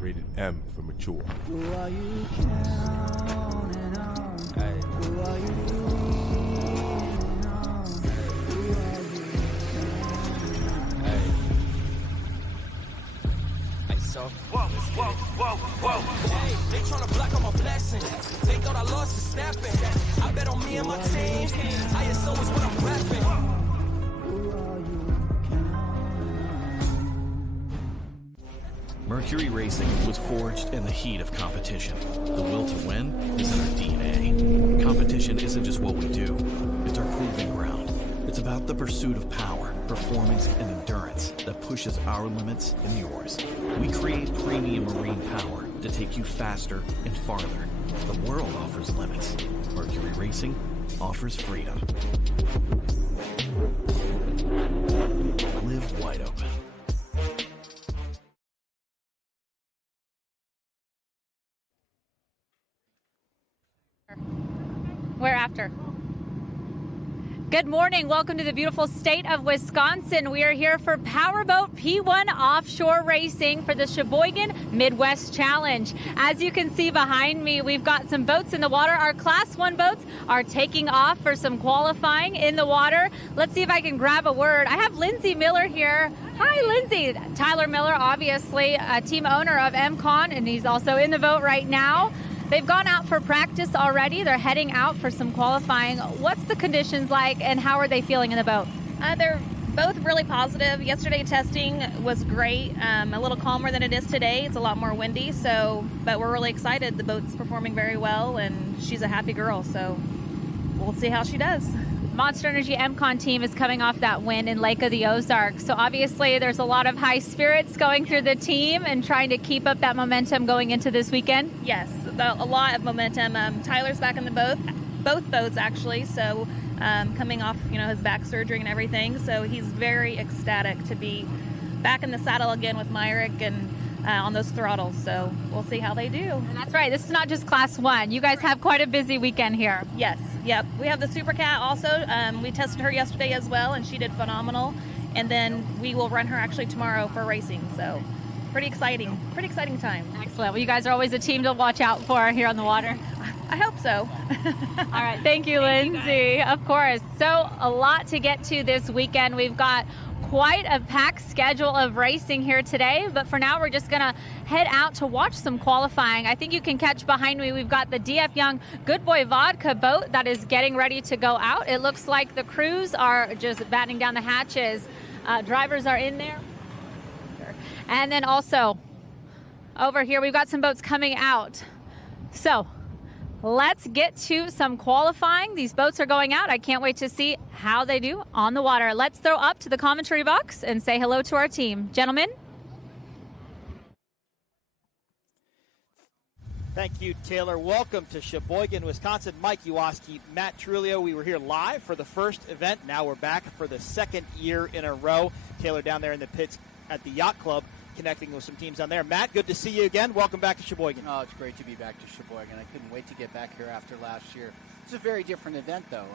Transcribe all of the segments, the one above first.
Rated M for mature. Who are you counting on? Hey. Who are you leaning on? Who are you counting on? Hey. Hey, so. Whoa, whoa, whoa, whoa. Hey, they tryna block all my blessings. They thought I lost the snapping. I bet on me and my team. ISO is what I'm rapping. Who are you counting on? Mercury Racing was forged in the heat of competition. The will to win is in our DNA. Competition isn't just what we do, it's our proving ground. It's about the pursuit of power, performance, and endurance that pushes our limits and yours. We create premium marine power to take you faster and farther. The world offers limits. Mercury Racing offers freedom. Live wide open. Where after? Good morning. Welcome to the beautiful state of Wisconsin. We are here for Powerboat P1 Offshore Racing for the Sheboygan Midwest Challenge. As you can see behind me, we've got some boats in the water. Our Class 1 boats are taking off for some qualifying in the water. Let's see if I can grab a word. I have Lindsay Miller here. Hi, Lindsay. Tyler Miller, obviously a team owner of MCon, and he's also in the boat right now. They've gone out for practice already. They're heading out for some qualifying. What's the conditions like, and how are they feeling in the boat? They're both really positive. Yesterday testing was great, a little calmer than it is today. It's a lot more windy, but we're really excited. The boat's performing very well, and she's a happy girl, so we'll see how she does. Monster Energy MCon team is coming off that win in Lake of the Ozarks. So obviously there's a lot of high spirits going through the team and trying to keep up that momentum going into this weekend. Yes, a lot of momentum. Tyler's back in the boat, both boats actually. So coming off, his back surgery and everything. So he's very ecstatic to be back in the saddle again with Myrick and on those throttles. So we'll see how they do. And that's right. This is not just Class 1. You guys have quite a busy weekend here. Yes. Yep. We have the Super Cat also. We tested her yesterday as well, and she did phenomenal. And then we will run her actually tomorrow for racing. So pretty exciting time. Excellent. Well, you guys are always a team to watch out for here on the water. I hope so. All right. Thank you, Lindsay. Of course. So a lot to get to this weekend. We've got quite a packed schedule of racing here today, but for now we're just going to head out to watch some qualifying. I think you can catch behind me, we've got the DF Young Goodboy Vodka boat that is getting ready to go out. It looks like the crews are just battening down the hatches. Drivers are in there. And then also over here we've got some boats coming out. So let's get to some qualifying. These boats are going out. I can't wait to see how they do on the water. Let's throw up to the commentary box and say hello to our team. Gentlemen. Thank you, Taylor. Welcome to Sheboygan, Wisconsin. Mike Uwaski, Matt Trulio. We were here live for the first event. Now we're back for the second year in a row. Taylor down there in the pits at the Yacht Club, connecting with some teams down there. Matt, good to see you again. Welcome back to Sheboygan. Oh, it's great to be back to Sheboygan. I couldn't wait to get back here after last year. It's a very different event, though.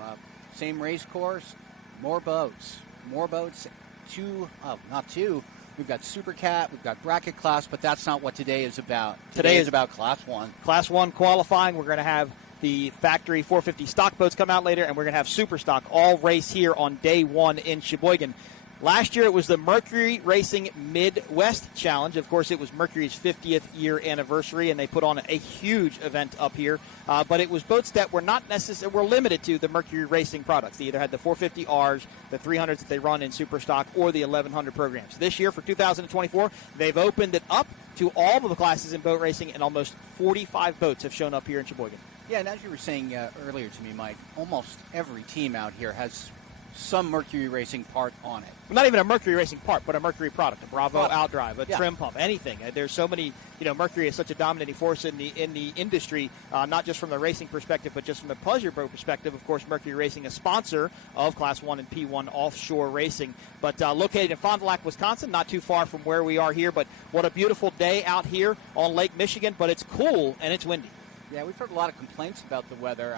Same race course, more boats. Not two. We've got Super Cat, we've got Bracket Class, but that's not what today is about. Today is about Class 1. Class 1 qualifying. We're going to have the factory 450 stock boats come out later, and we're going to have Super Stock all race here on day one in Sheboygan. Last year, it was the Mercury Racing Midwest Challenge. Of course, it was Mercury's 50th year anniversary, and they put on a huge event up here. But it was boats that were not necessarily were limited to the Mercury Racing products. They either had the 450Rs, the 300s that they run in Super Stock, or the 1100 programs. This year, for 2024, they've opened it up to all of the classes in boat racing, and almost 45 boats have shown up here in Sheboygan. Yeah, and as you were saying earlier to me, Mike, almost every team out here has some Mercury Racing part on it. Well, not even a Mercury Racing part, but a Mercury product, a Bravo outdrive, a trim pump, anything. There's so many, Mercury is such a dominating force in the industry, not just from the racing perspective, but just from the pleasure boat perspective. Of course, Mercury Racing, a sponsor of Class 1 and P1 offshore racing, but located in Fond du Lac, Wisconsin, not too far from where we are here. But what a beautiful day out here on Lake Michigan, but it's cool and it's windy. Yeah, we've heard a lot of complaints about the weather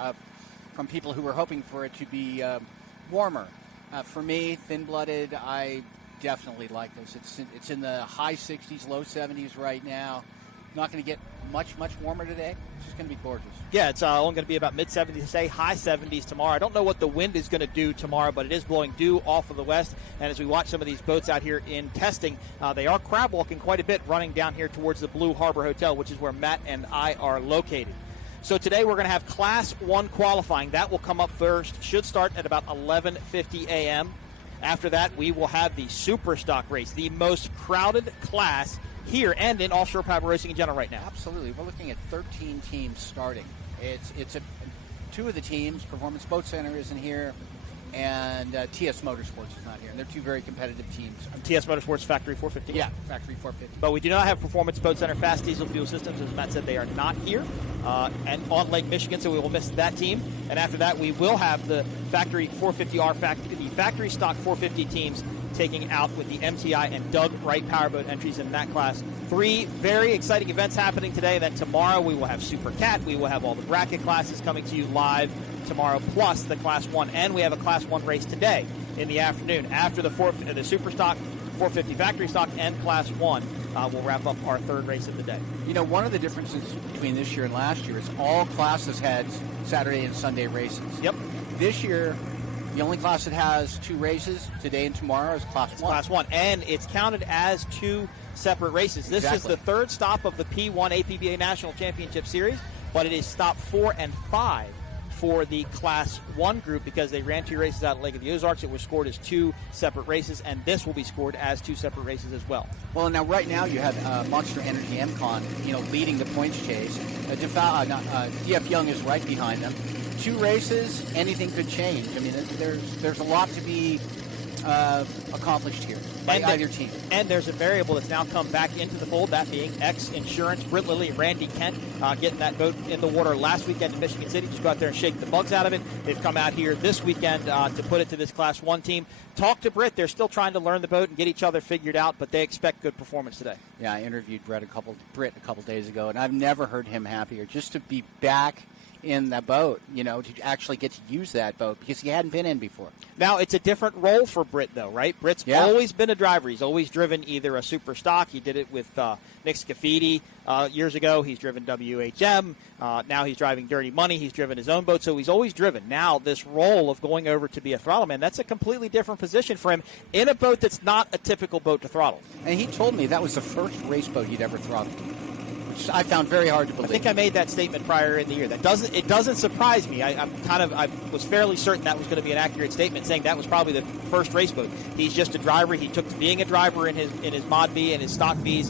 from people who were hoping for it to be warmer. For me, thin-blooded, I definitely like this. It's in the high 60s, low 70s right now. not going to get much warmer today. It's just going to be gorgeous. Yeah, it's only going to be about mid-70s today, high 70s tomorrow. I don't know what the wind is going to do tomorrow, but it is blowing dew off of the west. And as we watch some of these boats out here in testing, they are crab walking quite a bit, running down here towards the Blue Harbor Hotel, which is where Matt and I are located. So today we're going to have Class 1 qualifying. That will come up first. Should start at about 11:50 a.m. After that, we will have the Super Stock race, the most crowded class here and in offshore power racing in general right now. Absolutely. We're looking at 13 teams starting. Two of the teams, Performance Boat Center isn't here, and TS Motorsports is not here. And they're two very competitive teams. TS Motorsports Factory 450. Yeah, Factory 450. But we do not have Performance Boat Center Fast Diesel Fuel Systems. As Matt said, they are not here and on Lake Michigan, so we will miss that team. And after that, we will have the Factory 450R, the Factory Stock 450 teams taking out with the MTI and Doug Wright powerboat entries in that class. 3 very exciting events happening today. Then tomorrow we will have Super Cat. We will have all the bracket classes coming to you live tomorrow, plus the Class 1. And we have a Class 1 race today in the afternoon. After the Super Stock, 450 Factory Stock, and Class 1, we'll wrap up our third race of the day. You know, one of the differences between this year and last year is all classes had Saturday and Sunday races. Yep. This year, the only class that has 2 races today and tomorrow is Class 1. Class 1, and it's counted as 2 separate races. This is the third stop of the P1 APBA National Championship Series, but it is stop 4 and 5 for the Class 1 group because they ran 2 races out at Lake of the Ozarks. It was scored as 2 separate races, and this will be scored as 2 separate races as well. Well, now right now you have Monster Energy MCon, leading the points chase. DF Young is right behind them. 2 races, anything could change. I mean, there's a lot to be accomplished here by either team. And there's a variable that's now come back into the fold, that being XINSURANCE, Britt Lilly, and Randy Kent, getting that boat in the water last weekend in Michigan City. Just go out there and shake the bugs out of it. They've come out here this weekend to put it to this Class 1 team. Talk to Britt. They're still trying to learn the boat and get each other figured out, but they expect good performance today. Yeah, I interviewed Britt a couple days ago, and I've never heard him happier. Just to be back in the boat, to actually get to use that boat because he hadn't been in before. Now, it's a different role for Britt, though, right? Britt's always been a driver. He's always driven either a Super Stock. He did it with Nick Scafidi years ago. He's driven WHM. Now he's driving Dirty Money. He's driven his own boat, so he's always driven. Now, this role of going over to be a throttle man, that's a completely different position for him in a boat that's not a typical boat to throttle. And he told me that was the first race boat he'd ever throttled. I found very hard to believe. I think I made that statement prior in the year. It doesn't surprise me. I was fairly certain that was going to be an accurate statement, saying that was probably the first race boat. He's just a driver. He took to being a driver in his Mod V and his Stock Vs,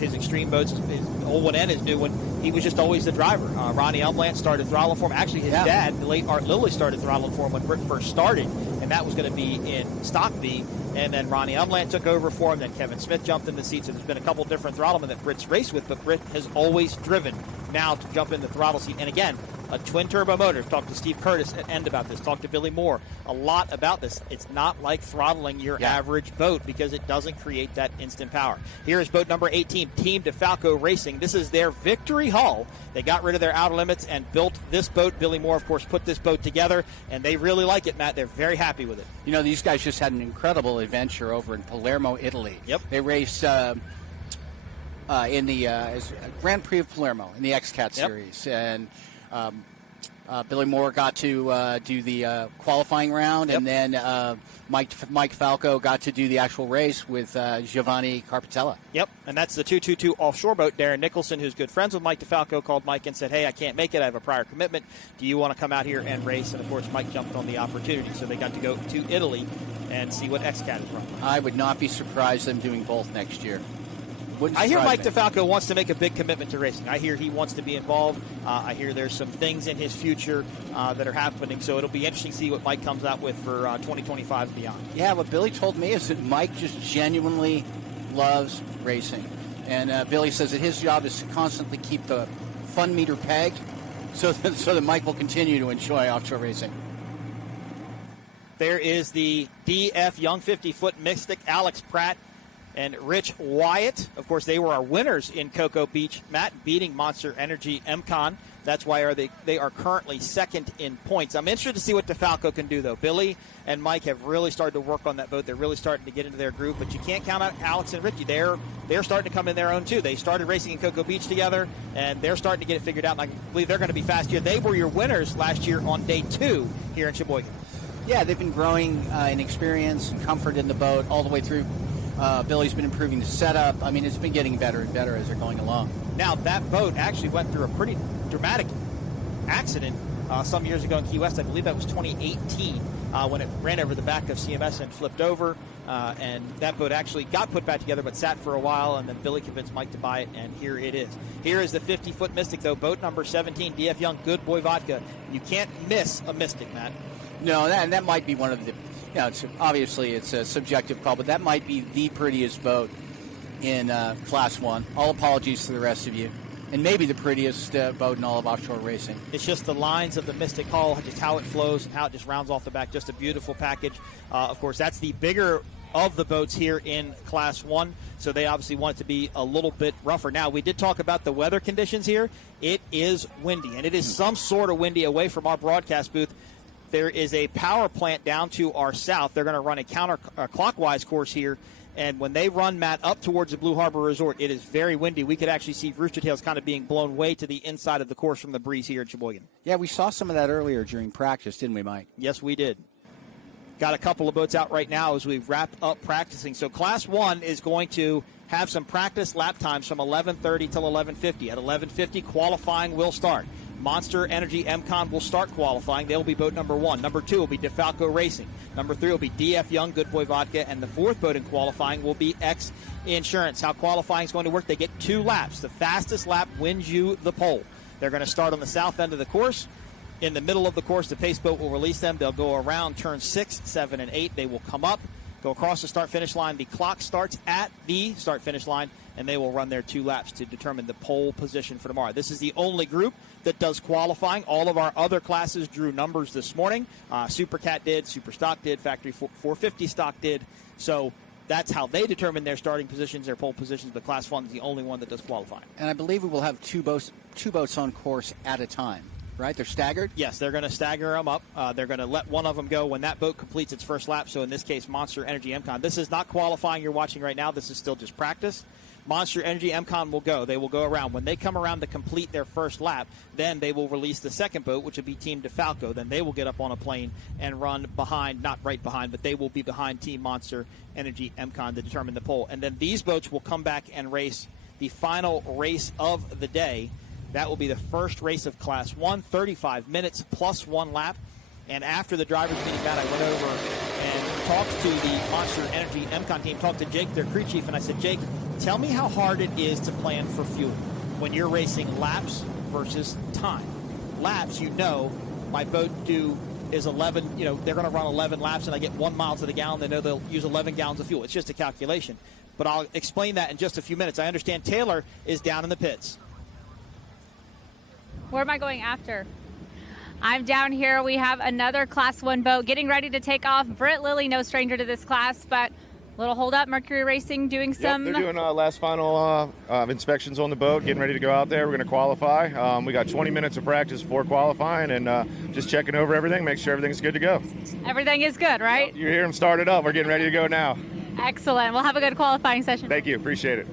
his extreme boats, his old one and his new one. He was just always the driver. Ronnie Elmland started throttling for him. Actually, his dad, the late Art Lilly, started throttling for him when Britt first started, and that was going to be in Stock V. And then Ronnie Elmland took over for him. Then Kevin Smith jumped in the seat. So there's been a couple different throttlemen that Britt's raced with, but Britt has always driven now to jump in the throttle seat. And again, a twin-turbo motor. Talked to Steve Curtis at End about this. Talked to Billy Moore a lot about this. It's not like throttling your average boat because it doesn't create that instant power. Here is boat number 18, Team Defalco Racing. This is their victory hull. They got rid of their outer limits and built this boat. Billy Moore, of course, put this boat together, and they really like it, Matt. They're very happy with it. These guys just had an incredible adventure over in Palermo, Italy. Yep. They raced in the Grand Prix of Palermo in the XCAT series, and Billy Moore got to do the qualifying round, and then Mike Falco got to do the actual race with Giovanni Carpatella. Yep, and that's the 222 offshore boat. Darren Nicholson, who's good friends with Mike DeFalco, called Mike and said, hey, I can't make it. I have a prior commitment. Do you want to come out here and race? And, of course, Mike jumped on the opportunity, so they got to go to Italy and see what XCAT is running. I would not be surprised them doing both next year. I hear Mike DeFalco wants to make a big commitment to racing. I hear he wants to be involved. I hear there's some things in his future that are happening, so it'll be interesting to see what Mike comes out with for 2025 and beyond. Yeah, what Billy told me is that Mike just genuinely loves racing. And Billy says that his job is to constantly keep the fun meter pegged so that Mike will continue to enjoy offshore racing. There is the DF Young 50-foot Mystic, Alex Pratt. and Rich Wyatt. Of course, they were our winners in Cocoa Beach, Matt, beating Monster Energy MCon. That's why they are currently second in points. I'm interested to see what Defalco can do, though. Billy and Mike have really started to work on that boat. They're really starting to get into their groove, but you can't count out Alex and Richie. They're starting to come in their own, too. They started racing in Cocoa Beach together, and they're starting to get it figured out, and I believe they're going to be fast here. They were your winners last year on day 2 here in Sheboygan. Yeah, they've been growing in experience and comfort in the boat all the way through. Billy's been improving the setup. I mean, it's been getting better and better as they're going along. Now, that boat actually went through a pretty dramatic accident some years ago in Key West. I believe that was 2018 when it ran over the back of CMS and flipped over. And that boat actually got put back together but sat for a while, and then Billy convinced Mike to buy it, and here it is. Here is the 50-foot Mystic, though, boat number 17, DF Young, Goodboy Vodka. You can't miss a Mystic, Matt. No, and that might be one of the, obviously it's a subjective call, but that might be the prettiest boat in Class 1. All apologies to the rest of you. And maybe the prettiest boat in all of offshore racing. It's just the lines of the Mystic hull, just how it flows and how it just rounds off the back. Just a beautiful package. Of course, that's the bigger of the boats here in Class 1, so they obviously want it to be a little bit rougher. Now, we did talk about the weather conditions here. It is windy, and it is some sort of windy away from our broadcast booth. There is a power plant down to our south. They're going to run a counterclockwise course here. And when they run, Matt, up towards the Blue Harbor Resort, it is very windy. We could actually see rooster tails kind of being blown way to the inside of the course from the breeze here in Sheboygan. Yeah, we saw some of that earlier during practice, didn't we, Mike? Yes, we did. Got a couple of boats out right now as we wrap up practicing. So Class 1 is going to have some practice lap times from 11:30 till 11:50. At 11:50, qualifying will start. Monster Energy MCon will start qualifying. They'll be boat number 1. Number 2 will be Defalco Racing. Number 3 will be DF Young, Goodboy Vodka. And the 4th boat in qualifying will be XINSURANCE. How qualifying is going to work, they get 2 laps. The fastest lap wins you the pole. They're going to start on the south end of the course. In the middle of the course, the pace boat will release them. They'll go around turns 6, 7, and 8. They will come up, go across the start-finish line. The clock starts at the start-finish line, and they will run their 2 laps to determine the pole position for tomorrow. This is the only group that does qualifying. All of our other classes drew numbers this morning. Super Cat did, Super Stock did, Factory 450 Stock did. So that's how they determine their starting positions, their pole positions. But Class 1 is the only one that does qualifying. And I believe we will have two boats on course at a time, right? They're staggered? Yes, they're going to stagger them up. They're going to let one of them go when that boat completes its first lap. So in this case, Monster Energy MCon. This is not qualifying you're watching right now. This is still just practice. Monster Energy MCon will go. They will go around. When they come around to complete their first lap, then they will release the second boat, which will be Team Defalco. Then they will get up on a plane and run behind, not right behind, but they will be behind Team Monster Energy MCon to determine the pole. And then these boats will come back and race the final race of the day. That will be the first race of Class 1, 35 minutes plus 1 lap. And after the drivers' meeting, Matt, I went over and talked to the Monster Energy MCon team, talked to Jake, their crew chief, and I said, Jake, tell me how hard it is to plan for fuel when you're racing laps versus time. Laps, my boat is 11, they're going to run 11 laps and I get 1 mile to the gallon. They know they'll use 11 gallons of fuel. It's just a calculation. But I'll explain that in just a few minutes. I understand Taylor is down in the pits. Where am I going after? I'm down here. We have another Class 1 boat getting ready to take off. Britt Lilly, no stranger to this class, but little hold up. Mercury Racing doing some. Yep, they're doing last final inspections on the boat, getting ready to go out there. We're going to qualify. We got 20 minutes of practice before qualifying and just checking over everything, make sure everything's good to go. Everything is good, right? Yep, you hear them start it up. We're getting ready to go now. Excellent. We'll have a good qualifying session. Thank you. Appreciate it.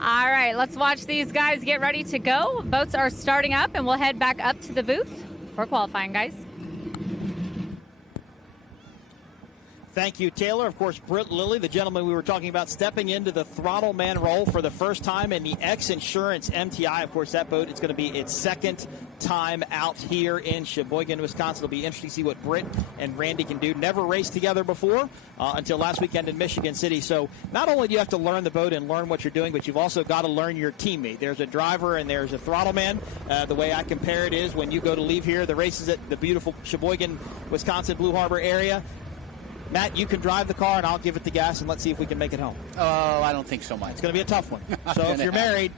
All right, let's watch these guys get ready to go. Boats are starting up, and we'll head back up to the booth for qualifying, guys. Thank you, Taylor. Of course, Britt Lilly, the gentleman we were talking about, stepping into the throttle man role for the first time in the XINSURANCE MTI. Of course, that boat is going to be its second time out here in Sheboygan, Wisconsin. It'll be interesting to see what Britt and Randy can do. Never raced together before until last weekend in Michigan City. So not only do you have to learn the boat and learn what you're doing, but you've also got to learn your teammate. There's a driver and there's a throttle man. The way I compare it is when you go to leave here, the races at the beautiful Sheboygan, Wisconsin, Blue Harbor area, Matt, you can drive the car, and I'll give it the gas, and let's see if we can make it home. Oh, I don't think so, Mike. It's going to be a tough one. So if you're married,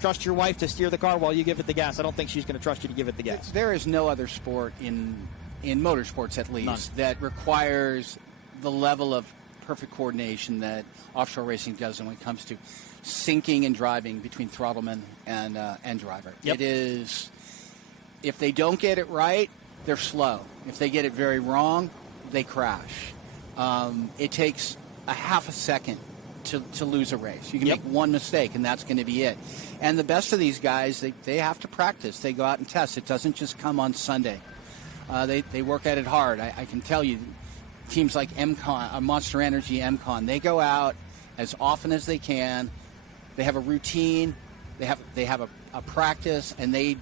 trust your wife to steer the car while you give it the gas. I don't think she's going to trust you to give it the gas. There is no other sport in motorsports, at least, that requires the level of perfect coordination that offshore racing does when it comes to syncing and driving between throttleman and driver. Yep. It is, if they don't get it right, they're slow. If they get it very wrong, they crash. It takes a half a second to lose a race. You can make one mistake, and that's going to be it. And the best of these guys, they have to practice. They go out and test. It doesn't just come on Sunday. They work at it hard. I can tell you, teams like MCon, Monster Energy, MCon, they go out as often as they can. They have a routine. They have a practice, and they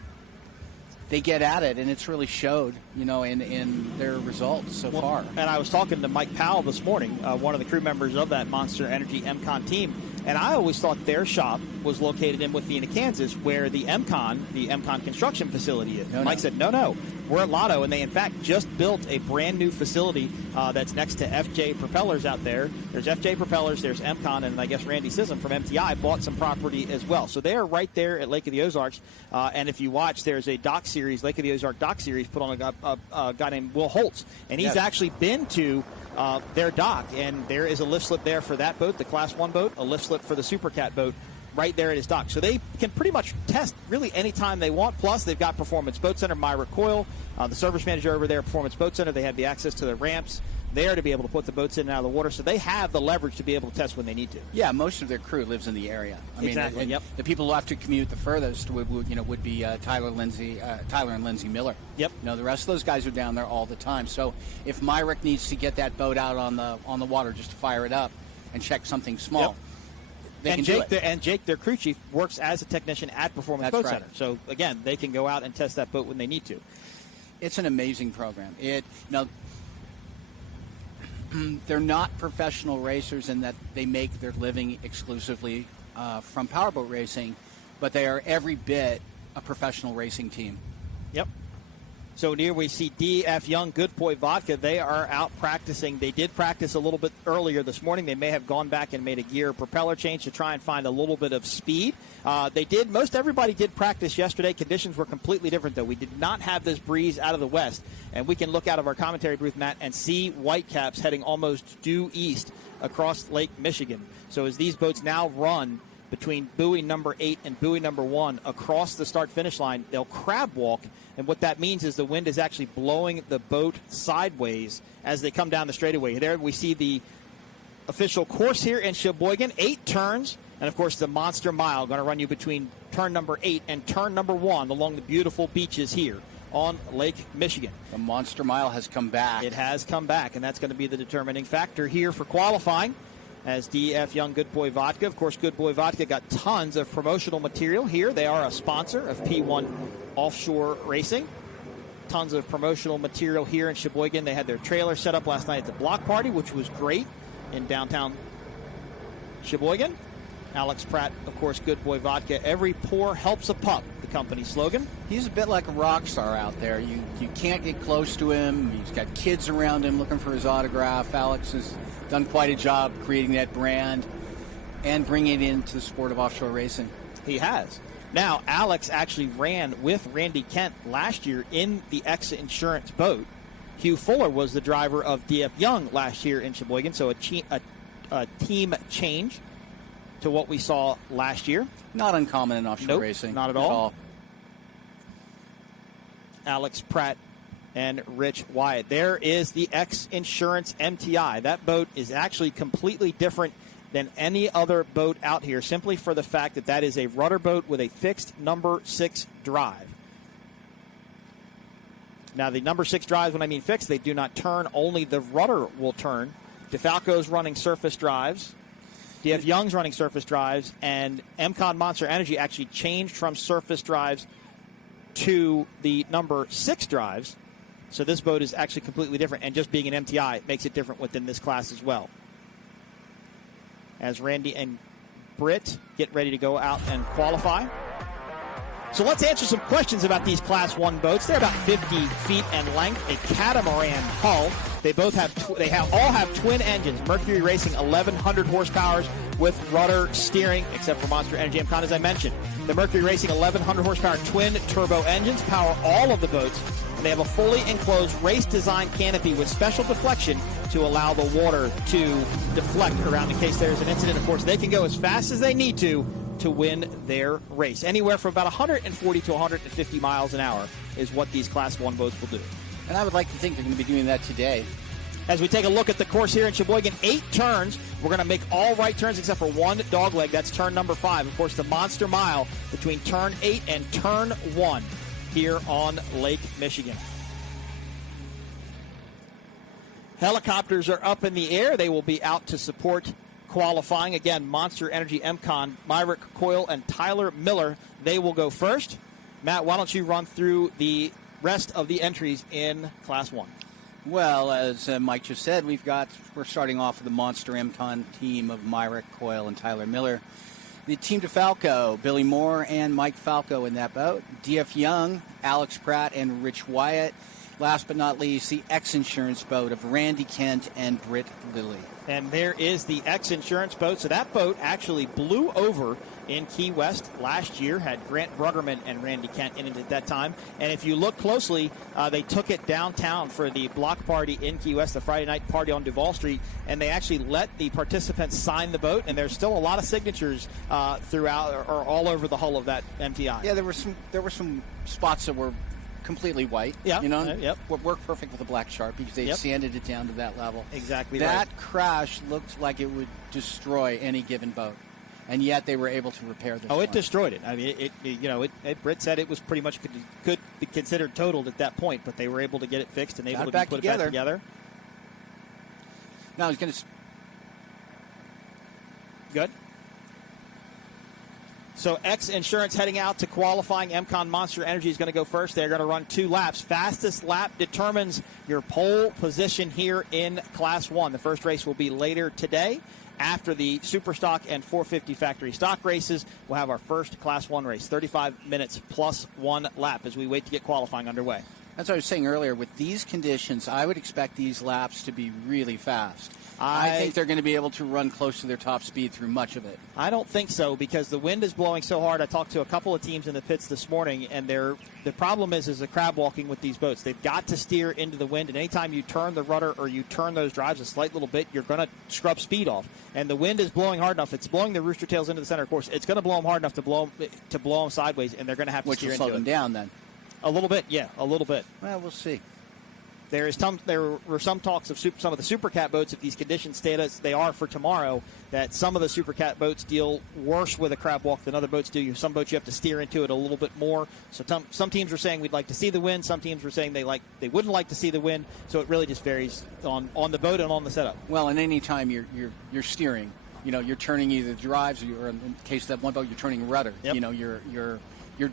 get at it, and it's really showed, in their results so far. And I was talking to Mike Powell this morning, one of the crew members of that Monster Energy MCon team, and I always thought their shop was located in Wathena, Kansas, where the MCon construction facility is. Mike said, no, we're at Lotto, and they, in fact, just built a brand-new facility that's next to FJ Propellers out there. There's FJ Propellers, there's MCon, and I guess Randy Sissom from MTI bought some property as well. So they are right there at Lake of the Ozarks, and if you watch, there's a doc series, Lake of the Ozark doc series, put on a guy named Will Holtz, and he's actually been to their dock, and there is a lift slip there for that boat, the Class 1 boat, a lift slip for the Super Cat boat, right there at his dock. So they can pretty much test really anytime they want. Plus, they've got Performance Boat Center, Myra Coyle, the service manager over there at Performance Boat Center. They have the access to the ramps there to be able to put the boats in and out of the water. So they have the leverage to be able to test when they need to. Yeah, most of their crew lives in the area. Exactly. Yep. The people who have to commute the furthest would be Tyler and Lindsay Miller. Yep. The rest of those guys are down there all the time. So if Myrick needs to get that boat out on the water just to fire it up and check something small, and Jake, their crew chief, works as a technician at Performance Boat Center. So again, they can go out and test that boat when they need to. It's an amazing program. They're not professional racers in that they make their living exclusively from powerboat racing, but they are every bit a professional racing team. Yep. So here we see DF Young, Goodboy Vodka. They are out practicing. They did practice a little bit earlier this morning. They may have gone back and made a gear propeller change to try and find a little bit of speed. Most everybody did practice yesterday. Conditions were completely different, though. We did not have this breeze out of the west. And we can look out of our commentary booth, Matt, and see Whitecaps heading almost due east across Lake Michigan. So as these boats now run between buoy number 8 and buoy number 1 across the start-finish line, they'll crab walk, and what that means is the wind is actually blowing the boat sideways as they come down the straightaway. There we see the official course here in Sheboygan, 8 turns, and of course the Monster Mile going to run you between turn number 8 and turn number 1 along the beautiful beaches here on Lake Michigan. The Monster Mile has come back. It has come back, and that's going to be the determining factor here for qualifying. As DF Young Goodboy Vodka. Of course, Goodboy Vodka got tons of promotional material here. They are a sponsor of P1 Offshore Racing. Tons of promotional material here in Sheboygan. They had their trailer set up last night at the block party, which was great in downtown Sheboygan. Alex Pratt, of course, Goodboy Vodka. Every pour helps a pup, the company slogan. He's a bit like a rock star out there. You can't get close to him. He's got kids around him looking for his autograph. Alex has done quite a job creating that brand and bringing it into the sport of offshore racing. He has. Now, Alex actually ran with Randy Kent last year in the XINSURANCE boat. Hugh Fuller was the driver of DF Young last year in Sheboygan, so a team change to what we saw last year. Not uncommon in offshore racing. Not at all. Alex Pratt and Rich Wyatt. There is the XINSURANCE MTI. That boat is actually completely different than any other boat out here, simply for the fact that that is a rudder boat with a fixed number 6 drive. Now, the number 6 drives, when I mean fixed, they do not turn. Only the rudder will turn. Defalco's running surface drives. DF Young's running surface drives. And MCon Monster Energy actually changed from surface drives to the number 6 drives. So this boat is actually completely different, and just being an MTI makes it different within this class as well. As Randy and Britt get ready to go out and qualify. So let's answer some questions about these Class 1 boats. They're about 50 feet in length, a catamaran hull. They both have all have twin engines. Mercury Racing 1,100 horsepower with rudder steering, except for Monster Energy MCon, as I mentioned. The Mercury Racing 1,100 horsepower twin turbo engines power all of the boats And they have a fully enclosed race design canopy with special deflection to allow the water to deflect around in case there's an incident. Of course, they can go as fast as they need to win their race. Anywhere from about 140 to 150 miles an hour is what these Class 1 boats will do. And I would like to think they're going to be doing that today. As we take a look at the course here in Sheboygan, 8 turns. We're going to make all right turns except for one dogleg. That's turn number 5. Of course, the Monster Mile between turn 8 and turn 1 here on Lake Michigan. Helicopters are up in the air. They will be out to support qualifying. Again, Monster Energy MCon, Myrick Coyle, and Tyler Miller. They will go first. Matt, why don't you run through the rest of the entries in Class 1? Well, as Mike just said, we're starting off with the Monster MCon team of Myrick Coyle and Tyler Miller. The Team Defalco, Billy Moore and Mike Falco in that boat. DF Young, Alex Pratt, and Rich Wyatt. Last but not least, the X-Insurance boat of Randy Kent and Britt Lilly. And there is the X-Insurance boat. So that boat actually blew over in Key West last year, had Grant Bruggerman and Randy Kent in it at that time. And if you look closely, they took it downtown for the block party in Key West, the Friday night party on Duval Street, and they actually let the participants sign the boat, and there's still a lot of signatures throughout or all over the hull of that MTI. Yeah, there were some spots that were completely white. Yeah, you know, yep. Worked perfect with a black Sharpie because they sanded it down to that level. Exactly. That crash looked like it would destroy any given boat, and yet they were able to repair this. It destroyed it. I mean, Britt said it was pretty much could be considered totaled at that point, but they were able to get it fixed and able to put it back together. Now I was going to. Good. So X-Insurance heading out to qualifying. MCon Monster Energy is going to go first. They're going to run 2 laps. Fastest lap determines your pole position here in Class 1. The first race will be later today. After the Super Stock and 450 factory stock races, we'll have our first Class 1 race, 35 minutes plus 1 lap as we wait to get qualifying underway. As I was saying earlier, with these conditions, I would expect these laps to be really fast. I think they're going to be able to run close to their top speed through much of it. I don't think so because the wind is blowing so hard. I talked to a couple of teams in the pits this morning, and the problem is the crab walking with these boats. They've got to steer into the wind, and anytime you turn the rudder or you turn those drives a slight little bit, you're going to scrub speed off. And the wind is blowing hard enough. It's blowing the rooster tails into the center. Of course, it's going to blow them hard enough to blow them sideways, and they're going to have to steer into it. Which will slow them down then. A little bit, yeah, a little bit. Well, we'll see. There were some talks of some of the Super Cat boats, if these conditions stay as they are for tomorrow, that some of the Super Cat boats deal worse with a crab walk than other boats do. Some boats you have to steer into it a little bit more. So some teams were saying we'd like to see the wind. Some teams were saying they wouldn't like to see the wind. So it really just varies on the boat and on the setup. Well, and any time you're steering, you're turning either drives or in the case of that one boat, you're turning rudder. Yep.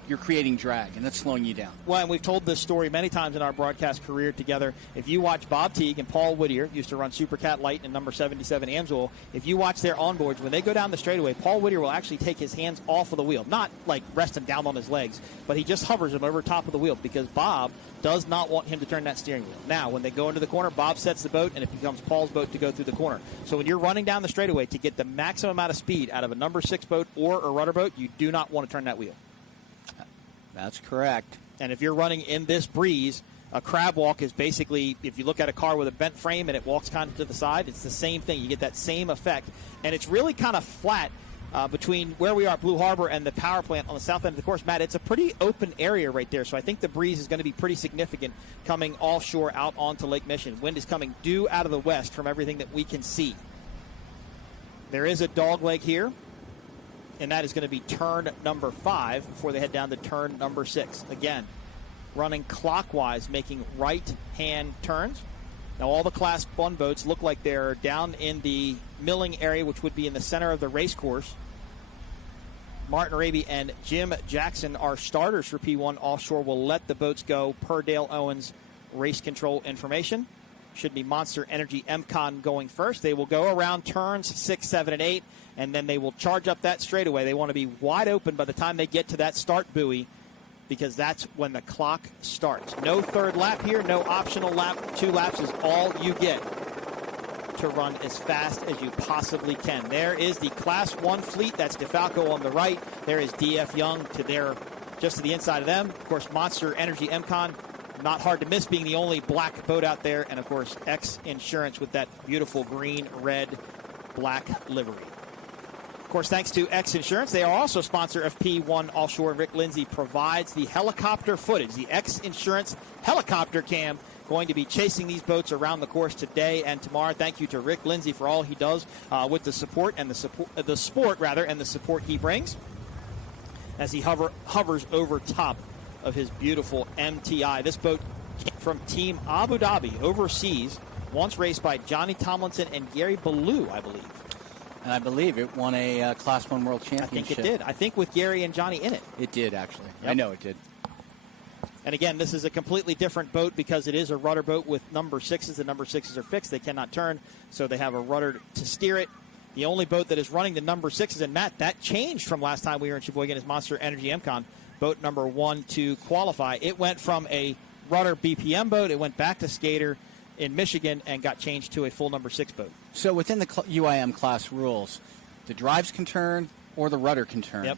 You're creating drag, and that's slowing you down. Well, and we've told this story many times in our broadcast career together. If you watch Bob Teague and Paul Whittier, used to run Super Cat Light and number 77 Amsoil, if you watch their onboards, when they go down the straightaway, Paul Whittier will actually take his hands off of the wheel. Not like rest him down on his legs, but he just hovers him over top of the wheel because Bob does not want him to turn that steering wheel. Now, when they go into the corner, Bob sets the boat, and it becomes Paul's boat to go through the corner. So when you're running down the straightaway to get the maximum amount of speed out of a number 6 boat or a rudder boat, you do not want to turn that wheel. That's correct. And if you're running in this breeze, a crab walk is basically, if you look at a car with a bent frame and it walks kind of to the side, it's the same thing. You get that same effect. And it's really kind of flat between where we are at Blue Harbor and the power plant on the south end of the course. Matt, it's a pretty open area right there. So I think the breeze is going to be pretty significant coming offshore out onto Lake Michigan. Wind is coming due out of the west from everything that we can see. There is a dog leg here, and that is going to be turn number 5 before they head down to turn number 6. Again, running clockwise, making right-hand turns. Now, all the Class 1 boats look like they're down in the milling area, which would be in the center of the race course. Martin Raby and Jim Jackson are starters for P1 Offshore. Will let the boats go per Dale Owens race control information. Should be Monster Energy MCon going first. They will go around turns 6, 7, and 8, and then they will charge up that straightaway. They want to be wide open by the time they get to that start buoy because that's when the clock starts. No third lap here, no optional lap. 2 laps is all you get to run as fast as you possibly can. There is the Class 1 fleet. That's Defalco on the right. There is DF Young just to the inside of them. Of course, Monster Energy MCon not hard to miss, being the only black boat out there. And, of course, X Insurance with that beautiful green, red, black livery. Of course, thanks to X Insurance, they are also a sponsor of P1 Offshore. Rick Lindsay provides the helicopter footage, the X Insurance helicopter cam, going to be chasing these boats around the course today and tomorrow. Thank you to Rick Lindsay for all he does with the sport and the support he brings as he hovers over top of his beautiful MTI. This boat came from Team Abu Dhabi overseas, once raced by Johnny Tomlinson and Gary Ballou, I believe. And I believe it won a Class 1 World Championship. I think it did. I think with Gary and Johnny in it. It did, actually. Yep. I know it did. And again, this is a completely different boat because it is a rudder boat with number 6s. The number 6s are fixed. They cannot turn, so they have a rudder to steer it. The only boat that is running the number 6s, and Matt, that changed from last time we were in Sheboygan, is Monster Energy MCon, boat number 1 to qualify. It went from a rudder BPM boat, it went back to skater in Michigan and got changed to a full number 6 boat. So within the UIM class rules, the drives can turn or the rudder can turn. Yep.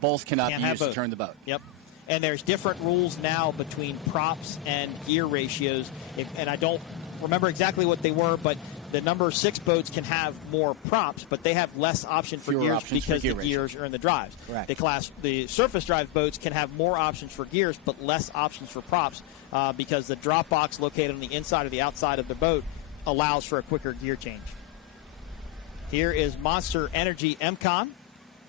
Both cannot be used both. to turn the boat. Yep. And there's different rules now between props and gear ratios. And I don't remember exactly what they were, but the number 6 boats can have more props, but they have less option for Fewer gears options because for gear the gears are in the drives. Correct. The surface drive boats can have more options for gears, but less options for props because the drop box located on the inside or the outside of the boat allows for a quicker gear change. Here is Monster Energy MCon.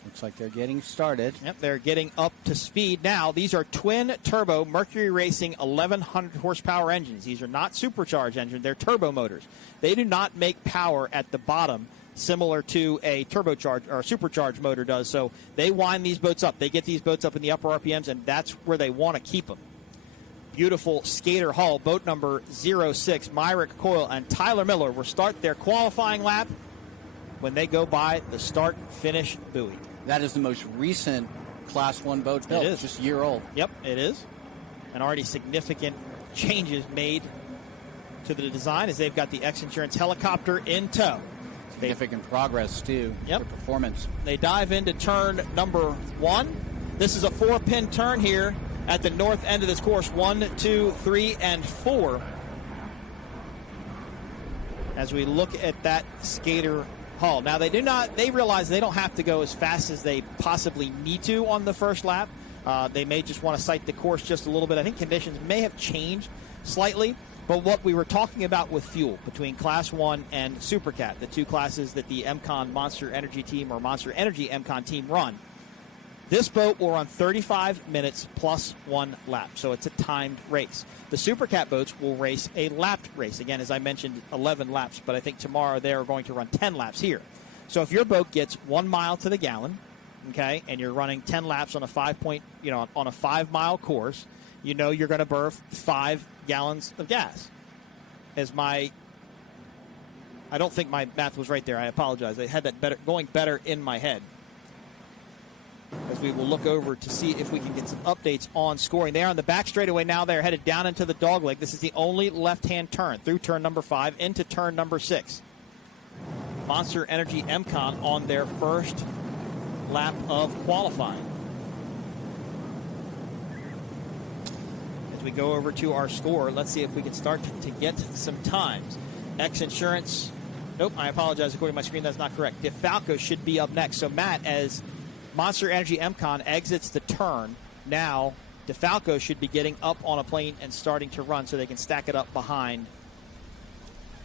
Looks like they're getting started. Yep, they're getting up to speed now. These are twin-turbo Mercury Racing 1,100 horsepower engines. These are not supercharged engines. They're turbo motors. They do not make power at the bottom similar to a turbocharged or a supercharged motor does. So they wind these boats up. They get these boats up in the upper RPMs, and that's where they want to keep them. Beautiful skater hull, boat number 06, Myrick Coyle and Tyler Miller will start their qualifying lap when they go by the start-finish buoy. That is the most recent Class 1 boat built. It is. Just a year old. Yep, it is. And already significant changes made to the design as they've got the X Insurance helicopter in tow. Significant progress, too. Yep. For performance. They dive into turn number 1. This is a 4-pin turn here at the north end of this course. 1, 2, 3, and 4. As we look at that skater hull. Now, they realize they don't have to go as fast as they possibly need to on the first lap. They may just want to sight the course just a little bit. I think conditions may have changed slightly, but what we were talking about with fuel between Class 1 and Supercat, the two classes that the MCon Monster Energy team or Monster Energy MCon team run, this boat will run 35 minutes plus 1 lap, so it's a timed race. The Supercat boats will race a lapped race. Again, as I mentioned, 11 laps, but I think tomorrow they are going to run 10 laps here. So if your boat gets 1 mile to the gallon, okay, and you're running 10 laps on a 5-mile course, you know you're going to burn 5 gallons of gas. I don't think my math was right there. I apologize. I had that going better in my head. As we will look over to see if we can get some updates on scoring. They are on the back straightaway now. They're headed down into the dogleg. This is the only left-hand turn through turn number 5 into turn number 6. Monster Energy MCon on their first lap of qualifying. As we go over to our score, let's see if we can start to get some times. X Insurance, nope, I apologize. According to my screen, that's not correct. Defalco should be up next. So, Matt, as Monster Energy MCon exits the turn, now Defalco should be getting up on a plane and starting to run so they can stack it up behind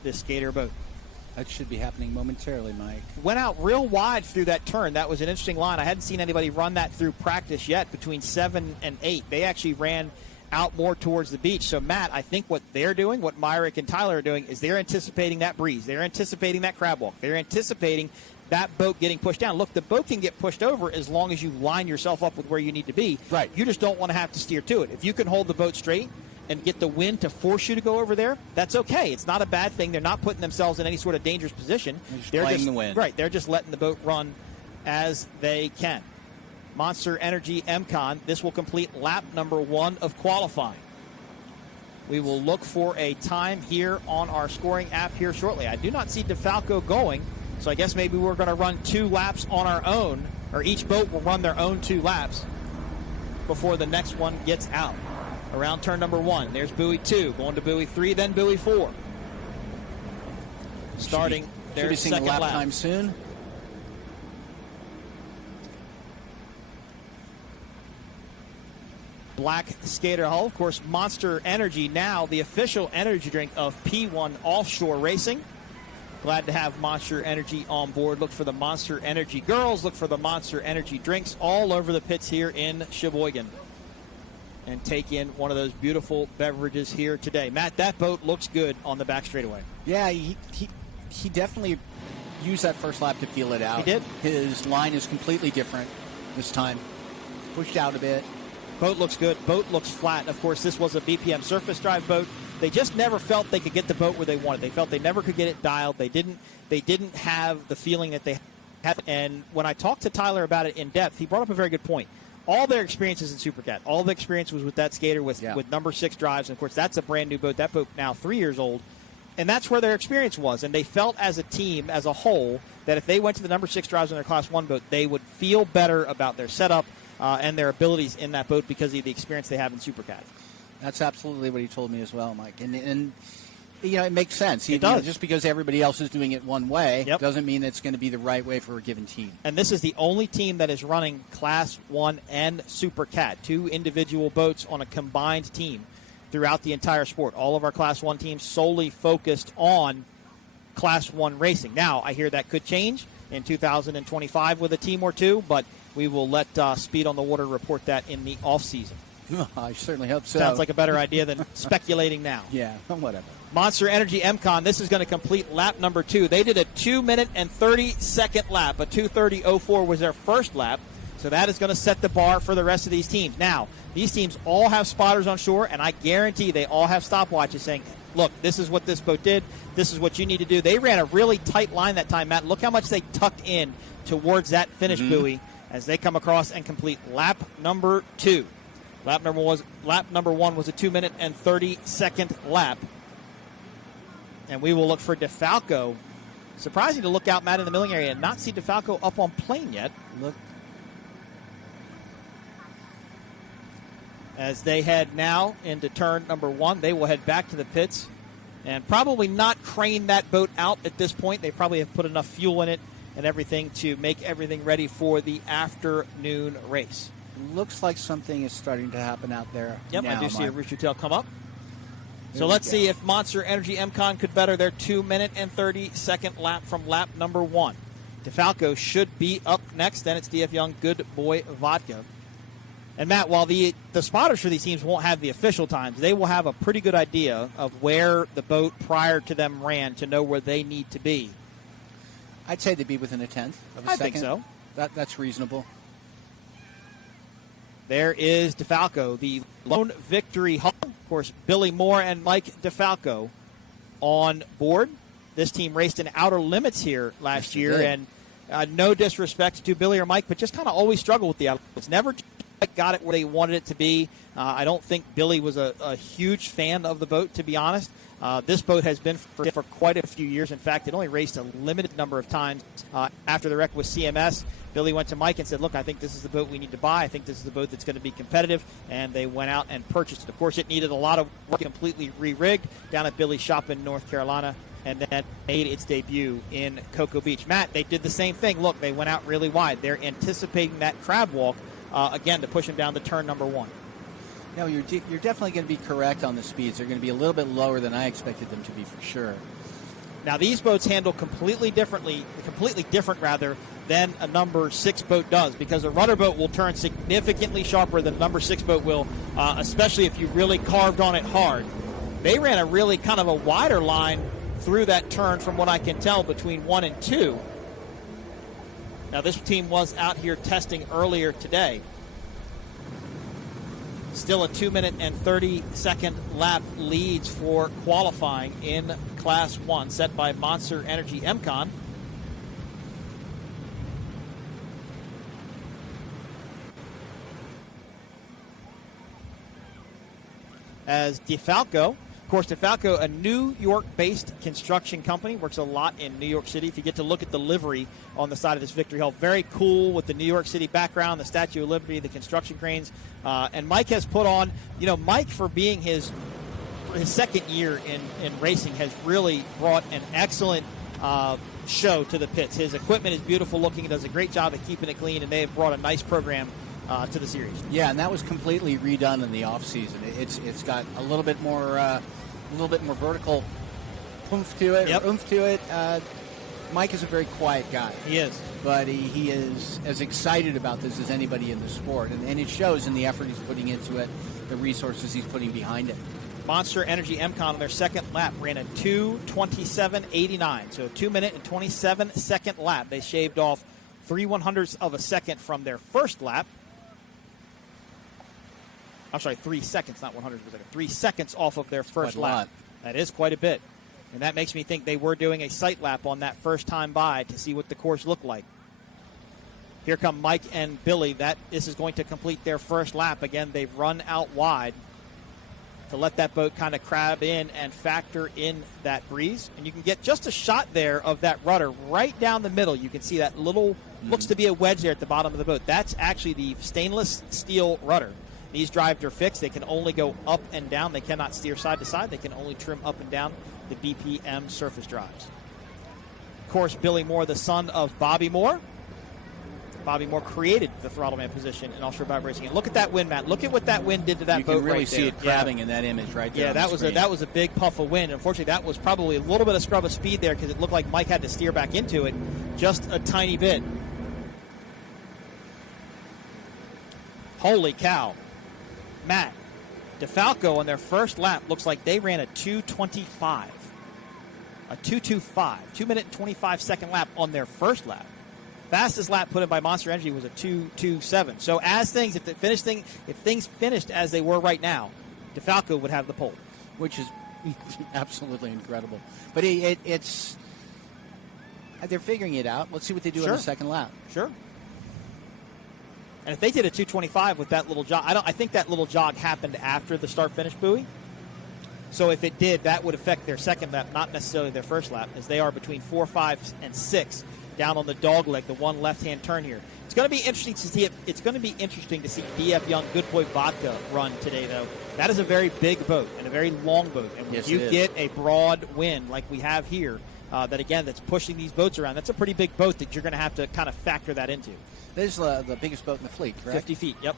this skater boat. That should be happening momentarily, Mike. Went out real wide through that turn. That was an interesting line. I hadn't seen anybody run that through practice yet between 7 and 8. They actually ran out more towards the beach. So, Matt, I think what they're doing, what Myrick and Tyler are doing, is they're anticipating that breeze. They're anticipating that crab walk. They're anticipating that boat getting pushed down. Look, the boat can get pushed over as long as you line yourself up with where you need to be. Right. You just don't want to have to steer to it. If you can hold the boat straight and get the wind to force you to go over there, that's okay. It's not a bad thing. They're not putting themselves in any sort of dangerous position. They're playing the wind. Right. They're just letting the boat run as they can. Monster Energy MCon, this will complete lap number 1 of qualifying. We will look for a time here on our scoring app here shortly. I do not see Defalco going, so I guess maybe we're going to run 2 laps on our own, or each boat will run their own 2 laps before the next one gets out. around turn number 1. There's buoy 2, going to buoy 3, then buoy 4. Starting their Should be seeing a second lap lap. time soon. Black Skater Hull, of course, Monster Energy, now the official energy drink of P1 Offshore Racing. Glad to have Monster Energy on board. Look for the Monster Energy girls, look for the Monster Energy drinks all over the pits here in Sheboygan. And take in one of those beautiful beverages here today. Matt, that boat looks good on the back straightaway. Yeah, he definitely used that first lap to feel it out. He did. His line is completely different this time. Pushed out a bit. Boat looks good. Boat looks flat. Of course, this was a BPM surface drive boat. They just never felt they could get the boat where they wanted. They felt they never could get it dialed. They didn't have the feeling that they had. And when I talked to Tyler about it in depth, he brought up a very good point. All their experiences in Supercat, all the experience was with that skater with number 6 drives. And, of course, that's a brand-new boat. That boat now 3 years old. And that's where their experience was. And they felt as a team, as a whole, that if they went to the number 6 drives on their Class 1 boat, they would feel better about their setup and their abilities in that boat because of the experience they have in Supercat. That's absolutely what he told me as well, Mike. And you know, it makes sense. It does. Just because everybody else is doing it one way doesn't mean it's going to be the right way for a given team. And this is the only team that is running Class 1 and Supercat, 2 individual boats on a combined team throughout the entire sport. All of our Class 1 teams solely focused on Class 1 racing. Now, I hear that could change in 2025 with a team or two, but we will let Speed on the Water report that in the off-season. I certainly hope so. Sounds like a better idea than speculating now. Yeah, whatever. Monster Energy MCon, this is going to complete lap number 2. They did a 2-minute and 30-second lap. A 2:30.04 was their first lap. So that is going to set the bar for the rest of these teams. Now, these teams all have spotters on shore, and I guarantee they all have stopwatches saying, look, this is what this boat did. This is what you need to do. They ran a really tight line that time, Matt. Look how much they tucked in towards that finish buoy as they come across and complete lap number 2. Lap number 1 was a 2-minute and 30-second lap. And we will look for Defalco. Surprising to look out, Matt, in the milling area and not see Defalco up on plane yet. Look. As they head now into turn number 1, they will head back to the pits and probably not crane that boat out at this point. They probably have put enough fuel in it and everything to make everything ready for the afternoon race. Looks like something is starting to happen out there. Yep, now, I do see a Mike. rooster tail come up. There So we let's go. see if Monster Energy MCon could better their 2-minute and 30-second lap from lap number 1. Defalco should be up next. Then it's DF Young, Goodboy Vodka. And Matt, while the spotters for these teams won't have the official times, they will have a pretty good idea of where the boat prior to them ran to know where they need to be. I'd say they'd be within a tenth of a I second. think so. That's reasonable. There is Defalco, the lone victory hull. Of course, Billy Moore and Mike Defalco on board. This team raced in Outer Limits here last year, did. and no disrespect to Billy or Mike, but just kind of always struggled with the Outer Limits. Never got it where they wanted it to be. I don't think Billy was a huge fan of the boat, to be honest. This boat has been for quite a few years. In fact, it only raced a limited number of times after the wreck with CMS. Billy went to Mike and said, look, I think this is the boat we need to buy. I think this is the boat that's going to be competitive. And they went out and purchased it. Of course, it needed a lot of work, completely re-rigged down at Billy's shop in North Carolina, and then made its debut in Cocoa Beach. Matt, they did the same thing. Look, they went out really wide. They're anticipating that crab walk, again, to push them down to turn number 1. No, you're definitely going to be correct on the speeds. They're going to be a little bit lower than I expected them to be for sure. Now, these boats handle completely different than a number 6 boat does, because a rudder boat will turn significantly sharper than a number 6 boat will, especially if you really carved on it hard. They ran a really kind of a wider line through that turn from what I can tell between 1 and 2. Now, this team was out here testing earlier today. Still a 2-minute and 30-second lap leads for qualifying in Class 1, set by Monster Energy MCon. As Defalco, of course, Defalco, a New York-based construction company, works a lot in New York City. If you get to look at the livery on the side of this victory hall, very cool with the New York City background, the Statue of Liberty, the construction cranes. And Mike has put on, Mike, for being his second year in racing, has really brought an excellent show to the pits. His equipment is beautiful looking. He does a great job at keeping it clean, and they have brought a nice program to the series. Yeah, and that was completely redone in the off season. It's got a little bit more vertical oomph to it. Yep. Mike is a very quiet guy. He is, but he is as excited about this as anybody in the sport, and it shows in the effort he's putting into it, the resources he's putting behind it. Monster Energy MCon on their second lap ran a 2:27.89, so a 2-minute and 27-second lap. They shaved off 3/100ths of a second from their first lap. I'm sorry, 3 seconds, not 100ths of a second. 3 seconds off of their first lap. That is quite a bit. And that makes me think they were doing a sight lap on that first time by to see what the course looked like. Here come Mike and Billy. This is going to complete their first lap. Again, they've run out wide to let that boat kind of crab in and factor in that breeze. And you can get just a shot there of that rudder right down the middle. You can see that little, looks to be a wedge there at the bottom of the boat. That's actually the stainless steel rudder. These drives are fixed. They can only go up and down. They cannot steer side to side. They can only trim up and down the BPM surface drives. Of course, Billy Moore, the son of Bobby Moore. Bobby Moore created the Throttleman position in offshore boat racing. And look at that wind, Matt. Look at what that wind did to that boat. You can really right see there. it crabbing in that image right there. Yeah, that was a big puff of wind. Unfortunately, that was probably a little bit of scrub of speed there because it looked like Mike had to steer back into it just a tiny bit. Holy cow. Matt, Defalco on their first lap looks like they ran a 2:25. A 2:25. 2-minute and 25-second lap on their first lap. Fastest lap put in by Monster Energy was a 2:27. So if things finished as they were right now, Defalco would have the pole, which is absolutely incredible. But it's they're figuring it out. Let's see what they do on the second lap. Sure. And if they did a 2:25 with that little jog, I think that little jog happened after the start-finish buoy. So if it did, that would affect their second lap, not necessarily their first lap, as they are between 4, 5, and 6 down on the dog leg, the one left-hand turn here. It's going to be interesting to see. It's going to be interesting to see DF Young Goodboy Vodka run today, though. That is a very big boat and a very long boat, and when you get a broad wind like we have here, that's pushing these boats around, that's a pretty big boat that you're going to have to kind of factor that into. This is the biggest boat in the fleet, correct? 50 feet, yep.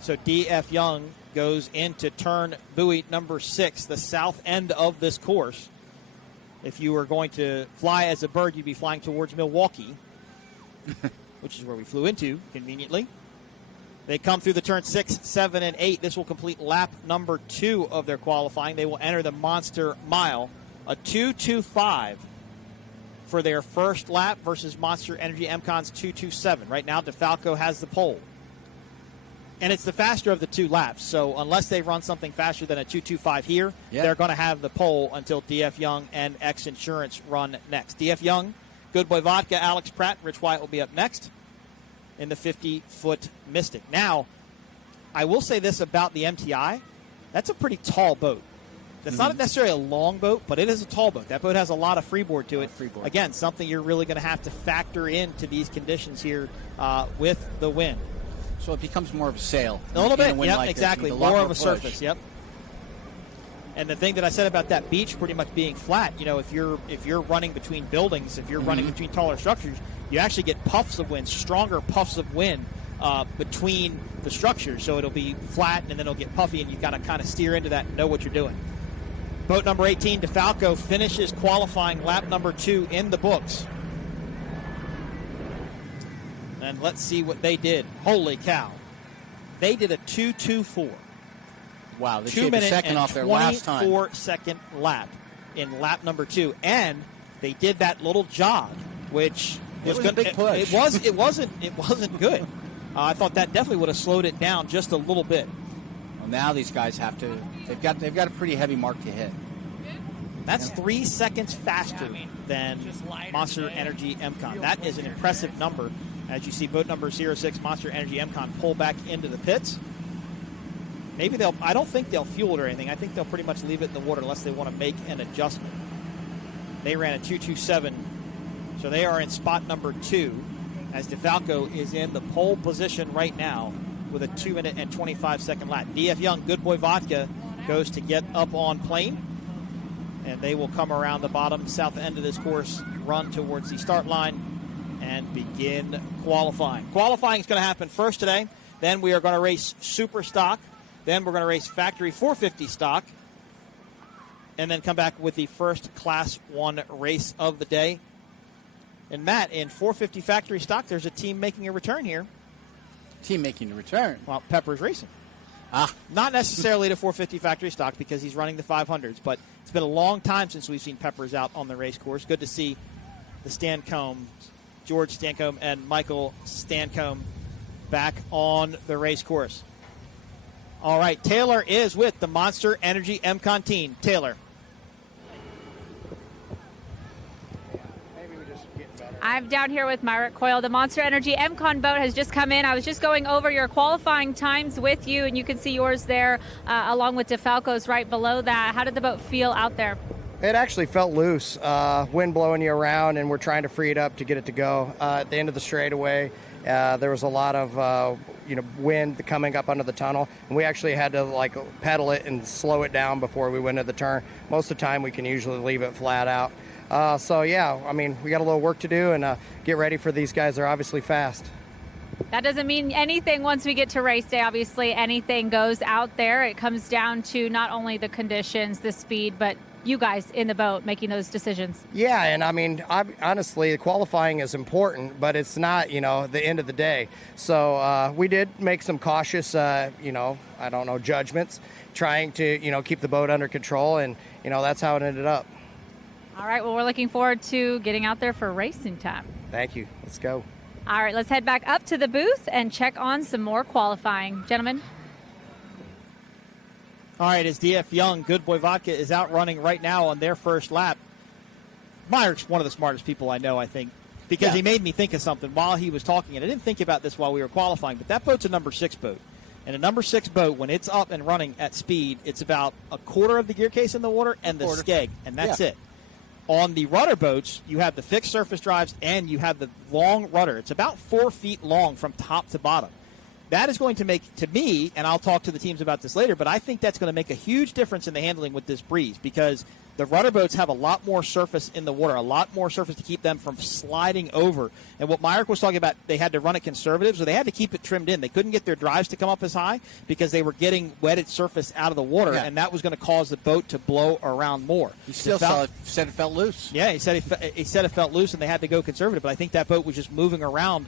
So DF Young goes into turn buoy number 6, the south end of this course. If you were going to fly as a bird, you'd be flying towards Milwaukee, which is where we flew into, conveniently. They come through the turn 6, 7, and 8. This will complete lap number 2 of their qualifying. They will enter the Monster Mile, a 2:25 for their first lap versus Monster Energy MCon's 2:27. Right now, Defalco has the pole. And it's the faster of the 2 laps, so unless they run something faster than a 2:25 here, they're going to have the pole until DF Young and XINSURANCE run next. DF Young, Goodboy Vodka, Alex Pratt, Rich Wyatt will be up next in the 50-foot Mystic. Now, I will say this about the MTI. That's a pretty tall boat. That's not necessarily a long boat, but it is a tall boat. That boat has a lot of freeboard to it. Again, something you're really going to have to factor into these conditions here with the wind. So it becomes more of a sail. A little bit, yep, like exactly. More of a surface, yep. And the thing that I said about that beach pretty much being flat, if you're running between buildings, if you're running between taller structures, you actually get puffs of wind, stronger puffs of wind between the structures. So it'll be flat and then it'll get puffy, and you got to kind of steer into that and know what you're doing. Boat number 18, Defalco, finishes qualifying lap number 2 in the books. And let's see what they did. Holy cow. They did a 2:24. Wow, they shaved a second off their last time. 2-minute-24-second lap in lap number 2. And they did that little jog, which was a big push. It wasn't good. I thought that definitely would have slowed it down just a little bit. Well, now these guys have to. They've got a pretty heavy mark to hit. That's 3 seconds faster than Monster Energy MCon. That is an impressive number. As you see, boat number 06, Monster Energy MCon, pull back into the pits. Maybe I don't think they'll fuel it or anything. I think they'll pretty much leave it in the water unless they want to make an adjustment. They ran a 2:27, so they are in spot number 2 as Defalco is in the pole position right now with a 2-minute and 25-second lap. DF Young, Goodboy Vodka, goes to get up on plane, and they will come around the bottom south end of this course, run towards the start line, and begin qualifying. Qualifying is going to happen first today. Then we are going to race super stock. Then we're going to race factory 450 stock. And then come back with the first Class 1 race of the day. And Matt, in 450 factory stock, there's a team making a return here. Team making a return? Well, Pepper's Racing. Not necessarily to 450 factory stock because he's running the 500s, but it's been a long time since we've seen Peppers out on the race course. Good to see the Stancombe, George Stancombe and Michael Stancombe back on the race course. All right, Taylor is with the Monster Energy MCon team. Taylor. I'm down here with Myrick Coyle. The Monster Energy MCon boat has just come in. I was just going over your qualifying times with you, and you can see yours there along with Defalco's right below that. How did the boat feel out there? It actually felt loose. Wind blowing you around, and we're trying to free it up to get it to go. At the end of the straightaway, there was a lot of wind coming up under the tunnel, and we actually had to pedal it and slow it down before we went into the turn. Most of the time, we can usually leave it flat out. We got a little work to do and get ready for these guys. They're obviously fast. That doesn't mean anything once we get to race day. Obviously, anything goes out there. It comes down to not only the conditions, the speed, but you guys in the boat making those decisions. Yeah, and honestly, qualifying is important, but it's not, the end of the day. So we did make some cautious, judgments, trying to, keep the boat under control, and, that's how it ended up. All right, well, we're looking forward to getting out there for racing time. Thank you. Let's go. All right, let's head back up to the booth and check on some more qualifying. Gentlemen. All right, as DF Young, Goodboy Vodka is out running right now on their first lap. Myrick's one of the smartest people I know, I think, because he made me think of something while he was talking. And I didn't think about this while we were qualifying, but that boat's a number 6 boat. And a number 6 boat, when it's up and running at speed, it's about a quarter of the gear case in the water and the skeg, and that's it. On the rudder boats, you have the fixed surface drives and you have the long rudder. It's about 4 feet long from top to bottom. That is going to make, to me, and I'll talk to the teams about this later, but I think that's going to make a huge difference in the handling with this breeze because the rudder boats have a lot more surface in the water, a lot more surface to keep them from sliding over. And what Myrick was talking about, they had to run it conservative, so they had to keep it trimmed in. They couldn't get their drives to come up as high because they were getting wetted surface out of the water, and that was going to cause the boat to blow around more. He still said it felt loose. Yeah, he said it felt loose, and they had to go conservative. But I think that boat was just moving around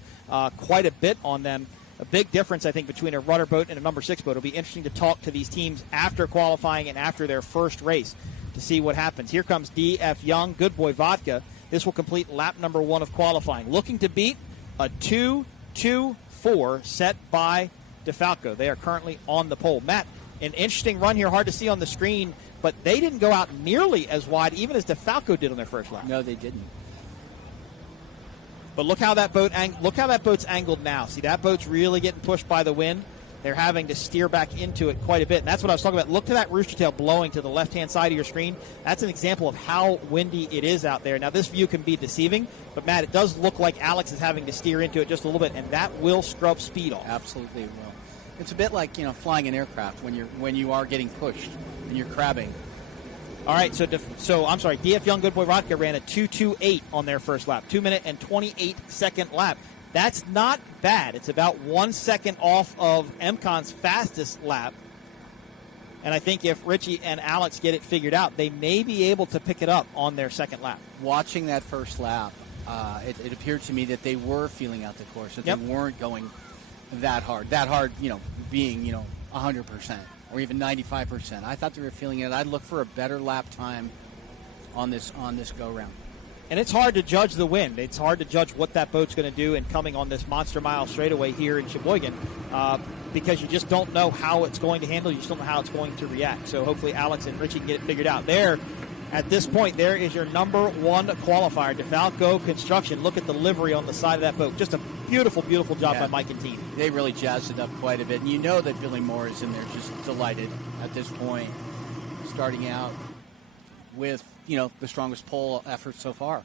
quite a bit on them. A big difference, I think, between a rudder boat and a number 6 boat. It'll be interesting to talk to these teams after qualifying and after their first race to see what happens. Here comes DF Young, Goodboy Vodka. This will complete lap number 1 of qualifying. Looking to beat a 2-2-4 set by Defalco. They are currently on the pole. Matt, an interesting run here. Hard to see on the screen, but they didn't go out nearly as wide, even as Defalco did on their first lap. No, they didn't. But look how that boat's angled now. See, that boat's really getting pushed by the wind. They're having to steer back into it quite a bit. And that's what I was talking about. Look to that rooster tail blowing to the left-hand side of your screen. That's an example of how windy it is out there. Now, this view can be deceiving, but, Matt, it does look like Alex is having to steer into it just a little bit, and that will scrub speed off. Absolutely will. It's a bit like, flying an aircraft when you are getting pushed and you're crabbing. All right, DF Young Goodboy Vodka ran a 2:28 on their first lap, 2-minute and 28-second lap. That's not bad. It's about 1 second off of MCon's fastest lap. And I think if Richie and Alex get it figured out, they may be able to pick it up on their second lap. Watching that first lap, it appeared to me that they were feeling out the course, that they weren't going that hard, being, 100%. Or even 95%. I thought they were feeling it. I'd look for a better lap time on this go-round. And it's hard to judge the wind. It's hard to judge what that boat's going to do in coming on this Monster Mile straightaway here in Sheboygan because you just don't know how it's going to handle. You just don't know how it's going to react. So hopefully Alex and Richie can get it figured out. There, At this point, there is your number 1 qualifier, Defalco Construction. Look at the livery on the side of that boat. Just a beautiful, beautiful job by Mike and team. They really jazzed it up quite a bit. And you know that Billy Moore is in there just delighted at this point, starting out with, the strongest pole effort so far.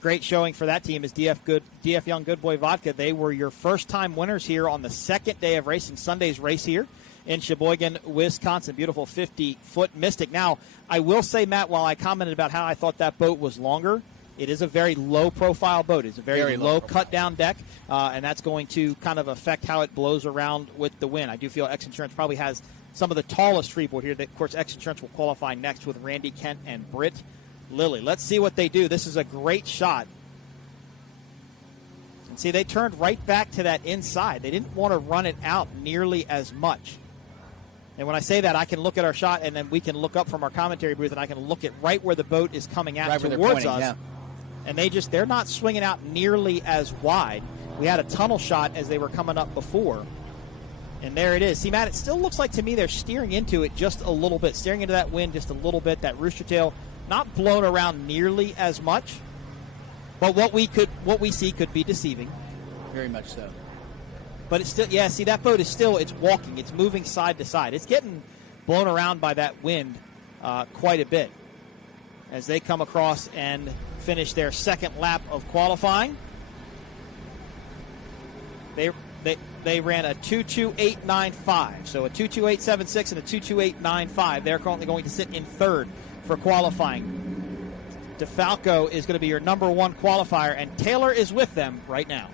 Great showing for that team is DF Young Goodboy Vodka. They were your first-time winners here on the second day of racing, Sunday's race here in Sheboygan, Wisconsin. Beautiful 50-foot Mystic. Now, I will say, Matt, while I commented about how I thought that boat was longer, it is a very low-profile boat. It's a very low cut-down deck, and that's going to kind of affect how it blows around with the wind. I do feel X-Insurance probably has some of the tallest freeboard here. Of course, X-Insurance will qualify next with Randy Kent and Britt Lilly. Let's see what they do. This is a great shot. And see, they turned right back to that inside. They didn't want to run it out nearly as much. And when I say that, I can look at our shot, and then we can look up from our commentary booth, and I can look at right where the boat is coming out towards us. Yeah. And they're not swinging out nearly as wide. We had a tunnel shot as they were coming up before. And there it is. See, Matt, it still looks like to me they're steering into it just a little bit, steering into that wind just a little bit. That rooster tail not blown around nearly as much. But what we see could be deceiving. Very much so. But it's still, see, that boat is still, it's walking. It's moving side to side. It's getting blown around by that wind quite a bit as they come across and finish their second lap of qualifying. They ran a 2:28.95, so a 2:28.76 and a 2:28.95. They're currently going to sit in third for qualifying. Defalco is going to be your number 1 qualifier, and Taylor is with them right now.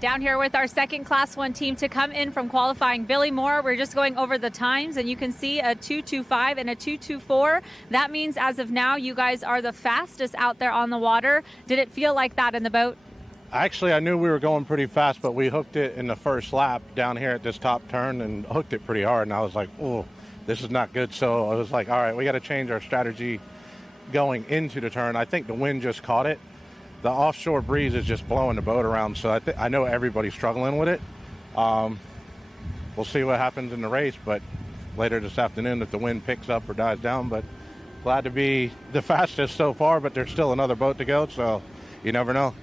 Down here with our second Class 1 team to come in from qualifying, Billy Moore. We're just going over the times, and you can see a 2:25 and a 2:24. That means as of now, you guys are the fastest out there on the water. Did it feel like that in the boat? Actually, I knew we were going pretty fast, but we hooked it in the first lap down here at this top turn and hooked it pretty hard, and I was like, oh, this is not good. So I was like, all right, we got to change our strategy going into the turn. I think the wind just caught it. The offshore breeze is just blowing the boat around, so I know everybody's struggling with it. We'll see what happens in the race, but later this afternoon if the wind picks up or dies down. But glad to be the fastest so far, but there's still another boat to go, so you never know.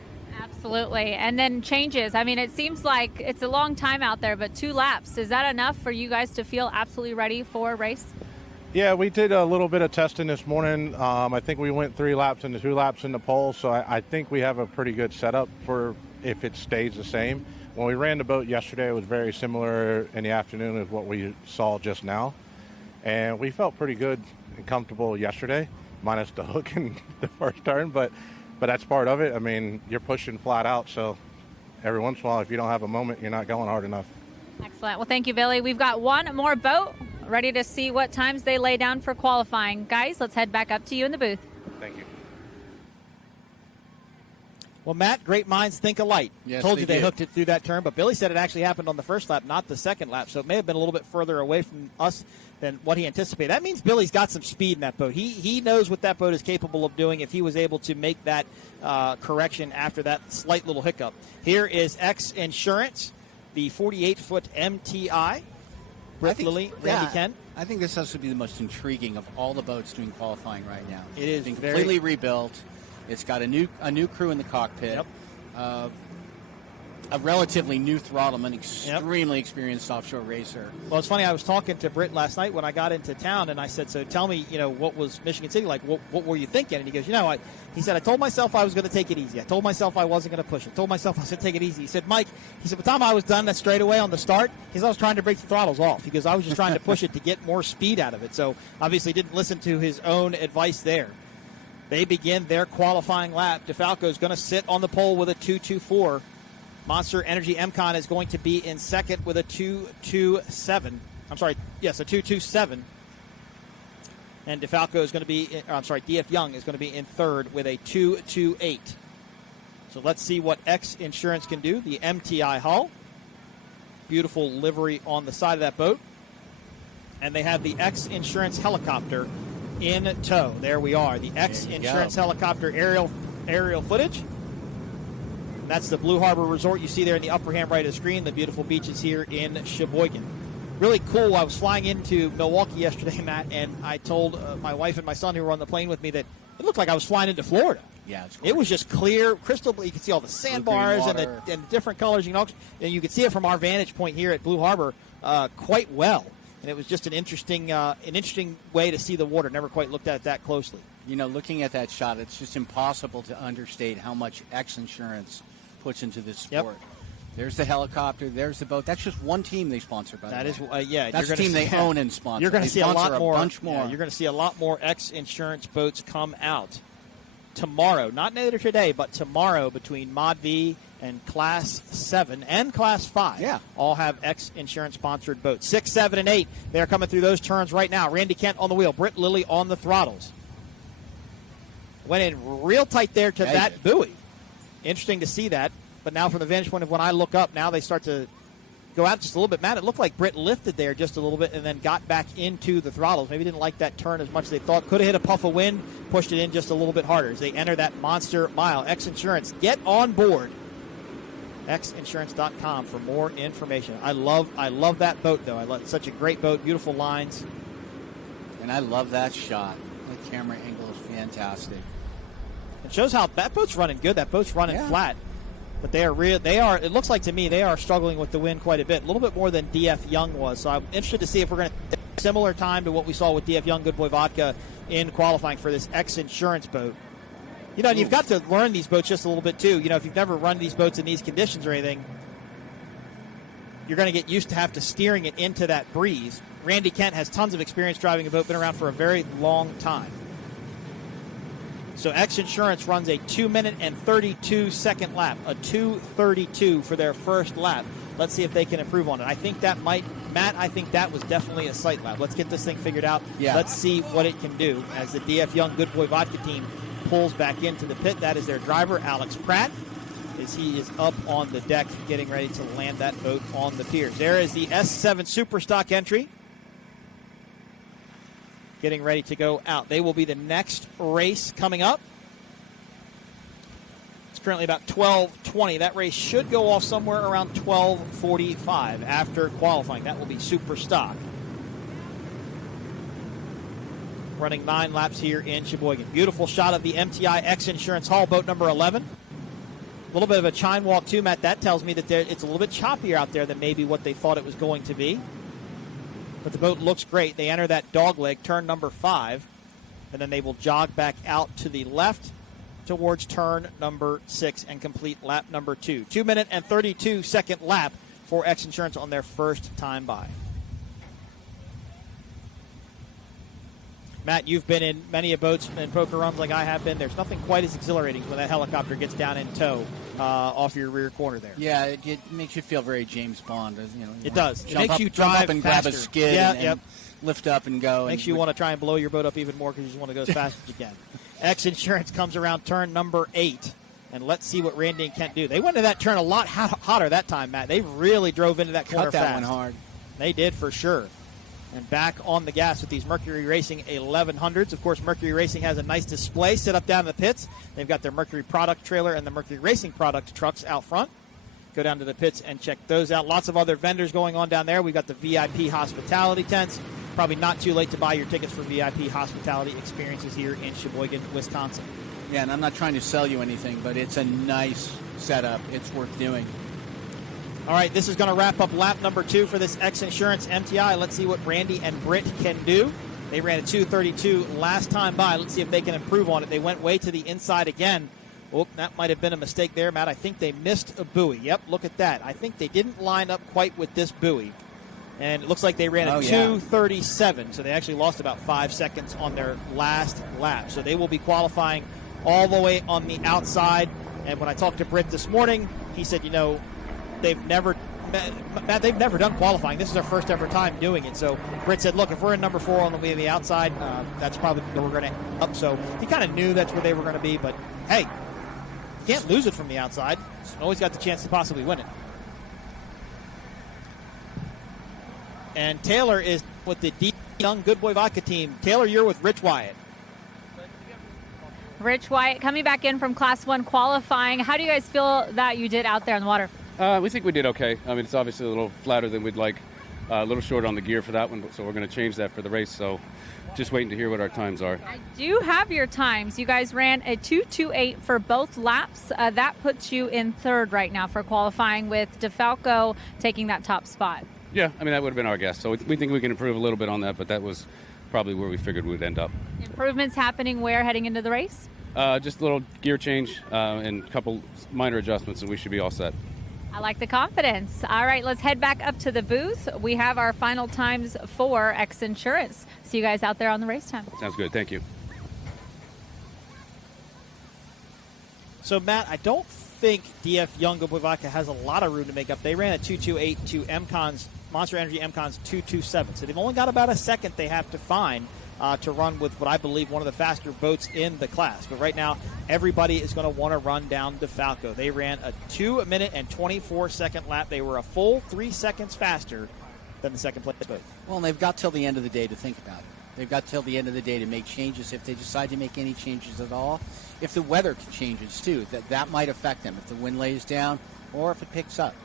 Absolutely. And then changes. I mean, it seems like it's a long time out there, but 2 laps. Is that enough for you guys to feel absolutely ready for a race? Yeah, we did a little bit of testing this morning. I think we went 3 laps and 2 laps in the pole, so I think we have a pretty good setup for if it stays the same. When we ran the boat yesterday, it was very similar in the afternoon as what we saw just now. And we felt pretty good and comfortable yesterday, minus the hook in the first turn, but that's part of it. I mean, you're pushing flat out, so every once in a while, if you don't have a moment, you're not going hard enough. Excellent. Well, thank you, Billy. We've got one more boat ready to see what times they lay down for qualifying. Guys, let's head back up to you in the booth. Thank you. Well, Matt, great minds think alike. Yes, Told you they did. hooked it through that turn, but Billy said it actually happened on the first lap, not the second lap, so it may have been a little bit further away from us than what he anticipated. That means Billy's got some speed in that boat. He knows what that boat is capable of doing if he was able to make that correction after that slight little hiccup. Here is XINSURANCE, the 48-foot MTI. Britt Lilly, Randy Kent. I think this has to be the most intriguing of all the boats doing qualifying right now. It is It's been completely rebuilt. It's got a new crew in the cockpit. Yep. A relatively new throttleman, extremely experienced offshore racer. Well, it's funny. I was talking to Britt last night when I got into town, and I said, so tell me, what was Michigan City like? What were you thinking? And he goes, he said, I told myself I was going to take it easy. I told myself I wasn't going to push it. I told myself I was going to take it easy. He said, Mike, by the time I was done that straight away on the start, I was trying to break the throttles off because I was just trying to push it to get more speed out of it. So obviously didn't listen to his own advice there. They begin their qualifying lap. Defalco is going to sit on the pole with a 2:24. Monster Energy MCon is going to be in second with a 2:27. A 2:27. And Defalco is going to be, DF Young is going to be in third with a 2:28. So let's see what XINSURANCE can do. The MTI hull. Beautiful livery on the side of that boat. And they have the XINSURANCE helicopter in tow. There we are. The XINSURANCE helicopter aerial footage. That's the Blue Harbor Resort you see there in the upper hand right of the screen, the beautiful beaches here in Sheboygan. really cool. I was flying into Milwaukee yesterday, Matt, and I told my wife and my son who were on the plane with me that it looked like I was flying into Florida. Yeah, it was just clear, crystal clear. You could see all the sandbars and the different colors. And you could see it from our vantage point here at Blue Harbor quite well. And it was just an interesting way to see the water. Never quite looked at it that closely. You know, looking at that shot, it's just impossible to understate how much X-Insurance puts into this sport. Yep. There's the helicopter. There's the boat. That's just one team they sponsor, by the way. That is, yeah. That's a team they own and sponsor. You're going to see a lot more. Bunch more. Yeah, you're going to see a lot more X-Insurance boats come out tomorrow. Not later today, but tomorrow between Mod V and Class 7 and Class 5. Yeah. All have X-Insurance sponsored boats. 6, 7, and 8. They're coming through those turns right now. Randy Kent on the wheel. Britt Lilly on the throttles. Went in real tight there to that buoy. Interesting to see that. But now from the vantage point of when I look up, now they start to go out just a little bit. Matt, it looked like Britt lifted there just a little bit and then got back into the throttles. Maybe didn't like that turn as much as they thought. Could have hit a puff of wind, pushed it in just a little bit harder as they enter that monster mile. X-Insurance, get on board. XInsurance.com for more information. I love that boat, though. It's such a great boat, beautiful lines. And I love that shot. The camera angle is fantastic. It shows how that boat's running good. That boat's running flat. But they are. It looks like to me they are struggling with the wind quite a bit, a little bit more than DF Young was. So I'm interested to see if we're going to similar time to what we saw with DF Young, Goodboy Vodka in qualifying for this X-Insurance boat. You know, and you've got to learn these boats just a little bit too. You know, if you've never run these boats in these conditions or anything, you're going to get used to have to steering it into that breeze. Randy Kent has tons of experience driving a boat, been around for a very long time. So X-Insurance runs a 2-minute and 32-second lap, a 2:32 for their first lap. Let's see if they can improve on it. I think that might, Matt, I think that was definitely a sight lap. Let's get this thing figured out. Yeah. Let's see what it can do as the DF Young Goodboy Vodka team pulls back into the pit. That is their driver, Alex Pratt, as he is up on the deck getting ready to land that boat on the piers. There is the S7 Superstock entry, getting ready to go out. They will be the next race coming up. It's currently about 12:20. That race should go off somewhere around 12:45 after qualifying. That will be Superstock. Running 9 laps here in Sheboygan. Beautiful shot of the MTI X-Insurance Hall, boat number 11. A little bit of a chine walk too, Matt. That tells me that it's a little bit choppier out there than maybe what they thought it was going to be. But the boat looks great. They enter that dogleg, turn number 5, and then they will jog back out to the left towards turn number 6 and complete lap number 2. 2-minute and 32-second lap for X-Insurance on their first time by. Matt, you've been in many of boats and poker runs like I have been. There's nothing quite as exhilarating when that helicopter gets down in tow off your rear corner there. Yeah, it makes you feel very James Bond. You know, it does. It makes you jump drive up and faster. grab a skid and lift up and go. Makes you want to try and blow your boat up even more because you just want to go as fast as you can. X-Insurance comes around turn number 8. And let's see what Randy and Kent do. They went to that turn a lot hotter that time, Matt. They really drove into that corner Cut that fast. one hard. They did for sure. And back on the gas with these Mercury Racing 1100s. Of course, Mercury Racing has a nice display set up down in the pits. They've got their Mercury product trailer and the Mercury Racing product trucks out front. Go down to the pits and check those out. Lots of other vendors going on down there. We've got the VIP hospitality tents. Probably not too late to buy your tickets for VIP hospitality experiences here in Sheboygan, Wisconsin. Yeah, and I'm not trying to sell you anything, but it's a nice setup. It's worth doing. All right, this is going to wrap up lap number 2 for this X-Insurance MTI. Let's see what Randy and Britt can do. They ran a 2:32 last time by. Let's see if they can improve on it. They went way to the inside again. Oh, that might have been a mistake there, Matt. I think they missed a buoy. Yep, look at that. I think they didn't line up quite with this buoy. And it looks like they ran a 2:37, so they actually lost about 5 seconds on their last lap. So they will be qualifying all the way on the outside. And when I talked to Britt this morning, he said, you know, they've never done qualifying. This is their first ever time doing it. So Britt said, look, if we're in number 4 on the way to the outside, that's probably where we're going to end up. So he kind of knew that's where they were going to be. But, hey, you can't lose it from the outside. Always got the chance to possibly win it. And Taylor is with the DF Young Goodboy Vodka team. Taylor, you're with Rich Wyatt. Rich Wyatt coming back in from Class 1 qualifying. How do you guys feel that you did out there on the water? We think we did okay. I mean, it's obviously a little flatter than we'd like. A little short on the gear for that one, so we're going to change that for the race. So just waiting to hear what our times are. I do have your times. You guys ran a 2:28 for both laps. That puts you in third right now for qualifying, with Defalco taking that top spot. Yeah, I mean, that would have been our guess. So we think we can improve a little bit on that, but that was probably where we figured we'd end up. Improvements happening where heading into the race? Just a little gear change and a couple minor adjustments, and we should be all set. I like the confidence. All right, let's head back up to the booth. We have our final times for XINSURANCE. See you guys out there on the race time. Sounds good. Thank you. So, Matt, I don't think DF Young Goodboy Vodka has a lot of room to make up. They ran a 2:28 to MCON's Monster Energy MCON's 2:27. So they've only got about a second they have to find to run with what I believe one of the faster boats in the class. But right now, everybody is going to want to run down Defalco. They ran a 2 minute and 24-second lap. They were a full 3 seconds faster than the second place boat. Well, and they've got till the end of the day to think about it. They've got till the end of the day to make changes if they decide to make any changes at all. If the weather changes, too, that might affect them. If the wind lays down or if it picks up.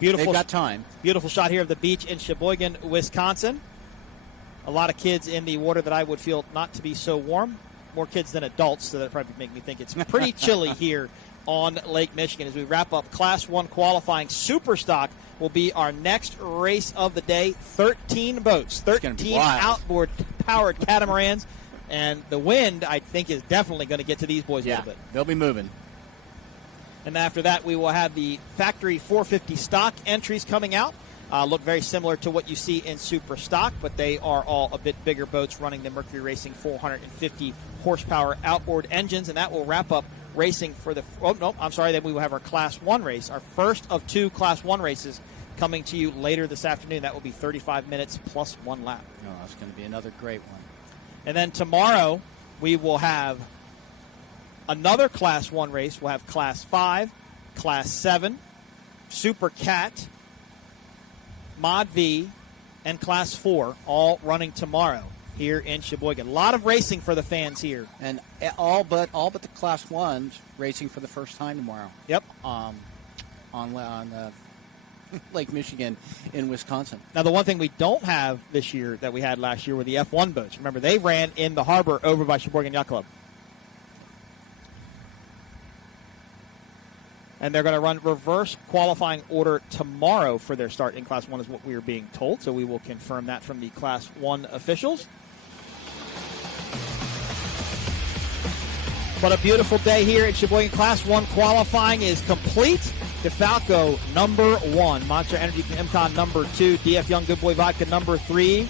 Beautiful. They've got time. Beautiful shot here of the beach in Sheboygan, Wisconsin. A lot of kids in the water that I would feel not to be so warm. More kids than adults, so that probably make me think it's pretty chilly here on Lake Michigan. As we wrap up Class 1 qualifying, Superstock will be our next race of the day. 13 boats, 13 outboard-powered catamarans. And the wind, I think, is definitely going to get to these boys a little bit. They'll be moving. And after that, we will have the factory 450 stock entries coming out. Look very similar to what you see in Super Stock, but they are all a bit bigger boats running the Mercury Racing 450 horsepower outboard engines, and that will wrap up racing for the. Oh no, I'm sorry. Then we will have our Class 1 race, our first of 2 Class 1 races, coming to you later this afternoon. That will be 35 minutes plus 1 lap. Oh, that's going to be another great one. And then tomorrow we will have another Class 1 race. We'll have Class 5, Class 7, Super Cat, Mod V, and Class 4 all running tomorrow here in Sheboygan. A lot of racing for the fans here. And all but the Class 1s racing for the first time tomorrow. Yep. On Lake Michigan in Wisconsin. Now, the one thing we don't have this year that we had last year were the F1 boats. Remember, they ran in the harbor over by Sheboygan Yacht Club. And they're going to run reverse qualifying order tomorrow for their start in Class 1 is what we are being told. So we will confirm that from the Class 1 officials. But a beautiful day here at Sheboygan. Class 1 qualifying is complete. Defalco number 1, Monster Energy MCON number 2, DF Young Goodboy Vodka number 3,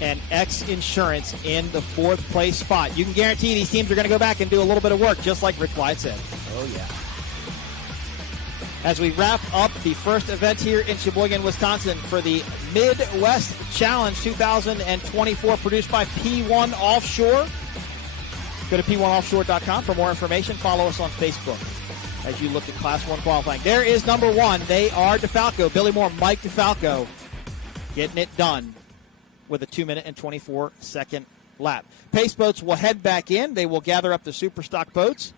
and XINSURANCE in the 4th place spot. You can guarantee these teams are going to go back and do a little bit of work, just like Rich Wyatt said. Oh, yeah. As we wrap up the first event here in Sheboygan, Wisconsin for the Midwest Challenge 2024, produced by P1 Offshore. Go to p1offshore.com for more information. Follow us on Facebook as you look at Class 1 qualifying. There is number 1. They are Defalco. Billy Moore, Mike Defalco, getting it done with a 2 minute and 24-second lap. Pace boats will head back in. They will gather up the super stock boats,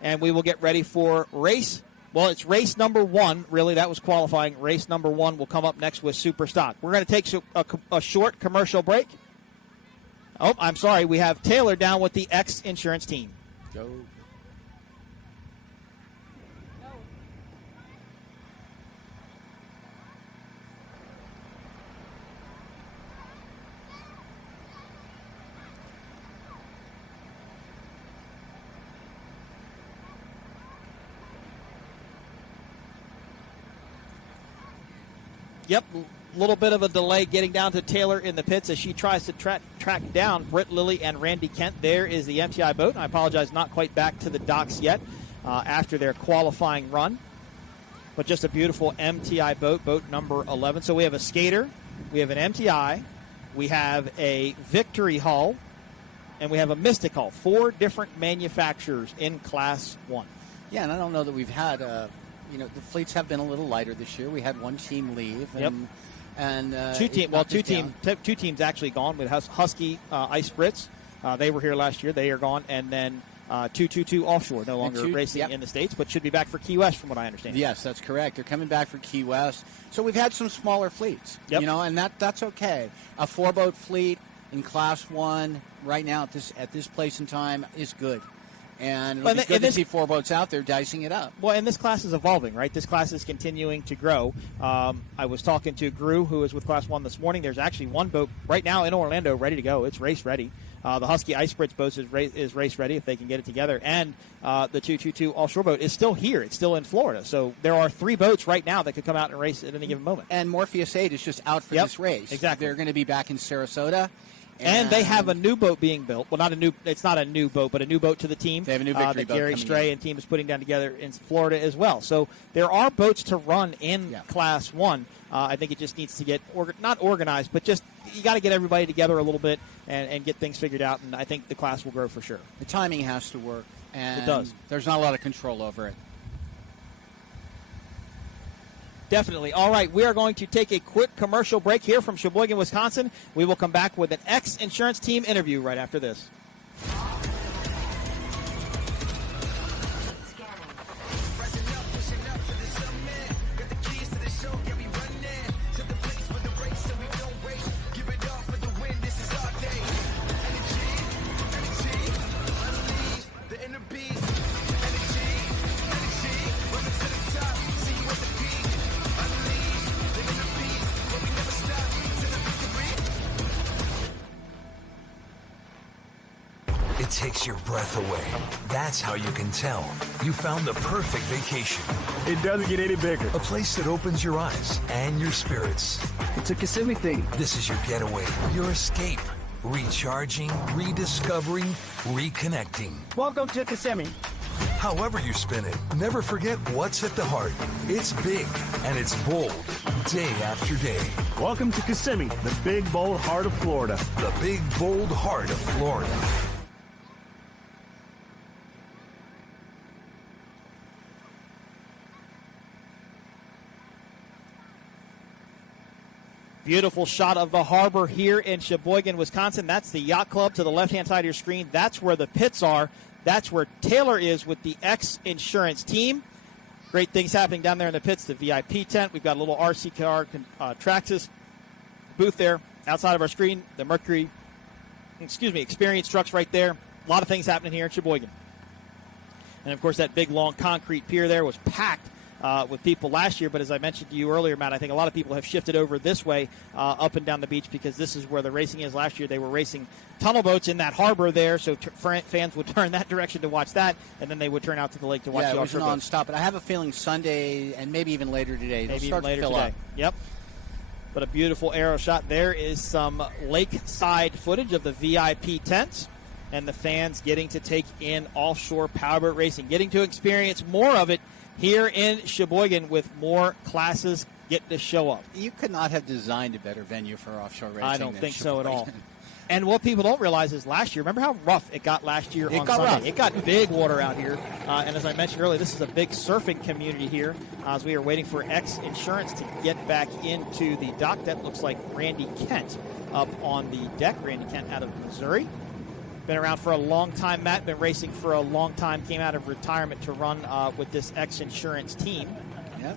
and we will get ready for race. Well, it's race number 1. Really, that was qualifying. Race number 1 will come up next with super stock. We're going to take a short commercial break. Oh, I'm sorry. We have Taylor down with the XINSURANCE team. Go. Yep, a little bit of a delay getting down to Taylor in the pits as she tries to track down Britt Lilly and Randy Kent. There is the MTI boat. I apologize, not quite back to the docks yet after their qualifying run. But just a beautiful MTI boat, boat number 11. So we have a skater, we have an MTI, we have a Victory hull, and we have a Mystic hull. 4 different manufacturers in Class 1. Yeah, and I don't know that we've had the fleets have been a little lighter this year. We had one team leave. And two teams actually gone with Husky Ice Brits. They were here last year. They are gone. And then 222 Offshore, no longer racing yep. in the States, but should be back for Key West from what I understand. Yes, that's correct. They're coming back for Key West. So we've had some smaller fleets, Yep. and that's okay. A 4-boat fleet in Class 1 right now at this place in time is good. And it'll be good to see 4 boats out there dicing it up. Well, and this class is evolving, right? This class is continuing to grow. I was talking to Gru, who is with Class 1 this morning. There's actually one boat right now in Orlando ready to go. It's race ready. The Husky Ice Spritz boat is race ready if they can get it together. And the 222 Offshore boat is still here. It's still in Florida. So there are 3 boats right now that could come out and race at any given moment. And Morpheus 8 is just out for this race. Exactly. They're going to be back in Sarasota. And they have a new boat being built. Well, it's not a new boat, but a new boat to the team. They have a new victory that boat Gary coming Stray in. and team is putting down together in Florida as well. So there are boats to run in Class 1. I think it just needs to get not organized, but just you got to get everybody together a little bit and get things figured out. And I think the class will grow for sure. The timing has to work. And it does. There's not a lot of control over it. Definitely. All right, we are going to take a quick commercial break here from Sheboygan, Wisconsin. We will come back with an X Insurance team interview right after this. It takes your breath away. That's how you can tell you found the perfect vacation. It doesn't get any bigger. A place that opens your eyes and your spirits. It's a Kissimmee thing. This is your getaway, your escape. Recharging, rediscovering, reconnecting. Welcome to Kissimmee. However you spin it, never forget what's at the heart. It's big and it's bold, day after day. Welcome to Kissimmee, the big, bold heart of Florida. The big, bold heart of Florida. Beautiful shot of the harbor here in Sheboygan, Wisconsin. That's the yacht club to the left-hand side of your screen. That's where the pits are. That's where Taylor is with the X Insurance team. Great things happening down there in the pits. The VIP tent. We've got a little RC car Traxxas booth there outside of our screen. The Mercury, Experience trucks right there. A lot of things happening here in Sheboygan. And, of course, that big, long concrete pier there was packed with people last year, but as I mentioned to you earlier, Matt, I think a lot of people have shifted over this way up and down the beach because this is where the racing is. Last year they were racing tunnel boats in that harbor there, so fans would turn that direction to watch that, and then they would turn out to the lake to watch the offshore boats. Yeah, it was nonstop, but I have a feeling Sunday and maybe even later today they'll start to fill up. Yep. But a beautiful aero shot. There is some lakeside footage of the VIP tents and the fans getting to take in offshore powerboat racing, getting to experience more of it here in Sheboygan with more classes getting to show up. You could not have designed a better venue for offshore racing. I don't think so at all. And what people don't realize is last year, remember how rough it got last year on Sunday? Rough. It got big water out here. And as I mentioned earlier, this is a big surfing community here as we are waiting for X Insurance to get back into the dock. That looks like Randy Kent up on the deck. Randy Kent out of Missouri. Been around for a long time, Matt. Been racing for a long time. Came out of retirement to run with this X Insurance team. Yeah.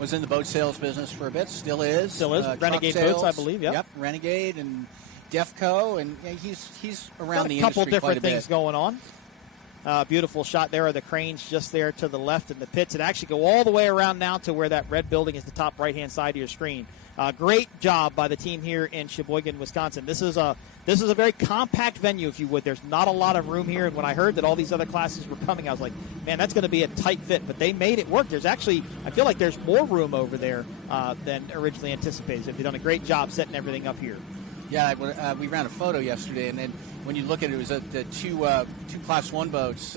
Was in the boat sales business for a bit. Still is. Still is. Renegade Boats, I believe. Yep. Renegade and Defco, and he's around the industry quite a bit. A couple different things going on. Beautiful shot. There are the cranes just there to the left in the pits. It actually go all the way around now to where that red building is the top right-hand side of your screen. Great job by the team here in Sheboygan, Wisconsin. This is a very compact venue, if you would. There's not a lot of room here. And when I heard that all these other classes were coming, I was like, man, that's going to be a tight fit. But they made it work. There's actually, I feel like there's more room over there than originally anticipated. They've done a great job setting everything up here. Yeah, we ran a photo yesterday, and then when you look at it, it was the two Class 1 boats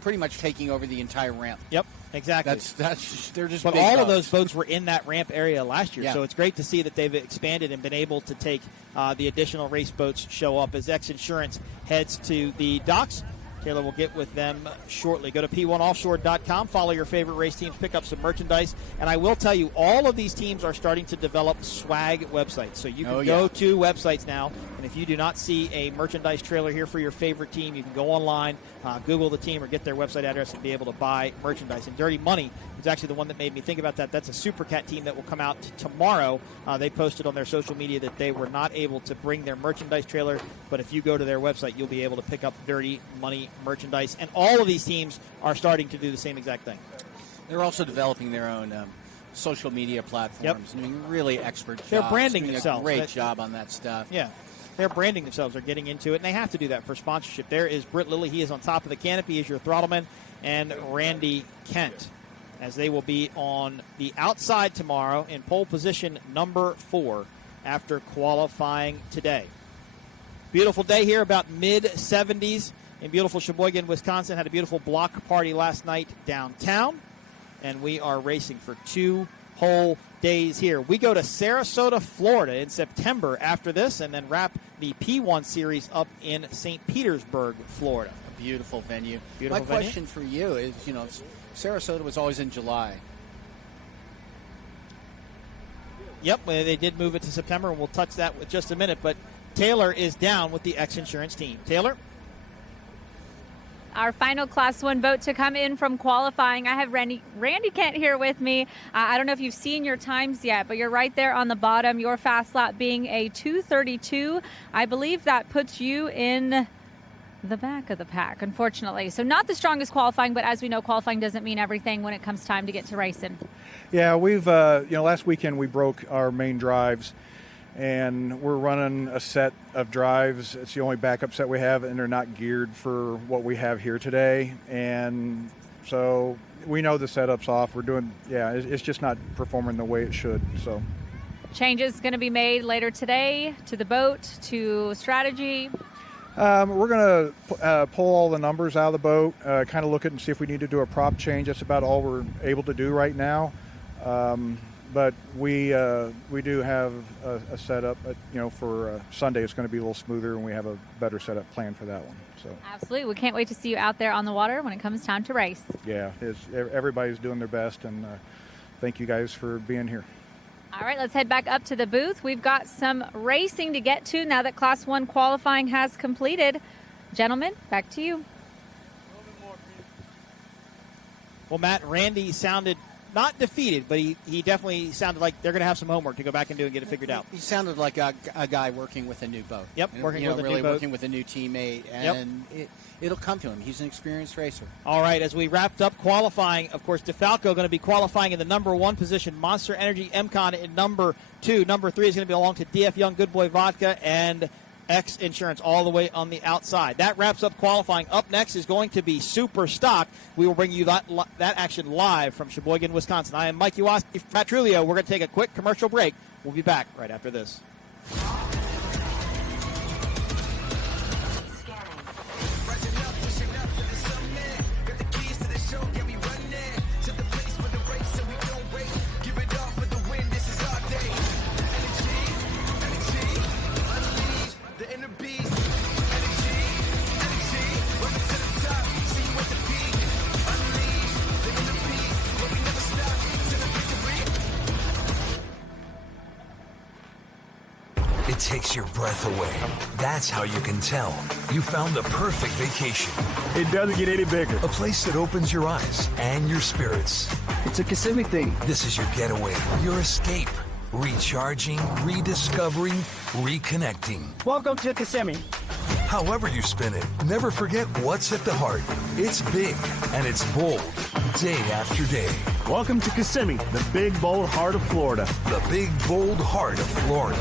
pretty much taking over the entire ramp. Yep. Exactly. They're just. But big all boats. of those boats were in that ramp area last year, Yeah. so it's great to see that they've expanded and been able to take the additional race boats show up as X Insurance heads to the docks. Taylor will get with them shortly. Go to P1Offshore.com, follow your favorite race teams, pick up some merchandise. And I will tell you, all of these teams are starting to develop swag websites. So you can go to websites now And if you do not see a merchandise trailer here for your favorite team, you can go online, Google the team, or get their website address and be able to buy merchandise. And Dirty Money is actually the one that made me think about that. That's a Super Cat team that will come out tomorrow. They posted on their social media that they were not able to bring their merchandise trailer, but if you go to their website, you'll be able to pick up Dirty Money merchandise. And all of these teams are starting to do the same exact thing. They're also developing their own social media platforms. I mean, really expert jobs. They're branding doing themselves. A great job on that stuff. Yeah. They're branding themselves. They're getting into it, and they have to do that for sponsorship. There is Britt Lilly. He is on top of the canopy as your throttleman, and Randy Kent, as they will be on the outside tomorrow in pole position number 4 after qualifying today. Beautiful day here, about mid-70s in beautiful Sheboygan, Wisconsin. Had a beautiful block party last night downtown, and we are racing for 2 whole days here. We go to Sarasota, Florida in September after this, and then wrap the P1 series up in St. Petersburg, Florida. A beautiful venue. Beautiful My venue. question for you is, Sarasota was always in July. Yep, they did move it to September, and we'll touch that with just a minute. But Taylor is down with the X-Insurance team. Taylor? Our final Class 1 boat to come in from qualifying. I have Randy Kent here with me. I don't know if you've seen your times yet, but you're right there on the bottom. Your fast lap being a 2:32. I believe that puts you in the back of the pack, unfortunately. So not the strongest qualifying, but as we know, qualifying doesn't mean everything when it comes time to get to racing. Yeah, we've, last weekend we broke our main drives, and we're running a set of drives. It's the only backup set we have, and they're not geared for what we have here today. And so we know the setup's off. We're doing, it's just not performing the way it should. So Changes going to be made later today to the boat, to strategy. we're going to pull all the numbers out of the boat, kind of look at and see if we need to do a prop change. That's about all we're able to do right now. But we do have a setup, for Sunday. It's going to be a little smoother, and we have a better setup planned for that one. So Absolutely. We can't wait to see you out there on the water when it comes time to race. yeah, everybody's doing their best, and thank you guys for being here. All right, let's head back up to the booth. We've got some racing to get to now that Class 1 qualifying has completed. Gentlemen, back to you. Well, Matt, Randy sounded not defeated, but he definitely sounded like they're going to have some homework to go back and do and get it figured out. He sounded like a guy working with a new boat. Yep, working with a really new boat. working with a new teammate, and it'll come to him. He's an experienced racer. All right, as we wrapped up qualifying, of course, Defalco going to be qualifying in the number 1 position. Monster Energy MCon in number 2. Number 3 is going to belong to DF Young, Goodboy Vodka, and XINSURANCE all the way on the outside. That wraps up qualifying. Up next is going to be Super Stock. We will bring you that action live from Sheboygan, Wisconsin. I am Mike Uwasti, Matt Trulio. We're going to take a quick commercial break. We'll be back right after this. It takes your breath away. That's how you can tell you found the perfect vacation. It doesn't get any bigger. A place that opens your eyes and your spirits. It's a Kissimmee thing. This is your getaway, your escape. Recharging, rediscovering, reconnecting. Welcome to Kissimmee. However you spin it, never forget what's at the heart. It's big and it's bold, day after day. Welcome to Kissimmee, the big, bold heart of Florida. The big, bold heart of Florida.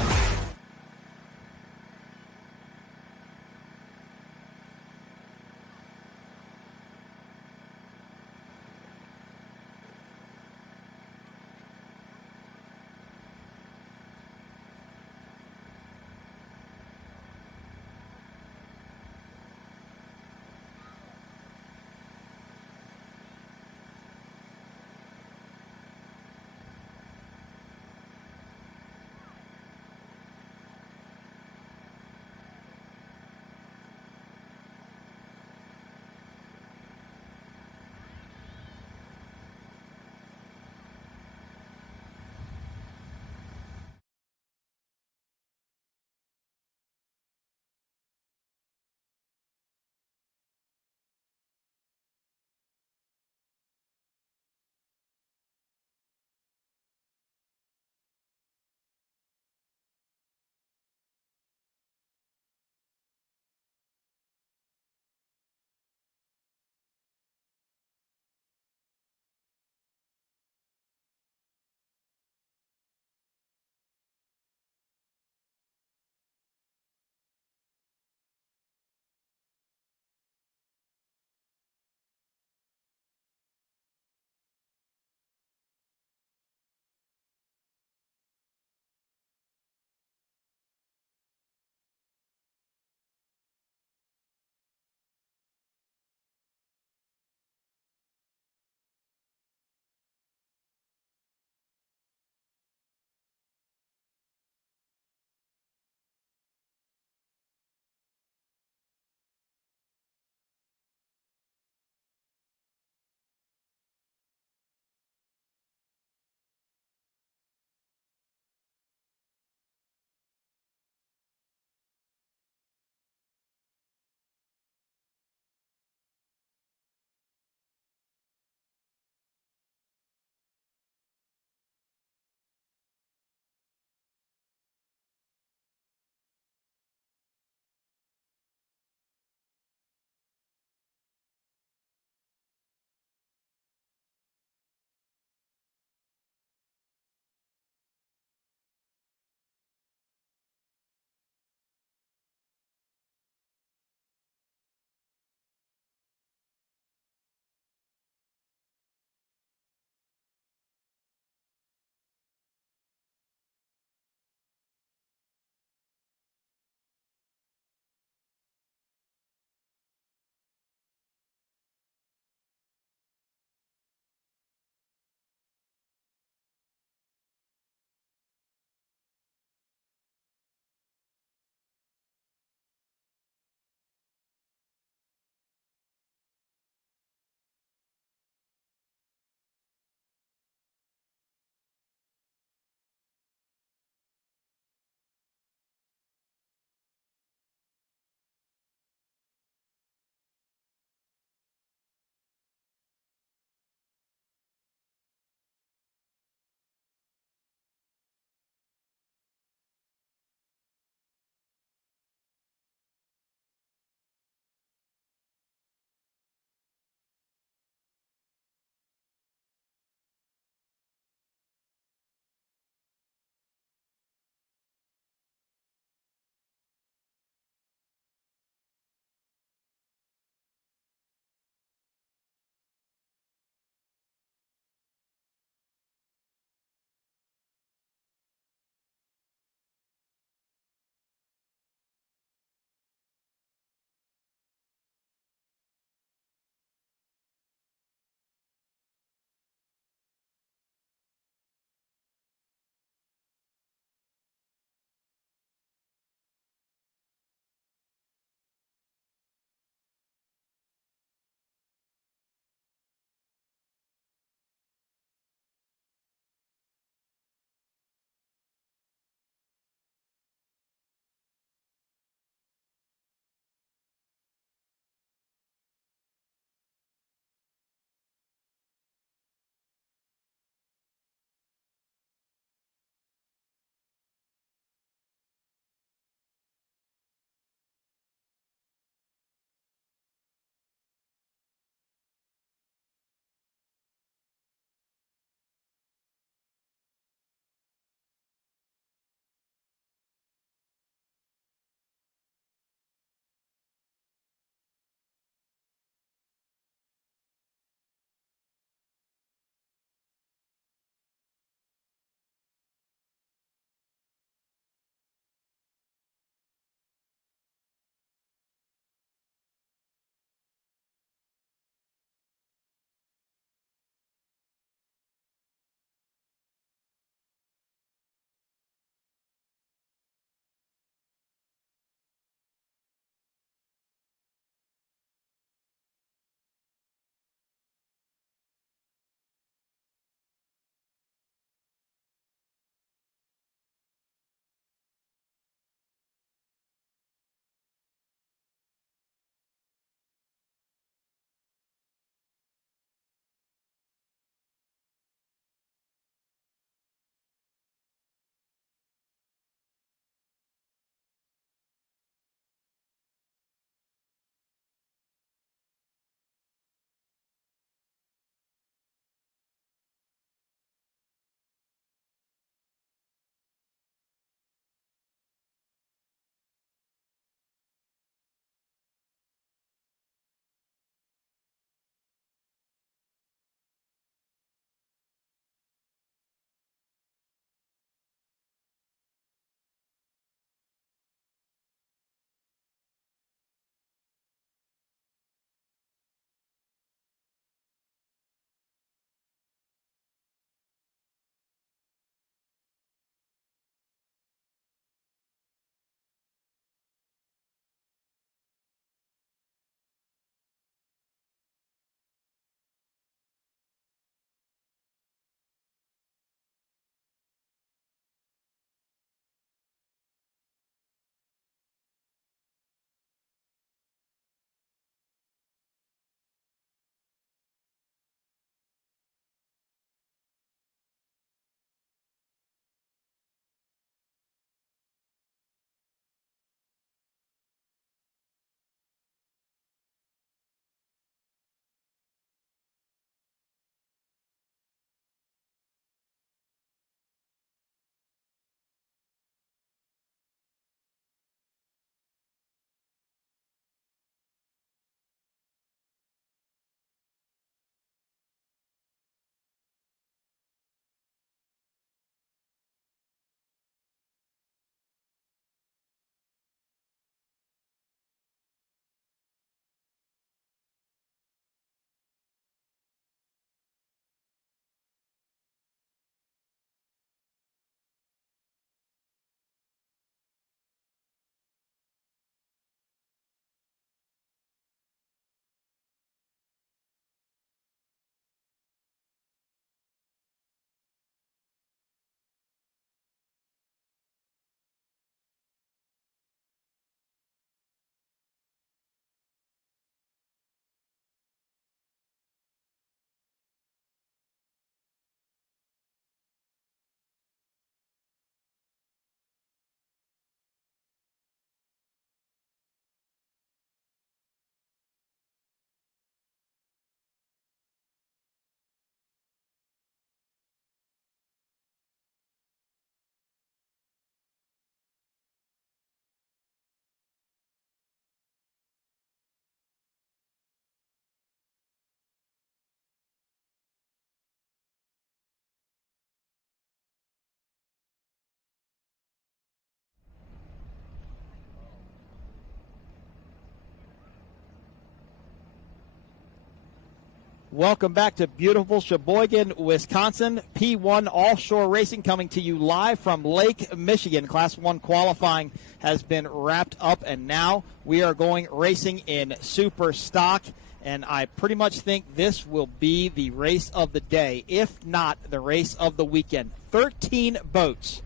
Welcome back to beautiful Sheboygan, Wisconsin. P1 Offshore Racing coming to you live from Lake Michigan. Class 1 qualifying has been wrapped up, and now we are going racing in super stock. And I pretty much think this will be the race of the day, if not the race of the weekend. 13 boats,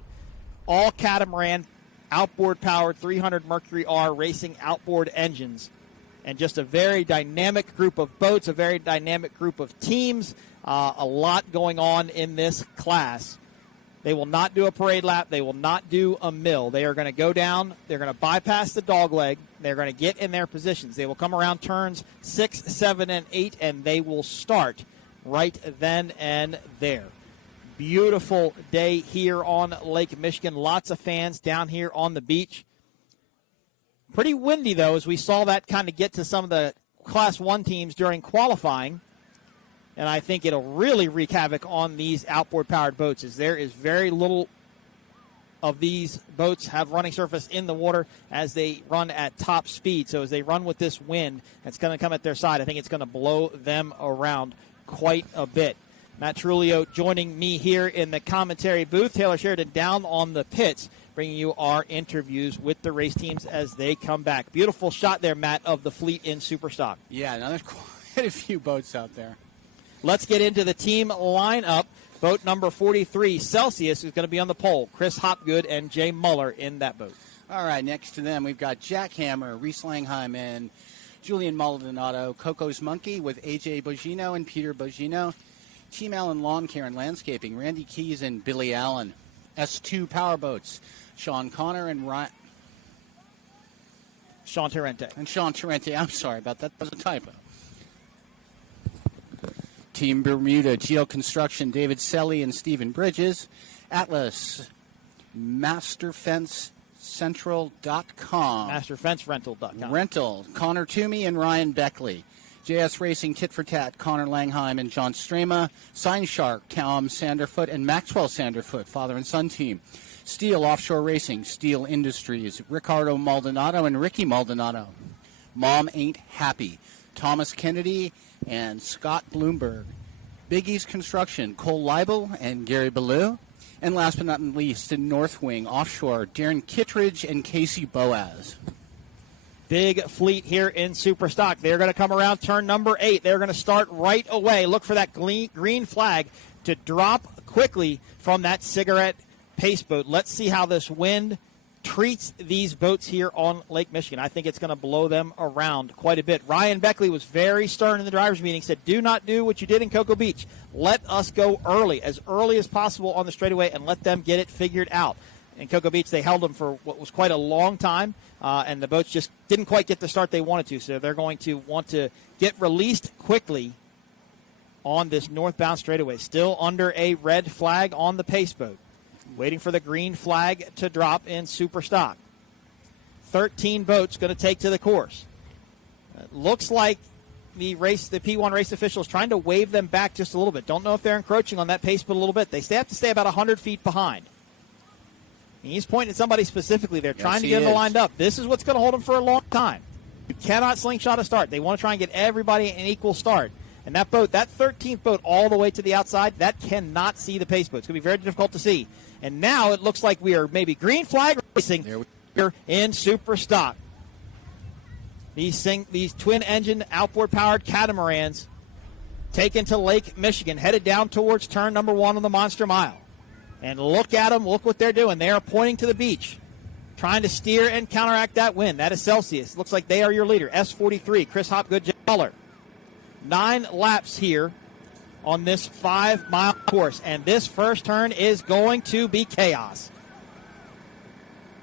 all catamaran, outboard-powered 300 Mercury R racing outboard engines. And just a very dynamic group of boats, a very dynamic group of teams, a lot going on in this class. They will not do a parade lap. They will not do a mill. They are going to go down. They're going to bypass the dogleg. They're going to get in their positions. They will come around turns 6, 7, and 8, and they will start right then and there. Beautiful day here on Lake Michigan. Lots of fans down here on the beach. Pretty windy, though, as we saw that kind of get to some of the Class 1 teams during qualifying. And I think it'll really wreak havoc on these outboard-powered boats, as there is very little of these boats have running surface in the water as they run at top speed. So as they run with this wind that's going to come at their side, I think it's going to blow them around quite a bit. Matt Trulio joining me here in the commentary booth. Taylor Sheridan down on the pits, bringing you our interviews with the race teams as they come back. Beautiful shot there, Matt, of the fleet in Superstock. Yeah, now there's quite a few boats out there. Let's get into the team lineup. Boat number 43, Celsius, is going to be on the pole. Chris Hopgood and Jay Muller in that boat. All right, next to them, we've got Jack Hammer, Reese Langheim, and Julian Maldonado. Coco's Monkey with AJ Bogino and Peter Bogino. Team Allen Lawn Care and Landscaping, Randy Keys and Billy Allen. S2 Powerboats, Sean Connor and Sean Tarente. And Sean Tarente. I'm sorry about that. That was a typo. Team Bermuda, Geo Construction, David Selly and Stephen Bridges. Atlas, MasterFenceCentral.com. MasterFenceRental.com. Rental, Connor Toomey and Ryan Beckley. JS Racing, Tit for Tat, Connor Langheim and John Strema. Sign Shark, Tom Sanderfoot and Maxwell Sanderfoot, father and son team. Steel Offshore Racing, Steel Industries, Ricardo Maldonado and Ricky Maldonado. Mom Ain't Happy, Thomas Kennedy and Scott Bloomberg. Big East Construction, Cole Leibel and Gary Ballou. And last but not least, in North Wing Offshore, Darren Kittredge and Casey Boaz. Big fleet here in Superstock. They're going to come around turn number 8. They're going to start right away. Look for that green flag to drop quickly from that cigarette pace boat. Let's see how this wind treats these boats here on Lake Michigan. I think it's going to blow them around quite a bit. Ryan Beckley was very stern in the drivers' meeting, said, do not do what you did in Cocoa Beach. Let us go early as possible on the straightaway, and let them get it figured out. In Cocoa Beach, they held them for what was quite a long time, and the boats just didn't quite get the start they wanted to, so they're going to want to get released quickly on this northbound straightaway. Still under a red flag on the pace boat, waiting for the green flag to drop in Superstock. 13 boats going to take to the course. Looks like the P1 race officials trying to wave them back just a little bit. Don't know if they're encroaching on that pace boat a little bit. They have to stay about 100 feet behind. He's pointing at somebody specifically. They're trying to get them lined up. This is what's going to hold them for a long time. You cannot slingshot a start. They want to try and get everybody an equal start. And that boat, that 13th boat all the way to the outside, that cannot see the pace boat. It's going to be very difficult to see. And now it looks like we are maybe green flag racing here in Superstock. These twin-engine, outboard-powered catamarans taken to Lake Michigan, headed down towards turn number 1 on the Monster Mile. And look at them. Look what they're doing. They are pointing to the beach, trying to steer and counteract that wind. That is Celsius. Looks like they are your leader. S43, Chris Hopgood, Jay Muller. 9 laps here on this 5-mile course. And this first turn is going to be chaos.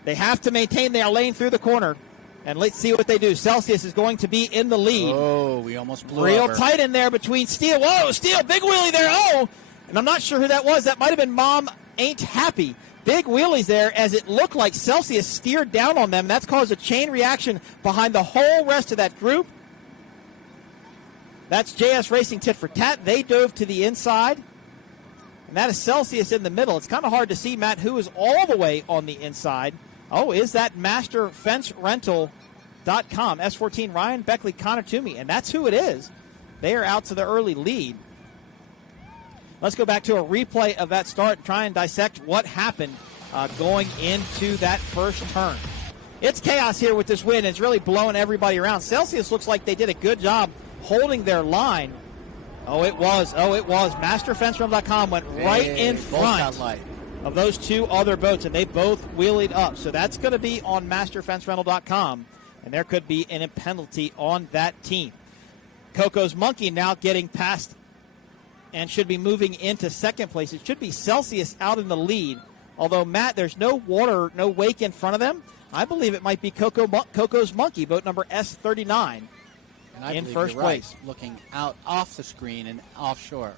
They have to maintain their lane through the corner. And let's see what they do. Celsius is going to be in the lead. Oh, we almost blew Real over. tight in there between Steele. Whoa, Steele, big wheelie there. Oh, and I'm not sure who that was. That might have been Mom Ain't Happy. Big wheelies there as it looked like Celsius steered down on them. That's caused a chain reaction behind the whole rest of that group. That's JS Racing Tit for Tat. They dove to the inside. And that is Celsius in the middle. It's kind of hard to see, Matt, who is all the way on the inside. Oh, is that MasterFenceRental.com. S14, Ryan Beckley, Connor Toomey. And that's who it is. They are out to the early lead. Let's go back to a replay of that start and try and dissect what happened going into that first turn. It's chaos here with this win. It's really blowing everybody around. Celsius looks like they did a good job holding their line. Oh, it was. MasterFenceRental.com went right in front of those two other boats, and they both wheelied up. So that's going to be on MasterFenceRental.com, and there could be a penalty on that team. Coco's Monkey now getting past and should be moving into second place. It should be Celsius out in the lead. Although, Matt, there's no water, no wake in front of them. I believe it might be Coco's Monkey, boat number S39, in first place. Right, looking out off the screen and offshore.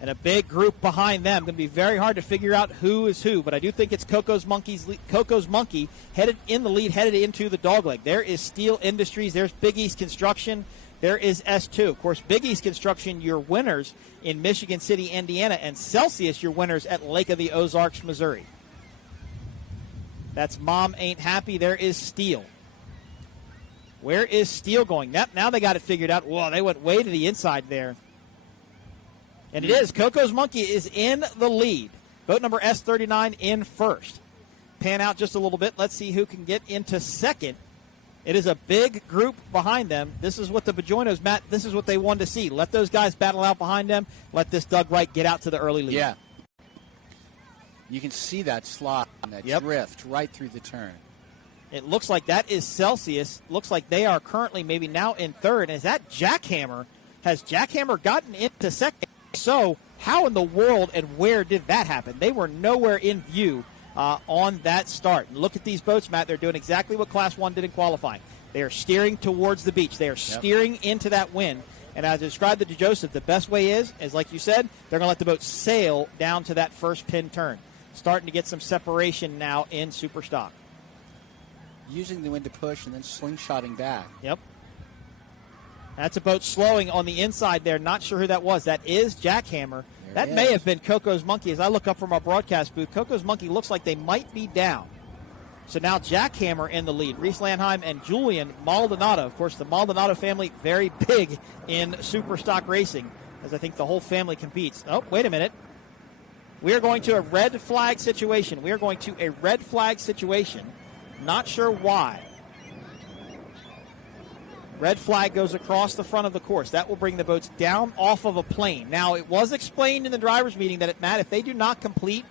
And a big group behind them. Going to be very hard to figure out who is who, but I do think it's Coco's Monkey headed in the lead, headed into the dogleg. There is Steel Industries. There's Big East Construction. There is S2. Of course, Big East Construction, your winners in Michigan City, Indiana, and Celsius, your winners at Lake of the Ozarks, Missouri. That's Mom Ain't Happy. There is Steel. Where is Steel going? Now they got it figured out. Whoa, they went way to the inside there. And it is. Coco's Monkey is in the lead. Boat number S39 in first. Pan out just a little bit. Let's see who can get into second. It is a big group behind them. This is what the Bajoinos, Matt, this is what they wanted to see. Let those guys battle out behind them. Let this Doug Wright get out to the early lead. Yeah. You can see that slot and that drift right through the turn. It looks like that is Celsius. Looks like they are currently maybe now in third. And is that Jackhammer? Has Jackhammer gotten into second? So how in the world and where did that happen? They were nowhere in view on that start. And look at these boats, Matt. They're doing exactly what Class 1 did in qualifying. They are steering towards the beach. They are steering into that wind. And as I described it to Joseph, the best way is like you said, they're going to let the boat sail down to that first pin turn. Starting to get some separation now in super stock. Using the wind to push and then slingshotting back. Yep. That's a boat slowing on the inside there. Not sure who that was. That is Jackhammer. That may have been Coco's Monkey. As I look up from our broadcast booth, Coco's Monkey looks like they might be down. So now Jackhammer in the lead. Reese Landheim and Julian Maldonado. Of course, the Maldonado family very big in super stock racing, as I think the whole family competes. Oh, wait a minute. We are going to a red flag situation. Not sure why. Red flag goes across the front of the course. That will bring the boats down off of a plane. Now, it was explained in the driver's meeting that, Matt, if they do not complete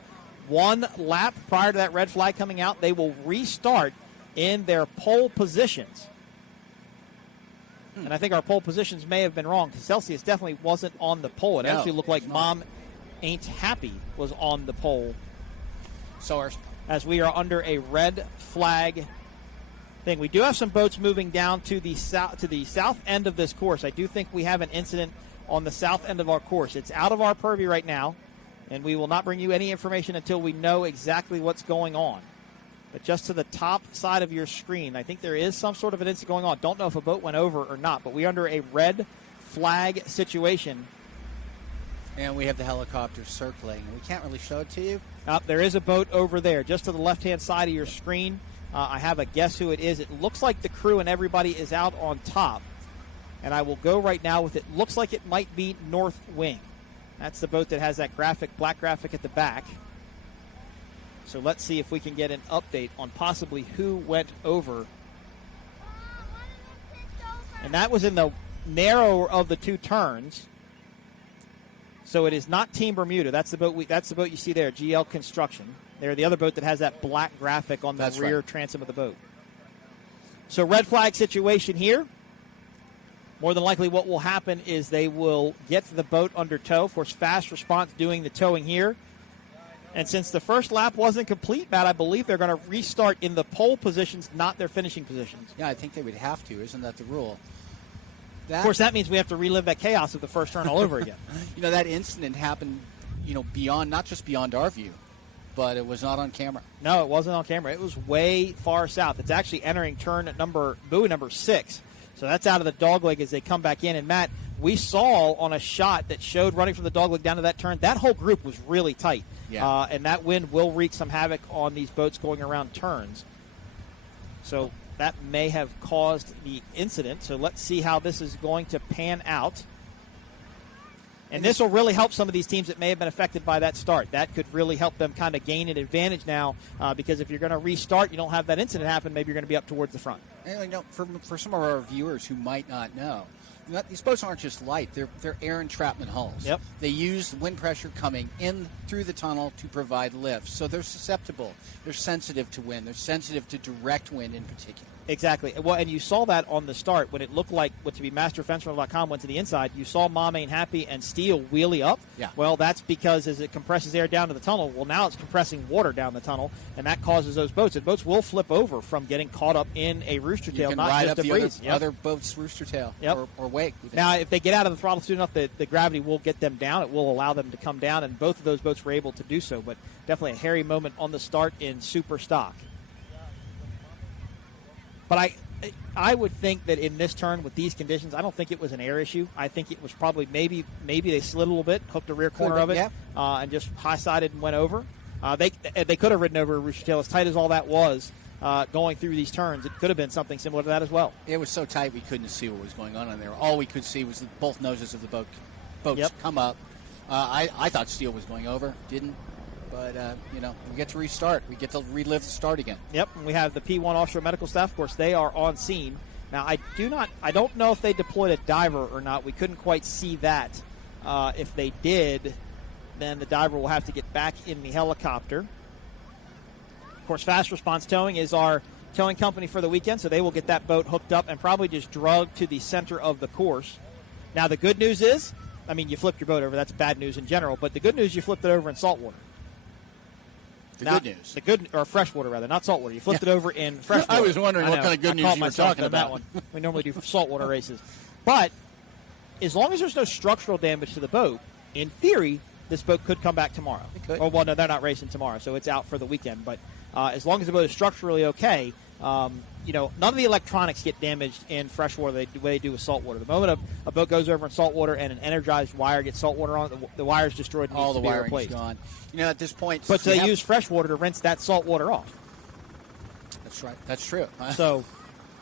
one lap prior to that red flag coming out, they will restart in their pole positions. And I think our pole positions may have been wrong because Celsius definitely wasn't on the pole. It actually looked like Mom Ain't Happy was on the pole. So as we are under a red flag thing. We do have some boats moving down to the south end of this course. I do think we have an incident on the south end of our course. It's out of our purview right now, and we will not bring you any information until we know exactly what's going on. But just to the top side of your screen, I think there is some sort of an incident going on. Don't know if a boat went over or not, but we're under a red flag situation. And we have the helicopter circling. We can't really show it to you. There is a boat over there, just to the left-hand side of your screen. I have a guess who it is. It looks like the crew and everybody is out on top. And I will go right now with it. Looks like it might be North Wing. That's the boat that has that black graphic at the back. So let's see if we can get an update on possibly who went over. And that was in the narrower of the two turns. So it is not Team Bermuda. That's the boat you see there, GL Construction. They're the other boat that has that black graphic on the rear transom of the boat. So red flag situation here. More than likely what will happen is they will get the boat under tow. Of course, fast response doing the towing here. And since the first lap wasn't complete, Matt, I believe they're going to restart in the pole positions, not their finishing positions. Yeah, I think they would have to. Isn't that the rule? Of course, that means we have to relive that chaos of the first turn all over again. That incident happened, beyond, not just beyond our view, but it was not on camera. No, it wasn't on camera. It was way far south. It's actually entering turn at buoy number 6. So that's out of the dogleg as they come back in. And, Matt, we saw on a shot that showed running from the dogleg down to that turn, that whole group was really tight. Yeah. And that wind will wreak some havoc on these boats going around turns. So that may have caused the incident. So let's see how this is going to pan out. And this will really help some of these teams that may have been affected by that start. That could really help them kind of gain an advantage now, because if you're going to restart, you don't have that incident happen, maybe you're going to be up towards the front. And, you know, for some of our viewers who might not know, these boats aren't just light. They're air entrapment hulls. Yep. They use wind pressure coming in through the tunnel to provide lift. So they're susceptible. They're sensitive to wind. They're sensitive to direct wind in particular. Exactly. Well, and you saw that on the start when it looked like what to be MasterFenceRunner.com went to the inside. You saw Mom Ain't Happy and Steel wheelie up. Yeah. Well, that's because as it compresses air down to the tunnel, well, now it's compressing water down the tunnel, and that causes those boats. And boats will flip over from getting caught up in a rooster tail, You can not ride just up a the breeze. other boat's rooster tail or wake. Now, if they get out of the throttle soon enough, the gravity will get them down. It will allow them to come down, and both of those boats were able to do so. But definitely a hairy moment on the start in super stock. But I would think that in this turn with these conditions, I don't think it was an air issue. I think it was probably maybe they slid a little bit, hooked the rear corner of it, and just high-sided and went over. They could have ridden over a rooster tail as tight as all that was going through these turns. It could have been something similar to that as well. It was so tight we couldn't see what was going on in there. All we could see was both noses of the boats come up. I thought Steel was going over. Didn't. But, we get to restart. We get to relive the start again. Yep, and we have the P1 offshore medical staff. Of course, they are on scene. Now, I don't know if they deployed a diver or not. We couldn't quite see that. If they did, then the diver will have to get back in the helicopter. Of course, Fast Response Towing is our towing company for the weekend, so they will get that boat hooked up and probably just drugged to the center of the course. Now, the good news is, you flipped your boat over. That's bad news in general. But the good news, you flipped it over in saltwater. Good news. Or freshwater, rather, not saltwater. You flipped it over in freshwater. I was wondering what kind of good news you were talking about. That one. We normally do saltwater races. But as long as there's no structural damage to the boat, in theory, this boat could come back tomorrow. It could. Oh, well, no, they're not racing tomorrow, so it's out for the weekend. But as long as the boat is structurally okay, none of the electronics get damaged in freshwater the way they do with saltwater. The moment a boat goes over in saltwater and an energized wire gets saltwater on it, the wire's destroyed and all needs the to be wiring's replaced. gone. At this point, But they use freshwater to rinse that saltwater off. That's right. That's true. So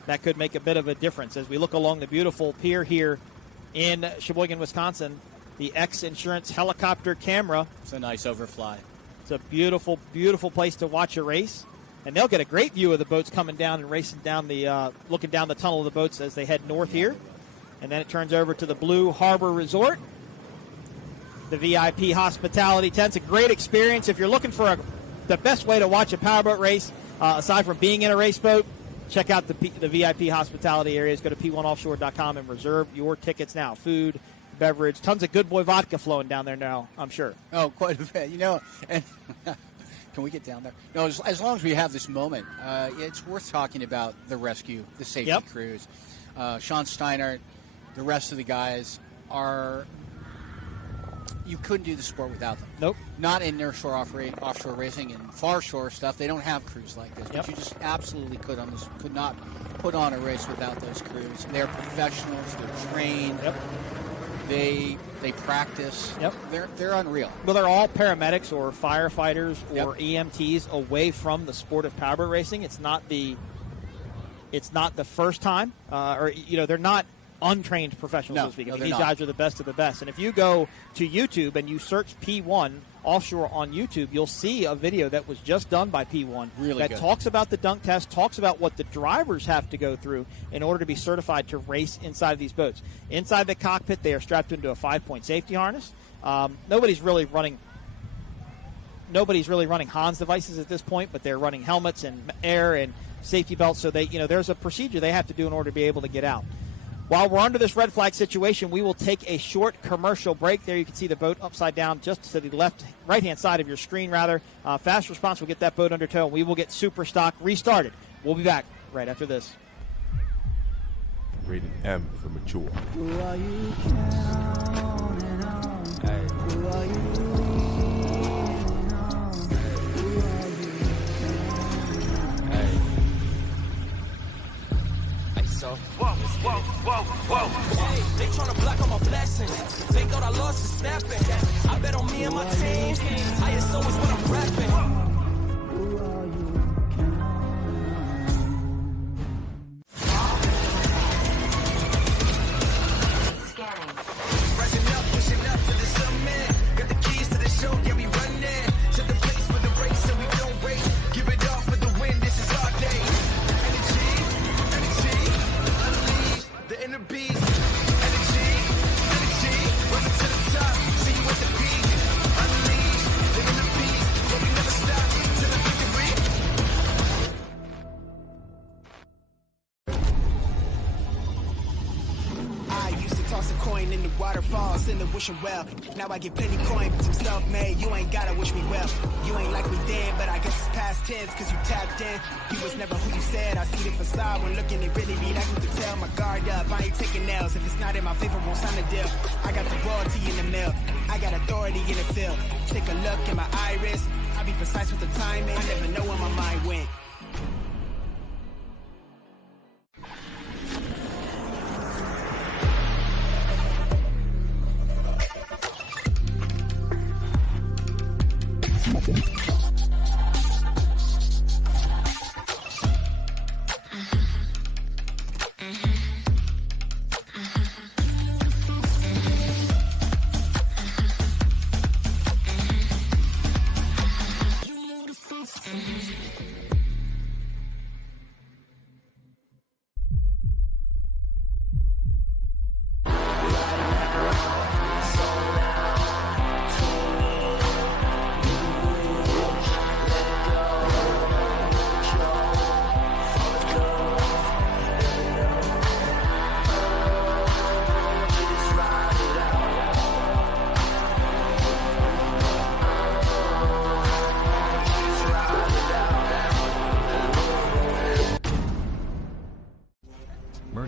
that could make a bit of a difference as we look along the beautiful pier here in Sheboygan, Wisconsin. The XINSURANCE helicopter camera. It's a nice overfly. It's a beautiful, beautiful place to watch a race. And they'll get a great view of the boats coming down and racing down looking down the tunnel of the boats as they head north here. And then it turns over to the Blue Harbor Resort. The VIP hospitality tent's a great experience. If you're looking for the best way to watch a powerboat race, aside from being in a race boat, check out the VIP hospitality areas. Go to p1offshore.com and reserve your tickets now. Food, beverage, tons of Goodboy vodka flowing down there now, I'm sure. Oh, quite a bit. And can we get down there? No, as long as we have this moment, it's worth talking about the rescue, the safety crews. Sean Steinert, the rest of the guys you couldn't do the sport without them. Nope. Not in nearshore offshore racing and far shore stuff. They don't have crews like this. But you just absolutely could not put on a race without those crews. They're professionals. They're trained. Yep. They practice. Yep. They're unreal. Well, they're all paramedics or firefighters or EMTs away from the sport of powerboat racing. It's not the first time, they're not untrained professionals, so to speak. These guys are the best of the best. And if you go to YouTube and you search P1 Offshore on YouTube, you'll see a video that was just done by P1 that talks about the dunk test, talks about what the drivers have to go through in order to be certified to race inside of these boats. Inside the cockpit, they are strapped into a 5-point safety harness. Nobody's really running Hans devices at this point, but they're running helmets and air and safety belts. So there's a procedure they have to do in order to be able to get out. While we're under this red flag situation, we will take a short commercial break. There you can see the boat upside down just to the right-hand side of your screen, rather. Fast Response will get that boat under tow, and we will get Super Stock restarted. We'll be back right after this. Rated M for mature. Who are you counting on? Who are you leaning on? Who are you counting on? So, whoa. Hey, they tryna block all my blessings. They thought I lost the snapping. I bet on me and my team. ISO is what I'm rapping. Who are you counting on? than to wish him well. Now I get plenty coin, but I'm self-made. You ain't gotta wish me well. You ain't like me then, but I guess it's past tense, cause you tapped in. You was never who you said. I see the facade when looking at really me. Like you can tell my guard up. I ain't taking nails. If it's not in my favor, won't sign a deal. I got the royalty in the mail. I got authority in the field. Take a look in my iris. I'll be precise with the timing. I never know where my mind went.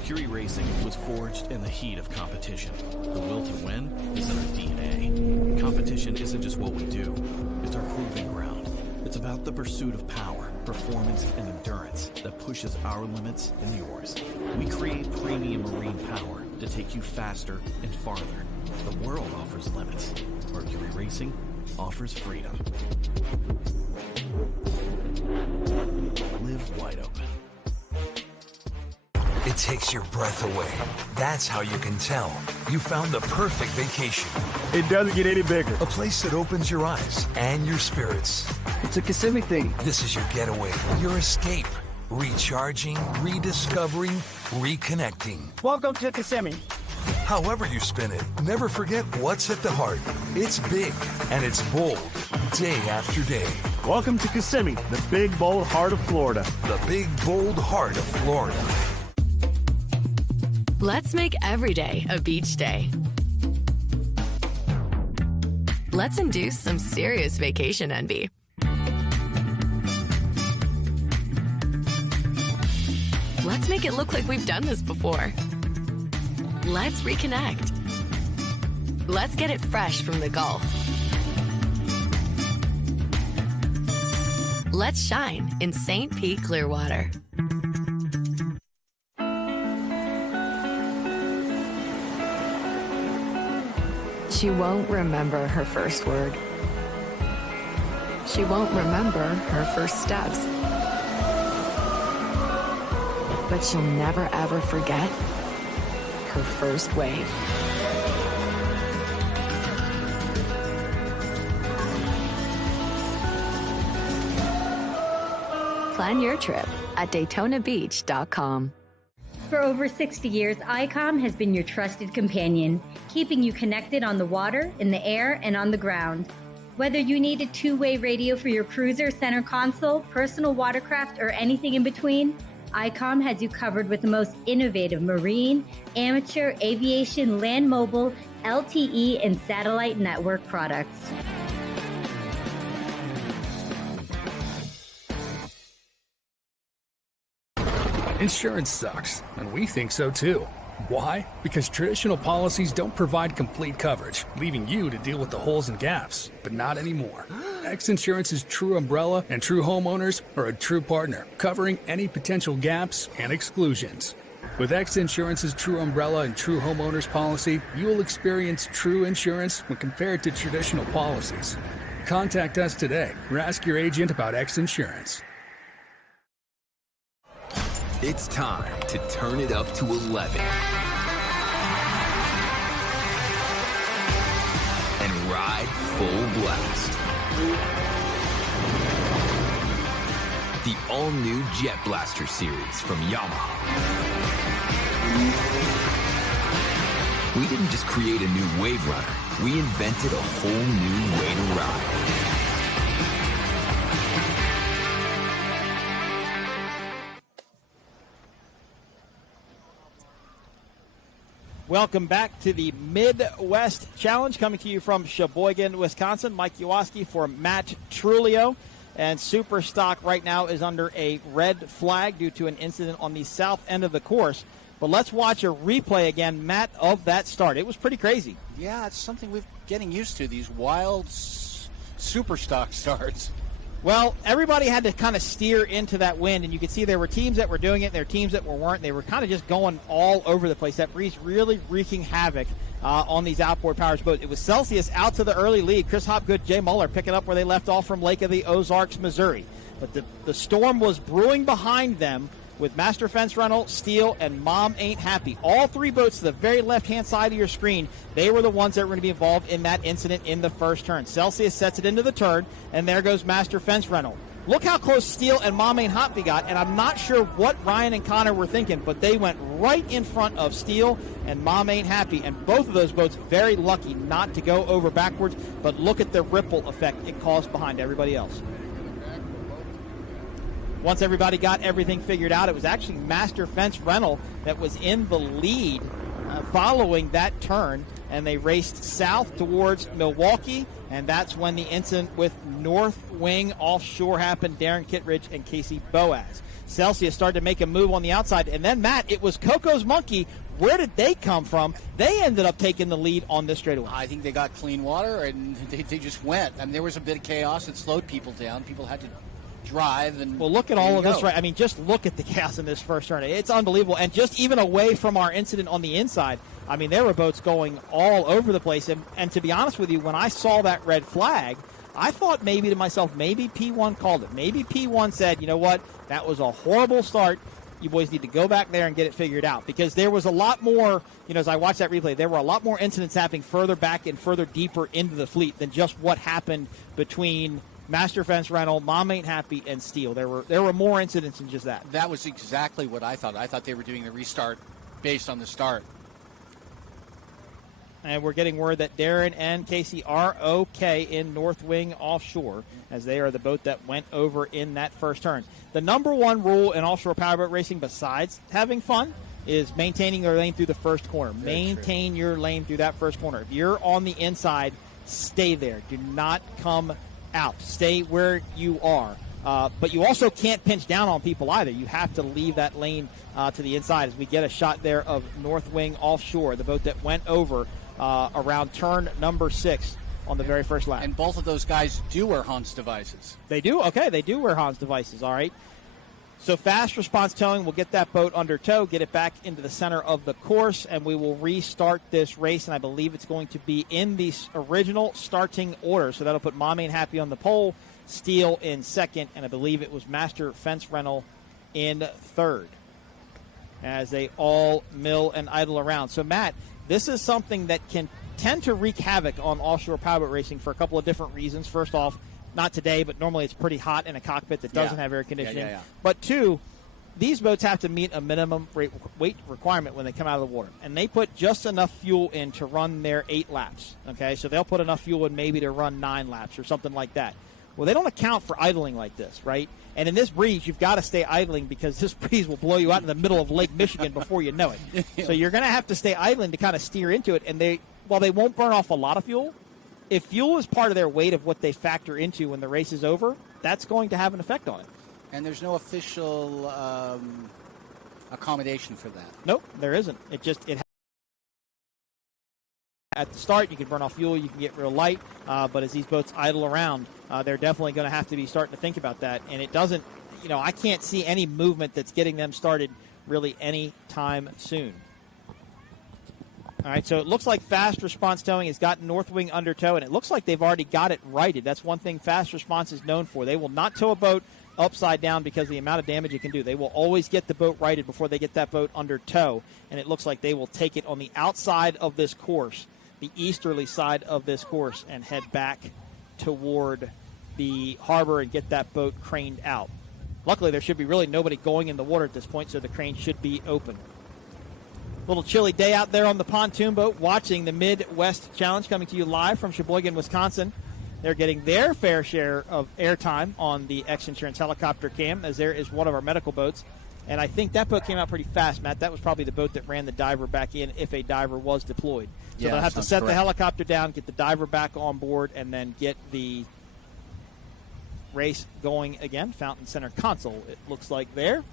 Mercury Racing was forged in the heat of competition. The will to win is in our DNA. Competition isn't just what we do, it's our proving ground. It's about the pursuit of power, performance, and endurance that pushes our limits and yours. We create premium marine power to take you faster and farther. The world offers limits. Mercury Racing offers freedom. Live wide open. It takes your breath away. That's how you can tell you found the perfect vacation. It doesn't get any bigger. A place that opens your eyes and your spirits. It's a Kissimmee thing. This is your getaway, your escape. Recharging, rediscovering, reconnecting. Welcome to Kissimmee. However you spin it, never forget what's at the heart. It's big and it's bold, day after day. Welcome to Kissimmee, the big, bold heart of Florida. The big, bold heart of Florida. Let's make every day a beach day. Let's induce some serious vacation envy. Let's make it look like we've done this before. Let's reconnect. Let's get it fresh from the Gulf. Let's shine in St. Pete Clearwater. She won't remember her first word. She won't remember her first steps. But she'll never ever forget her first wave. Plan your trip at DaytonaBeach.com. For over 60 years, ICOM has been your trusted companion, keeping you connected on the water, in the air, and on the ground. Whether you need a two-way radio for your cruiser, center console, personal watercraft, or anything in between, ICOM has you covered with the most innovative marine, amateur, aviation, land mobile, LTE, and satellite network products. Insurance sucks, and we think so too. Why? Because traditional policies don't provide complete coverage, leaving you to deal with the holes and gaps. But not anymore. XINSURANCE's true umbrella and true homeowners are a true partner, covering any potential gaps and exclusions. With XINSURANCE's true umbrella and true homeowners policy, you will experience true insurance when compared to traditional policies. Contact us today or ask your agent about XINSURANCE. It's time to turn it up to 11 and ride full blast. The all-new Jet Blaster series from Yamaha. We didn't just create a new wave runner, we invented a whole new way to ride. Welcome back to the Midwest Challenge, coming to you from Sheboygan, Wisconsin. Mike Yawoski for Matt Trulio. And Super Stock right now is under a red flag due to an incident on the south end of the course. But let's watch a replay again, Matt, of that start. It was pretty crazy. Yeah, it's something we're getting used to, these wild Super Stock starts. Well, everybody had to kind of steer into that wind, and you could see there were teams that were doing it, and there were teams that weren't. They were kind of just going all over the place. That breeze really wreaking havoc on these outboard powers boats. It was Celsius out to the early lead. Chris Hopgood, Jay Muller picking up where they left off from Lake of the Ozarks, Missouri. But the storm was brewing behind them with Master Fence Rental, Steel, and Mom Ain't Happy. All three boats to the very left-hand side of your screen, they were the ones that were going to be involved in that incident in the first turn. Celsius sets it into the turn, and there goes Master Fence Rental. Look how close Steel and Mom Ain't Happy got, and I'm not sure what Ryan and Connor were thinking, but they went right in front of Steel and Mom Ain't Happy, and both of those boats very lucky not to go over backwards, but look at the ripple effect it caused behind everybody else. Once everybody got everything figured out, it was actually Master Fence Rental that was in the lead following that turn, and they raced south towards Milwaukee, and that's when the incident with North Wing Offshore happened. Darren Kittredge and Casey Boaz. Celsius started to make a move on the outside, and then, Matt, it was Coco's Monkey. Where did they come from? They ended up taking the lead on this straightaway. I think they got clean water, and they just went. I mean, there was a bit of chaos that slowed people down. People had to drive. And well, look at all of this, right? I mean, just look at the chaos in this first turn. It's unbelievable. And just even away from our incident on the inside, I mean, there were boats going all over the place. And to be honest with you, when I saw that red flag, I thought maybe to myself, maybe P1 called it. Maybe P1 said, you know what, that was a horrible start. You boys need to go back there and get it figured out. Because there was a lot more, as I watched that replay, there were a lot more incidents happening further back and further deeper into the fleet than just what happened between Master Fence Rental, Mom Ain't Happy, and Steel. There were more incidents than just that. That was exactly what I thought. I thought they were doing the restart based on the start. And we're getting word that Darren and Casey are okay in North Wing Offshore, as they are the boat that went over in that first turn. The number one rule in offshore powerboat racing, besides having fun, is maintaining your lane through the first corner. Maintain your lane through that first corner. If you're on the inside, stay there. Do not come out. Stay where you are. But you also can't pinch down on people either. You have to leave that lane to the inside, as we get a shot there of North Wing Offshore, the boat that went over around turn number 6 on the very first lap. And both of those guys do wear Hans devices. They do? Okay, they do wear Hans devices, all right. So fast response towing will get that boat under tow, get it back into the center of the course, and we will restart this race, and I believe it's going to be in the original starting order. So that'll put Mom Ain't Happy on the pole, Steel in second, and I believe it was Master Fence Rental in third, as they all mill and idle around. So, Matt, this is something that can tend to wreak havoc on offshore powerboat racing for a couple of different reasons. First off, not today, but normally it's pretty hot in a cockpit that doesn't have air conditioning. But two, these boats have to meet a minimum weight requirement when they come out of the water. And they put just enough fuel in to run their 8 laps. Okay, so they'll put enough fuel in maybe to run 9 laps or something like that. Well, they don't account for idling like this, right? And in this breeze, you've got to stay idling, because this breeze will blow you out in the middle of Lake Michigan before you know it. So you're going to have to stay idling to kind of steer into it. And while they won't burn off a lot of fuel, if fuel is part of their weight of what they factor into when the race is over, that's going to have an effect on it. And there's no official accommodation for that. Nope, there isn't. At the start, you can burn off fuel, you can get real light, but as these boats idle around, they're definitely going to have to be starting to think about that. And it doesn't, I can't see any movement that's getting them started really any time soon. All right, so it looks like fast response towing has got North Wing under tow, and it looks like they've already got it righted. That's one thing fast response is known for. They will not tow a boat upside down because of the amount of damage it can do. They will always get the boat righted before they get that boat under tow, and it looks like they will take it on the outside of this course, the easterly side of this course, and head back toward the harbor and get that boat craned out. Luckily, there should be really nobody going in the water at this point, so the crane should be open. Little chilly day out there on the pontoon boat, watching the Midwest Challenge, coming to you live from Sheboygan, Wisconsin. They're getting their fair share of airtime on the XINSURANCE helicopter cam, as there is one of our medical boats. And I think that boat came out pretty fast, Matt. That was probably the boat that ran the diver back in if a diver was deployed. So Yeah, they'll have to sounds set the correct. helicopter down, get the diver back on board, and then get the race going again. Fountain Center console, it looks like there.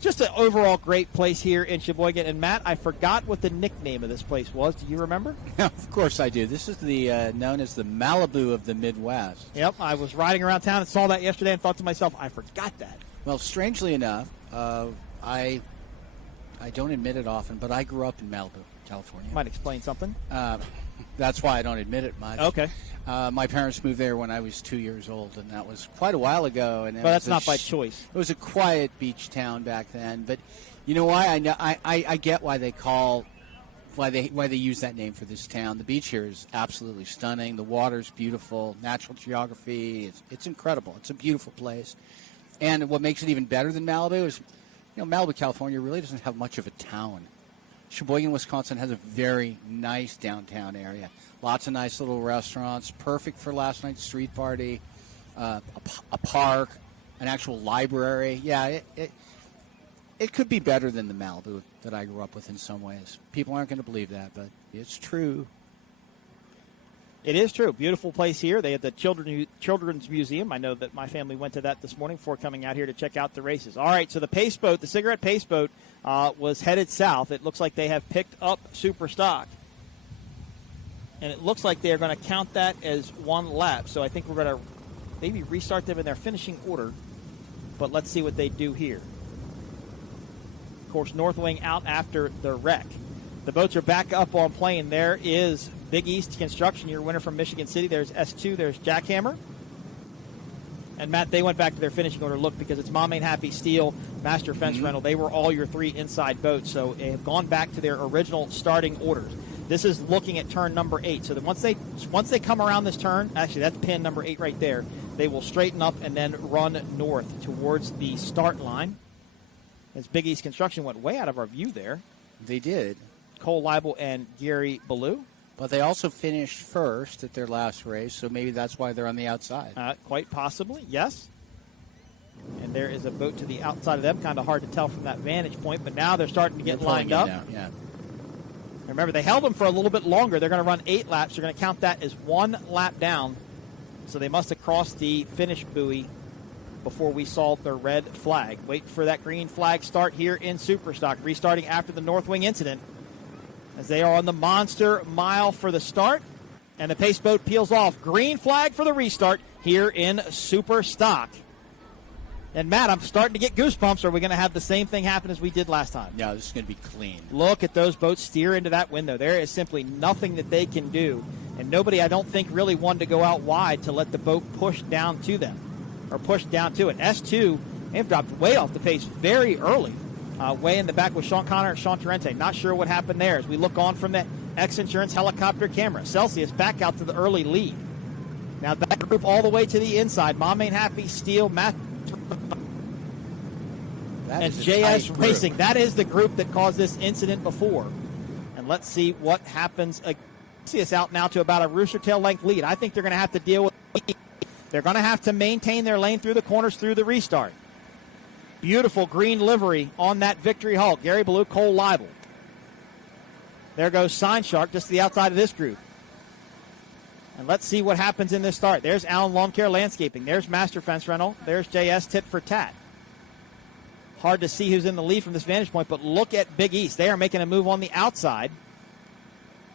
Just an overall great place here in Sheboygan. And, Matt, I forgot what the nickname of this place was. Do you remember? Of course I do. This is the known as the Malibu of the Midwest. Yep, I was riding around town and saw that yesterday and thought to myself, I forgot that. Well, strangely enough, I don't admit it often, but I grew up in Malibu, California. Might explain something. That's why I don't admit it much. Okay. My parents moved there when I was 2 years old, and that was quite a while ago. And But that's not by choice. It was a quiet beach town back then. But you know why? I get why they use that name for this town. The beach here is absolutely stunning. The water's beautiful. Natural geography. It's incredible. It's a beautiful place. And what makes it even better than Malibu is, Malibu, California really doesn't have much of a town. Sheboygan, Wisconsin has a very nice downtown area. Lots of nice little restaurants, perfect for last night's street party, a park, an actual library. Yeah, it could be better than the Malibu that I grew up with in some ways. People aren't going to believe that, but it's true. It is true. Beautiful place here. They have the Children's Museum. I know that my family went to that this morning before coming out here to check out the races. All right, so the pace boat, the cigarette pace boat, was headed south. It looks like they have picked up super stock. And it looks like they are going to count that as one lap. So I think we're going to maybe restart them in their finishing order. But let's see what they do here. Of course, North Wing out after the wreck. The boats are back up on plane. There is Big East Construction, your winner from Michigan City. There's S2. There's Jackhammer. And, Matt, they went back to their finishing order. Look, because it's Mom Ain't Happy, Steel, Master Fence Rental. They were all your three inside boats. So they have gone back to their original starting orders. This is looking at turn number 8. So that once they come around this turn, actually that's pin number 8 right there, they will straighten up and then run north towards the start line. As Big East Construction went way out of our view there. They did. Cole Leibel and Gary Ballou. But they also finished first at their last race, so maybe that's why they're on the outside. Quite possibly, yes. And there is a boat to the outside of them. Kind of hard to tell from that vantage point, but now they're starting to get lined up. Yeah. Remember, they held them for a little bit longer. They're going to run 8 laps. They're going to count that as 1 lap down. So they must have crossed the finish buoy before we saw the red flag. Wait for that green flag start here in Superstock, restarting after the North Wing incident. As they are on the monster mile for the start. And the pace boat peels off. Green flag for the restart here in Superstock. And, Matt, I'm starting to get goosebumps. Are we going to have the same thing happen as we did last time? No, this is going to be clean. Look at those boats steer into that window. There is simply nothing that they can do. And nobody, I don't think, really wanted to go out wide to let the boat push down to them. Or push down to it. S2, they've dropped way off the pace very early. Way in the back with Sean Connor and Sean Torrente. Not sure what happened there as we look on from the X-Insurance helicopter camera. Celsius back out to the early lead. Now that group all the way to the inside. Mom Ain't Happy, Steel, Matt, and JS Racing. That is the group that caused this incident before. And let's see what happens. Celsius out now to about a rooster tail length lead. I think they're going to have to deal with. They're going to have to maintain their lane through the corners through the restart. Beautiful green livery on that Victory Hulk. Gary Ballou, Cole Leibel. There goes Sign Shark just to the outside of this group. And let's see what happens in this start. There's Allen Lawn Care Landscaping. There's Master Fence Rental. There's JS Tit for Tat. Hard to see who's in the lead from this vantage point, but look at Big East. They are making a move on the outside.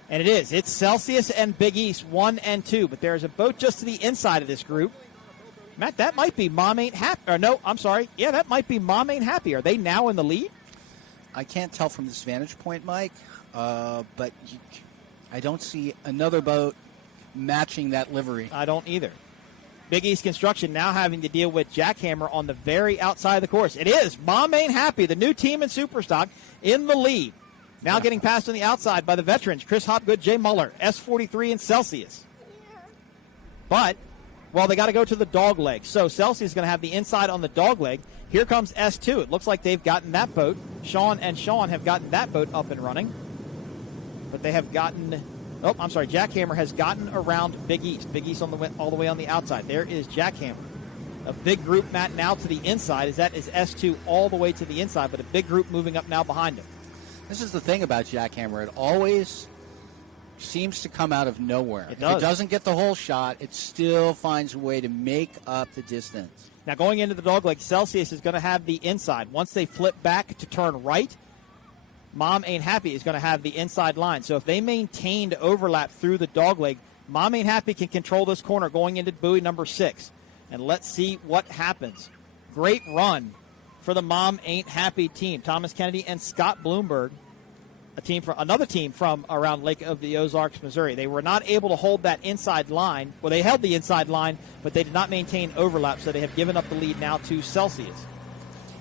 And it is. It's Celsius and Big East, 1 and 2. But there is a boat just to the inside of this group. Matt, that might be Mom Ain't Happy. Or no, I'm sorry. Yeah, that might be Mom Ain't Happy. Are they now in the lead? I can't tell from this vantage point, Mike, but I don't see another boat matching that livery. I don't either. Big East Construction now having to deal with Jackhammer on the very outside of the course. It is Mom Ain't Happy, the new team in Superstock, in the lead. Now getting passed on the outside by the veterans, Chris Hopgood, Jay Muller, S43 and Celsius. But, well, they got to go to the dog leg. So Celsius is going to have the inside on the dog leg. Here comes S2. It looks like they've gotten that boat. Sean and Sean have gotten that boat up and running. But they have gotten... Oh, I'm sorry. Jackhammer has gotten around Big East. Big East all the way on the outside. There is Jackhammer. A big group, Matt, now to the inside. That is S2 all the way to the inside, but a big group moving up now behind him. This is the thing about Jackhammer. It always seems to come out of nowhere. It If does. it doesn't get the whole shot, it still finds a way to make up the distance. Now going into the dogleg, Celsius is going to have the inside. Once they flip back to turn right, Mom Ain't Happy is going to have the inside line. So if they maintained overlap through the dogleg, Mom Ain't Happy can control this corner going into buoy number 6. And let's see what happens. Great run for the Mom Ain't Happy team. Thomas Kennedy and Scott Bloomberg, another team from around Lake of the Ozarks, Missouri. They were not able to hold that inside line. Well, they held the inside line, but they did not maintain overlap, so they have given up the lead now to Celsius.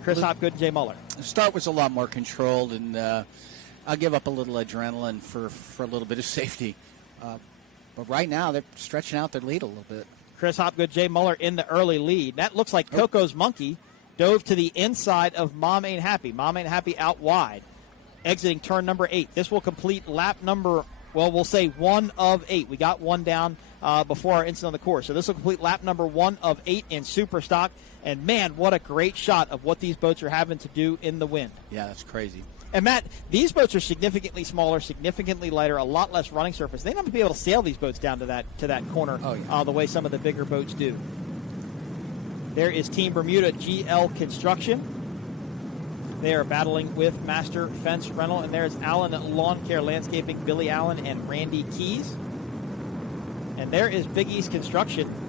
Chris Hopgood and Jay Muller. The start was a lot more controlled, and I'll give up a little adrenaline for a little bit of safety. But right now, they're stretching out their lead a little bit. Chris Hopgood, Jay Muller in the early lead. That looks like Coco's Monkey dove to the inside of Mom Ain't Happy. Mom Ain't Happy out wide, exiting turn number 8. This will complete lap number, well, we'll say 1 of 8. We got one down before our incident on the course. So this will complete lap number 1 of 8 in super stock. And, man, what a great shot of what these boats are having to do in the wind. Yeah, that's crazy. And, Matt, these boats are significantly smaller, significantly lighter, a lot less running surface. They're not going to be able to sail these boats down to that corner the way some of the bigger boats do. There is Team Bermuda GL Construction. They are battling with Master Fence Rental. And there's Allen Lawn Care Landscaping, Billy Allen and Randy Keys. And there is Big East Construction.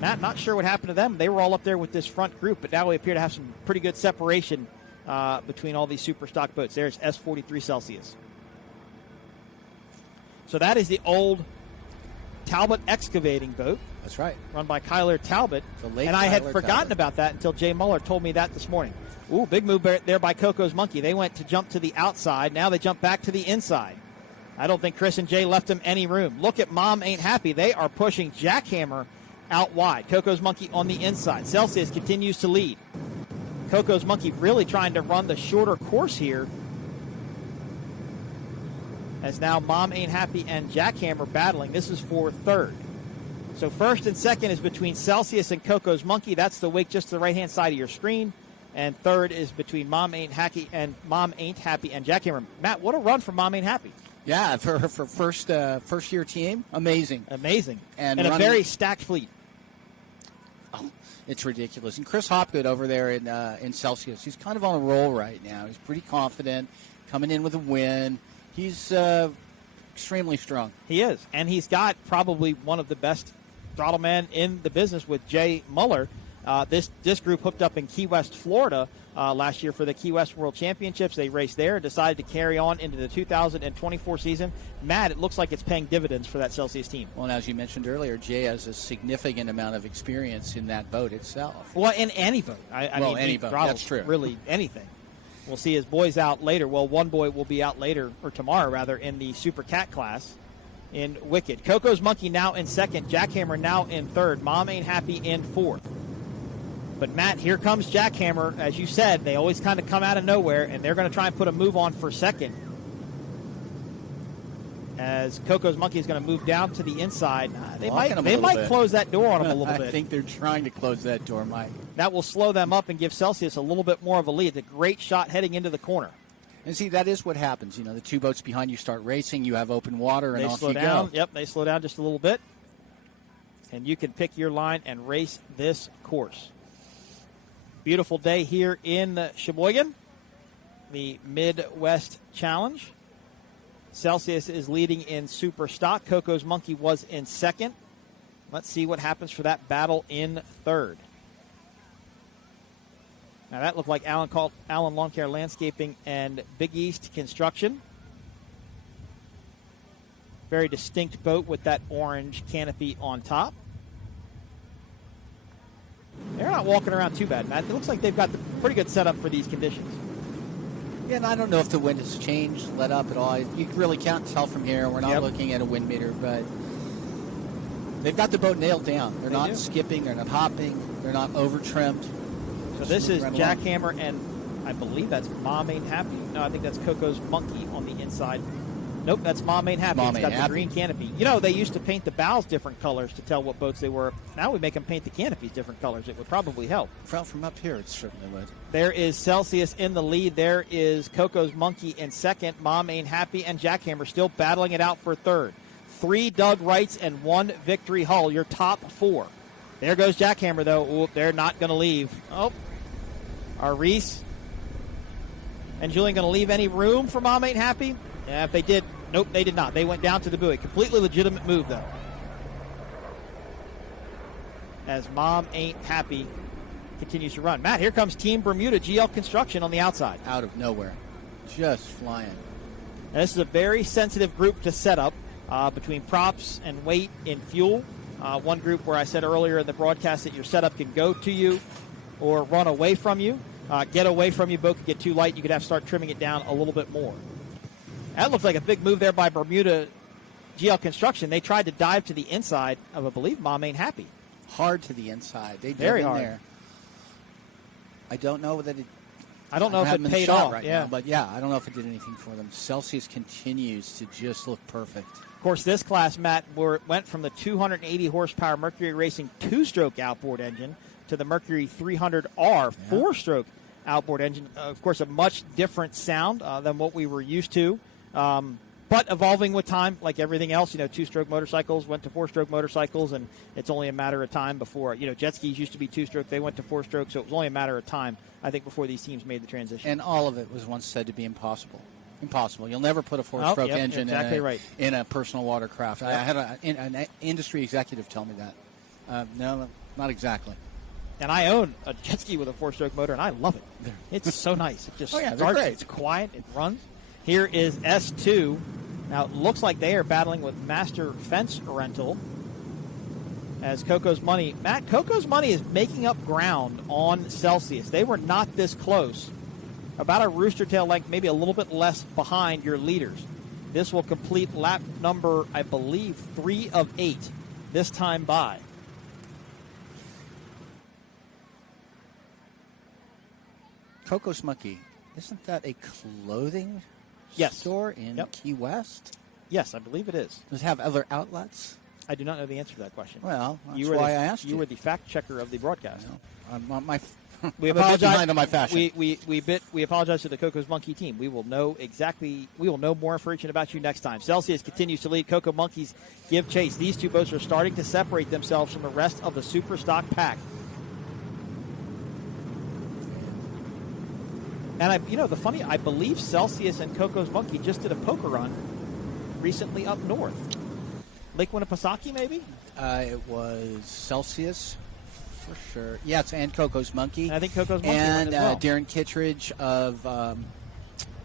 Matt, not sure what happened to them. They were all up there with this front group, but now we appear to have some pretty good separation between all these super stock boats. There's S43 Celsius. So that is the old Talbot excavating boat. That's right. Run by Kyler Talbot. And I had forgotten about that until Jay Muller told me that this morning. Ooh, big move there by Coco's Monkey. They went to jump to the outside. Now they jump back to the inside. I don't think Chris and Jay left them any room. Look at Mom Ain't Happy. They are pushing Jackhammer out wide. Coco's Monkey on the inside. Celsius continues to lead. Coco's Monkey really trying to run the shorter course here, as now Mom Ain't Happy and Jackhammer battling. This is for third. So first and second is between Celsius and Coco's Monkey. That's the wake just to the right-hand side of your screen. And third is between Mom Ain't Happy and Jackhammer. Matt, what a run from Mom Ain't Happy. Yeah, for first year team, amazing. And a very stacked fleet. Oh, it's ridiculous. And Chris Hopgood over there in Celsius, he's kind of on a roll right now. He's pretty confident, coming in with a win. He's extremely strong. He is, and he's got probably one of the best throttle men in the business with Jay Muller. This group hooked up in Key West, Florida last year for the Key West World Championships. They raced there, decided to carry on into the 2024 season. Matt, it looks like it's paying dividends for that Celsius team. Well, and as you mentioned earlier, Jay has a significant amount of experience in that boat itself. Well, in any boat. I mean, any boat. That's true. Really anything. We'll see his boys out later. Well, one boy will be out later, or tomorrow rather, in the Super Cat class in Wicked. Coco's Monkey now in second. Jackhammer now in third. Mom Ain't Happy in fourth. But, Matt, here comes Jackhammer. As you said, they always kind of come out of nowhere, and they're going to try and put a move on for second. As Coco's Monkey is going to move down to the inside. They might close that door on him a little bit. I think they're trying to close that door, Mike. That will slow them up and give Celsius a little bit more of a lead. It's a great shot heading into the corner. And see, that is what happens. You know, the two boats behind you start racing, you have open water, and off you go. go. Yep, they slow down just a little bit. And you can pick your line and race this course. Beautiful day here in Sheboygan, the Midwest Challenge. Celsius is leading in super stock. Coco's Monkey was in second. Let's see what happens for that battle in third. Now that looked like Allen Lawn Care Landscaping and Big East Construction. Very distinct boat with that orange canopy on top. They're not walking around too bad, Matt. It looks like they've got the pretty good setup for these conditions. Yeah, and I don't know if the wind has changed, let up at all. You really can't tell from here. We're not looking at a wind meter, but they've got the boat nailed down. They're not skipping. They're not hopping. They're not over-trimmed. So this is Jackhammer, and I believe that's Mom Ain't Happy. No, I think that's Coco's Monkey on the inside. Nope, that's Mom Ain't Happy. Mom It's got Ain't the Happy. green canopy. You know, they used to paint the bows different colors to tell what boats they were. Now we make them paint the canopies different colors. It would probably help. From up here, it certainly would. There is Celsius in the lead. There is Coco's Monkey in second. Mom Ain't Happy and Jackhammer still battling it out for third. 3 Doug Wrights and 1 Victory Hull, your top 4. There goes Jackhammer, though. Ooh, they're not going to leave. Oh, are Reese and Julian going to leave any room for Mom Ain't Happy? Yeah, if they did, nope, they did not. They went down to the buoy. Completely legitimate move, though. As Mom Ain't Happy continues to run. Matt, here comes Team Bermuda GL Construction on the outside. Out of nowhere. Just flying. And this is a very sensitive group to set up between props and weight in fuel. One group where I said earlier in the broadcast that your setup can go to you or run away from you. Get away from you, boat could get too light. You could have to start trimming it down a little bit more. That looked like a big move there by Bermuda GL Construction. They tried to dive to the inside of, I believe, Mom Ain't Happy. Hard to the inside. They Very dug in hard. there. I don't know that it. I don't know if haven't it been paid shot off. right Yeah. now, but yeah, I don't know if it did anything for them. Celsius continues to just look perfect. Of course, this class, Matt, went from the 280 horsepower Mercury Racing 2-stroke outboard engine to the Mercury 300R 4-stroke outboard engine. Of course, a much different sound than what we were used to, but evolving with time, like everything else. 2-stroke motorcycles went to 4-stroke motorcycles, and it's only a matter of time before. Jet skis used to be 2-stroke; they went to 4-stroke, so it was only a matter of time, I think, before these teams made the transition. And all of it was once said to be impossible. Impossible. You'll never put a 4-stroke engine exactly right. in a personal watercraft. I had an industry executive tell me that. No, not exactly. And I own a jet ski with a 4-stroke motor, and I love it. It's so nice. It just they're starts. great. It's quiet. It runs. Here is S2. Now, it looks like they are battling with Master Fence Rental as Coco's Money. Matt, Coco's Money is making up ground on Celsius. They were not this close. About a rooster tail length, maybe a little bit less behind your leaders. This will complete lap number, I believe, 3 of 8 this time by. Coco's Monkey, isn't that a clothing store in Key West? Yes, I believe it is. Does it have other outlets? I do not know the answer to that question. Well, that's why I asked you. You were the fact checker of the broadcast. We apologize. Behind on my fashion. We apologize to the Coco's Monkey team. We will know more information about you next time. Celsius continues to lead. Coco Monkeys give chase. These two boats are starting to separate themselves from the rest of the super stock pack. And I believe Celsius and Coco's Monkey just did a poker run recently up north. Lake Winnipesaukee, maybe? It was Celsius, for sure. Yes, and Coco's Monkey. I think Coco's Monkey and went as well. Darren Kittredge of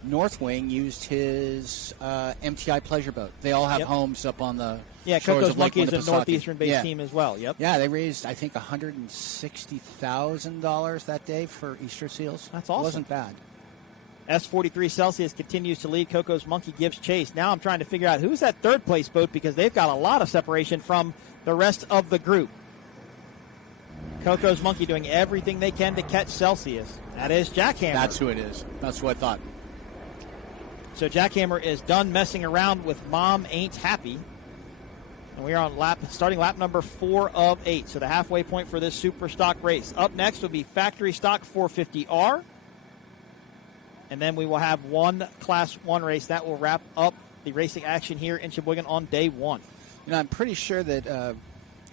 North Wing used his MTI pleasure boat. They all have homes up on the shores Coco's of Lake Monkey is a Winnipesaukee. northeastern-based team as well. Yep. Yeah, they raised, I think, $160,000 that day for Easter seals. That's awesome. It wasn't bad. S43 Celsius continues to lead. Coco's Monkey gives chase. Now I'm trying to figure out who's that third place boat because they've got a lot of separation from the rest of the group. Coco's Monkey doing everything they can to catch Celsius. That is Jackhammer. That's who it is. That's what I thought. So Jackhammer is done messing around with Mom Ain't Happy. And we are on starting lap number 4 of 8. So the halfway point for this super stock race. Up next will be factory stock 450R. And then we will have one Class 1 race. That will wrap up the racing action here in Sheboygan on day 1. I'm pretty sure that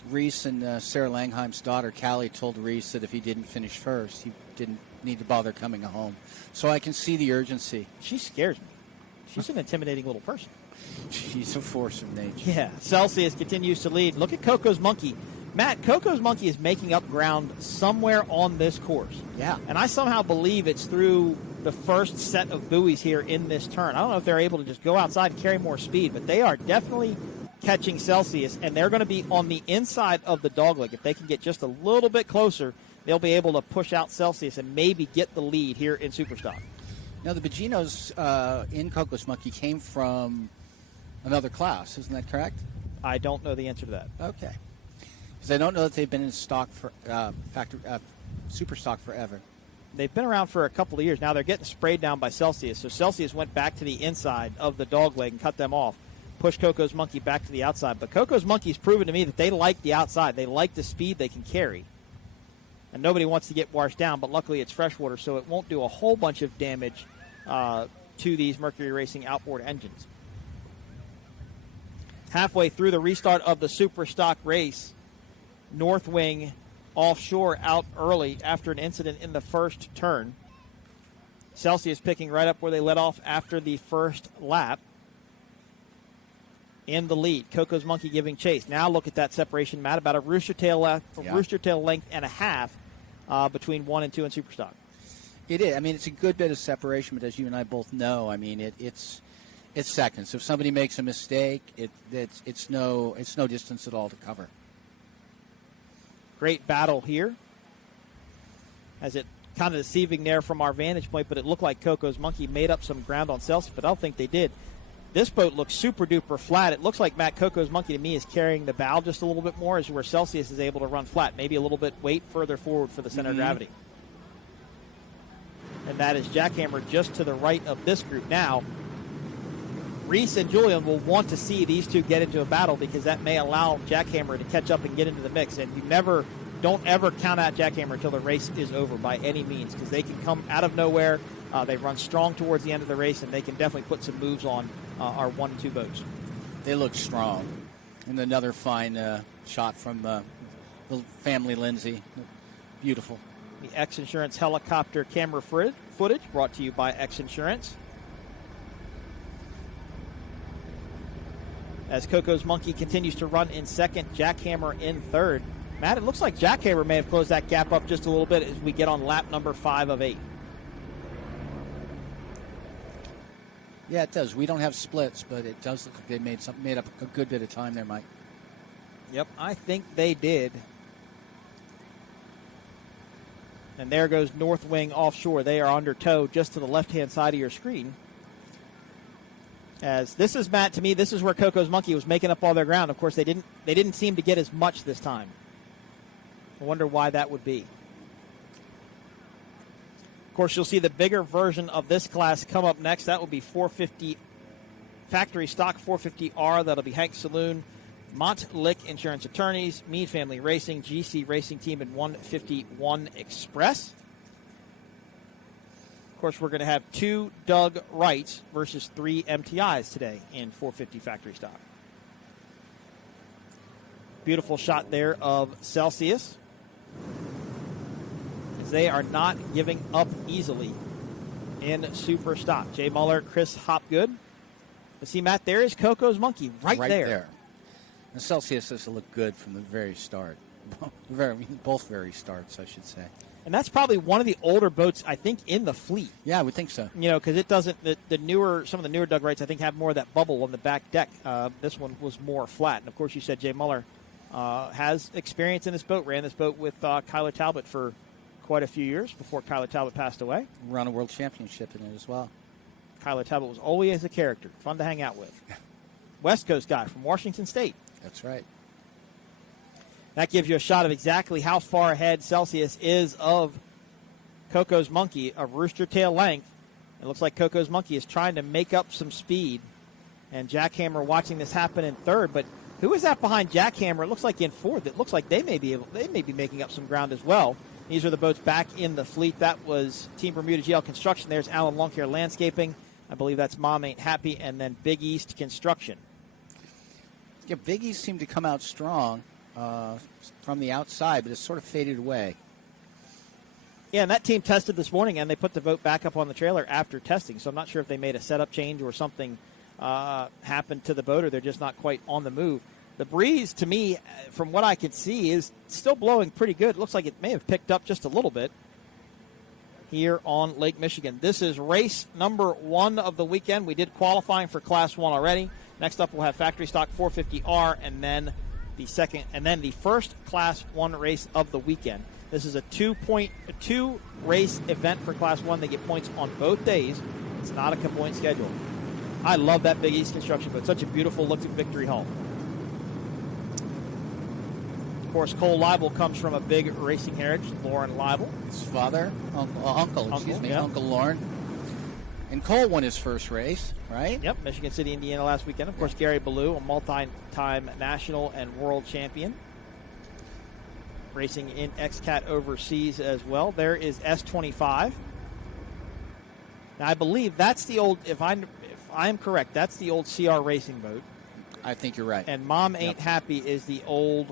Reese and Sarah Langheim's daughter, Callie, told Reese that if he didn't finish first, he didn't need to bother coming home. So I can see the urgency. She scares me. She's an intimidating little person. She's a force of nature. Yeah. Celsius continues to lead. Look at Coco's Monkey. Matt, Coco's Monkey is making up ground somewhere on this course. Yeah. And I somehow believe it's through the first set of buoys here in this turn. I don't know if they're able to just go outside and carry more speed, but they are definitely catching Celsius, and they're going to be on the inside of the dogleg. If they can get just a little bit closer, they'll be able to push out Celsius and maybe get the lead here in Superstock. Now, the Baginos in Coco's Monkey came from another class. Isn't that correct? I don't know the answer to that. Okay. Because I don't know that they've been in stock for super stock forever. They've been around for a couple of years. Now they're getting sprayed down by Celsius. So Celsius went back to the inside of the dog leg and cut them off. Pushed Coco's Monkey back to the outside. But Coco's Monkey's proven to me that they like the outside. They like the speed they can carry. And nobody wants to get washed down, but luckily it's freshwater, so it won't do a whole bunch of damage to these Mercury Racing outboard engines. Halfway through the restart of the Super Stock race, North Wing offshore out early after an incident in the first turn. Celsius picking right up where they let off after the first lap. In the lead, Coco's Monkey giving chase. Now look at that separation, Matt, about a rooster tail length and a half between 1 and 2 in Superstock. It is. I mean, it's a good bit of separation, but as you and I both know, I mean, it's seconds. If somebody makes a mistake, it's no distance at all to cover. Great battle here. As it kind of deceiving there from our vantage point, but it looked like Coco's Monkey made up some ground on Celsius, but I don't think they did. This boat looks super duper flat. It looks like Matt Coco's Monkey to me is carrying the bow just a little bit more, as where Celsius is able to run flat. Maybe a little bit weight further forward for the center of gravity. And that is Jackhammer just to the right of this group. Now, Reese and Julian will want to see these two get into a battle because that may allow Jackhammer to catch up and get into the mix. And don't ever count out Jackhammer until the race is over by any means, because they can come out of nowhere. They run strong towards the end of the race, and they can definitely put some moves on our 1 and 2 boats. They look strong. And another fine shot from the family Lindsay. Beautiful. The X-Insurance helicopter camera footage brought to you by X-Insurance. As Coco's Monkey continues to run in second, Jackhammer in third. Matt, it looks like Jackhammer may have closed that gap up just a little bit as we get on lap number 5 of 8. Yeah, it does. We don't have splits, but it does look like they made up a good bit of time there, Mike. Yep, I think they did. And there goes North Wing offshore. They are under tow just to the left-hand side of your screen. As this is, Matt, to me, this is where Coco's Monkey was making up all their ground. Of course, they didn't seem to get as much this time. I wonder why that would be. Of course, you'll see the bigger version of this class come up next. That will be 450 factory stock 450R. That'll be Hank Saloon, Montlick Insurance Attorneys, Mead Family Racing, GC Racing Team, and 151 Express. Of course, we're going to have 2 Doug Wrights versus 3 MTIs today in 450 factory stock. Beautiful shot there of Celsius. As they are not giving up easily in super stock. Jay Muller, Chris Hopgood. But see, Matt, there is Coco's Monkey right there. And Celsius does look good from the very start. Both very starts, I should say. And that's probably one of the older boats, I think, in the fleet. Yeah, I would think so. You know, because it doesn't, some of the newer Doug Wrights, I think, have more of that bubble on the back deck. This one was more flat. And, of course, you said Jay Muller has experience in this boat, ran this boat with Kyler Talbot for quite a few years before Kyler Talbot passed away. Run a world championship in it as well. Kyler Talbot was always a character, fun to hang out with. West Coast guy from Washington State. That's right. That gives you a shot of exactly how far ahead Celsius is of Coco's Monkey, a rooster tail length. It looks like Coco's Monkey is trying to make up some speed. And Jackhammer watching this happen in third. But who is that behind Jackhammer? It looks like in fourth. It looks like they may be making up some ground as well. These are the boats back in the fleet. That was Team Bermuda GL Construction. There's Alan Lunkhair Landscaping. I believe that's Mom Ain't Happy. And then Big East Construction. Yeah, Big East seemed to come out strong from the outside, but it's sort of faded away. Yeah, and that team tested this morning, and they put the boat back up on the trailer after testing. So I'm not sure if they made a setup change or something happened to the boat, or they're just not quite on the move. The breeze, to me, from what I can see, is still blowing pretty good. It looks like it may have picked up just a little bit here on Lake Michigan. This is race number 1 of the weekend. We did qualifying for Class 1 already. Next up, we'll have factory stock 450R, and then the first Class 1 race of the weekend. This is a two race event for Class 1. They get points on both days. It's not a point schedule. I love that Big East Construction boat. Such a beautiful looking Victory Hull. Of course, Cole Leibel comes from a big racing heritage. Lauren Leibel. His father, uncle, yeah. Uncle Lauren. And Cole won his first race, right? Yep, Michigan City, Indiana last weekend. Of course, Gary Ballou, a multi-time national and world champion. Racing in XCAT overseas as well. There is S25. Now, I believe that's the old, if I'm correct, that's the old CR Racing boat. I think you're right. And Mom Ain't Happy is the old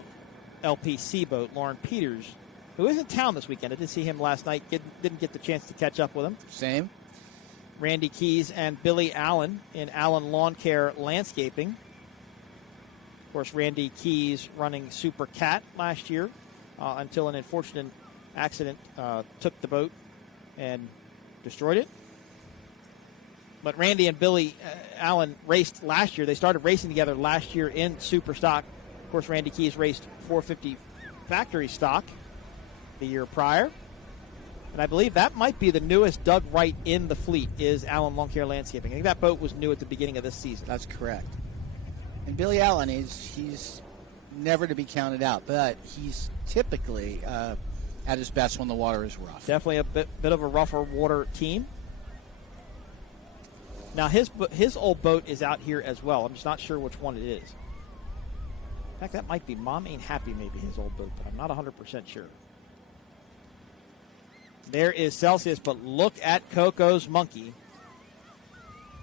LPC boat. Lauren Peters, who is in town this weekend. I did see him last night. Didn't get the chance to catch up with him. Same. Randy Keys and Billy Allen in Allen Lawn Care Landscaping. Of course, Randy Keys running Super Cat last year until an unfortunate accident took the boat and destroyed it. But Randy and Billy Allen raced last year. They started racing together last year in Super Stock. Of course, Randy Keys raced 450 factory stock the year prior. And I believe that might be the newest Doug Wright in the fleet is Allen Lawn Care Landscaping. I think that boat was new at the beginning of this season. That's correct. And Billy Allen, he's never to be counted out, but he's typically at his best when the water is rough. Definitely a bit of a rougher water team. Now, his old boat is out here as well. I'm just not sure which one it is. In fact, that might be Mom Ain't Happy, maybe his old boat, but I'm not 100% sure. There is Celsius, but look at Coco's Monkey.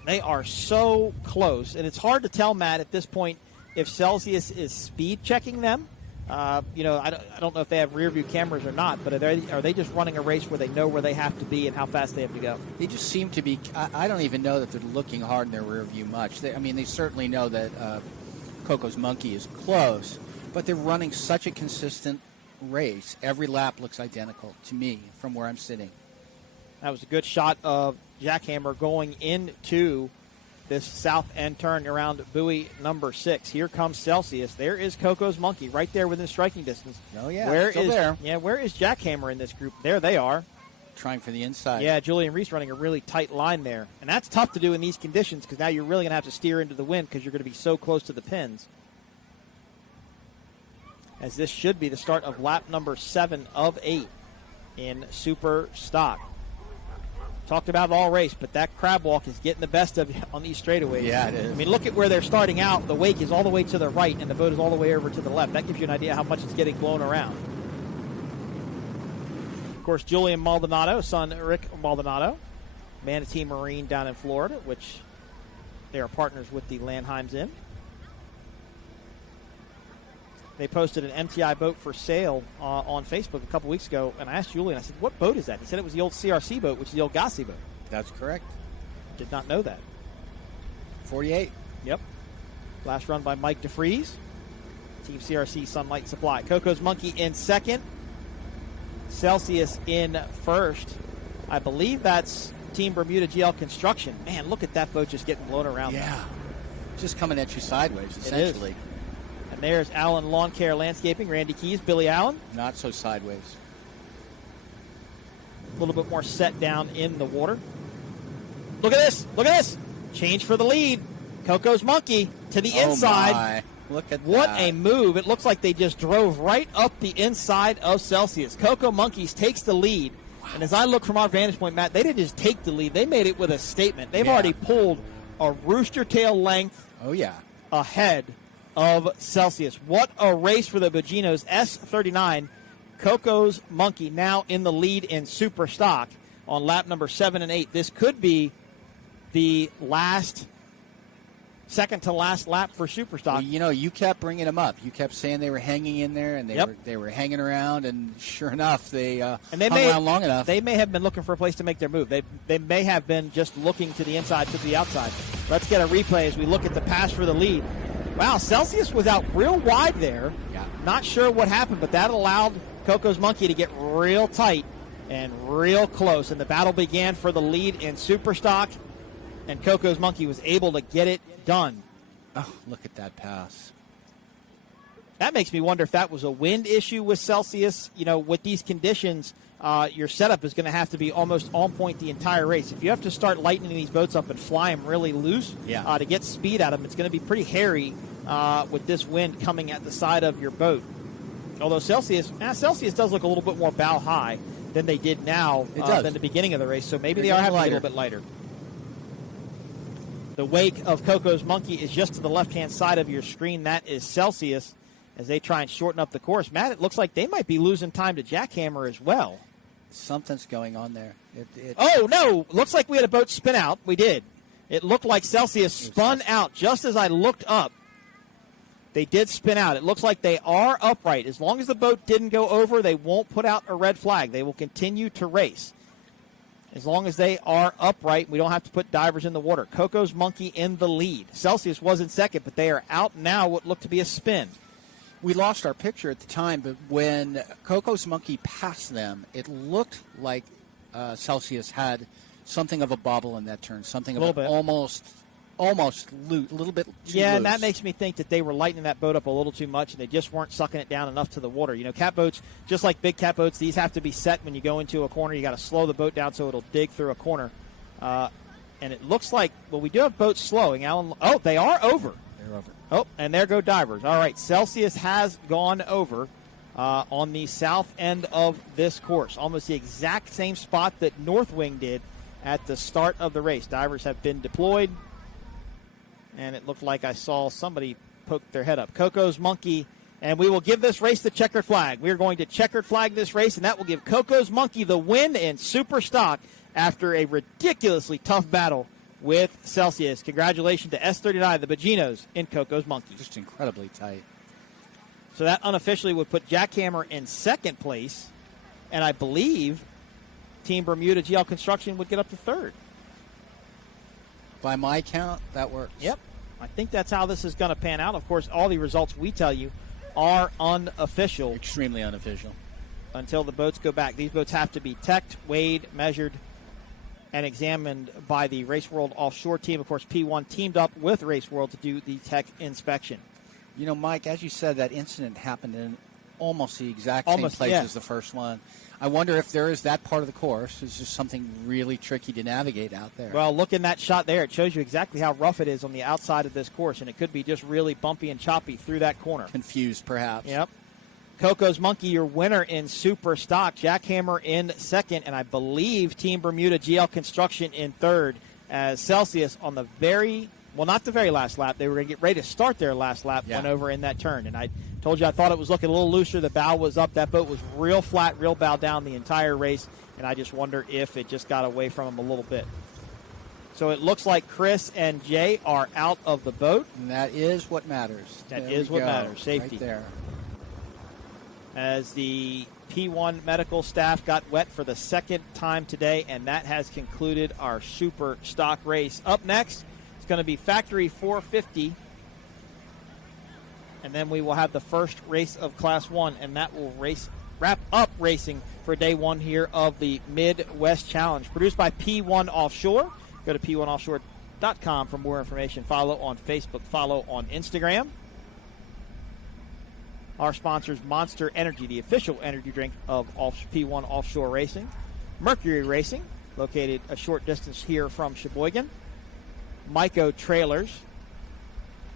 They are so close, and it's hard to tell, Matt, at this point, if Celsius is speed checking them. I don't know if they have rear view cameras or not, but are they just running a race where they know where they have to be and how fast they have to go? They just seem to be. I don't even know that they're looking hard in their rear view much. They certainly know that Coco's Monkey is close, but they're running such a consistent race. Every lap looks identical to me from where I'm sitting. That was a good shot of Jackhammer going into this south end turn around buoy number 6. Here comes Celsius. There is Coco's Monkey right there within striking distance. Oh, yeah, still there. Yeah, where is Jackhammer in this group? There they are. Trying for the inside. Yeah, Julian Reese running a really tight line there. And that's tough to do in these conditions because now you're really going to have to steer into the wind because you're going to be so close to the pins. As this should be the start of lap number 7 of 8 in Super Stock. Talked about it all race, but that crab walk is getting the best of you on these straightaways. Yeah, it is. I mean, look at where they're starting out. The wake is all the way to the right, and the boat is all the way over to the left. That gives you an idea how much it's getting blown around. Of course, Julian Maldonado, son Rick Maldonado, Manatee Marine down in Florida, which they are partners with the Landheims in. They posted an MTI boat for sale on Facebook a couple weeks ago, and I asked Julian, I said, what boat is that? He said it was the old CRC boat, which is the old Gossi boat. That's correct. Did not know that. 48. Yep. Last run by Mike DeFries. Team CRC Sunlight Supply. Coco's Monkey in second. Celsius in first. I believe that's Team Bermuda GL Construction. Man, look at that boat just getting blown around. Yeah. Just coming at you sideways, essentially. And there's Allen Lawn Care Landscaping, Randy Keys, Billy Allen. Not so sideways. A little bit more set down in the water. Look at this. Look at this. Change for the lead. Coco's Monkey to the inside. My. Look at what that. a move. It looks like they just drove right up the inside of Celsius. Coco Monkeys takes the lead. Wow. And as I look from our vantage point, Matt, they didn't just take the lead. They made it with a statement. They've already pulled a rooster tail length ahead of Celsius. What a race for the Boginos. S39, Coco's Monkey now in the lead in Super Stock on lap number 7 and 8. This could be the second to last lap for Super Stock. Well, you kept bringing them up. You kept saying they were hanging in there, and they were hanging around, and sure enough, they hung around long enough. They may have been looking for a place to make their move. They may have been just looking to the inside, to the outside. Let's get a replay as we look at the pass for the lead. Wow, Celsius was out real wide there. Yeah. Not sure what happened, but that allowed Coco's Monkey to get real tight and real close, and the battle began for the lead in Super Stock, and Coco's Monkey was able to get it done. Oh, look at that pass. That makes me wonder if that was a wind issue with Celsius. With these conditions, your setup is going to have to be almost on point the entire race. If you have to start lightening these boats up and fly them really loose to get speed out of them, it's going to be pretty hairy with this wind coming at the side of your boat. Although Celsius does look a little bit more bow high than they did now than the beginning of the race, so maybe they are having a little bit lighter. The wake of Coco's Monkey is just to the left-hand side of your screen. That is Celsius as they try and shorten up the course. Matt, it looks like they might be losing time to Jackhammer as well. Something's going on there. Oh, no. Looks like we had a boat spin out. We did. It looked like Celsius spun out just as I looked up. They did spin out. It looks like they are upright. As long as the boat didn't go over, they won't put out a red flag. They will continue to race. As long as they are upright, we don't have to put divers in the water. Coco's Monkey in the lead. Celsius was in second, but they are out now what looked to be a spin. We lost our picture at the time, but when Coco's Monkey passed them, it looked like Celsius had something of a bobble in that turn, something of almost loose, a little bit too loose. And that makes me think that they were lightening that boat up a little too much, and they just weren't sucking it down enough to the water. You know, cat boats, just like big cat boats, these have to be set when you go into a corner. You got to slow the boat down so it'll dig through a corner. And it looks like, well, we do have boats slowing. Alan, oh, they are over. They're over. Oh, and there go divers. All right, Celsius has gone over on the south end of this course, almost the exact same spot that North Wing did at the start of the race. Divers have been deployed, and it looked like I saw somebody poke their head up. Coco's Monkey, and we will give this race the checkered flag. We are going to checkered flag this race, and that will give Coco's Monkey the win in super stock after a ridiculously tough battle with Celsius. Congratulations to S39, the Baginos, in Coco's Monkey. Just incredibly tight. So that unofficially would put Jackhammer in second place, and I believe Team Bermuda GL Construction would get up to third. By my count, that works. Yep. I think that's how this is going to pan out. Of course, all the results we tell you are unofficial. Extremely unofficial. Until the boats go back. These boats have to be teched, weighed, measured, and examined by the Race World Offshore team. Of course, P1 teamed up with Race World to do the tech inspection. You know, Mike, as you said, that incident happened in almost the exact same place as the first one. I wonder if there is that part of the course. It's just something really tricky to navigate out there. Well, look in that shot there. It shows you exactly how rough it is on the outside of this course, and it could be just really bumpy and choppy through that corner. Confused, perhaps. Yep. Coco's Monkey, your winner in super stock. Jackhammer in second, and I believe Team Bermuda GL Construction in third. As Celsius on the not the very last lap. They were going to get ready to start their last lap, went over in that turn. And I told you I thought it was looking a little looser. The bow was up. That boat was real flat, real bow down the entire race. And I just wonder if it just got away from them a little bit. So it looks like Chris and Jay are out of the boat. And that is what matters. That is what matters. Safety. Right there. As the P1 medical staff got wet for the second time today, and that has concluded our super stock race. Up next, it's going to be Factory 450, and then we will have the first race of Class 1, and that will wrap up racing for day one here of the Midwest Challenge. Produced by P1 Offshore. Go to p1offshore.com for more information. Follow on Facebook, follow on Instagram. Our sponsors, Monster Energy, the official energy drink of P1 Offshore Racing. Mercury Racing, located a short distance here from Sheboygan. Myco Trailers.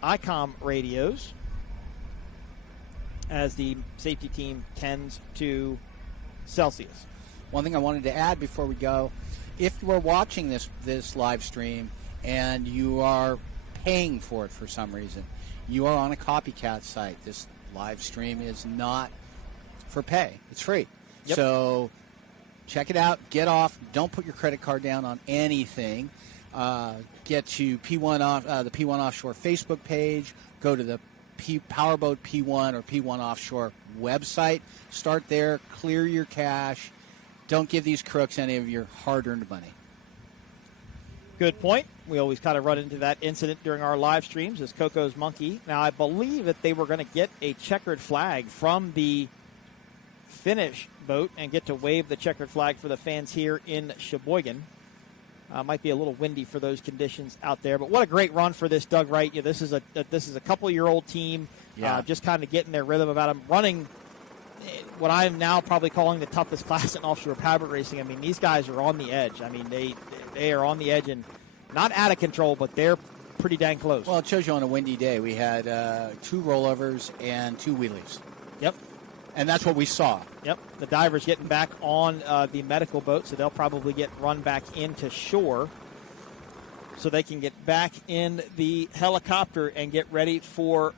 ICOM Radios. As the safety team tends to Celsius. One thing I wanted to add before we go, if you are watching this live stream and you are paying for it for some reason, you are on a copycat site. This live stream is not for pay. It's free. Yep. So check it out. Get off. Don't put your credit card down on anything. Get to P1 the P1 Offshore Facebook page. Go to the Powerboat P1 or P1 Offshore website. Start there. Clear your cash. Don't give these crooks any of your hard-earned money. Good point. We always kind of run into that incident during our live streams as Coco's Monkey. Now, I believe that they were going to get a checkered flag from the finish boat and get to wave the checkered flag for the fans here in Sheboygan. Might be a little windy for those conditions out there, but what a great run for this Doug Wright. Yeah, this is a couple-year-old team, just kind of getting their rhythm about them, running what I'm now probably calling the toughest class in offshore powerboat racing. I mean, these guys are on the edge. I mean, they are on the edge and not out of control, but they're pretty dang close. Well, it shows you on a windy day. We had 2 rollovers and 2 wheelies. Yep. And that's what we saw. Yep, the diver's getting back on the medical boat, so they'll probably get run back into shore so they can get back in the helicopter and get ready for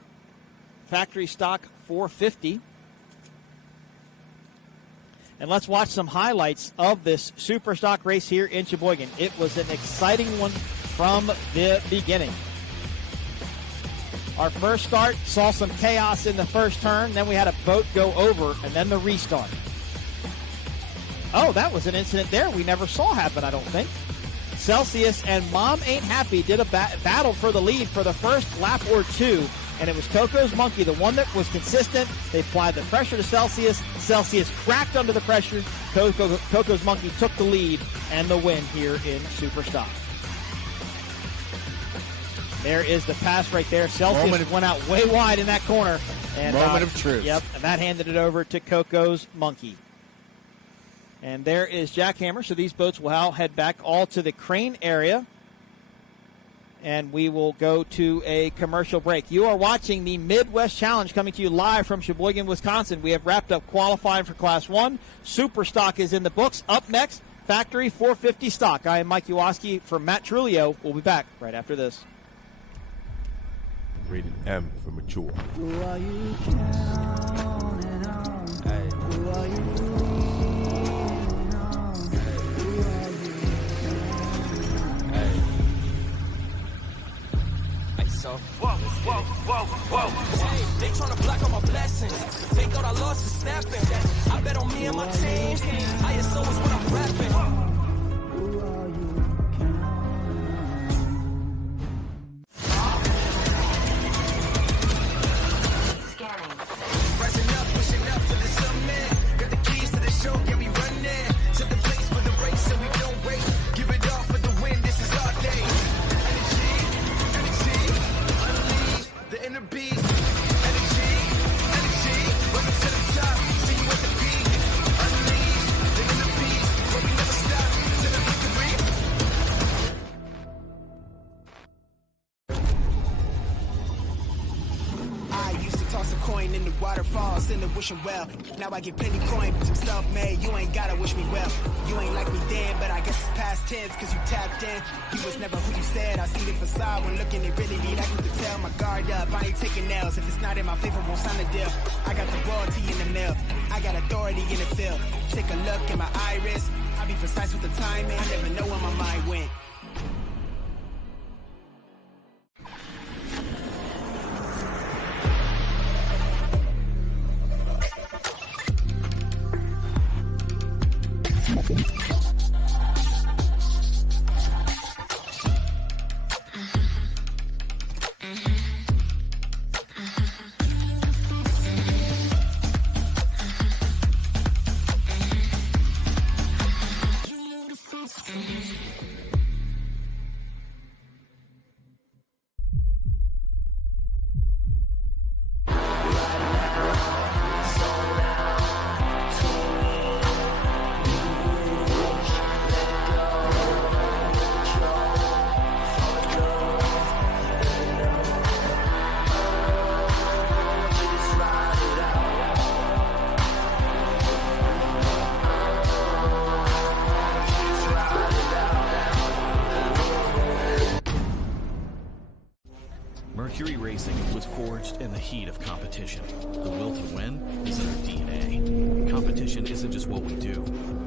factory stock 450. And let's watch some highlights of this super stock race here in Sheboygan. It was an exciting one from the beginning. Our first start saw some chaos in the first turn. Then we had a boat go over, and then the restart. Oh, that was an incident there we never saw happen, I don't think. Celsius and Mom Ain't Happy did a battle for the lead for the first lap or two, and it was Coco's Monkey, the one that was consistent. They applied the pressure to Celsius. Celsius cracked under the pressure. Coco's Monkey took the lead and the win here in Superstock. There is the pass right there. Celsius went out way wide in that corner. And, Moment of truth. Yep, and that handed it over to Coco's Monkey. And there is Jackhammer. So these boats will now head back all to the crane area. And we will go to a commercial break. You are watching the Midwest Challenge coming to you live from Sheboygan, Wisconsin. We have wrapped up qualifying for Class 1. Super Stock is in the books. Up next, Factory 450 Stock. I am Mike Uwoski for Matt Trulio. We'll be back right after this. Rated M for mature. Who are you counting on? Hey. Who are you leaning on? Who are you counting on? Hey. Hey, so. Whoa. Hey, they tryna block all my blessings. They thought I lost is snapping. I bet on me and my team. ISO is when I'm rapping. Who are you counting on? Rising up, pushing up for the summit. Got the keys to the show, yeah, we run there. To the place for the race, so we don't wait. Give it all for the win, this is our day. Energy, unleash the inner beast. Energy, welcome to the top. See you at the peak. Unleash the inner beast, but we never stop to the victory. I used to toss a coin in the waterfalls in the wishing well. Now I get plenty coin, some self-made. You ain't gotta wish me well. You ain't like me then, but I guess it's past tense, cause you tapped in. You was never who you said. I see the facade when looking at really need. I can tell my guard up. I ain't taking nails. If it's not in my favor, won't sign a deal. I got the royalty in the mail. I got authority in the field. Take a look at my iris. I'll be precise with the timing. I never know where my mind went. Mercury Racing was forged in the heat of competition. The will to win is in our DNA. Competition isn't just what we do,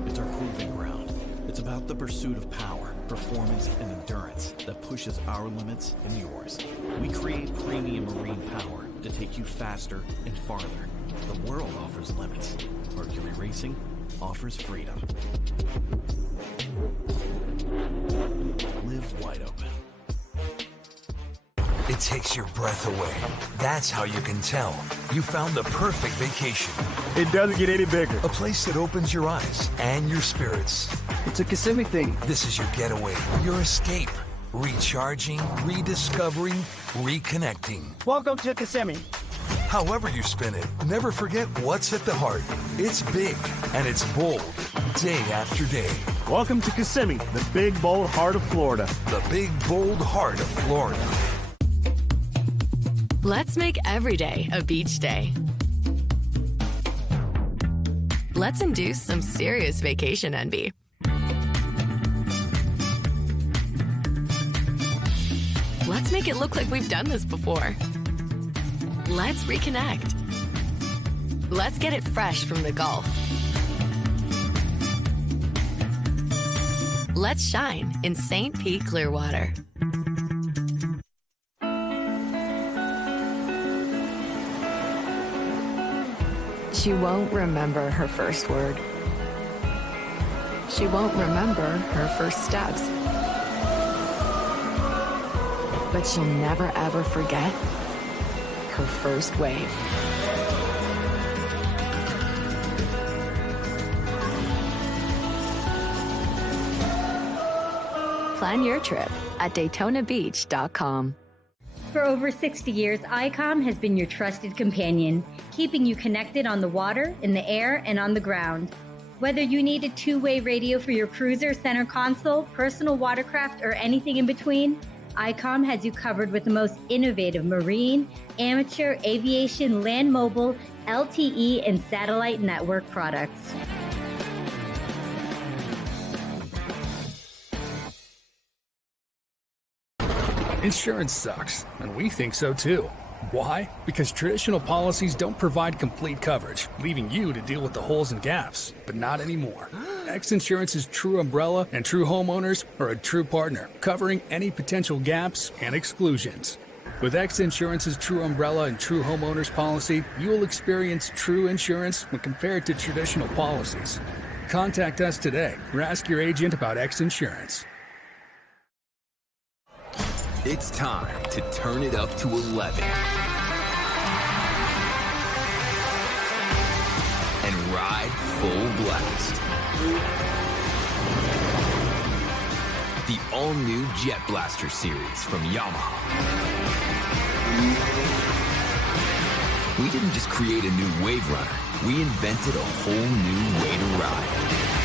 it's our proving ground. It's about the pursuit of power, performance, and endurance that pushes our limits and yours. We create premium marine power to take you faster and farther. The world offers limits. Mercury Racing offers freedom. Live wide open. It takes your breath away. That's how you can tell you found the perfect vacation. It doesn't get any bigger. A place that opens your eyes and your spirits. It's a Kissimmee thing. This is your getaway, your escape. Recharging, rediscovering, reconnecting. Welcome to Kissimmee. However you spin it, never forget what's at the heart. It's big and it's bold, day after day. Welcome to Kissimmee, the big, bold heart of Florida. The big, bold heart of Florida. Let's make every day a beach day. Let's induce some serious vacation envy. Let's make it look like we've done this before. Let's reconnect. Let's get it fresh from the Gulf. Let's shine in St. Pete Clearwater. She won't remember her first word. She won't remember her first steps. But she'll never ever forget her first wave. Plan your trip at DaytonaBeach.com. For over 60 years, ICOM has been your trusted companion, keeping you connected on the water, in the air, and on the ground. Whether you need a two-way radio for your cruiser, center console, personal watercraft, or anything in between, ICOM has you covered with the most innovative marine, amateur, aviation, land mobile, LTE, and satellite network products. Insurance sucks, and we think so too. Why? Because traditional policies don't provide complete coverage, leaving you to deal with the holes and gaps. But not anymore. XINSURANCE's true umbrella and true homeowners are a true partner, covering any potential gaps and exclusions. With XINSURANCE's true umbrella and true homeowners policy, you will experience true insurance when compared to traditional policies. Contact us today or ask your agent about XINSURANCE. It's time to turn it up to 11 and ride full blast. The all-new Jet Blaster series from Yamaha. We didn't just create a new wave runner, we invented a whole new way to ride.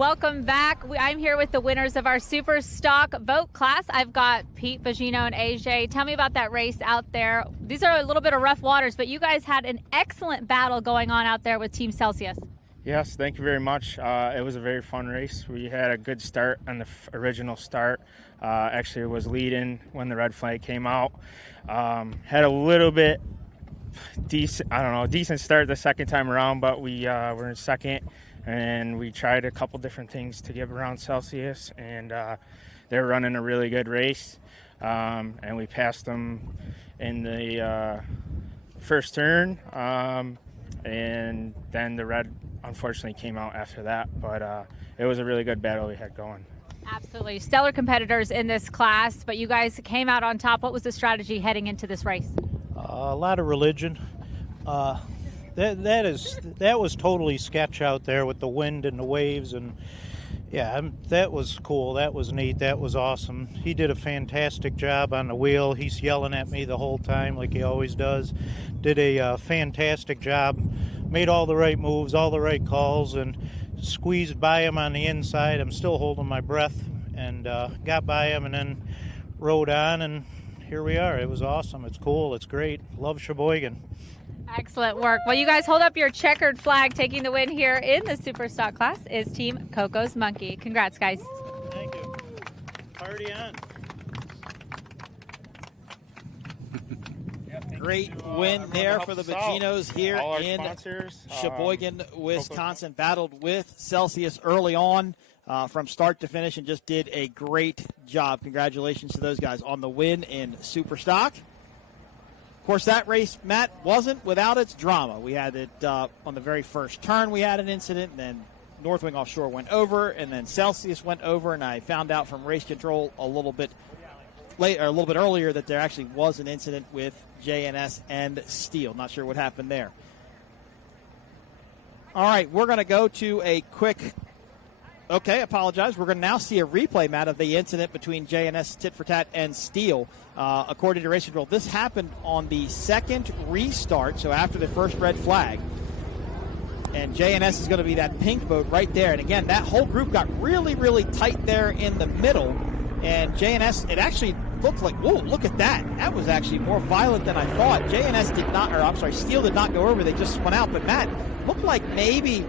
Welcome back. I'm here with the winners of our Super Stock Boat class. I've got Pete, Vagino, and AJ. Tell me about that race out there. These are a little bit of rough waters, but you guys had an excellent battle going on out there with Team Celsius. Yes, thank you very much. It was a very fun race. We had a good start on the original start. Actually, it was leading when the red flag came out. Had a little bit decent start the second time around, but we were in second, and we tried a couple different things to get around Celsius, and they were running a really good race, and we passed them in the first turn, and then the red unfortunately came out after that, but it was a really good battle we had going. Absolutely. Stellar competitors in this class, but you guys came out on top. What was the strategy heading into this race? A lot of religion. That was totally sketch out there with the wind and the waves, and yeah, that was cool. That was neat. That was awesome. He did a fantastic job on the wheel. He's yelling at me the whole time like he always does. Did a fantastic job. Made all the right moves, all the right calls, and squeezed by him on the inside. I'm still holding my breath, and got by him and then rode on, and here we are. It was awesome. It's cool. It's great. Love Sheboygan. Excellent work. Well, you guys hold up your checkered flag. Taking the win here in the Super Stock class is Team Coco's Monkey. Congrats, guys. Thank you. Party on. Great win there for the Vaginos here in Sheboygan, Wisconsin. Battled with Celsius early on from start to finish and just did a great job. Congratulations to those guys on the win in Super Stock. Of course, that race, Matt, wasn't without its drama. We had it on the very first turn. We had an incident, and then North Wing Offshore went over, and then Celsius went over, and I found out from race control a little bit earlier that there actually was an incident with JNS and Steel. Not sure what happened there. All right, we're going to go to a quick. Okay, apologize. We're going to now see a replay, Matt, of the incident between JNS Tit for Tat and Steel. According to race control, this happened on the second restart, so after the first red flag. And JNS is going to be that pink boat right there. And again, that whole group got really, really tight there in the middle. And JNS, it actually looked like, whoa, look at that. That was actually more violent than I thought. Steel did not go over. They just spun out. But, Matt, looked like maybe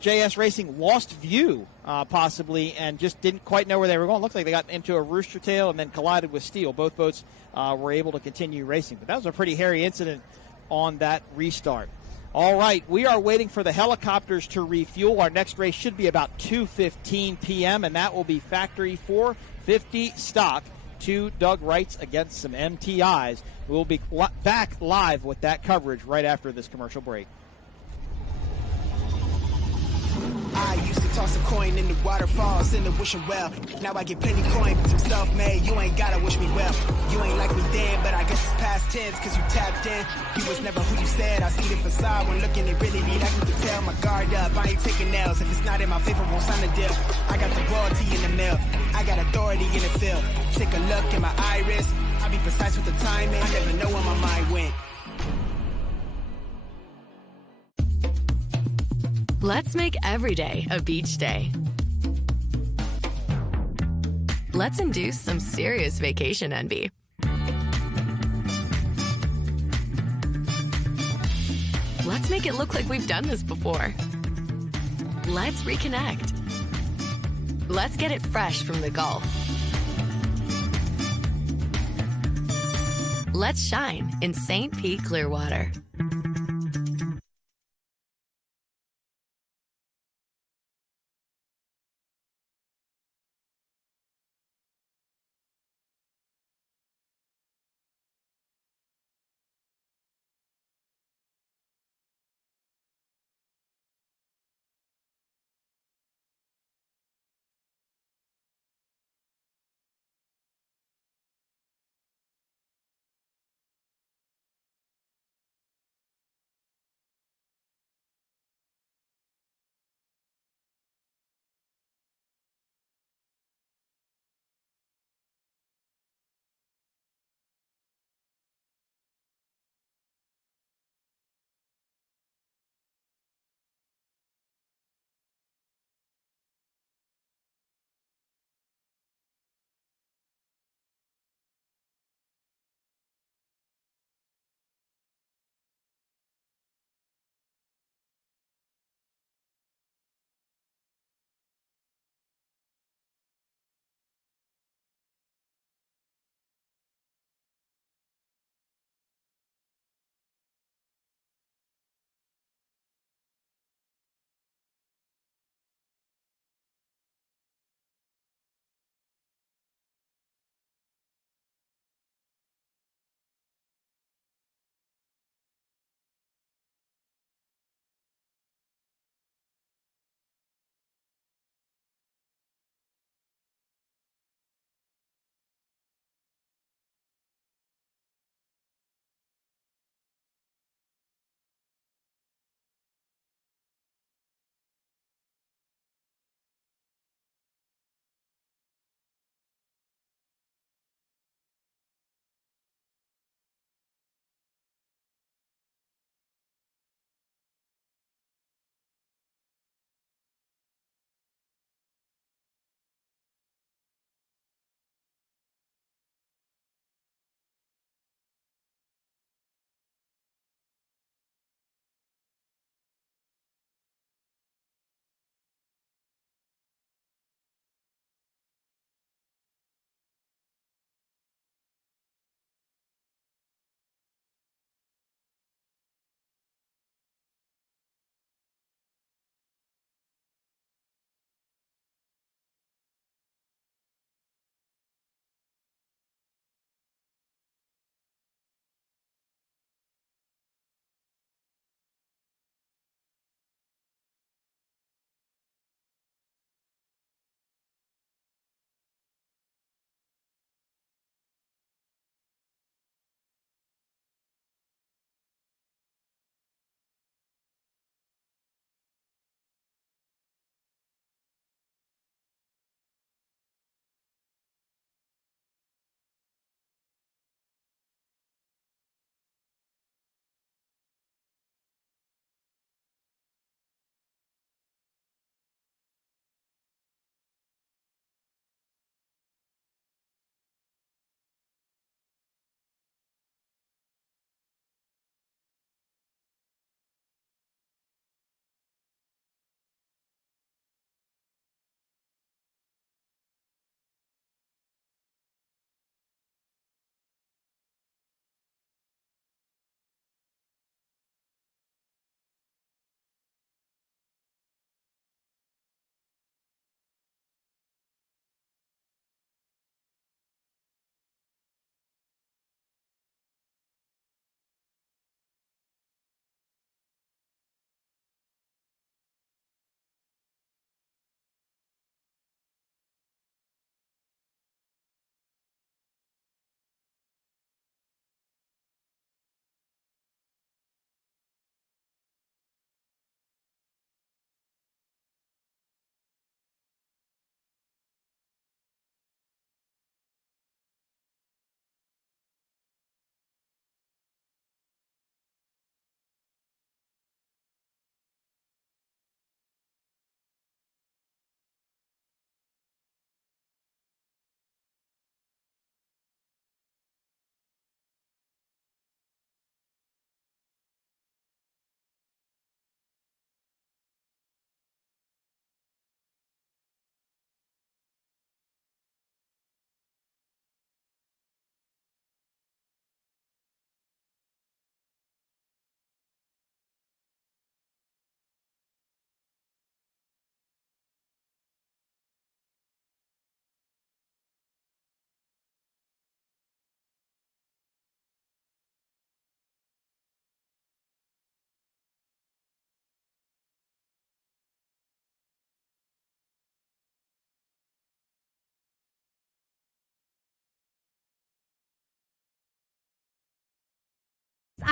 JS Racing lost view, possibly, and just didn't quite know where they were going. Looked like they got into a rooster tail and then collided with Steel. Both boats were able to continue racing. But that was a pretty hairy incident on that restart. All right, we are waiting for the helicopters to refuel. Our next race should be about 2:15 p.m., and that will be Factory 450 stock to Doug Wrights against some MTIs. We'll be back live with that coverage right after this commercial break. I used to toss a coin in the waterfalls in the wishing well. Now I get plenty coin, some self-made. You ain't gotta wish me well. You ain't like me then, but I guess it's past tense, cause you tapped in. You was never who you said. I see the facade when looking it really be like you can tell. My guard up, I ain't taking nails. If it's not in my favor, won't sign the deal. I got the royalty in the mail. I got authority in the field. Take a look in my iris. I be precise with the timing. I never know where my mind went. Let's make every day a beach day. Let's induce some serious vacation envy. Let's make it look like we've done this before. Let's reconnect. Let's get it fresh from the Gulf. Let's shine in St. Pete Clearwater.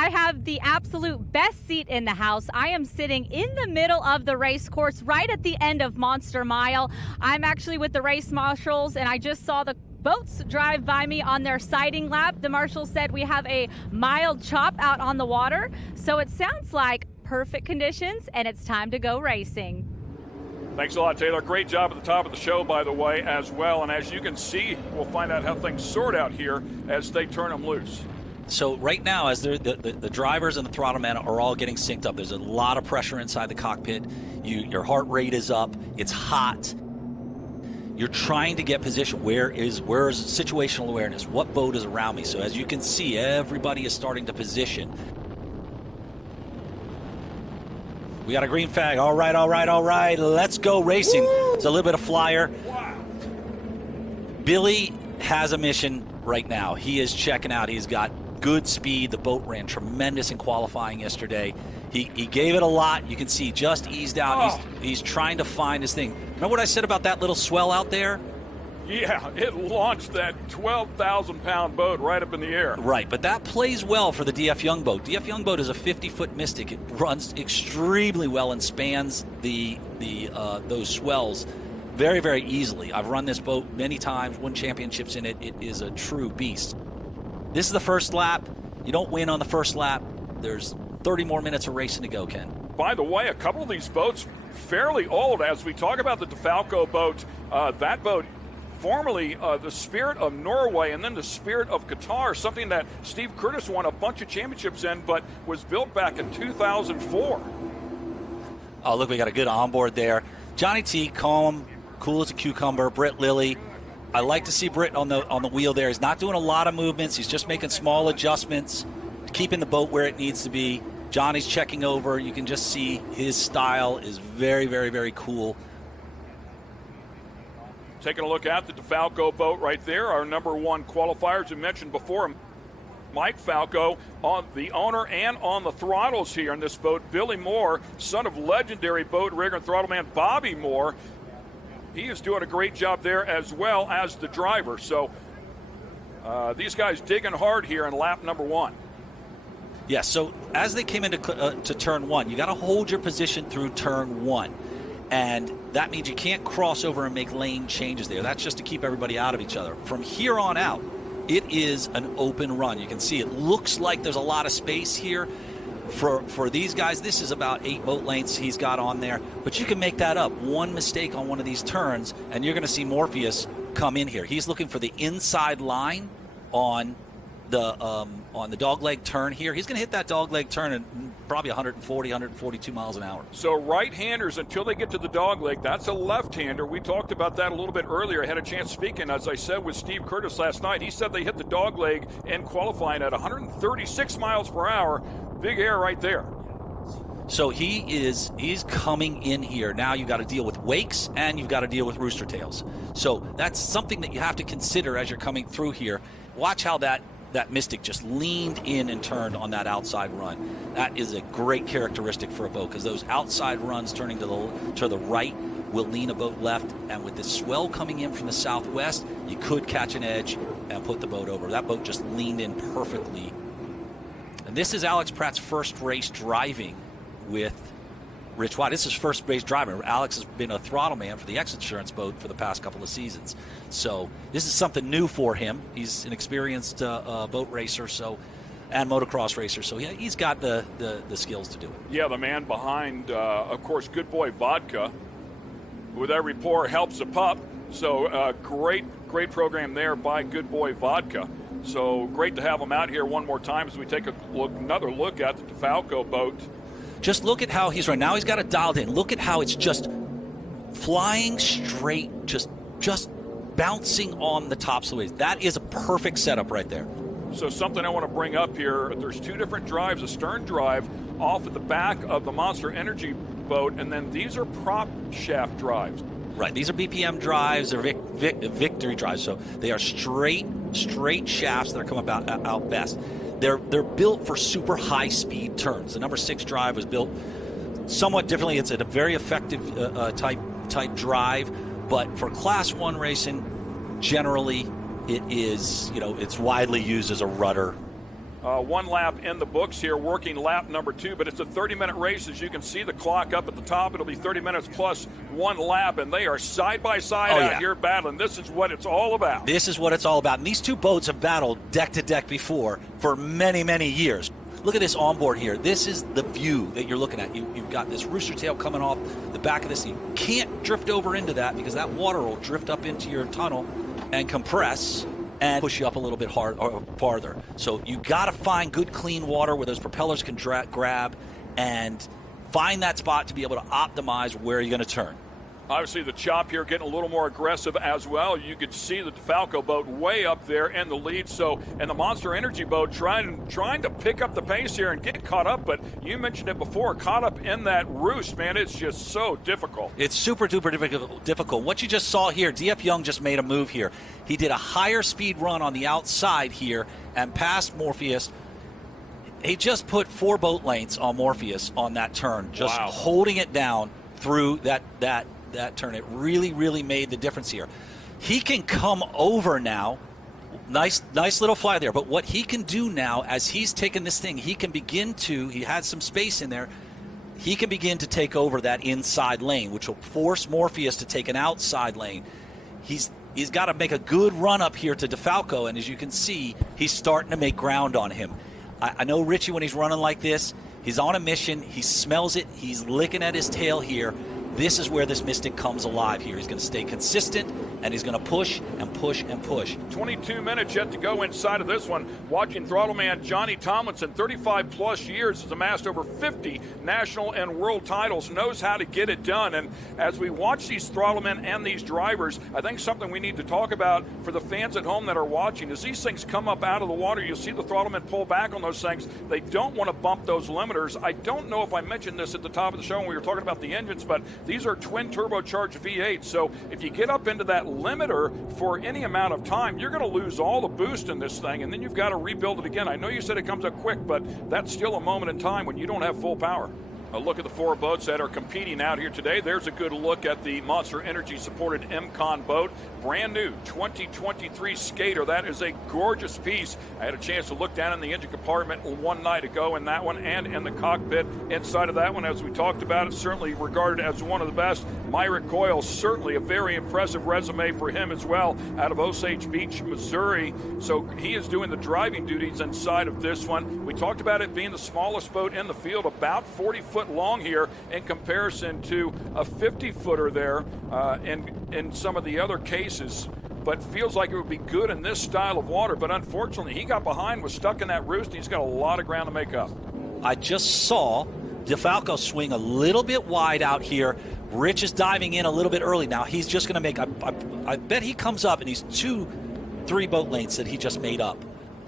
I have the absolute best seat in the house. I am sitting in the middle of the race course, right at the end of Monster Mile. I'm actually with the race marshals, and I just saw the boats drive by me on their sighting lap. The marshal said we have a mild chop out on the water, so it sounds like perfect conditions, and it's time to go racing. Thanks a lot, Taylor. Great job at the top of the show, by the way, as well. And as you can see, we'll find out how things sort out here as they turn them loose. So right now, as the drivers and the throttle men are all getting synced up, there's a lot of pressure inside the cockpit. Your heart rate is up. It's hot. You're trying to get position. Where is situational awareness? What boat is around me? So as you can see, everybody is starting to position. We got a green flag. All right, all right, all right. Let's go racing. Woo! It's a little bit of flyer. Wow. Billy has a mission right now. He is checking out. He's got good speed. The boat ran tremendous in qualifying yesterday. He gave it a lot. You can see just eased out. Oh. He's trying to find his thing. Remember what I said about that little swell out there? Yeah, it launched that 12,000-pound boat right up in the air. Right, but that plays well for the DF Young boat. DF Young boat is a 50-foot Mystic. It runs extremely well and spans those swells very, very easily. I've run this boat many times, won championships in it. It is a true beast. This is the first lap. You don't win on the first lap. There's 30 more minutes of racing to go, Ken. By the way, a couple of these boats fairly old. As we talk about the Defalco boat, that boat formerly the Spirit of Norway and then the Spirit of Qatar, something that Steve Curtis won a bunch of championships in, but was built back in 2004. Oh, look, we got a good onboard there. Johnny T, calm, cool as a cucumber. Britt Lilly. I like to see Britt on the wheel there. He's not doing a lot of movements. He's just making small adjustments, keeping the boat where it needs to be. Johnny's checking over. You can just see his style is very, very, very cool. Taking a look at the Defalco boat right there, our number one qualifier, as we mentioned before, Mike Falco, on the owner and on the throttles here in this boat. Billy Moore, son of legendary boat rigger and throttle man Bobby Moore. He is doing a great job there as well as the driver. So these guys digging hard here in lap number one. Yeah, so as they came into to turn one, you got to hold your position through turn one. And that means you can't cross over and make lane changes there. That's just to keep everybody out of each other. From here on out, it is an open run. You can see it looks like there's a lot of space here. For these guys, this is about 8 boat lengths he's got on there. But you can make that up. One mistake on one of these turns, and you're going to see Morpheus come in here. He's looking for the inside line on the dogleg turn here. He's going to hit that dogleg turn at probably 140, 142 miles an hour. So right-handers, until they get to the dogleg, that's a left-hander. We talked about that a little bit earlier. I had a chance speaking, as I said, with Steve Curtis last night. He said they hit the dogleg in qualifying at 136 miles per hour. Big air right there. So he's coming in here. Now you've got to deal with wakes and you've got to deal with rooster tails. So that's something that you have to consider as you're coming through here. Watch how that Mystic just leaned in and turned on that outside run. That is a great characteristic for a boat, because those outside runs turning to the right will lean a boat left, and with the swell coming in from the southwest, you could catch an edge and put the boat over. That boat just leaned in perfectly. And this is Alex Pratt's first race driving with Rich White. This is his first race driving. Alex has been a throttle man for the XINSURANCE boat for the past couple of seasons. So this is something new for him. He's an experienced boat racer and motocross racer, so he's got the skills to do it. Yeah, the man behind, of course, Goodboy Vodka. With every pour helps a pup. So great program there by Goodboy Vodka. So great to have him out here one more time as we take another look at the Defalco boat. Just look at how he's running. Now he's got it dialed in. Look at how it's just flying straight, just bouncing on the tops of the waves. That is a perfect setup right there. So something I want to bring up here, there's 2 different drives, a stern drive off at the back of the Monster Energy boat, and then these are prop shaft drives. Right, these are BPM drives, they're Victory drives, so they are straight shafts that are coming out best. They're built for super high speed turns. The number 6 drive was built somewhat differently. It's a very effective type drive, but for Class 1 racing, generally it is, it's widely used as a rudder 1 lap in the books here, working lap number 2, but it's a 30-minute race. As you can see the clock up at the top, it'll be 30 minutes plus 1 lap, and they are side by side out here battling. This is what it's all about. This is what it's all about. And these two boats have battled deck to deck before for many, many years. Look at this onboard here. This is the view that you're looking at. You've got this rooster tail coming off the back of this. You can't drift over into that because that water will drift up into your tunnel and compress and push you up a little bit hard or farther. So you got to find good, clean water where those propellers can grab and find that spot to be able to optimize where you're going to turn. Obviously, the chop here getting a little more aggressive as well. You could see the Defalco boat way up there in the lead. So, and the Monster Energy boat trying to pick up the pace here and get caught up. But you mentioned it before, caught up in that roost, man. It's just so difficult. It's super duper difficult. What you just saw here, DF Young just made a move here. He did a higher speed run on the outside here and passed Morpheus. He just put 4 boat lengths on Morpheus on that turn, just holding it down through that turn. It really, really made the difference here. He can come over now. Nice little fly there. But what he can do now, as he's taken this thing, he can begin to, he has some space in there, he can begin to take over that inside lane, which will force Morpheus to take an outside lane. He's got to make a good run up here to Defalco, and as you can see, he's starting to make ground on him. I know Richie, when he's running like this, he's on a mission. He smells it. He's licking at his tail here. This is where this Mystic comes alive here. He's going to stay consistent, and he's going to push and push and push. 22 minutes yet to go inside of this one. Watching throttle man Johnny Tomlinson, 35-plus years, has amassed over 50 national and world titles, knows how to get it done. And as we watch these throttle men and these drivers, I think something we need to talk about for the fans at home that are watching, as these things come up out of the water, you'll see the throttle men pull back on those things. They don't want to bump those limiters. I don't know if I mentioned this at the top of the show when we were talking about the engines, but these are twin turbocharged V8, so if you get up into that limiter for any amount of time, you're going to lose all the boost in this thing, and then you've got to rebuild it again. I know you said it comes up quick, but that's still a moment in time when you don't have full power. A look at the 4 boats that are competing out here today. There's a good look at the Monster Energy supported MCON boat. Brand new 2023 Skater. That is a gorgeous piece. I had a chance to look down in the engine compartment one night ago in that one and in the cockpit inside of that one. As we talked about, it's certainly regarded as one of the best. Myrick Coyle, certainly a very impressive resume for him as well, out of Osage Beach, Missouri. So he is doing the driving duties inside of this one. We talked about it being the smallest boat in the field, about 40 foot long here in comparison to a 50-footer there in some of the other cases, but feels like it would be good in this style of water. But unfortunately, he got behind, was stuck in that roost, and he's got a lot of ground to make up. I just saw Defalco swing a little bit wide out here. Rich is diving in a little bit early now. He's just going to make, I bet he comes up, and he's 2-3 boat lengths that he just made up,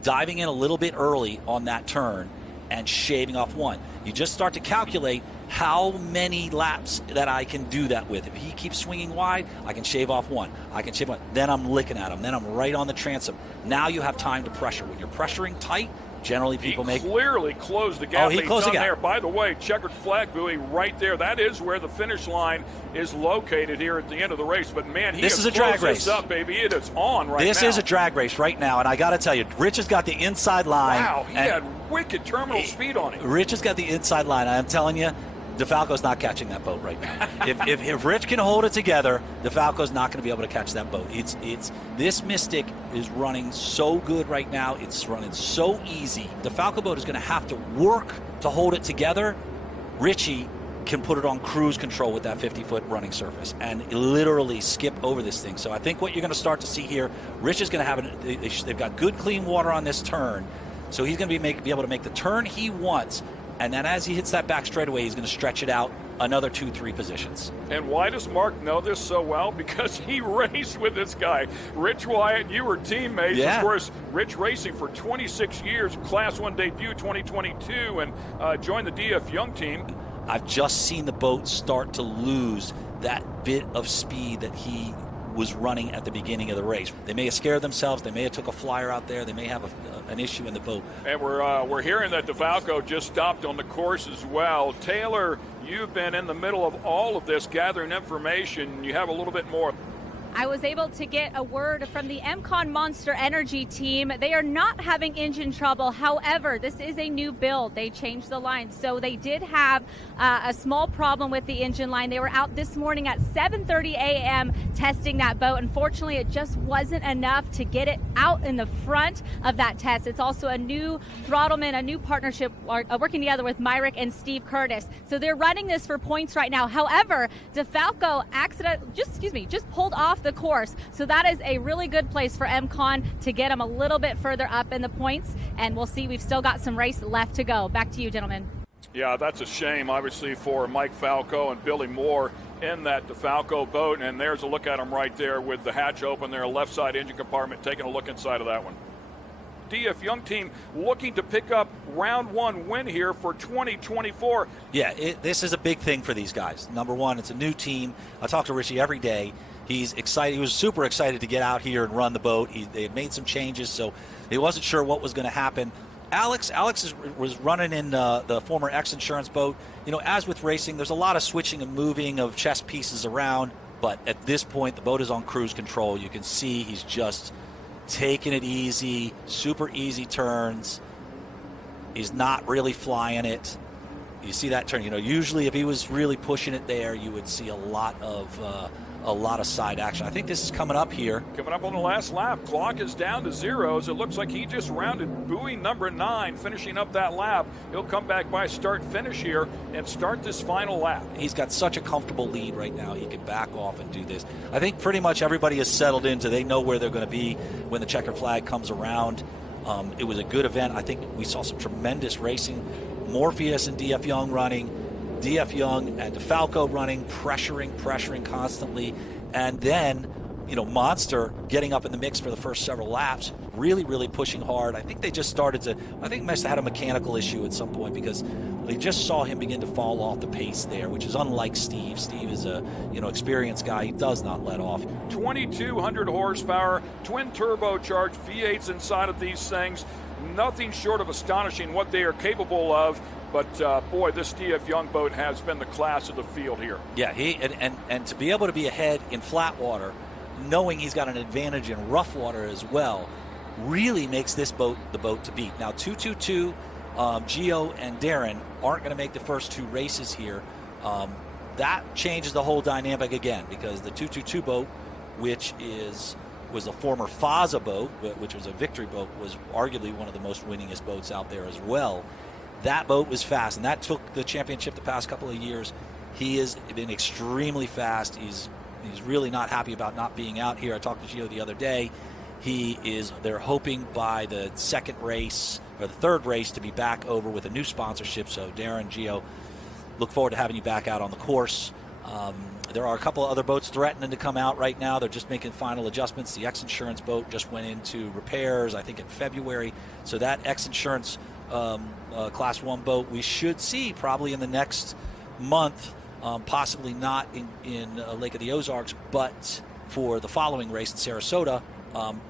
diving in a little bit early on that turn and shaving off 1. You just start to calculate how many laps that I can do that with. If he keeps swinging wide, I can shave off 1. I can shave 1. Then I'm licking at him. Then I'm right on the transom. Now you have time to pressure. When you're pressuring tight, generally people he clearly closed the gap. Oh, he closed the gap there. By the way, checkered flag buoy right there. That is where the finish line is located here at the end of the race. But man, this is a drag race. This up, baby. It is on right now. This is a drag race right now, and I got to tell you, Rich has got the inside line. Wow, he had wicked terminal speed on it. Rich has got the inside line. I'm telling you, Defalco's not catching that boat right now. if Rich can hold it together, Defalco's not going to be able to catch that boat. It's this Mystic is running so good right now. It's running so easy. Defalco boat is going to have to work to hold it together. Richie can put it on cruise control with that 50-foot running surface and literally skip over this thing. So I think what you're going to start to see here, Rich is going to have they've got good clean water on this turn, so he's going to be able to make the turn he wants. And then as he hits that back straightaway, he's going to stretch it out another 2-3 positions. And why does Mark know this so well? Because he raced with this guy. Rich Wyatt, you were teammates. Yeah. Of course, Rich racing for 26 years, Class 1 debut 2022, and joined the DF Young team. I've just seen the boat start to lose that bit of speed that he was running at the beginning of the race. They may have scared themselves. They may have took a flyer out there. They may have an issue in the boat. And we're hearing that Defalco just stopped on the course as well. Taylor, you've been in the middle of all of this, gathering information. You have a little bit more. I was able to get a word from the MCon Monster Energy team. They are not having engine trouble. However, this is a new build. They changed the line. So they did have a small problem with the engine line. They were out this morning at 7:30 a.m. testing that boat. Unfortunately, it just wasn't enough to get it out in the front of that test. It's also a new throttleman, a new partnership working together with Myrick and Steve Curtis. So they're running this for points right now. However, Defalco just pulled off the course. So that is a really good place for MCon to get them a little bit further up in the points. And we'll see, we've still got some race left to go. Back to you, gentlemen. Yeah, that's a shame, obviously, for Mike Falco and Billy Moore in that Defalco boat. And there's a look at them right there with the hatch open there, left side engine compartment, taking a look inside of that one. DF Young team looking to pick up round one win here for 2024. Yeah, this is a big thing for these guys. Number one, it's a new team. I talk to Richie every day. He's excited. He was super excited to get out here and run the boat. They had made some changes, so he wasn't sure what was going to happen. Alex was running in the former XINSURANCE boat. You know, as with racing, there's a lot of switching and moving of chess pieces around, but at this point, the boat is on cruise control. You can see he's just taking it easy, super easy turns. He's not really flying it. You see that turn. You know, usually if he was really pushing it there, you would see a lot of side action. I think this is coming up here. Coming up on the last lap. Clock is down to zeros. It looks like he just rounded buoy number 9, finishing up that lap. He'll come back by start finish here and start this final lap. He's got such a comfortable lead right now. He can back off and do this. I think pretty much everybody is settled into, they know where they're going to be when the checkered flag comes around. It was a good event. I think we saw some tremendous racing. Morpheus and DF Young running, DF Young and Defalco running, pressuring constantly. And then, you know, Monster getting up in the mix for the first several laps, really pushing hard. I think they just started to, I think must have had a mechanical issue at some point because they just saw him begin to fall off the pace there, which is unlike Steve. Steve is a, you know, experienced guy. He does not let off. 2,200 horsepower, twin turbocharged V8s inside of these things. Nothing short of astonishing what they are capable of. But, boy, this DF Young boat has been the class of the field here. Yeah, and to be able to be ahead in flat water, knowing he's got an advantage in rough water as well, really makes this boat the boat to beat. Now, 222, Gio and Darren aren't going to make the first two races here. That changes the whole dynamic again because the 222 boat, which was a former FASA boat, which was a victory boat, was arguably one of the most winningest boats out there as well. That boat was fast, and that took the championship the past couple of years. He has been extremely fast. He's really not happy about not being out here. I talked to Gio the other day. They're hoping by the second race or the third race to be back over with a new sponsorship. So Darren, Gio, look forward to having you back out on the course. There are a couple of other boats threatening to come out right now. They're just making final adjustments. The XINSURANCE boat just went into repairs, I think, in February. So that XINSURANCE Class 1 boat we should see probably in the next month, possibly not in Lake of the Ozarks, but for the following race in Sarasota,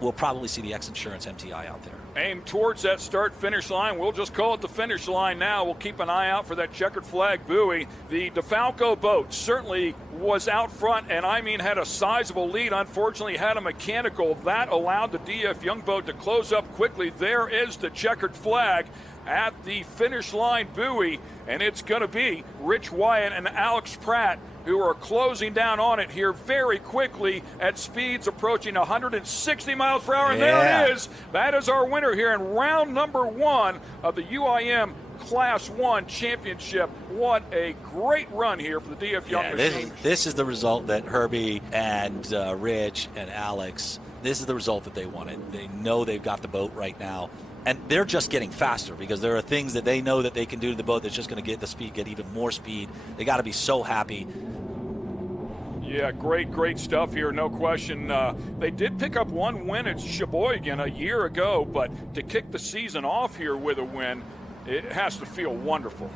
we'll probably see the XINSURANCE MTI out there. Aim towards that start-finish line. We'll just call it the finish line now. We'll keep an eye out for that checkered flag buoy. The Defalco boat certainly was out front, and I mean had a sizable lead. Unfortunately, had a mechanical. That allowed the DF Young boat to close up quickly. There is the checkered flag at the finish line buoy, and it's going to be Rich Wyatt and Alex Pratt who are closing down on it here very quickly at speeds approaching 160 miles per hour. And there it is. That is our winner here in round number 1 of the UIM Class 1 Championship. What a great run here for the DF Young machine. This is the result that Herbie and Rich and Alex, this is the result that they wanted. They know they've got the boat right now. And they're just getting faster because there are things that they know that they can do to the boat that's just going to get the speed, get even more speed. They got to be so happy. Yeah, great stuff here, no question. They did pick up one win at Sheboygan a year ago, but to kick the season off here with a win, it has to feel wonderful.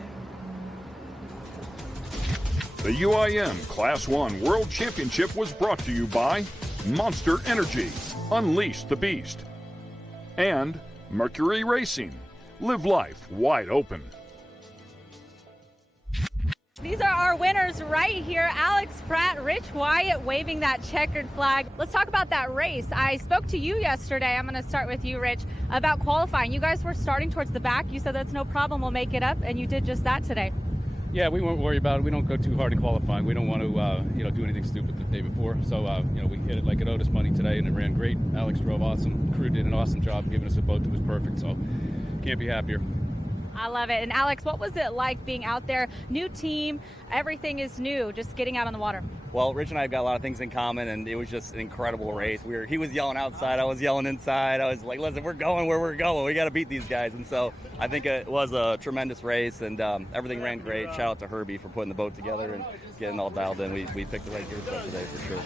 The UIM Class 1 World Championship was brought to you by Monster Energy, Unleash the Beast, and Mercury Racing. Live life wide open. These are our winners right here. Alex Pratt, Rich Wyatt waving that checkered flag. Let's talk about that race. I spoke to you yesterday. I'm going to start with you, Rich, about qualifying. You guys were starting towards the back. You said that's no problem. We'll make it up, and you did just that today. Yeah, we won't worry about it. We don't go too hard in qualifying. We don't want to, do anything stupid the day before. So, we hit it like it owed us money today, and it ran great. Alex drove awesome. Crew did an awesome job giving us a boat that was perfect. So, can't be happier. I love it. And Alex, what was it like being out there? New team, everything is new, just getting out on the water. Well, Rich and I have got a lot of things in common, and it was just an incredible race. He was yelling outside, I was yelling inside. I was like, listen, we're going where we're going. We got to beat these guys. And so I think it was a tremendous race, and everything ran great. Shout out to Herbie for putting the boat together and getting all dialed in. We picked the right gear set today for sure.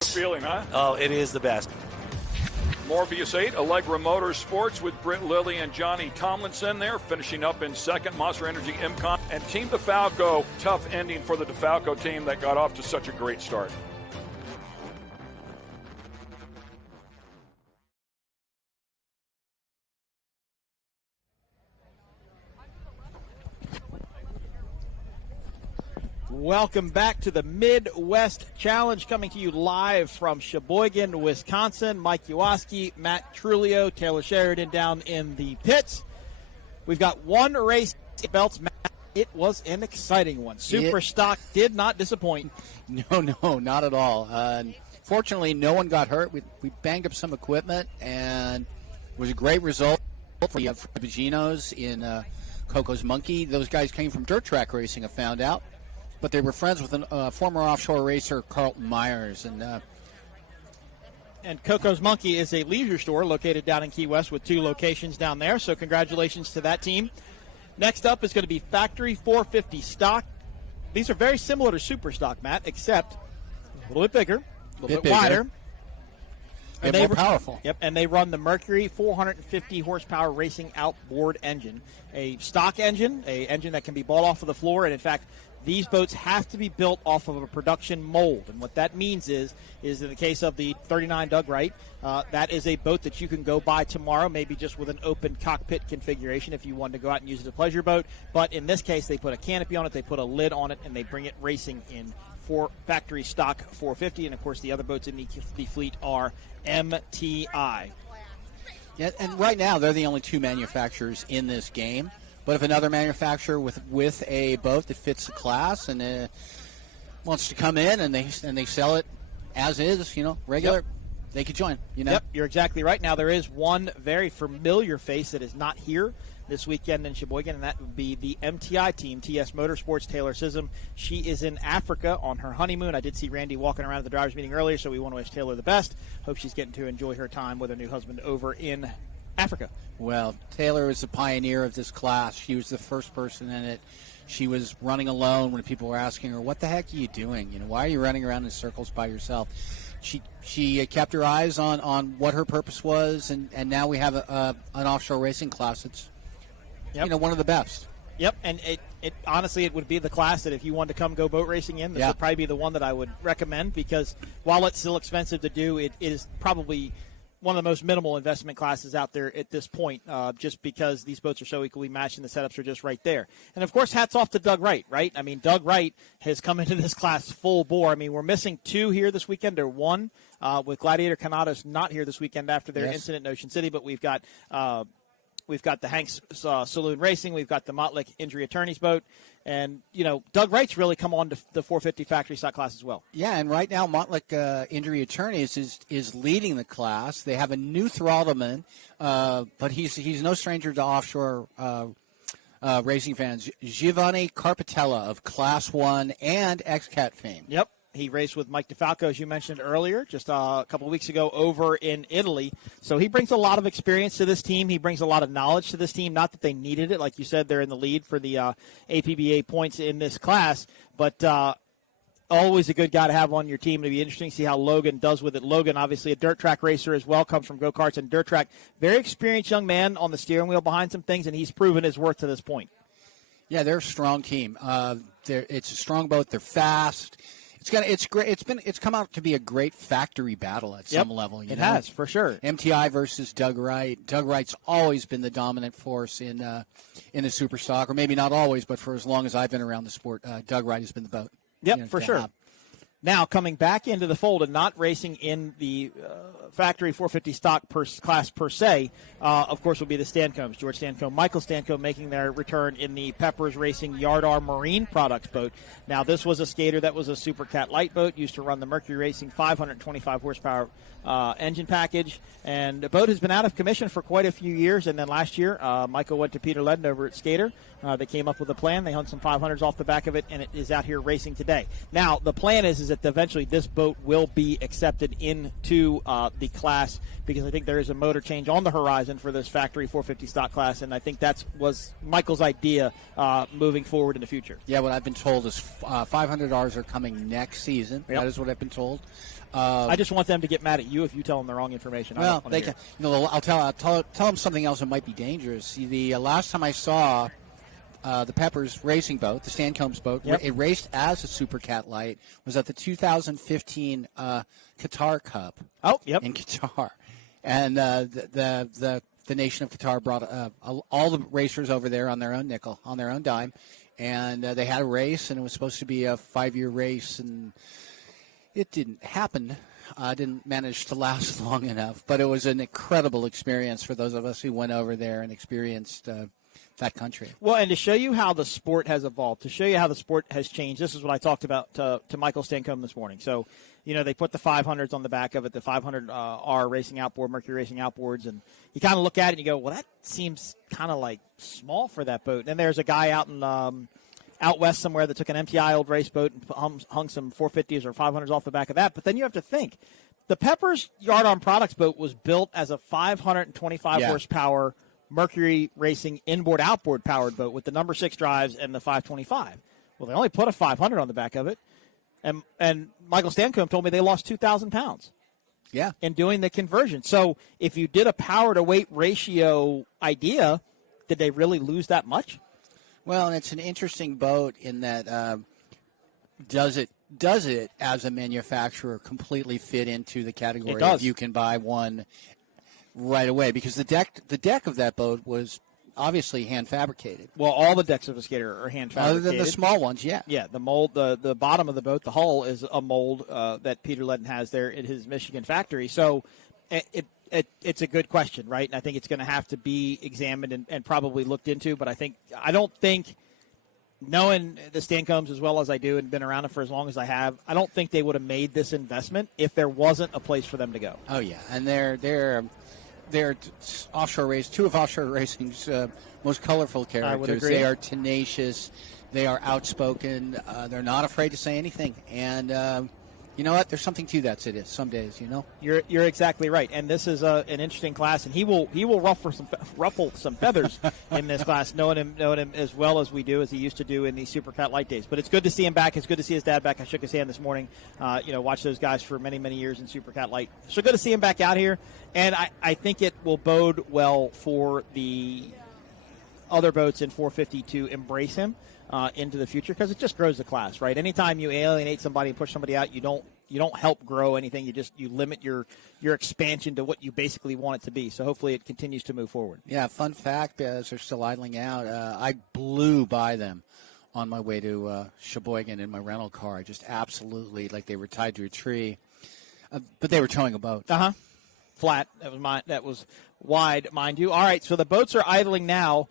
Feeling, huh? Oh, it is the best. Morpheus 8, Allegra Motorsports with Britt Lilly and Johnny Tomlinson there, finishing up in second. Monster Energy MCON and Team Defalco. Tough ending for the Defalco team that got off to such a great start. Welcome back to the Midwest Challenge, coming to you live from Sheboygan, Wisconsin. Mike Uoski, Matt Trulio, Taylor Sheridan down in the pits. We've got one race belts. Matt, it was an exciting one. Super Stock did not disappoint. No, not at all. Fortunately, no one got hurt. We banged up some equipment, and it was a great result for the Viginos in Coco's Monkey. Those guys came from dirt track racing, I found out. But they were friends with a former offshore racer, Carlton Myers. And Coco's Monkey is a leisure store located down in Key West with 2 locations down there. So congratulations to that team. Next up is going to be Factory 450 Stock. These are very similar to Super Stock, Matt, except a little bit bigger, a little bit wider. And more powerful. Yep, and they run the Mercury 450 horsepower racing outboard engine. A stock engine, a engine that can be bought off of the floor, and in fact, these boats have to be built off of a production mold. And what that means is in the case of the 39 Doug Wright, that is a boat that you can go buy tomorrow, maybe just with an open cockpit configuration if you wanted to go out and use it as a pleasure boat. But in this case, they put a canopy on it, they put a lid on it, and they bring it racing in for factory stock 450. And, of course, the other boats in the fleet are MTI. Yeah, and right now they're the only 2 manufacturers in this game. But if another manufacturer with a boat that fits the class and wants to come in and they sell it as is, regular, they could join. Yep, you're exactly right. Now there is one very familiar face that is not here this weekend in Sheboygan, and that would be the MTI team, TS Motorsports, Taylor Sissom. She is in Africa on her honeymoon. I did see Randy walking around at the drivers' meeting earlier, so we want to wish Taylor the best. Hope she's getting to enjoy her time with her new husband over in Africa. Well, Taylor is the pioneer of this class. She was the first person in it. She was running alone when people were asking her, what the heck are you doing? Why are you running around in circles by yourself? She kept her eyes on what her purpose was, and now we have an offshore racing class that's one of the best. Yep, and it honestly, it would be the class that if you wanted to come go boat racing in, this would probably be the one that I would recommend, because while it's still expensive to do, it is probably one of the most minimal investment classes out there at this point, just because these boats are so equally matched and the setups are just right there. And, of course, hats off to Doug Wright, right? I mean, Doug Wright has come into this class full bore. I mean, we're missing 2 here this weekend, or 1, with Gladiator Canados not here this weekend after their incident in Ocean City, but we've got the Hanks Saloon Racing, we've got the Mottlick Injury Attorneys boat, and, Doug Wright's really come on to the 450 factory stock class as well. Yeah, and right now Mottlick Injury Attorneys is leading the class. They have a new throttleman, but he's no stranger to offshore racing fans. Giovanni Carpatella of Class 1 and XCAT fame. Yep. He raced with Mike Defalco, as you mentioned earlier, just a couple of weeks ago over in Italy. So he brings a lot of experience to this team. He brings a lot of knowledge to this team. Not that they needed it. Like you said, they're in the lead for the APBA points in this class. But always a good guy to have on your team. It'll be interesting to see how Logan does with it. Logan, obviously a dirt track racer as well, comes from go-karts and dirt track. Very experienced young man on the steering wheel behind some things, and he's proven his worth to this point. Yeah, they're a strong team. It's a strong boat. They're fast. It's great. It's come out to be a great factory battle at some level. It has, for sure. MTI versus Doug Wright. Doug Wright's always been the dominant force in the super stock, or maybe not always, but for as long as I've been around the sport, Doug Wright has been the boat. Yep, for sure. Now, coming back into the fold and not racing in the factory 450 stock class per se, of course, will be the Stancombs. George Stancomb, Michael Stancomb making their return in the Peppers Racing Yardar Marine Products boat. Now, this was a skater that was a Super Cat light boat, used to run the Mercury Racing 525 horsepower engine package, and the boat has been out of commission for quite a few years. And then last year, Michael went to Peter Ledden over at Skater. They came up with a plan. They hung some 500s off the back of it, and it is out here racing today. Now, the plan is that eventually this boat will be accepted into the class, because I think there is a motor change on the horizon for this factory 450 stock class, and I think that was Michael's idea moving forward in the future. Yeah, what I've been told is 500Rs are coming next season. Yep. That is what I've been told. I just want them to get mad at you if you tell them the wrong information. Well, they can. I'll tell them something else that might be dangerous. See, the last time I saw the Peppers racing boat, the Stancombs boat, it raced as a Super Cat Light, was at the 2015 Qatar Cup. In Qatar, and the nation of Qatar brought all the racers over there on their own nickel, on their own dime, and they had a race, and it was supposed to be a 5-year race, and it didn't happen. Didn't manage to last long enough, but it was an incredible experience for those of us who went over there and experienced that country. Well, and to show you how the sport has evolved, to show you how the sport has changed, this is what I talked about to Michael Stancomb this morning. So, they put the 500s on the back of it, the 500R racing outboard, Mercury Racing outboards, and you kind of look at it and you go, well, that seems kind of like small for that boat. And then there's a guy out west somewhere that took an MTI old race boat and hung some 450s or 500s off the back of that. But then you have to think, the Peppers Yard-On Products boat was built as a 525 horsepower Mercury Racing inboard-outboard powered boat with the number 6 drives and the 525. Well, they only put a 500 on the back of it. And Michael Stancomb told me they lost 2,000 pounds. Yeah. In doing the conversion. So if you did a power-to-weight ratio idea, did they really lose that much? Well, and it's an interesting boat in that does it as a manufacturer completely fit into the category if you can buy one right away? Because the deck of that boat was obviously hand fabricated. Well, all the decks of a skater are hand fabricated. Other than the small ones, yeah. Yeah, the mold, the bottom of the boat, the hull is a mold that Peter Ledden has there in his Michigan factory. So it's a good question, right? And I think it's going to have to be examined and probably looked into. But I don't think, knowing the Stancombs as well as I do and been around them for as long as I have, I don't think they would have made this investment if there wasn't a place for them to go. Oh yeah, and they're offshore race, two of offshore racing's most colorful characters. I would agree. They are tenacious. They are outspoken. They're not afraid to say anything. And you know what? There's something to that. It is some days. You're exactly right. And this is an interesting class, and he will ruffle some feathers in this class, knowing him as well as we do, as he used to do in the Super Cat Light days. But it's good to see him back. It's good to see his dad back. I shook his hand this morning. Watched those guys for many, many years in Super Cat Light. So good to see him back out here. And I think it will bode well for the other boats in 450 to embrace him into the future, because it just grows the class, right? Anytime you alienate somebody and push somebody out, you don't help grow anything. You limit your expansion to what you basically want it to be. So hopefully it continues to move forward. Yeah, fun fact, as they're still idling out, I blew by them on my way to Sheboygan in my rental car. I just absolutely, like they were tied to a tree. But they were towing a boat. Flat. That was wide, mind you. All right, so the boats are idling now.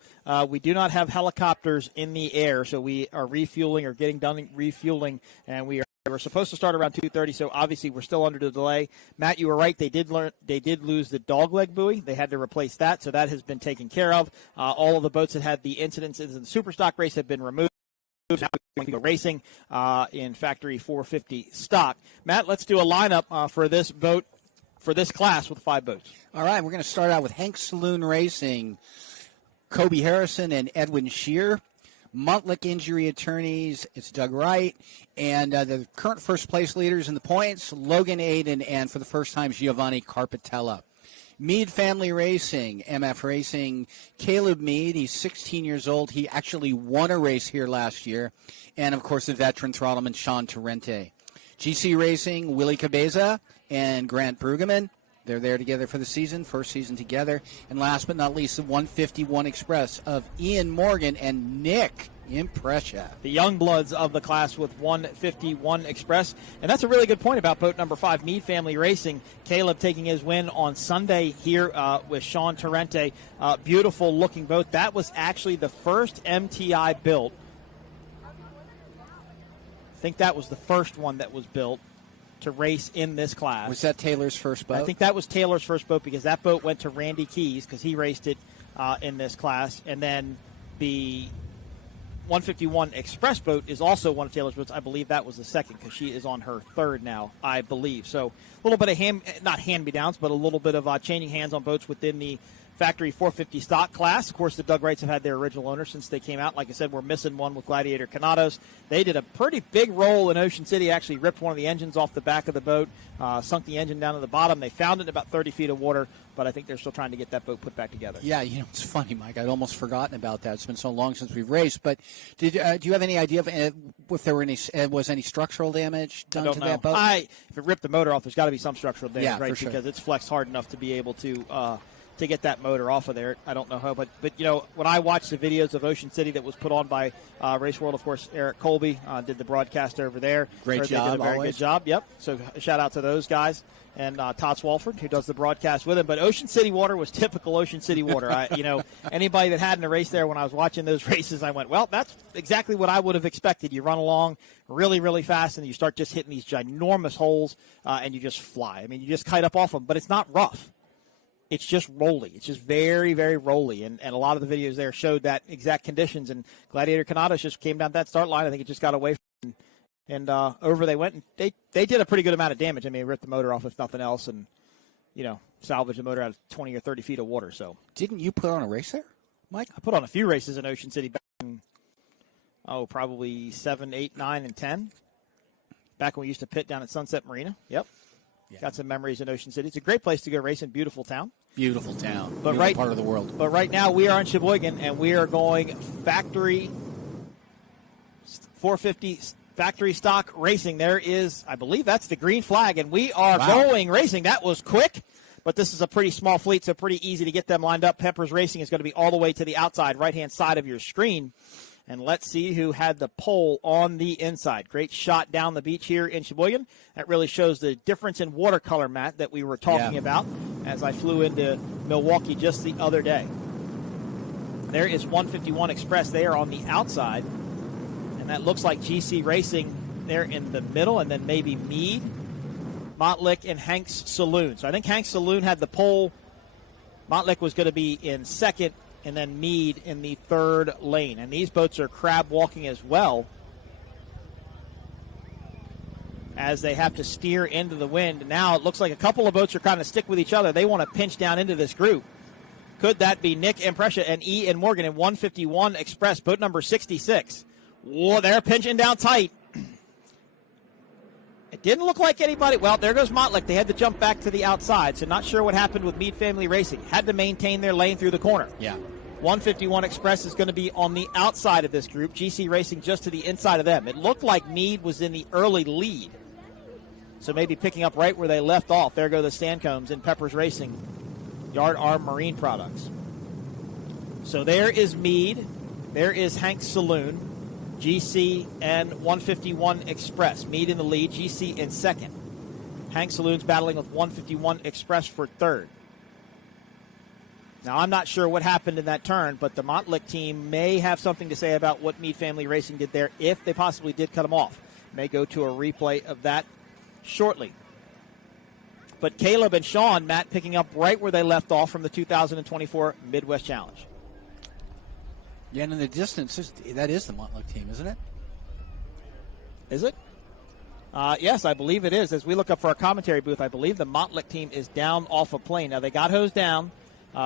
We do not have helicopters in the air, so we are refueling or getting done refueling, and we're supposed to start around 2:30, so obviously we're still under the delay. Matt, you were right. They did lose the dogleg buoy. They had to replace that, so that has been taken care of. All of the boats that had the incidents in the Super Stock race have been removed. Now we're going to go racing in Factory 450 stock. Matt, let's do a lineup for this boat, for this class with 5 boats. All right, we're going to start out with Hank Saloon Racing, Kobe Harrison and Edwin Shear. Muntlick Injury Attorneys, it's Doug Wright. And the current first-place leaders in the points, Logan Aiden and, for the first time, Giovanni Carpatella. Meade Family Racing, MF Racing, Caleb Meade, he's 16 years old. He actually won a race here last year. And, of course, the veteran throttleman, Sean Torrente. GC Racing, Willie Cabeza and Grant Brueggemann. They're there together for the season, first season together. And last but not least, the 151 Express of Ian Morgan and Nick Imprescia. The young bloods of the class with 151 Express. And that's a really good point about boat number 5, Meade Family Racing. Caleb taking his win on Sunday here with Sean Torrente. Beautiful looking boat. That was actually the first MTI built. I think that was the first one that was built to race in this class. Was that Taylor's first boat? I think that was Taylor's first boat because that boat went to Randy Keys because he raced it in this class. And then the 151 Express boat is also one of Taylor's boats. I believe that was the second because she is on her third now, I believe. So a little bit of not hand-me-downs, but a little bit of changing hands on boats within the factory 450 stock class. Of course, the Doug Wrights have had their original owner since they came out. Like I said, we're missing one with Gladiator Canados. They did a pretty big roll in Ocean City, actually ripped one of the engines off the back of the boat, sunk the engine down to the bottom. They found it in about 30 feet of water, but I think they're still trying to get that boat put back together. Yeah, it's funny, Mike. I'd almost forgotten about that. It's been so long since we've raced. But do you have any idea of if there were was any structural damage done to that boat? If it ripped the motor off, there's got to be some structural damage, right? For sure. Because it's flexed hard enough to be able to get that motor off of there. I don't know how, but when I watched the videos of Ocean City that was put on by Race World, of course, Eric Colby did the broadcast over there. Great job, they did a very good job. Yep. So shout out to those guys and Todd Swalford, who does the broadcast with him. But Ocean City water was typical Ocean City water. Anybody that hadn't a race there when I was watching those races, I went, well, that's exactly what I would have expected. You run along really, really fast, and you start just hitting these ginormous holes, and you just fly. I mean, you just kite up off them, but it's not rough. It's just rolly. It's just very, very rolly. And a lot of the videos there showed that exact conditions. And Gladiator Canados just came down that start line. I think it just got away from and over they went. And they did a pretty good amount of damage. I mean, ripped the motor off if nothing else and, salvaged the motor out of 20 or 30 feet of water. So didn't you put on a race there, Mike? I put on a few races in Ocean City back in, probably 7, 8, 9, and 10. Back when we used to pit down at Sunset Marina. Yep. Yeah. Got some memories in Ocean City. It's a great place to go racing. Beautiful town. Beautiful town. But Beautiful part of the world. But right now we are in Sheboygan, and we are going factory 450 factory stock racing. There is, I believe that's the green flag, and we are going racing. That was quick, but this is a pretty small fleet, so pretty easy to get them lined up. Peppers Racing is going to be all the way to the outside right-hand side of your screen. And let's see who had the pole on the inside. Great shot down the beach here in Sheboygan. That really shows the difference in watercolor, Matt, that we were talking about as I flew into Milwaukee just the other day. There is 151 Express there on the outside. And that looks like GC Racing there in the middle, and then maybe Meade, Mottlick, and Hank's Saloon. So I think Hank's Saloon had the pole. Mottlick was going to be in second, and then Meade in the third lane. And these boats are crab walking as well as they have to steer into the wind. Now it looks like a couple of boats are kind of stick with each other. They want to pinch down into this group. Could that be Nick Imprescia and Ian Morgan in 151 Express, boat number 66? Whoa, they're pinching down tight. It didn't look like anybody. Well, there goes Mottlick. They had to jump back to the outside, so not sure what happened with Meade Family Racing. Had to maintain their lane through the corner. Yeah. 151 Express is going to be on the outside of this group. GC Racing just to the inside of them. It looked like Meade was in the early lead, so maybe picking up right where they left off. There go the Stancombs in Peppers Racing, Yard Arm Marine Products. So there is Meade. There is Hank's Saloon. GC and 151 Express. Meade in the lead, GC in second. Hank Saloon's battling with 151 Express for third. Now, I'm not sure what happened in that turn, but the Mottlick team may have something to say about what Meade Family Racing did there if they possibly did cut them off. May go to a replay of that shortly. But Caleb and Sean, Matt, picking up right where they left off from the 2024 Midwest Challenge. Yeah, and in the distance, that is the Mottlick team, isn't it? Is it? Yes, I believe it is. As we look up for our commentary booth, I believe the Mottlick team is down off a plane. Now, they got hosed down.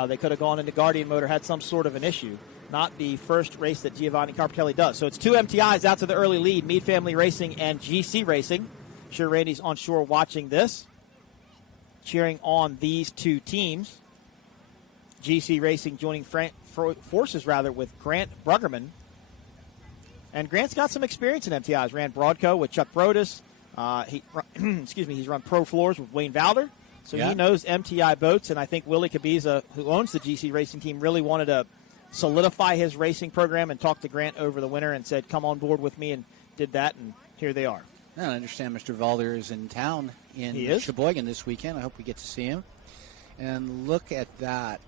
They could have gone into Guardian mode or had some sort of an issue. Not the first race that Giovanni Carpatelli does. So it's two MTIs out to the early lead, Meade Family Racing and GC Racing. I'm sure Randy's on shore watching this, cheering on these two teams. GC Racing joining forces with Grant Bruggerman. And Grant's got some experience in MTIs. Ran Broadco with Chuck Brodus, He's run pro floors with Wayne Valder, so Yeah. he knows MTI boats. And I think Willie Cabiza, who owns the GC Racing team, really wanted to solidify his racing program and talked to Grant over the winter and said, "Come on board with me," and did that. And here they are. I understand Mr. Valder is in town in He is? Sheboygan this weekend. I hope we get to see him. And look at that.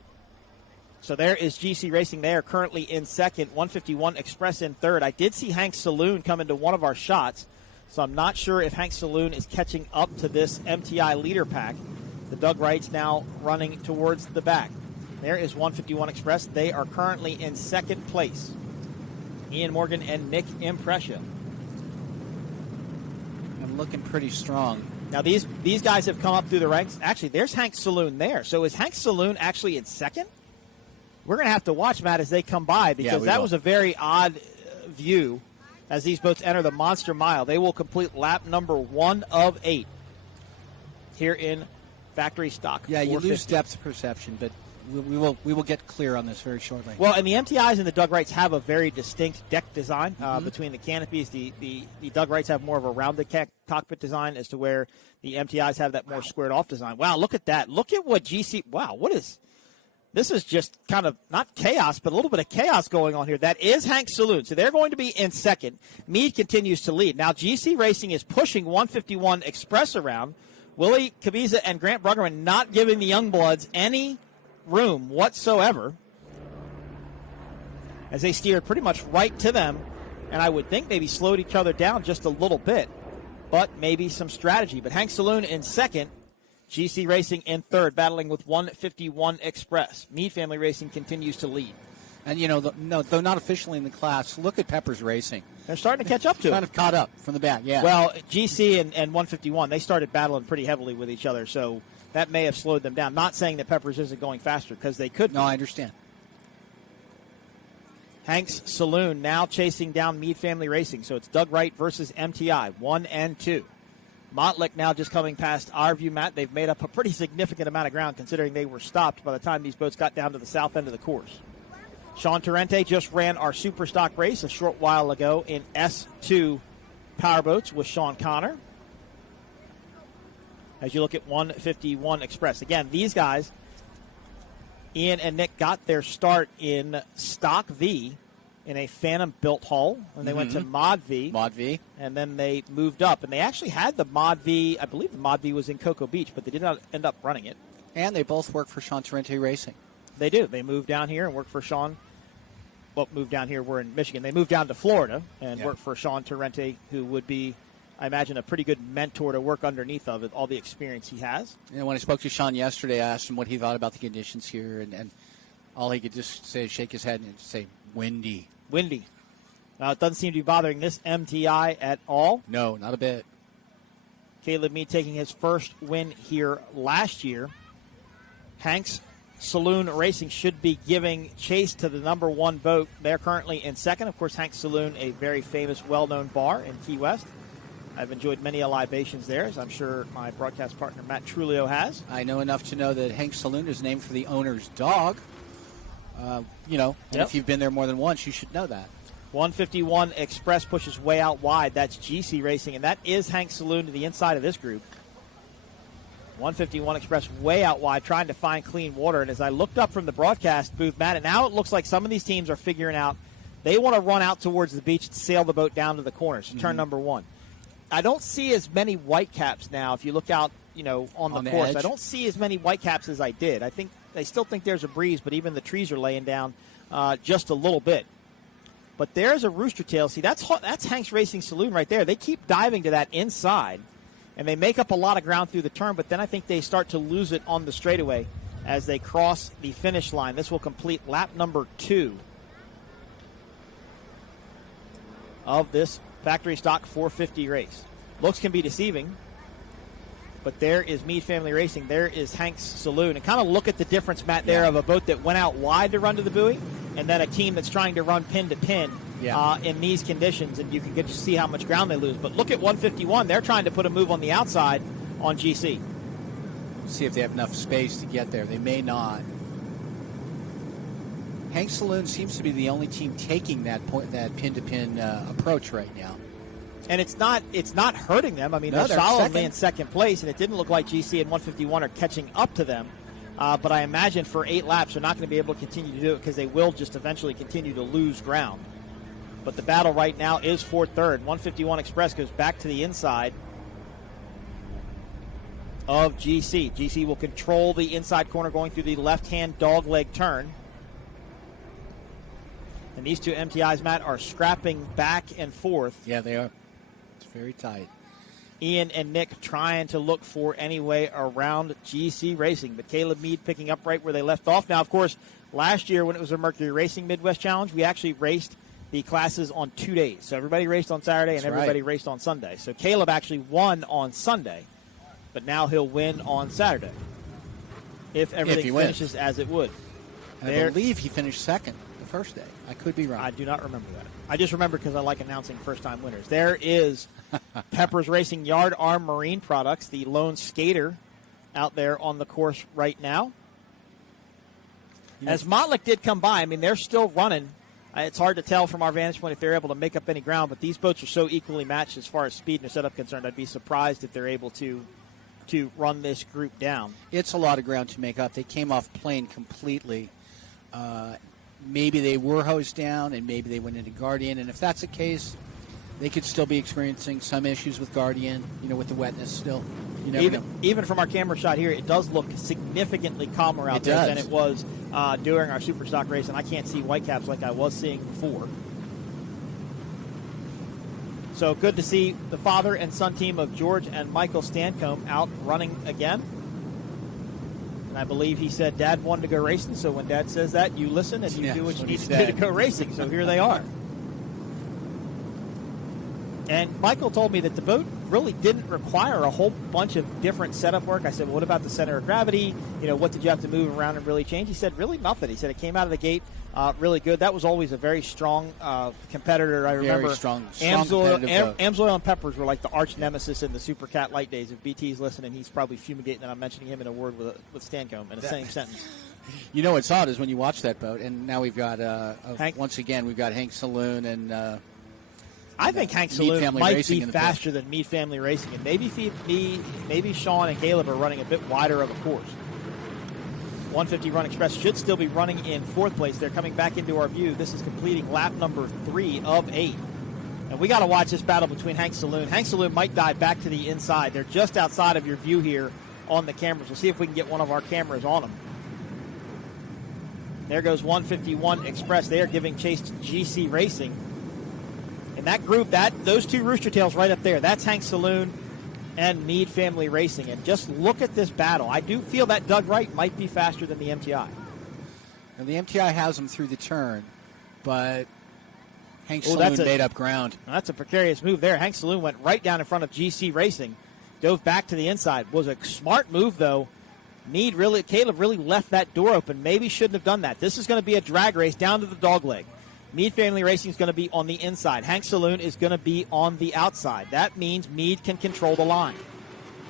So there is GC Racing. They are currently in second, 151 Express in third. I did see Hank Saloon come into one of our shots, so I'm not sure if Hank Saloon is catching up to this MTI leader pack. The Doug Wrights now running towards the back. There is 151 Express. They are currently in second place. Ian Morgan and Nick Impressia. I'm looking pretty strong. Now, these guys have come up through the ranks. Actually, there's Hank Saloon there. So is Hank Saloon actually in second? We're going to have to watch, Matt, as they come by, because that was a very odd view as these boats enter the Monster Mile. They will complete lap number 1 of 8 here in factory stock. Yeah, you 450. lose depth perception, but we will get clear on this very shortly. Well, and the MTIs and the Doug Wrights have a very distinct deck design between the canopies. The Doug Wrights have more of a rounded cockpit design as to where the MTIs have that more squared off design. Wow, look at that. Look at what GC – wow, what is – this is just kind of not chaos, but a little bit of chaos going on here. That is Hank Saloon. So they're going to be in second. Meade continues to lead. Now GC Racing is pushing 151 Express around. Willie Cabiza and Grant Bruggerman not giving the Youngbloods any room whatsoever as they steered pretty much right to them, and I would think maybe slowed each other down just a little bit, but maybe some strategy. But Hank Saloon in second, GC Racing in third, battling with 151 Express. Meade Family Racing continues to lead. And, you know, though not officially in the class, look at Peppers Racing. They're starting to catch up to it. Kind of caught up from the back, yeah. Well, GC and 151, they started battling pretty heavily with each other, so that may have slowed them down. Not saying that Peppers isn't going faster, because they could. No, I understand. Hank's Saloon now chasing down Meade Family Racing, so it's Doug Wright versus MTI, 1 and 2. Montlick now just coming past our view, Matt. They've made up a pretty significant amount of ground considering they were stopped by the time these boats got down to the south end of the course. Sean Torrente just ran our super stock race a short while ago in S2 powerboats with Sean Connor. As you look at 151 Express. Again, these guys, Ian and Nick, got their start in Stock V in a Phantom-built hull, and they went to Mod V. Mod V. And then they moved up, and they actually had the Mod V. I believe the Mod V was in Cocoa Beach, but they did not end up running it. And they both work for Sean Torrente Racing. They do. They moved down here and worked for Sean. Well, moved down here. We're in Michigan. They moved down to Florida and worked for Sean Torrente, who would be, I imagine, a pretty good mentor to work underneath of it, all the experience he has. You know, when I spoke to Sean yesterday, I asked him what he thought about the conditions here, and all he could just say is shake his head and say, windy. Windy. Now, it doesn't seem to be bothering this MTI at all. No, not a bit. Caleb Meade taking his first win here last year. Hank's Saloon Racing should be giving chase to the number 1 boat. They're currently in second. Of course, Hank's Saloon, a very famous, well-known bar in Key West. I've enjoyed many libations there, as I'm sure my broadcast partner Matt Trulio has. I know enough to know that Hank's Saloon is named for the owner's dog. You know, and if you've been there more than once, you should know that. 151 Express pushes way out wide. That's GC Racing, and that is Hank's Saloon to the inside of this group. 151 Express way out wide, trying to find clean water. And as I looked up from the broadcast booth, Matt, and now it looks like some of these teams are figuring out they want to run out towards the beach and sail the boat down to the corners, turn number 1. I don't see as many white caps now. If you look out, you know, on the course, edge. I don't see as many white caps as I did. I still think there's a breeze, but even the trees are laying down just a little bit. But there's a rooster tail. See, that's Hank's Racing Saloon right there. They keep diving to that inside, and they make up a lot of ground through the turn, but then I think they start to lose it on the straightaway as they cross the finish line. This will complete lap number 2 of this factory stock 450 race. Looks can be deceiving, but there is Meade Family Racing. There is Hank's Saloon. And kind of look at the difference, Matt, there of a boat that went out wide to run to the buoy and then a team that's trying to run pin to pin in these conditions. And you can get to see how much ground they lose. But look at 151. They're trying to put a move on the outside on GC. See if they have enough space to get there. They may not. Hank's Saloon seems to be the only team taking that pin-to-pin approach right now. And it's not hurting them. I mean, No, they're they're solidly second. in second place, and it didn't look like GC and 151 are catching up to them. But I imagine for 8 laps, they're not going to be able to continue to do it because they will just eventually continue to lose ground. But the battle right now is for third. 151 Express goes back to the inside of GC. GC will control the inside corner going through the left-hand dogleg turn. And these two MTIs, Matt, are scrapping back and forth. Yeah, they are. It's very tight. Ian and Nick trying to look for any way around GC Racing, but Caleb Mead picking up right where they left off. Now, of course, last year when it was a Mercury Racing Midwest Challenge, we actually raced the classes on 2 days. So everybody raced on Saturday and That's everybody right. raced on Sunday. So Caleb actually won on Sunday, but now he'll win on Saturday if everything he wins. finishes as it would. And I believe he finished second the first day. I could be wrong. I do not remember that. I just remember because I like announcing first-time winners. There is Peppers Racing Yard Arm Marine Products, the lone skater out there on the course right now. As Mottlick did come by, I mean, they're still running. It's hard to tell from our vantage point if they're able to make up any ground, but these boats are so equally matched as far as speed and setup concerned, I'd be surprised if they're able to run this group down. It's a lot of ground to make up. They came off plane completely. Maybe they were hosed down, and maybe they went into Guardian. And if that's the case, they could still be experiencing some issues with Guardian, with the wetness still. You never know. Even from our camera shot here, it does look significantly calmer out there than it was during our super stock race, and I can't see whitecaps like I was seeing before. So good to see the father and son team of George and Michael Stancombe out running again. And I believe he said Dad wanted to go racing, so when Dad says that, you listen and you do what you need to do to go racing. So here they are. And Michael told me that the boat really didn't require a whole bunch of different setup work. I said, well, what about the center of gravity? What did you have to move around and really change? He said, really nothing. He said it came out of the gate really good. That was always a very strong competitor. I remember Very strong competitive boat. Amsoil and Peppers were like the arch nemesis in the Super Cat Light days. If BT's listening, he's probably fumigating that I'm mentioning him in a word with Stancombe in the same sentence. What's odd is when you watch that boat, and now we've got, once again, we've got Hank Saloon and I think Hank Saloon might be faster than Mead Family Racing, and maybe Sean and Caleb are running a bit wider of a course. 150 Run Express should still be running in 4th place. They're coming back into our view. This is completing lap number 3 of 8. And we got to watch this battle between Hank Saloon. Hank Saloon might dive back to the inside. They're just outside of your view here on the cameras. We'll see if we can get one of our cameras on them. There goes 151 Express. They are giving chase to GC Racing. And that group, those two Rooster Tails right up there, that's Hank Saloon and Mead Family Racing. And just look at this battle. I do feel that Doug Wright might be faster than the MTI. And the MTI has him through the turn, but Hank Saloon made up ground. That's a precarious move there. Hank Saloon went right down in front of GC Racing, dove back to the inside. Was a smart move, though. Caleb really left that door open. Maybe shouldn't have done that. This is going to be a drag race down to the dogleg. Mead Family Racing is going to be on the inside. Hank Saloon is going to be on the outside. That means Mead can control the line.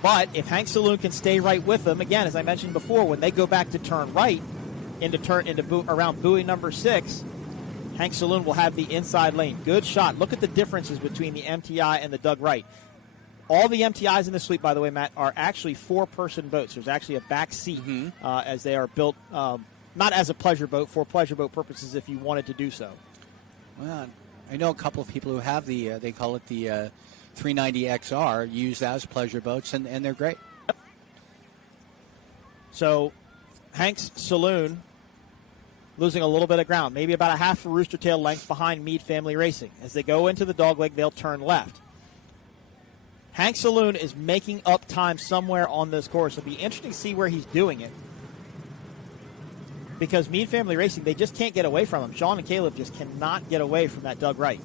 But if Hank Saloon can stay right with them, again, as I mentioned before, when they go back to turn right around buoy number 6, Hank Saloon will have the inside lane. Good shot. Look at the differences between the MTI and the Doug Wright. All the MTIs in this fleet, by the way, Matt, are actually 4-person boats. There's actually a back seat as they are built, not as a pleasure boat, for pleasure boat purposes if you wanted to do so. Well, I know a couple of people who have they call it the 390XR, used as pleasure boats, and they're great. So Hank's Saloon losing a little bit of ground, maybe about a half a rooster tail length behind Mead Family Racing. As they go into the dogleg, they'll turn left. Hank Saloon is making up time somewhere on this course. It'll be interesting to see where he's doing it, because Mead Family Racing, they just can't get away from him. Sean and Caleb just cannot get away from that Doug Wright.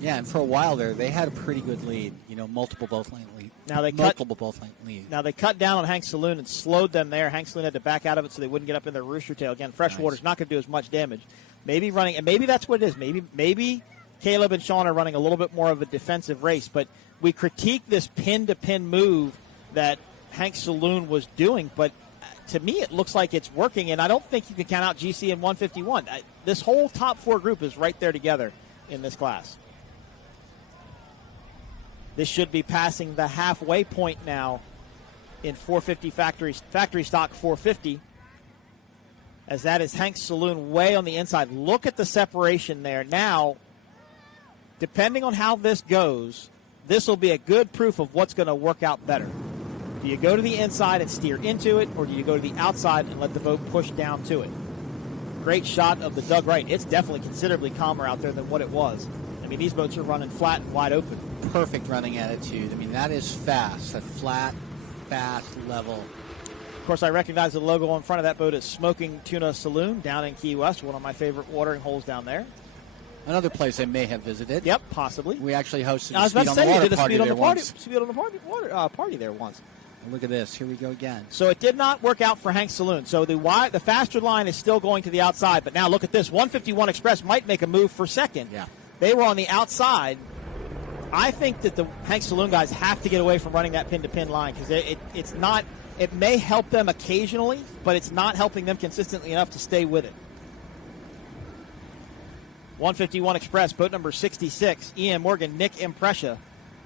Yeah, and for a while there, they had a pretty good lead. Multiple both lane lead. Now they cut down on Hank Saloon and slowed them there. Hank Saloon had to back out of it so they wouldn't get up in their rooster tail. Again, freshwater's not going to do as much damage. Maybe running, and maybe that's what it is. Maybe Caleb and Sean are running a little bit more of a defensive race. But we critique this pin-to-pin move that Hank Saloon was doing, but to me, it looks like it's working, and I don't think you can count out GC and 151. This whole top 4 group is right there together in this class. This should be passing the halfway point now in 450 factory stock 450. As that is Hank's Saloon way on the inside. Look at the separation there. Now, depending on how this goes, this will be a good proof of what's going to work out better. Do you go to the inside and steer into it, or do you go to the outside and let the boat push down to it? Great shot of the Doug Wright. It's definitely considerably calmer out there than what it was. I mean, these boats are running flat and wide open. Perfect running attitude. I mean, that is fast. That flat, fast, level. Of course, I recognize the logo on front of that boat is Smoking Tuna Saloon down in Key West, one of my favorite watering holes down there. Another place I may have visited. Yep, possibly. We actually hosted a Speed on the Water party there once. Speed on the party there once. Look at this. Here we go again. So it did not work out for Hank's Saloon. So the faster line is still going to the outside. But now look at this. 151 Express might make a move for second. Yeah. They were on the outside. I think that the Hank's Saloon guys have to get away from running that pin-to-pin line because it's not. It may help them occasionally, but it's not helping them consistently enough to stay with it. 151 Express, boat number 66, Ian Morgan, Nick Impressia.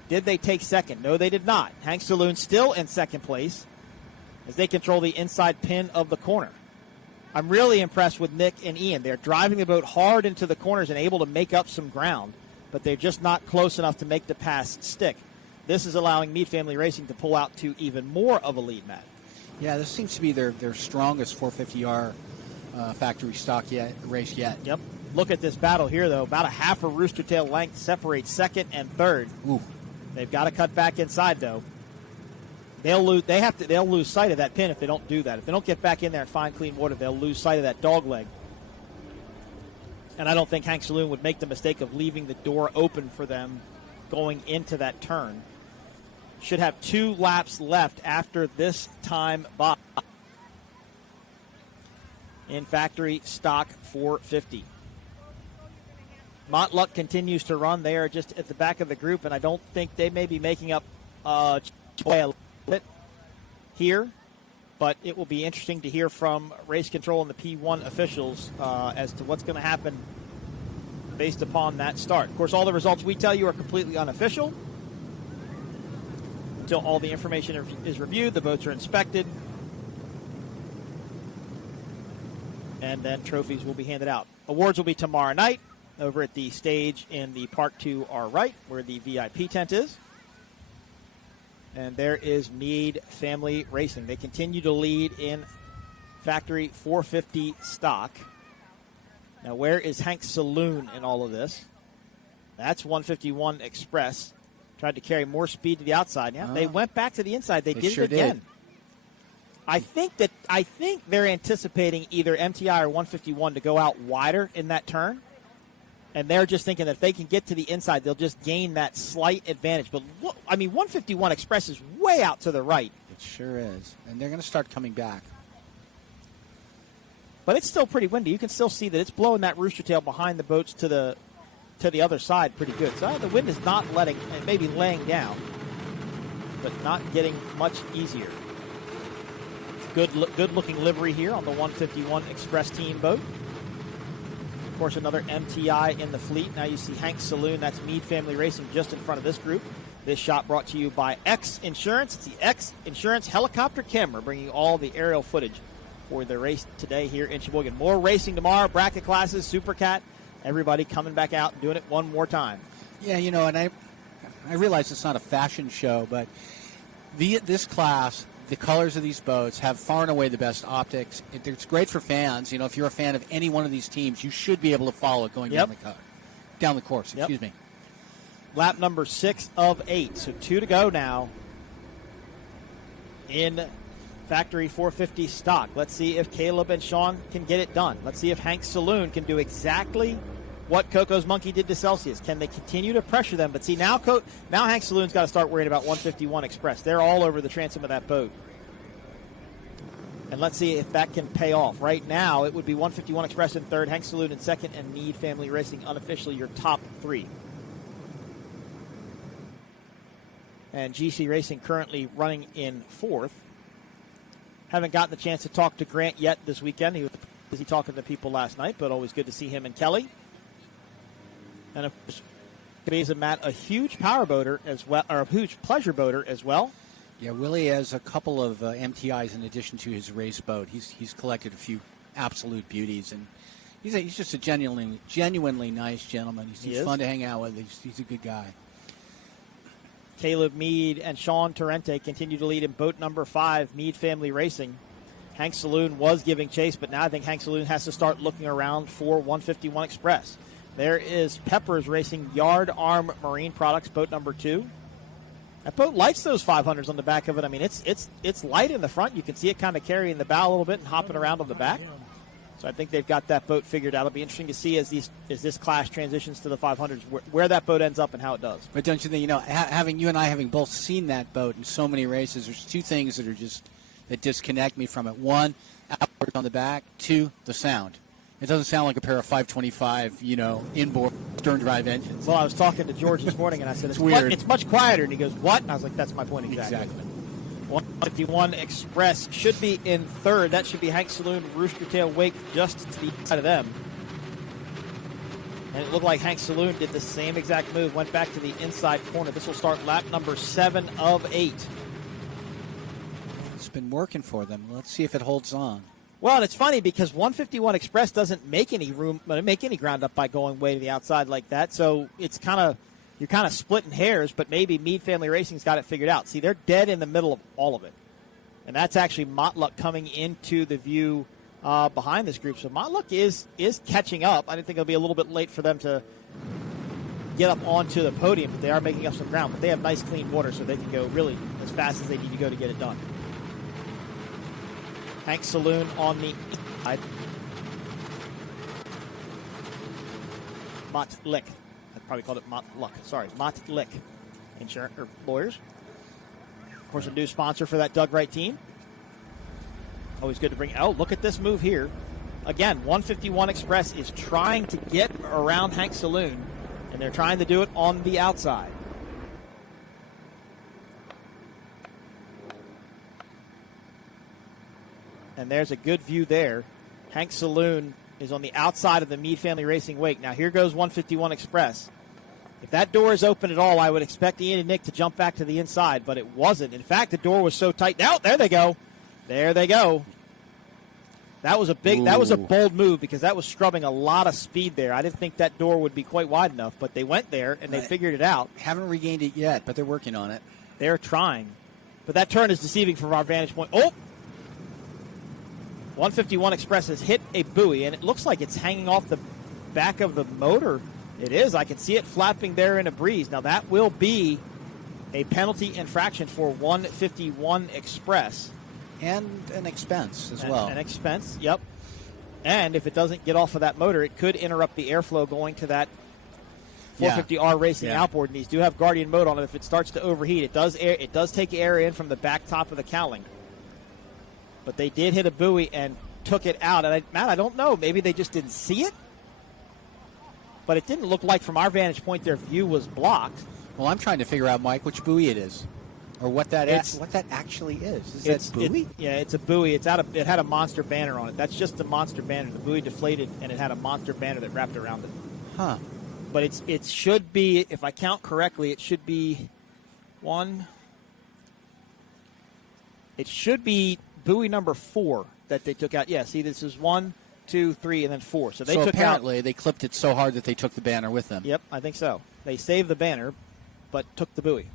Did they take second? No, they did not. Hank's Saloon still in second place as they control the inside pin of the corner. I'm really impressed with Nick and Ian. They're driving the boat hard into the corners and able to make up some ground, but they're just not close enough to make the pass stick. This is allowing Meade Family Racing to pull out to even more of a lead, Matt. Yeah, this seems to be their strongest 450R factory stock race yet. Yep. Look at this battle here, though. About a half a rooster tail length separates second and third. Ooh. They've got to cut back inside, though. They'll lose sight of that pin if they don't do that. If they don't get back in there and find clean water, they'll lose sight of that dog leg. And I don't think Hank's Saloon would make the mistake of leaving the door open for them going into that turn. Should have 2 laps left after this time by in factory stock 450. Montluck continues to run. They are just at the back of the group, and I don't think they may be making up a little bit here, but it will be interesting to hear from race control and the P1 officials as to what's going to happen based upon that start. Of course, all the results we tell you are completely unofficial. Until all the information is reviewed, the boats are inspected, and then trophies will be handed out. Awards will be tomorrow night over at the stage in the park to our right, where the VIP tent is. And there is Meade Family Racing. They continue to lead in factory 450 stock. Now, where is Hank's Saloon in all of this? That's 151 Express. Tried to carry more speed to the outside. Yeah, they went back to the inside. They did sure it again. did. I think they're anticipating either MTI or 151 to go out wider in that turn. And they're just thinking that if they can get to the inside, they'll just gain that slight advantage. But, look, I mean, 151 Express is way out to the right. It sure is. And they're going to start coming back. But it's still pretty windy. You can still see that it's blowing that rooster tail behind the boats to the other side pretty good. So the wind is not letting, it may be laying down, but not getting much easier. Good-looking livery here on the 151 Express team boat. Of course, another MTI in the fleet. Now you see Hank's Saloon. That's Meade Family Racing just in front of this group. This shot brought to you by XINSURANCE. It's the XINSURANCE helicopter camera bringing all the aerial footage for the race today here in Sheboygan. More racing tomorrow, bracket classes, Super Cat. Everybody coming back out and doing it one more time. Yeah, you know, and I realize it's not a fashion show, but this class, the colors of these boats have far and away the best optics. It's great for fans. You know, if you're a fan of any one of these teams, you should be able to follow it going down the course. Excuse me. Lap number 6 of 8. So 2 to go now in factory 450 stock. Let's see if Caleb and Sean can get it done. Let's see if Hank's Saloon can do exactly what Coco's Monkey did to Celsius. Can they continue to pressure them? But see, now Hank's Saloon's got to start worrying about 151 Express. They're all over the transom of that boat. And let's see if that can pay off. Right now, it would be 151 Express in third, Hank's Saloon in second, and Meade Family Racing unofficially your top 3. And GC Racing currently running in fourth. Haven't gotten the chance to talk to Grant yet this weekend. He was busy talking to people last night, but always good to see him and Kelly. And, of course, Beza, Matt, a huge power boater as well, or a huge pleasure boater as well. Yeah, Willie has a couple of MTIs in addition to his race boat. He's collected a few absolute beauties, and he's just a genuinely nice gentleman. He's fun to hang out with. He's a good guy. Caleb Mead and Sean Torrente continue to lead in boat number 5, Mead Family Racing. Hank Saloon was giving chase, but now I think Hank Saloon has to start looking around for 151 Express. There is Peppers Racing Yard Arm Marine Products, boat number 2. That boat lights those 500s on the back of it. I mean, it's light in the front. You can see it kind of carrying the bow a little bit and hopping around on the back. So I think they've got that boat figured out. It'll be interesting to see as this class transitions to the 500s where that boat ends up and how it does. But don't you think, having you and I having both seen that boat in so many races, there's two things that disconnect me from it. One, outboard on the back. Two, the sound. It doesn't sound like a pair of 525, inboard stern drive engines. Well, I was talking to George this morning, and I said, it's weird. It's much quieter. And he goes, what? And I was like, that's my point exactly. 151 Express should be in third. That should be Hank Saloon, Rooster Tail Wake, just to the side of them. And it looked like Hank Saloon did the same exact move, went back to the inside corner. This will start lap number 7 of 8. It's been working for them. Let's see if it holds on. Well, and it's funny because 151 Express doesn't make any ground up by going way to the outside like that. So it's you're kind of splitting hairs, but maybe Mead Family Racing's got it figured out. See, they're dead in the middle of all of it. And that's actually Motluk coming into the view behind this group. So Motluk is catching up. I didn't think it'll be a little bit late for them to get up onto the podium, but they are making up some ground. But they have nice, clean water, so they can go really as fast as they need to go to get it done. Hank Saloon on the side. Motluk. I probably called it Motluk. Sorry, Motluk Insurance or Lawyers. Of course, a new sponsor for that Doug Wright team. Always good to bring. Oh, look at this move here. Again, 151 Express is trying to get around Hank Saloon, and they're trying to do it on the outside. And there's a good view there. Hank Saloon is on the outside of the Mead Family Racing wake. Now here goes 151 Express. If that door is open at all, I would expect Ian and Nick to jump back to the inside, but it wasn't. In fact, the door was so tight. Now, there they go. There they go. That was a bold move because that was scrubbing a lot of speed there. I didn't think that door would be quite wide enough, but they went there and they figured it out. Haven't regained it yet, but they're working on it. They're trying. But that turn is deceiving from our vantage point. Oh! 151 Express has hit a buoy, and it looks like it's hanging off the back of the motor. It is. I can see it flapping there in a breeze. Now, that will be a penalty infraction for 151 Express. And an expense as well. An expense, yep. And if it doesn't get off of that motor, it could interrupt the airflow going to that 450R Racing outboard. And these do have Guardian mode on it. If it starts to overheat, it does take air in from the back top of the cowling. But they did hit a buoy and took it out. And Matt, I don't know. Maybe they just didn't see it. But it didn't look like, from our vantage point, their view was blocked. Well, I'm trying to figure out, Mike, which buoy it is, or what that actually is. Is that buoy? It's a buoy. It had a monster banner on it. That's just the monster banner. The buoy deflated, and it had a monster banner that wrapped around it. Huh. But it should be, if I count correctly, it should be It should be buoy number 4 that they took out. Yeah, see, this is 1, 2, 3, and then 4. So apparently they clipped it so hard that they took the banner with them. Yep, I think so. They saved the banner, but took the buoy.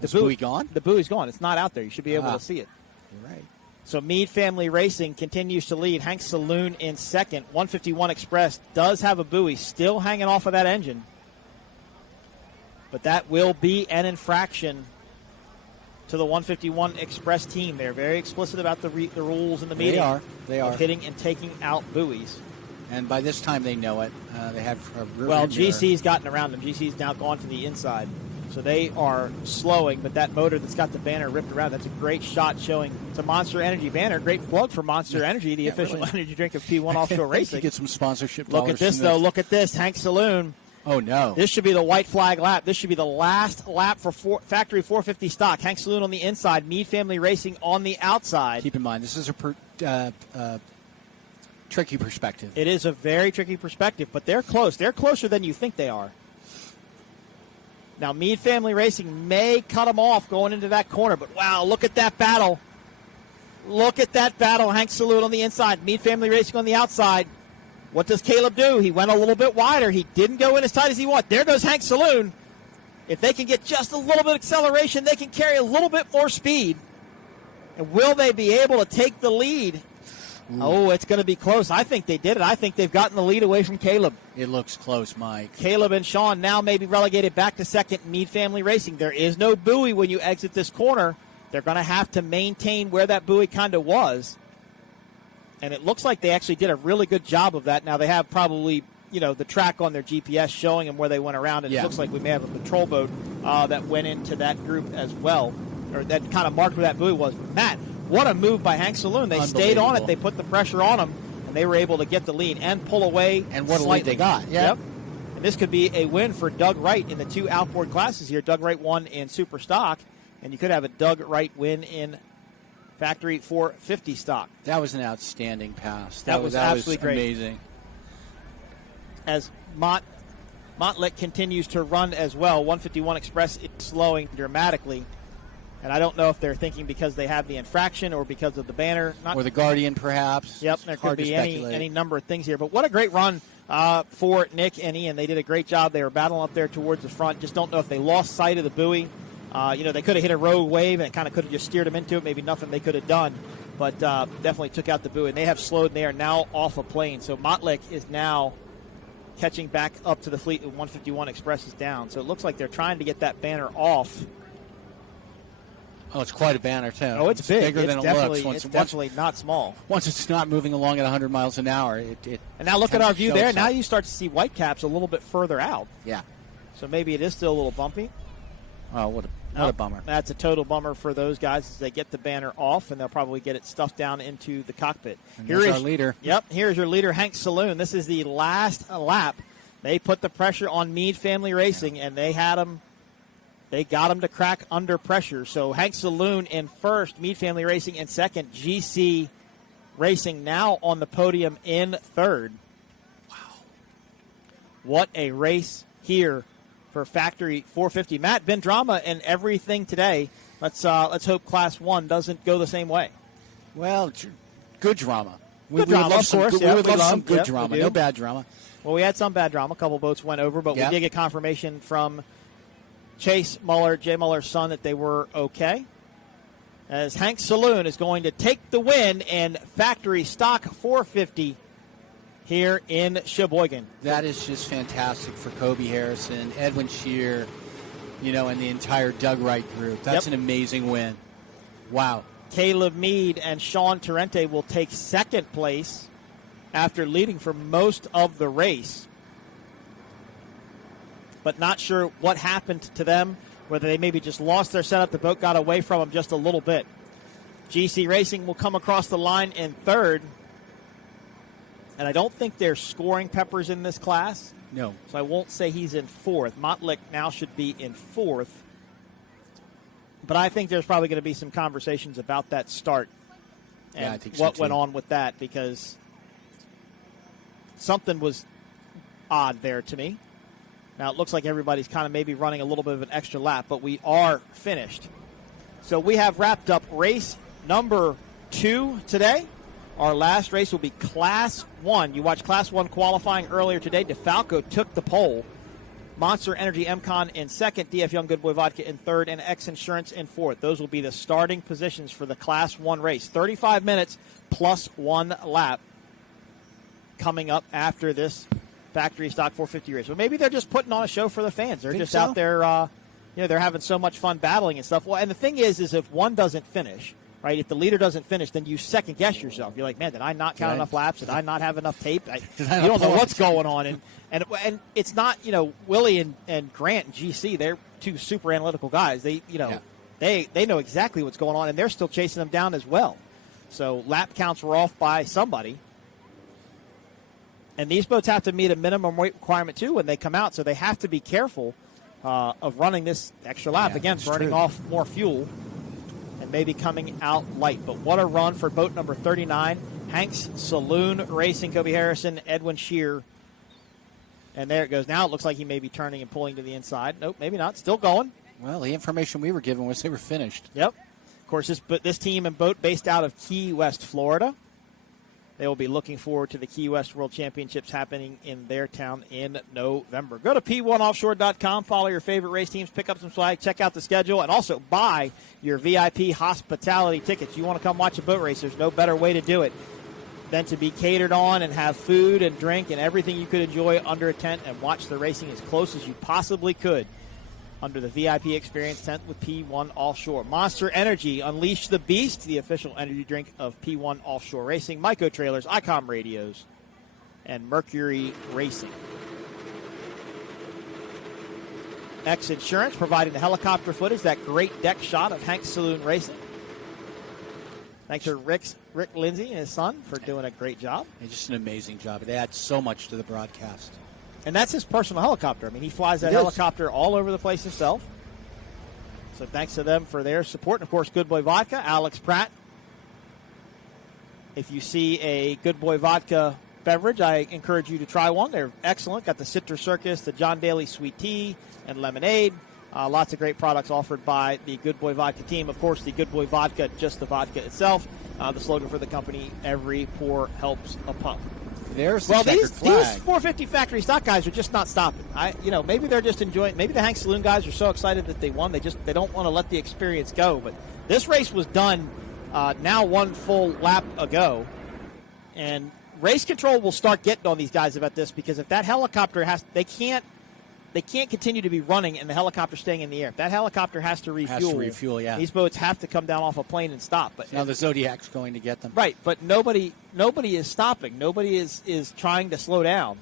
The buoy gone? The buoy's gone. It's not out there. You should be able to see it. You're right. So Mead Family Racing continues to lead. Hank Saloon in second. 151 Express does have a buoy still hanging off of that engine. But that will be an infraction to the 151 Express team. They're very explicit about the rules in the meeting. They are. Of hitting and taking out buoys. And by this time they know it. They have a GC's gotten around them. GC's now gone to the inside. So they are slowing, but that motor that's got the banner ripped around, that's a great shot showing. It's a Monster Energy banner. Great plug for Monster Energy, the official energy drink of P1 Offshore Racing. Get some sponsorship dollars. Look at this, though. Look at this. Hank Saloon. Oh, no. This should be the white flag lap. This should be the last lap for factory 450 stock. Hank Saloon on the inside, Mead Family Racing on the outside. Keep in mind, this is tricky perspective. It is a very tricky perspective, but they're close. They're closer than you think they are. Now, Meade Family Racing may cut them off going into that corner, but wow, look at that battle. Look at that battle. Hank Saloon on the inside, Meade Family Racing on the outside. What does Caleb do? He went a little bit wider. He didn't go in as tight as he wanted. There goes Hank Saloon. If they can get just a little bit of acceleration, they can carry a little bit more speed. And will they be able to take the lead? Ooh. Oh, it's going to be close. I think they did it. I think they've gotten the lead away from Caleb. It looks close, Mike. Caleb and Sean now may be relegated back to second. Meade Family Racing. There is no buoy when you exit this corner. They're going to have to maintain where that buoy kind of was. And it looks like they actually did a really good job of that. Now they have probably, the track on their GPS showing them where they went around. And It looks like we may have a patrol boat that went into that group as well, or that kind of marked where that buoy was. But Matt, what a move by Hank Saloon. They stayed on it. They put the pressure on them, and they were able to get the lead and pull away. And what slightly. a lead they got. Yep. And this could be a win for Doug Wright in the two outboard classes here. Doug Wright won in Super Stock, and you could have a Doug Wright win in Factory 450 stock. That was an outstanding pass. That was absolutely great. Amazing. As Montlick continues to run as well, 151 Express is slowing dramatically. And I don't know if they're thinking because they have the infraction or because of the banner. Or the Guardian, perhaps. Yep, there could be any number of things here. But what a great run for Nick and Ian. They did a great job. They were battling up there towards the front. Just don't know if they lost sight of the buoy. They could have hit a rogue wave and it kind of could have just steered them into it. Maybe nothing they could have done. But definitely took out the buoy. And they have slowed, and they are now off a plane. So Montlick is now catching back up to the fleet. 151 Express is down. So it looks like they're trying to get that banner off. Oh, it's quite a banner, too. Oh, it's big. Bigger than it looks. It's definitely not small. Once it's not moving along at 100 miles an hour, it And now look at our view there. Now you start to see Whitecaps a little bit further out. Yeah. So maybe it is still a little bumpy. Oh, what a bummer. That's a total bummer for those guys as they get the banner off, and they'll probably get it stuffed down into the cockpit. And here's our leader. Yep, here's your leader, Hank Saloon. This is the last lap. They put the pressure on Meade Family Racing, and they got him to crack under pressure. So Hank Saloon in first, Meade Family Racing in second, GC Racing now on the podium in third. Wow. What a race here for Factory 450. Matt, been drama and everything today. Let's hope Class 1 doesn't go the same way. Well, good drama. Good drama, of course. We would love some good drama, no bad drama. Well, we had some bad drama. A couple boats went over, but we did get confirmation from Chase Muller, Jay Muller's son, that they were okay. As Hank Saloon is going to take the win in Factory Stock 450 here in Sheboygan. That is just fantastic for Kobe Harrison, Edwin Shear, and the entire Doug Wright group. That's an amazing win. Wow. Caleb Meade and Sean Torrente will take second place after leading for most of the race. But not sure what happened to them, whether they maybe just lost their setup, the boat got away from them just a little bit. GC Racing will come across the line in third. And I don't think there's scoring peppers in this class. No. So I won't say he's in fourth. Montlick now should be in fourth. But I think there's probably going to be some conversations about that start and I think so what too. went on with that, because something was odd there to me. Now it looks like everybody's kind of maybe running a little bit of an extra lap, but we are finished. So we have wrapped up race number 2 today. Our last race will be Class 1. You watched Class 1 qualifying earlier today. Defalco took the pole. Monster Energy MCon in second, DF Young Goodboy Vodka in third, and XINSURANCE in fourth. Those will be the starting positions for the Class 1 race. 35 minutes plus 1 lap coming up after this Factory Stock 450 race. Well, maybe they're just putting on a show for the fans. They're just out there, they're having so much fun battling and stuff. Well, and the thing is if one doesn't finish, right, if the leader doesn't finish, then you second guess yourself. You're like, man, did I not count enough laps? Did I not have enough tape? You don't know what's going on. And it's not, Willie and Grant and GC, they're two super analytical guys. They know exactly what's going on, and they're still chasing them down as well. So lap counts were off by somebody. And these boats have to meet a minimum weight requirement, too, when they come out, so they have to be careful of running this extra lap. Again, burning off more fuel and maybe coming out light. But what a run for boat number 39, Hanks Saloon Racing, Kobe Harrison, Edwin Shear. And there it goes. Now it looks like he may be turning and pulling to the inside. Nope, maybe not. Still going. Well, the information we were given was they were finished. Yep. Of course, this team and boat based out of Key West, Florida. They will be looking forward to the Key West World Championships happening in their town in November. Go to P1offshore.com, follow your favorite race teams, pick up some swag, check out the schedule, and also buy your VIP hospitality tickets. You want to come watch a boat race, there's no better way to do it than to be catered on and have food and drink and everything you could enjoy under a tent and watch the racing as close as you possibly could under the VIP experience tent with P1 Offshore. Monster Energy, Unleash the Beast, the official energy drink of P1 Offshore Racing, Myco Trailers, ICOM Radios, and Mercury Racing. XINSURANCE providing the helicopter footage, that great deck shot of Hanks Saloon Racing. Thanks to Rick Lindsay and his son for doing a great job. Just an amazing job. It adds so much to the broadcast. And that's his personal helicopter. I mean, he flies that helicopter all over the place himself. So thanks to them for their support. And, of course, Goodboy Vodka, Alex Pratt. If you see a Goodboy Vodka beverage, I encourage you to try one. They're excellent. Got the Citrus Circus, the John Daly Sweet Tea, and lemonade. Lots of great products offered by the Goodboy Vodka team. Of course, the Goodboy Vodka, just the vodka itself. The slogan for the company, every pour helps a pump. There's the these flag. 450 factory stock guys are just not stopping. Maybe they're just enjoying. Maybe the Hanks Saloon guys are so excited that they won. They don't want to let the experience go. But this race was done now one full lap ago, and race control will start getting on these guys about this because if that helicopter they can't continue to be running and the helicopter staying in the air. If that helicopter has to refuel, yeah. These boats have to come down off a plane and stop. But now the Zodiac's going to get them. Right, but nobody is stopping. Nobody is trying to slow down.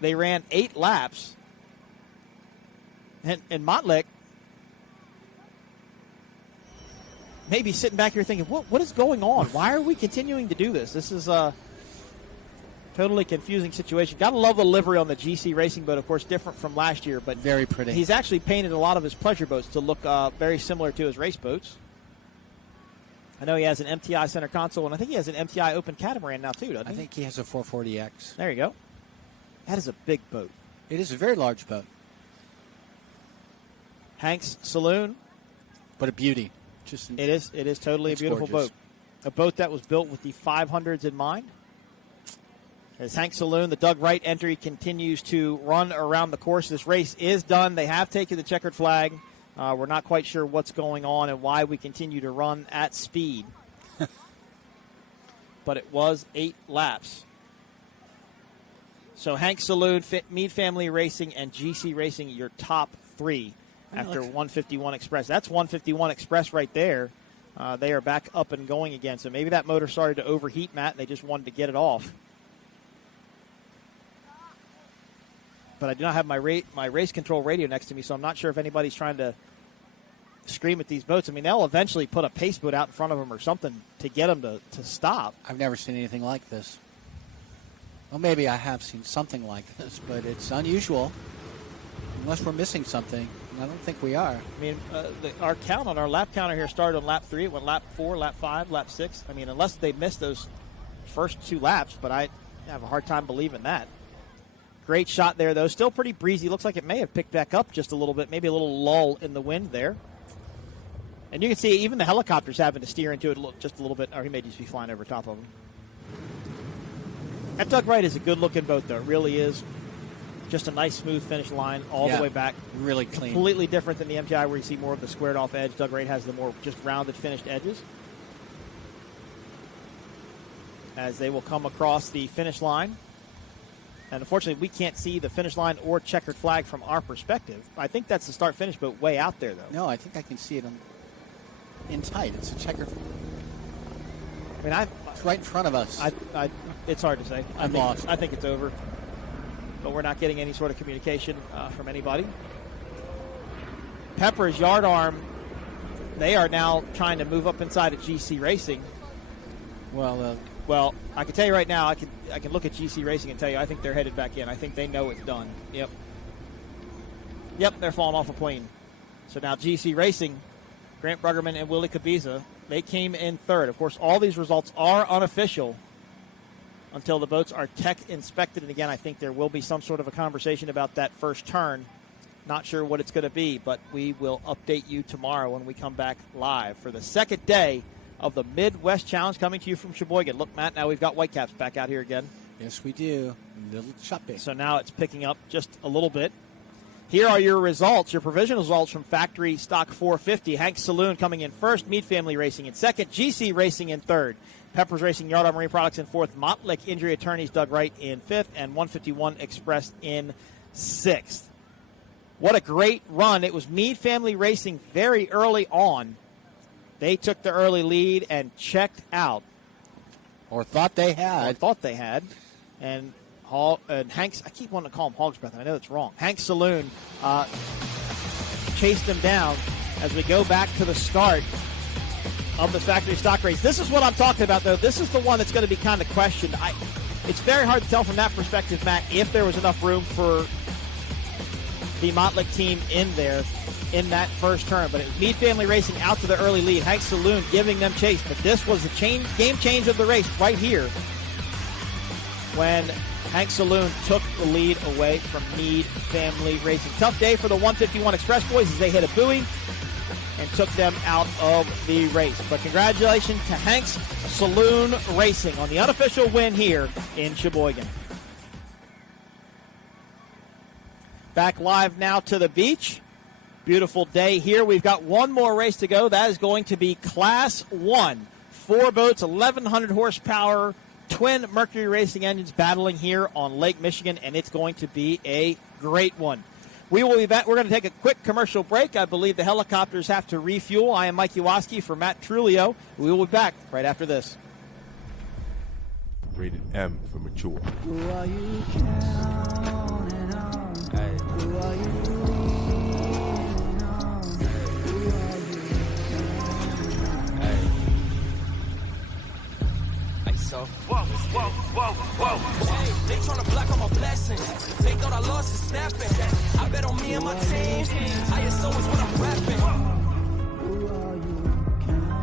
They ran 8 laps. And Montlick maybe sitting back here thinking, what is going on? Why are we continuing to do this? This is a totally confusing situation. Got to love the livery on the GC Racing boat, of course, different from last year. But very pretty. He's actually painted a lot of his pleasure boats to look very similar to his race boats. I know he has an MTI center console, and I think he has an MTI open catamaran now, too, doesn't he? I think he has a 440X. There you go. That is a big boat. It is a very large boat. Hanks Saloon. But a beauty. It is totally a beautiful boat. A boat that was built with the 500s in mind. As Hanks Saloon, the Doug Wright entry continues to run around the course. This race is done. They have taken the checkered flag. We're not quite sure what's going on and why we continue to run at speed. But it was 8 laps. So Hanks Saloon, Mead Family Racing, and GC Racing, your top 3 after 151 Express. That's 151 Express right there. They are back up and going again. So maybe that motor started to overheat, Matt, and they just wanted to get it off. But I do not have my race control radio next to me, so I'm not sure if anybody's trying to scream at these boats. I mean, they'll eventually put a pace boat out in front of them or something to get them to stop. I've never seen anything like this. Well, maybe I have seen something like this, but it's unusual. Unless we're missing something. I don't think we are. I mean, our count on our lap counter here started on lap 3. It went lap 4, lap 5, lap 6. I mean, unless they missed those first 2 laps, but I have a hard time believing that. Great shot there, though. Still pretty breezy. Looks like it may have picked back up just a little bit. Maybe a little lull in the wind there. And you can see even the helicopter's having to steer into it just a little bit. Or he may just be flying over top of them. That Doug Wright is a good-looking boat, though. It really is. Just a nice, smooth finish line all the way back. Really clean. Completely different than the MTI where you see more of the squared-off edge. Doug Wright has the more just rounded, finished edges. As they will come across the finish line. And unfortunately, we can't see the finish line or checkered flag from our perspective. I think that's the start-finish boat way out there, though. No, I think I can see it in tight. It's a checkered. I mean, it's right in front of us. It's hard to say. I'm lost. I think it's over. But we're not getting any sort of communication from anybody. Pepper's yard arm, they are now trying to move up inside of GC Racing. Well, I can tell you right now, I can look at GC Racing and tell you I think they're headed back in. I think they know it's done. Yep, they're falling off a plane. So now GC Racing, Grant Bruggerman and Willie Cabiza They came in third. Of course, all these results are unofficial until the boats are tech inspected. And again, I think there will be some sort of a conversation about that first turn. Not sure what it's going to be, but we will update you tomorrow when we come back live for the second day of the Midwest Challenge, coming to you from Sheboygan. Look, Matt, now we've got Whitecaps back out here again. Yes, we do. A little choppy. So now it's picking up just a little bit. Here are your results, your provisional results from Factory Stock 450. Hank Saloon coming in first, Mead Family Racing in second, GC Racing in third, Peppers Racing, Yardard Marine Products in fourth, Mottlick Injury Attorneys, Doug Wright in fifth, and 151 Express in sixth. What a great run. It was Mead Family Racing very early on. They took the early lead and checked out. Or thought they had. And Hank's, I keep wanting to call him Hog's Breath, and I know it's wrong. Hank Saloon chased him down as we go back to the start of the factory stock race. This is what I'm talking about, though. This is the one that's going to be kind of questioned. It's very hard to tell from that perspective, Matt, if there was enough room for the Mottlick team in there in that first turn. But it was Mead Family Racing out to the early lead. Hank Saloon giving them chase. But this was the game change of the race right here when Hank Saloon took the lead away from Mead Family Racing. Tough day for the 151 Express boys as they hit a buoy and took them out of the race. But congratulations to Hank's Saloon Racing on the unofficial win here in Sheboygan. Back live now to the beach. Beautiful day here. We've got one more race to go. That is going to be Class 1. 4 boats, 1,100 horsepower, twin Mercury Racing engines battling here on Lake Michigan, and it's going to be a great one. We will be back. We're going to take a quick commercial break. I believe the helicopters have to refuel. I am Mike Iwaski for Matt Trulio. We will be back right after this. Rated M for mature. Who are you counting on? Hey. Who are you leaning on? Who are you counting on? Hey. Hey, so. Whoa. Hey, they tryna block all my blessings. They thought I lost and snapping. I bet on me and my team. ISO is what I'm rapping. Who are you counting on?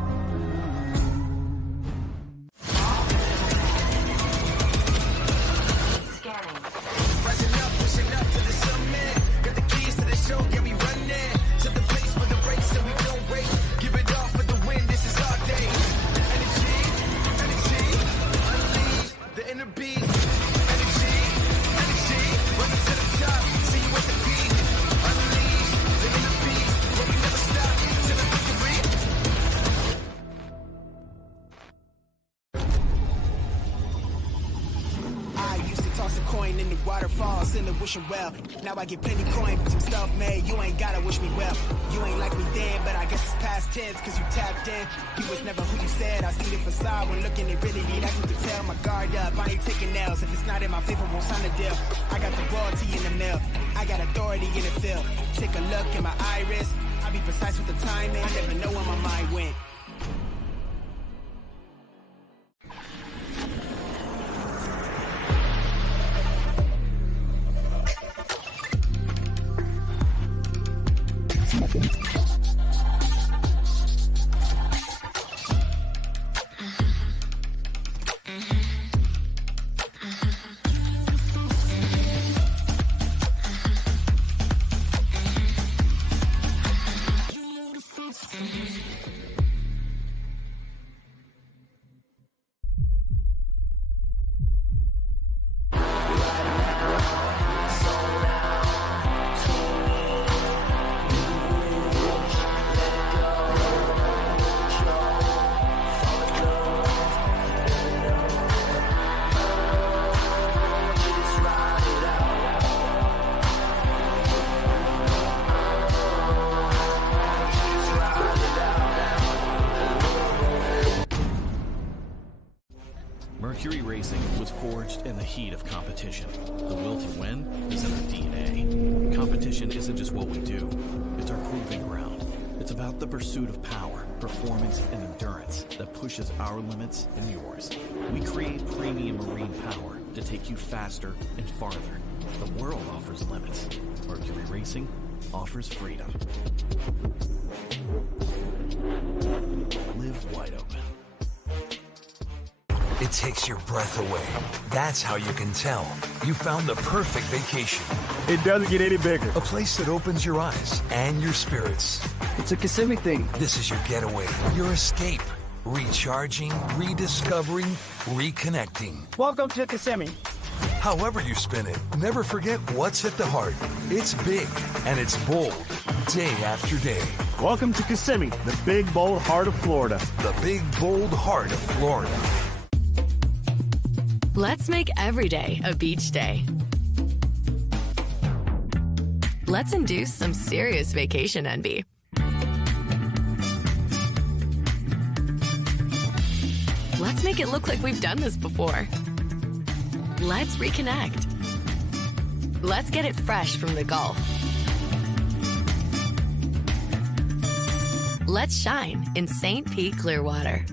Rising up, pushing up to the summit. Got the keys to the show, yeah, we run it. To the place for the race, and we don't wait. Give it all for the win, this is our day. Energy, unleash the inner beast. Energy, running to the top, see you at the peak. Unleash the inner beast, but we never stop till the victory. I used to toss a coin in the waterfalls in the wishing well. Now I get plenty coin, some self-made. You ain't gotta wish me well. You ain't like me then, but I guess it's past tense, cause you tapped in. You was never who you said. I see the facade when looking at really need. I can tell my guard up. I ain't taking nails. If it's not in my favor, won't sign the deal. I got the royalty in the mill. I got authority in the field. Take a look in my iris. I be precise with the timing. I never know where my mind went. Mercury Racing was forged in the heat of competition. The will to win is in our DNA. Competition isn't just what we do, it's our proving ground. It's about the pursuit of power, performance, and endurance that pushes our limits and yours. We create premium marine power to take you faster and farther. The world offers limits. Mercury Racing offers freedom. Live It takes your breath away. That's how you can tell you found the perfect vacation. It doesn't get any bigger. A place that opens your eyes and your spirits. It's a Kissimmee thing. This is your getaway, your escape. Recharging, rediscovering, reconnecting. Welcome to Kissimmee. However you spin it, never forget what's at the heart. It's big and it's bold, day after day. Welcome to Kissimmee, the big, bold heart of Florida. The big, bold heart of Florida. Let's make every day a beach day. Let's induce some serious vacation envy. Let's make it look like we've done this before. Let's reconnect. Let's get it fresh from the Gulf. Let's shine in St. Pete Clearwater.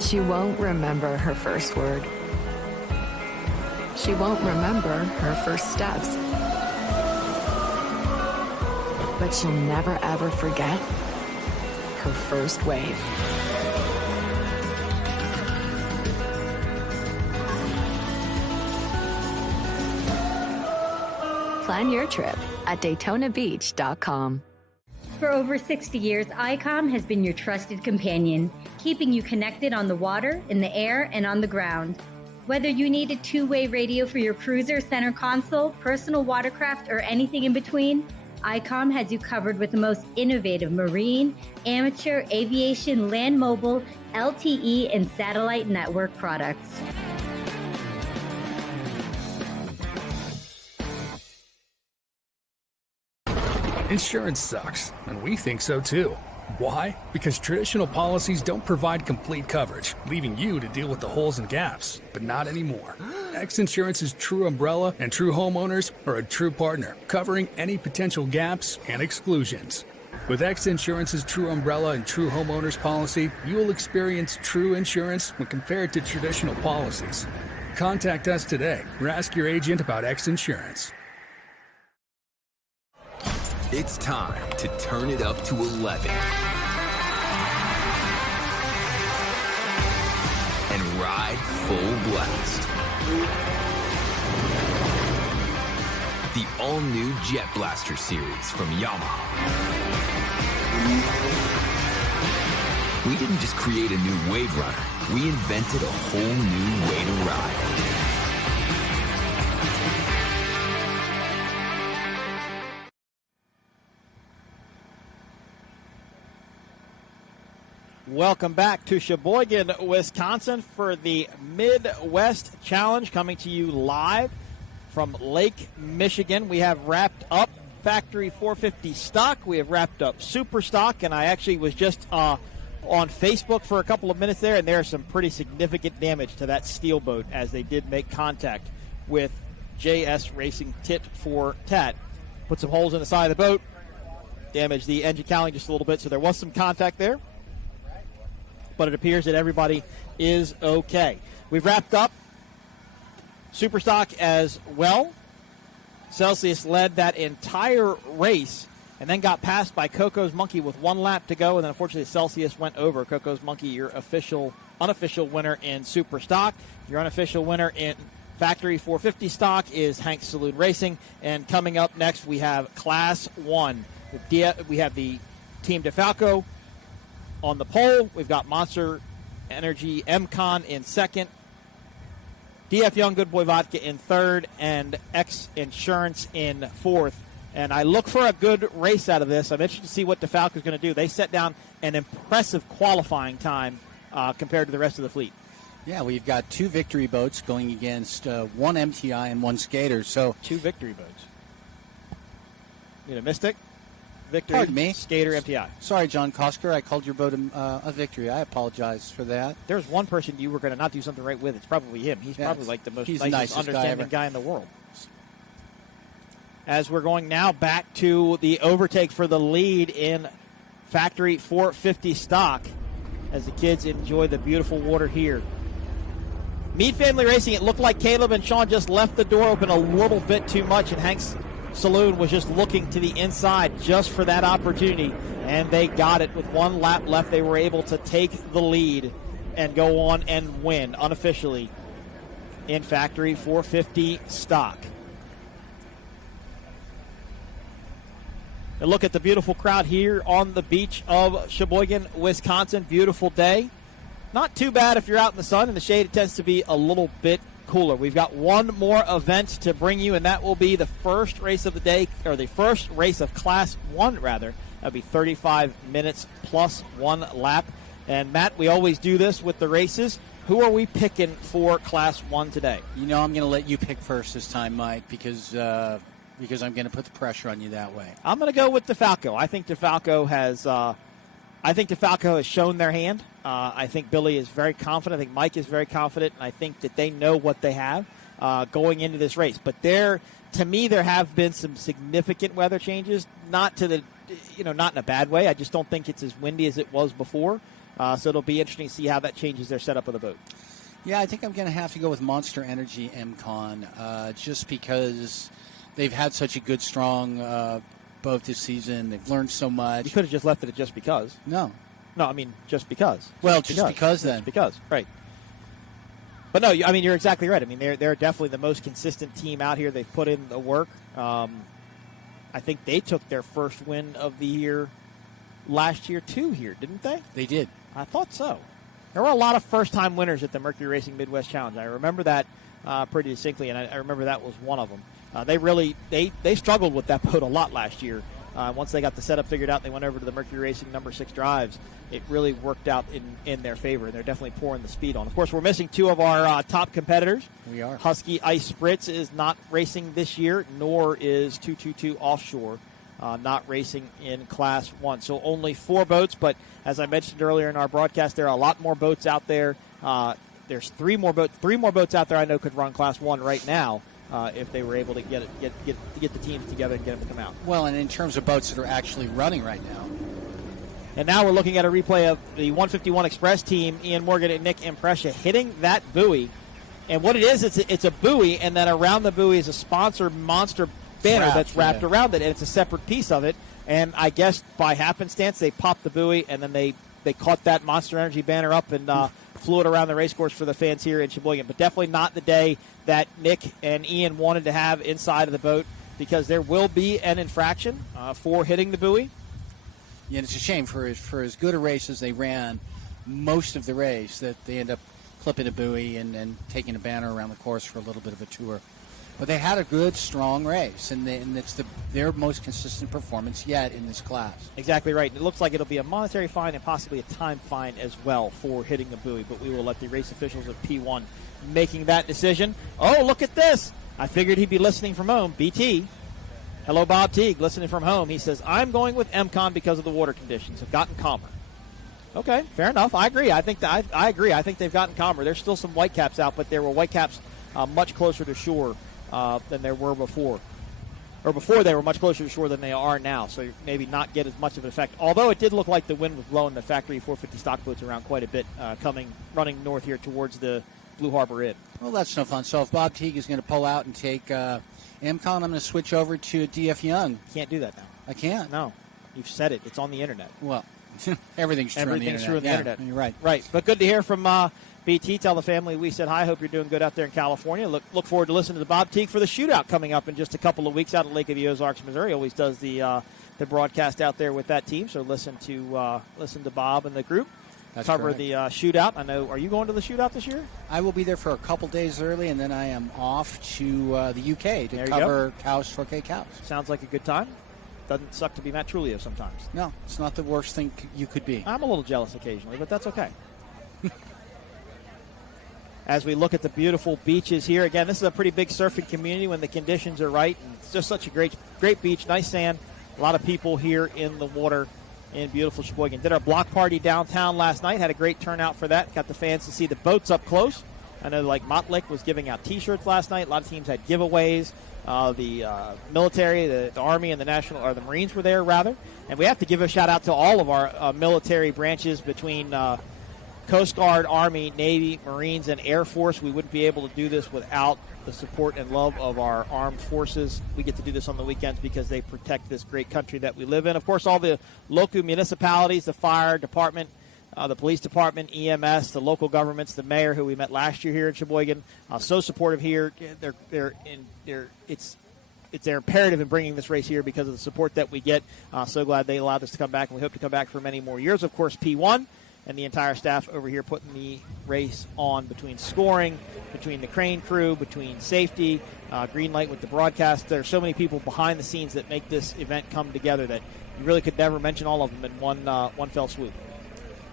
She won't remember her first word. She won't remember her first steps. But she'll never ever forget her first wave. Plan your trip at DaytonaBeach.com. For over 60 years, ICOM has been your trusted companion, keeping you connected on the water, in the air, and on the ground. Whether you need a two-way radio for your cruiser, center console, personal watercraft, or anything in between, ICOM has you covered with the most innovative marine, amateur, aviation, land mobile, LTE, and satellite network products. Insurance sucks, and we think so too. Why? Because traditional policies don't provide complete coverage, leaving you to deal with the holes and gaps. But not anymore. XINSURANCE's true umbrella and true homeowners are a true partner, covering any potential gaps and exclusions. With XINSURANCE's true umbrella and true homeowners policy, you will experience true insurance when compared to traditional policies. Contact us today or ask your agent about XINSURANCE. It's time to turn it up to 11 and ride full blast. The all-new Jet Blaster series from Yamaha. We didn't just create a new wave runner, we invented a whole new way to ride. Welcome back to Sheboygan, Wisconsin for the Midwest Challenge, coming to you live from Lake Michigan. We have wrapped up Factory 450 stock. We have wrapped up Super Stock, and I actually was just on Facebook for a couple of minutes there, and there's some pretty significant damage to that steel boat as they did make contact with JS Racing tit for tat. Put some holes in the side of the boat, damaged the engine cowling just a little bit, so there was some contact there. But it appears that everybody is okay. We've wrapped up Super Stock as well. Celsius led that entire race and then got passed by Coco's Monkey with one lap to go, and then unfortunately Celsius went over. Coco's Monkey, your unofficial winner in Super Stock. Your unofficial winner in Factory 450 stock is Hank's Saloon Racing. And coming up next, we have Class 1. We have the Team Defalco on the pole. We've got Monster Energy MCon in second, DF Young Goodboy Vodka in third, and XINSURANCE in fourth. And I look for a good race out of this. I'm interested to see what Defalco is going to do. They set down an impressive qualifying time compared to the rest of the fleet. Yeah, we've got two victory boats going against one MTI and one skater. So two victory boats. You know, Mystic, Victory, pardon me, Skater, MTI. Sorry, John Kosker, I called your boat a victory. I apologize for that. There's one person you were going to not do something right with. It's probably him. He's probably like the most nicest understanding guy in the world. As we're going now back to the overtake for the lead in Factory 450 stock as the kids enjoy the beautiful water here. Mead Family Racing, it looked like Caleb and Sean just left the door open a little bit too much, and Hank's Saloon was just looking to the inside just for that opportunity, and they got it. With 1 lap left, they were able to take the lead and go on and win unofficially in Factory 450 stock. And look at the beautiful crowd here on the beach of Sheboygan, Wisconsin. Beautiful day. Not too bad if you're out in the sun. In the shade, it tends to be a little bit cooler. We've got one more event to bring you, and that will be the first race of the day, or the first race of Class 1, rather. That'll be 35 minutes plus 1 lap. And, Matt, we always do this with the races. Who are we picking for Class 1 today? You know, I'm going to let you pick first this time, Mike, because I'm going to put the pressure on you that way. I'm going to go with Defalco. I think Defalco has shown their hand. I think Billy is very confident. I think Mike is very confident, and I think that they know what they have going into this race. But to me, there have been some significant weather changes. Not in a bad way. I just don't think it's as windy as it was before. So it'll be interesting to see how that changes their setup of the boat. Yeah, I think I'm going to have to go with Monster Energy MCon, just because they've had such a good, strong boat this season. They've learned so much. You could have just left it at just because. No, I mean just because. Well, just because then. Just because, right. But no, I mean, you're exactly right. I mean, they're definitely the most consistent team out here. They've put in the work. I think they took their first win of the year last year, too, here, didn't they? They did. I thought so. There were a lot of first-time winners at the Mercury Racing Midwest Challenge. I remember that pretty distinctly, and I remember that was one of them. They struggled with that boat a lot last year. Once they got the setup figured out, they went over to the Mercury Racing number 6 drives. It really worked out in their favor, and they're definitely pouring the speed on. Of course, we're missing 2 of our top competitors. We are. Husky Ice Spritz is not racing this year, nor is 222 Offshore not racing in Class 1. So only 4 boats, but as I mentioned earlier in our broadcast, there are a lot more boats out there. There's 3 more boats out there I know could run Class 1 right now. If they were able to get the teams together and get them to come out. Well, and in terms of boats that are actually running right now. And now we're looking at a replay of the 151 Express team, Ian Morgan and Nick Imprescia, hitting that buoy. And what it is, it's a buoy, and then around the buoy is a sponsored monster banner that's wrapped around it, and it's a separate piece of it. And I guess by happenstance, they popped the buoy, and then they caught that Monster Energy banner up and flew it around the race course for the fans here in Sheboygan. But definitely not the day that Nick and Ian wanted to have inside of the boat, because there will be an infraction for hitting the buoy. Yeah, and it's a shame for as good a race as they ran most of the race that they end up clipping a buoy and taking a banner around the course for a little bit of a tour. But they had a good, strong race, and it's their most consistent performance yet in this class. Exactly right. It looks like it'll be a monetary fine and possibly a time fine as well for hitting the buoy, but we will let the race officials of P1 making that decision. Oh, look at this. I figured he'd be listening from home. BT. Hello, Bob Teague, listening from home. He says, I'm going with MCon because of the water conditions. Have gotten calmer. Okay, fair enough. I agree. I agree. I think they've gotten calmer. There's still some whitecaps out, but there were whitecaps much closer to shore than there were before. Or before they were much closer to shore than they are now, so maybe not get as much of an effect. Although it did look like the wind was blowing the Factory 450 stock boats around quite a bit, running north here towards the Blue Harbor Inn. Well, that's no fun. So if Bob Teague is going to pull out and take MCon, I'm going to switch over to DF Young. Can't do that now. I can't? No. You've said it. It's on the internet. Well, everything's true on the internet. Everything's true on the internet. You're right. Right. But good to hear from BT. Tell the family we said hi. Hope you're doing good out there in California. Look forward to listening to Bob Teague for the shootout coming up in just a couple of weeks out at Lake of the Ozarks, Missouri. Always does the broadcast out there with that team. So listen to Bob and the group. That's cover correct. the shootout. I know. Are you going to the shootout this year? I will be there for a couple days early, and then I am off to the UK to cover Cows 4K Cows. Sounds like a good time. Doesn't suck to be Matt Trulio sometimes. No, it's not the worst thing you could be. I'm a little jealous occasionally, but that's okay. As we look at the beautiful beaches here, again, this is a pretty big surfing community when the conditions are right. And it's just such a great beach, nice sand. A lot of people here in the water in beautiful Sheboygan. Did our block party downtown last night. Had a great turnout for that. Got the fans to see the boats up close. I know like Mottlick was giving out T-shirts last night. A lot of teams had giveaways. The military, the Army, and the Marines were there, rather. And we have to give a shout-out to all of our military branches between Coast Guard, Army, Navy, Marines, and Air Force. We wouldn't be able to do this without the support and love of our armed forces. We get to do this on the weekends because they protect this great country that we live in. Of course, all the local municipalities, the fire department, the police department, EMS, the local governments, the mayor, who we met last year here in Sheboygan, so supportive here. It's their imperative in bringing this race here because of the support that we get. So glad they allowed us to come back, and we hope to come back for many more years. Of course, P1 and the entire staff over here putting the race on, between scoring, between the crane crew, between safety, green light with the broadcast. There are so many people behind the scenes that make this event come together that you really could never mention all of them in one fell swoop.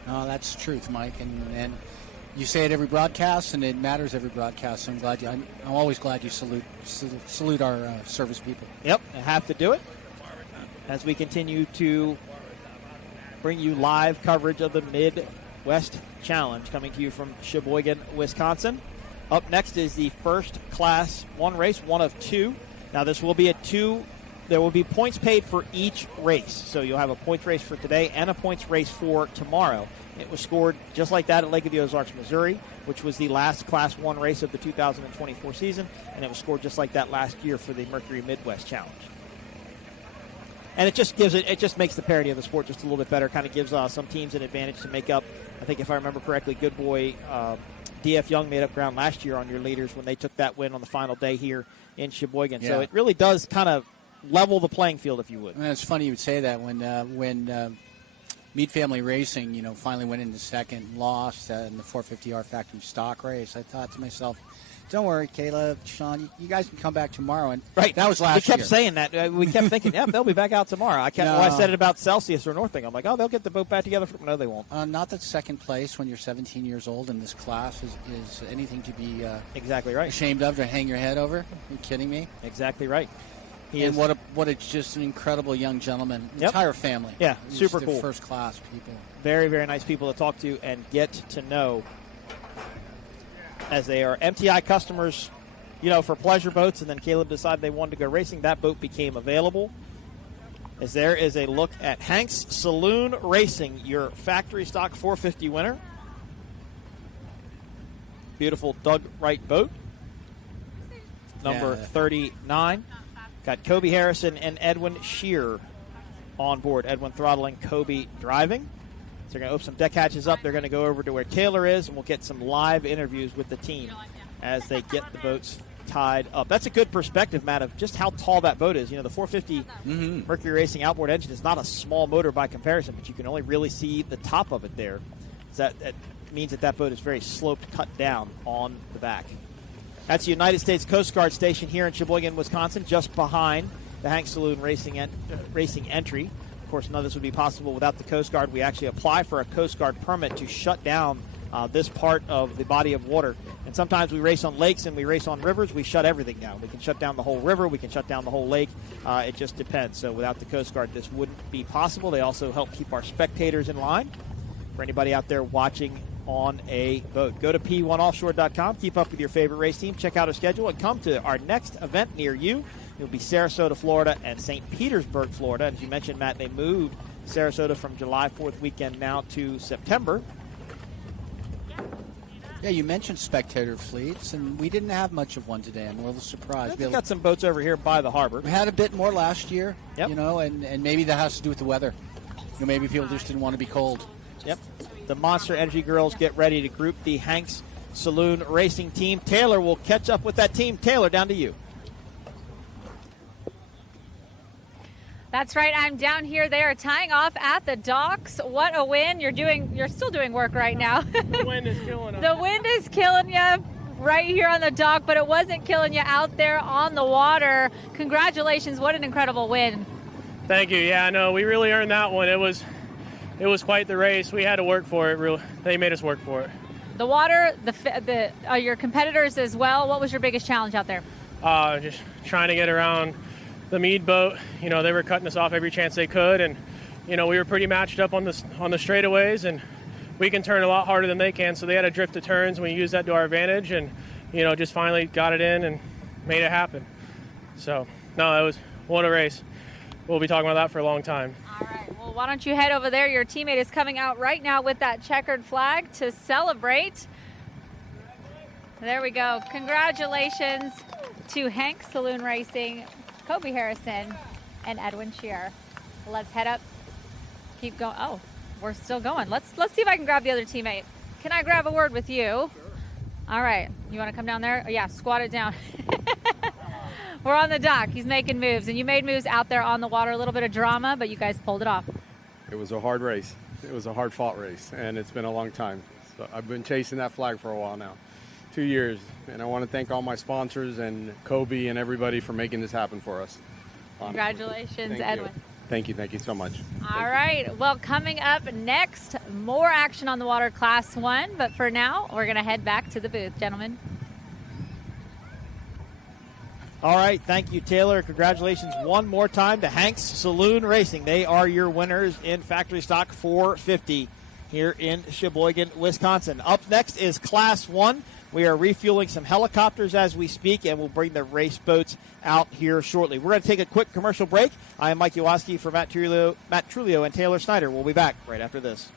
No, that's the truth, Mike, and you say it every broadcast, and it matters every broadcast. So I'm always glad you salute our service people. Yep, I have to do it as we continue to bring you live coverage of the Midwest Challenge, coming to you from Sheboygan, Wisconsin. Up next is the first Class 1 race, one of two. Now, this will be there will be points paid for each race. So you'll have a points race for today and a points race for tomorrow. It was scored just like that at Lake of the Ozarks, Missouri, which was the last Class 1 race of the 2024 season, and it was scored just like that last year for the Mercury Midwest Challenge. And it just makes the parity of the sport just a little bit better, kind of gives some teams an advantage to make up. I think if I remember correctly, Goodboy DF Young made up ground last year on your leaders when they took that win on the final day here in Sheboygan. Yeah. So it really does kind of level the playing field, if you would. And it's funny you would say that when Mead Family Racing, finally went into second and lost in the 450R factory stock race. I thought to myself, don't worry, Caleb, Sean, you guys can come back tomorrow. And right, that was last year. We kept saying that. We kept thinking, yep, they'll be back out tomorrow. I said it about Celsius or Northing. I'm like, oh, they'll get the boat back together. No, they won't. Not that second place when you're 17 years old in this class is anything to be exactly right. Ashamed of, to hang your head over. Are you kidding me? Exactly right. What a just an incredible young gentleman. Yep. Entire family. Yeah, super cool. First class people. Very, very nice people to talk to and get to know, as they are MTI customers, for pleasure boats, and then Caleb decided they wanted to go racing. That boat became available. As there is a look at Hank's Saloon Racing, your factory stock 450 winner. Beautiful Doug Wright boat. Number 39. Got Kobe Harrison and Edwin Shear on board. Edwin throttling, Kobe driving. So they're going to open some deck hatches up. They're going to go over to where Taylor is, and we'll get some live interviews with the team as they get the boats tied up. That's a good perspective, Matt, of just how tall that boat is. The 450 Mercury Racing outboard engine is not a small motor by comparison, but you can only really see the top of it there. That means that boat is very sloped, cut down on the back. That's the United States Coast Guard station here in Sheboygan, Wisconsin, just behind the Hank Saloon Racing entry. Of course, none of this would be possible without the Coast Guard. We actually apply for a Coast Guard permit to shut down this part of the body of water. And sometimes we race on lakes and we race on rivers. We shut everything down. We can shut down the whole river. We can shut down the whole lake. It just depends. So without the Coast Guard, this wouldn't be possible. They also help keep our spectators in line. For anybody out there watching on a boat, go to p1offshore.com, keep up with your favorite race team, check out our schedule, and come to our next event near you. It'll be Sarasota, Florida, and St. Petersburg, Florida. As you mentioned, Matt, they moved Sarasota from July 4th weekend now to September. Yeah, you mentioned spectator fleets, and we didn't have much of one today. I'm a little surprised. We got some boats over here by the harbor. We had a bit more last year, and maybe that has to do with the weather. Maybe people just didn't want to be cold. Yep. The Monster Energy girls get ready to group the Hanks Saloon Racing team. Taylor will catch up with that team. Taylor, down to you. That's right. I'm down here. They are tying off at the docks. What a win. You're still doing work right now. The wind is killing us. The wind is killing you right here on the dock, but it wasn't killing you out there on the water. Congratulations. What an incredible win. Thank you. Yeah, no, we really earned that one. It was quite the race. We had to work for it. They made us work for it. The water, your competitors as well. What was your biggest challenge out there? Just trying to get around the Mead boat. They were cutting us off every chance they could, and we were pretty matched up on the straightaways, and we can turn a lot harder than they can. So they had to drift the turns, and we used that to our advantage, and just finally got it in and made it happen. So no, what a race. We'll be talking about that for a long time. All right. Well, Well, why don't you head over there? Your teammate is coming out right now with that checkered flag to celebrate. There we go. Congratulations to Hank Saloon Racing, Kobe Harrison, and Edwin Shear. Let's head up. Keep going. Oh, we're still going. Let's see if I can grab the other teammate. Can I grab a word with you? Sure. All right. You want to come down there? Oh, yeah, squat it down. We're on the dock. He's making moves, and you made moves out there on the water. A little bit of drama, but you guys pulled it off. It was a hard race. It was a hard-fought race, and it's been a long time. So I've been chasing that flag for a while now, 2 years, and I want to thank all my sponsors and Kobe and everybody for making this happen for us. Congratulations, Edwin. Thank you so much. All right. Well, coming up next, more action on the water Class 1, but for now, we're going to head back to the booth, gentlemen. All right, thank you, Taylor. Congratulations one more time to Hank's Saloon Racing. They are your winners in Factory Stock 450 here in Sheboygan, Wisconsin. Up next is Class 1. We are refueling some helicopters as we speak, and we'll bring the race boats out here shortly. We're going to take a quick commercial break. I am Mike Uwaski for Matt Trulio and Taylor Snyder. We'll be back right after this.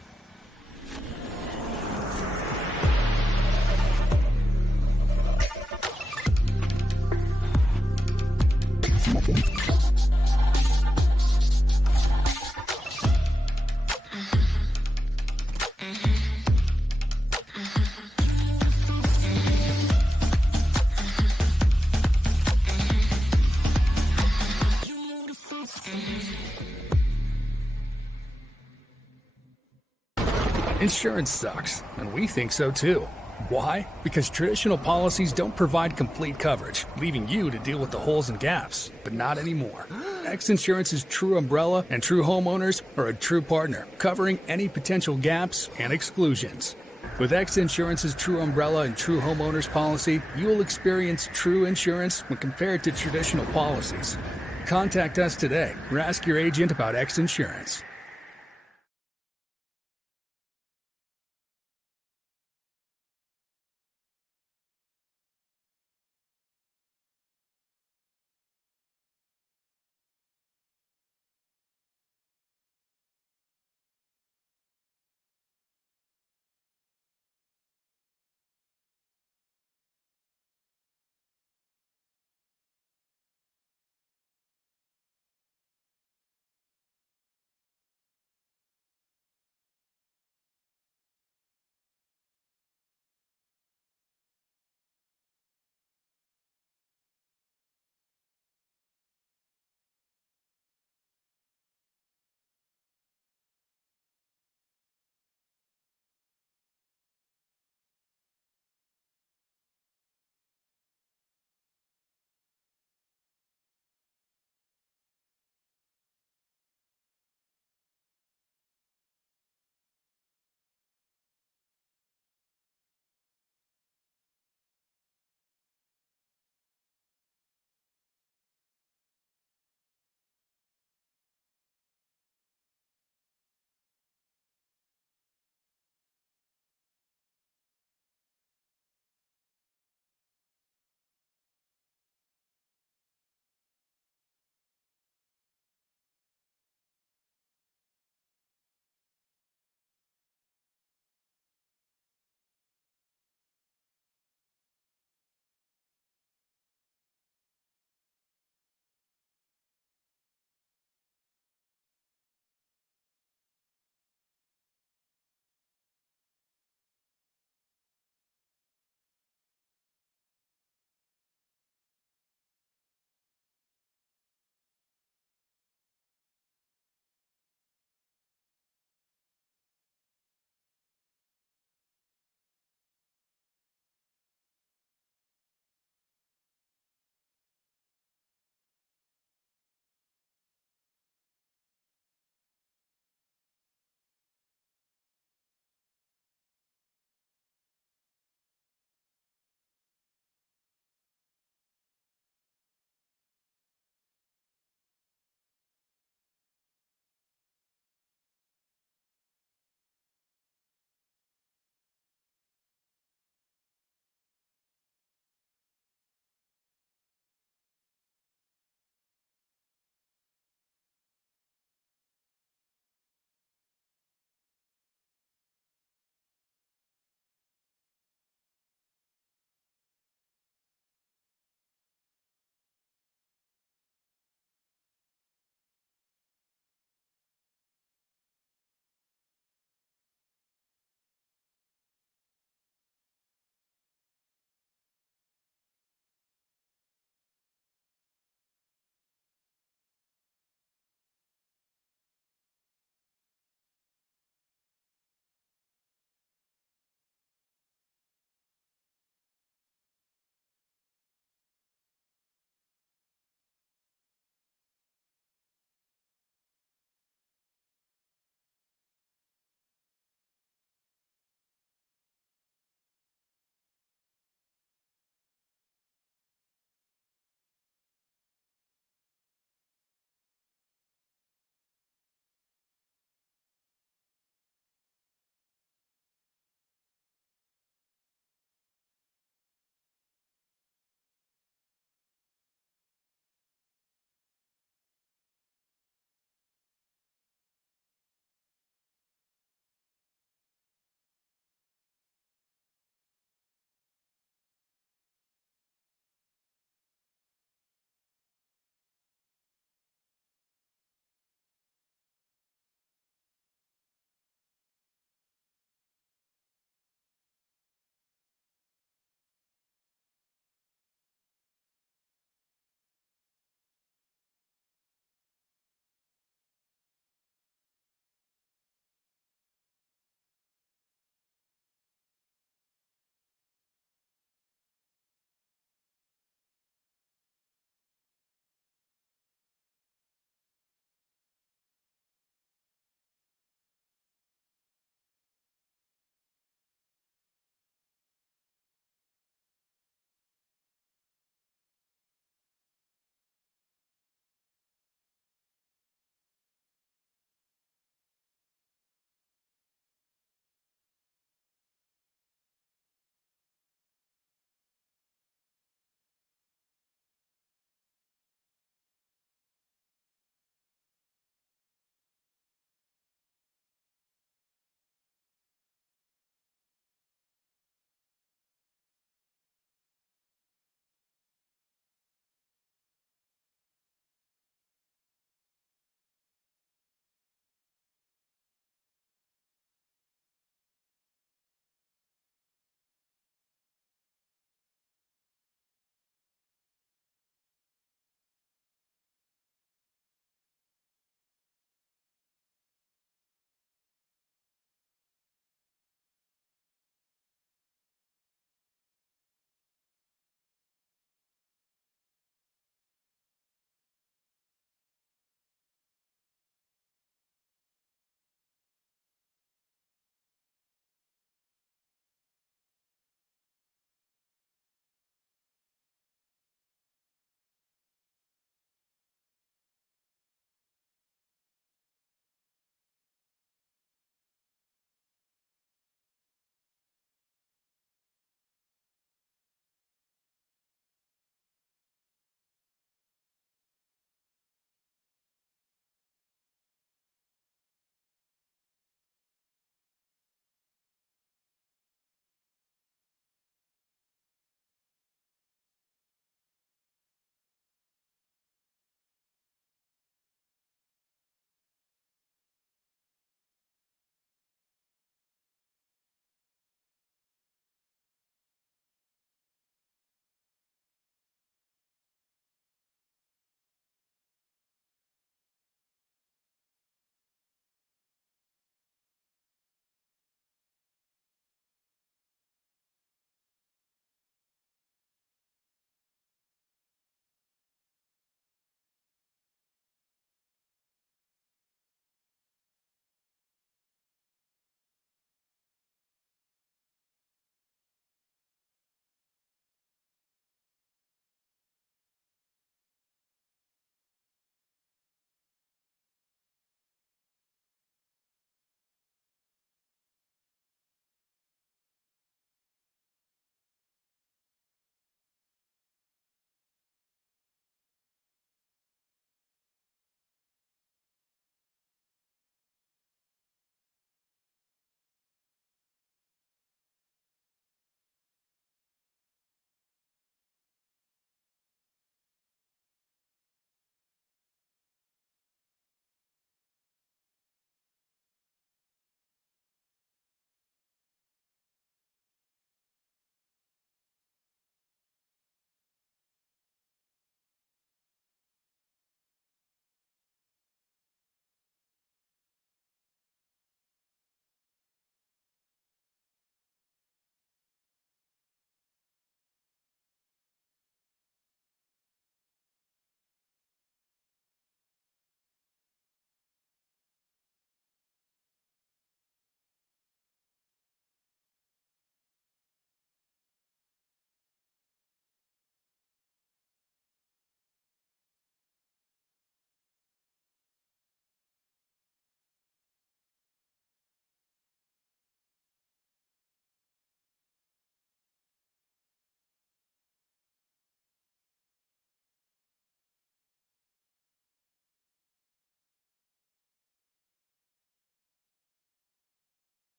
Insurance sucks, and we think so too. Why? Because traditional policies don't provide complete coverage, leaving you to deal with the holes and gaps. But not anymore. XINSURANCE's true umbrella and true homeowners are a true partner, covering any potential gaps and exclusions. With XINSURANCE's true umbrella and true homeowners policy, you will experience true insurance when compared to traditional policies. Contact us today or ask your agent about XINSURANCE.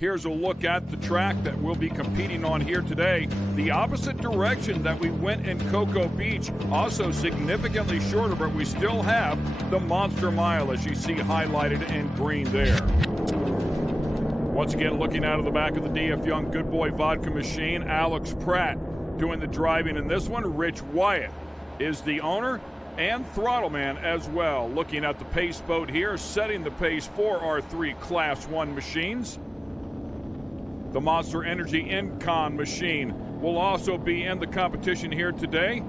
Here's a look at the track that we'll be competing on here today. The opposite direction that we went in Cocoa Beach, also significantly shorter, but we still have the Monster Mile, as you see highlighted in green there. Once again, looking out of the back of the DF Young Goodboy Vodka machine, Alex Pratt doing the driving in this one. Rich Wyatt is the owner and throttle man as well. Looking at the pace boat here, setting the pace for our 3 Class 1 machines. The Monster Energy Incon machine will also be in the competition here today.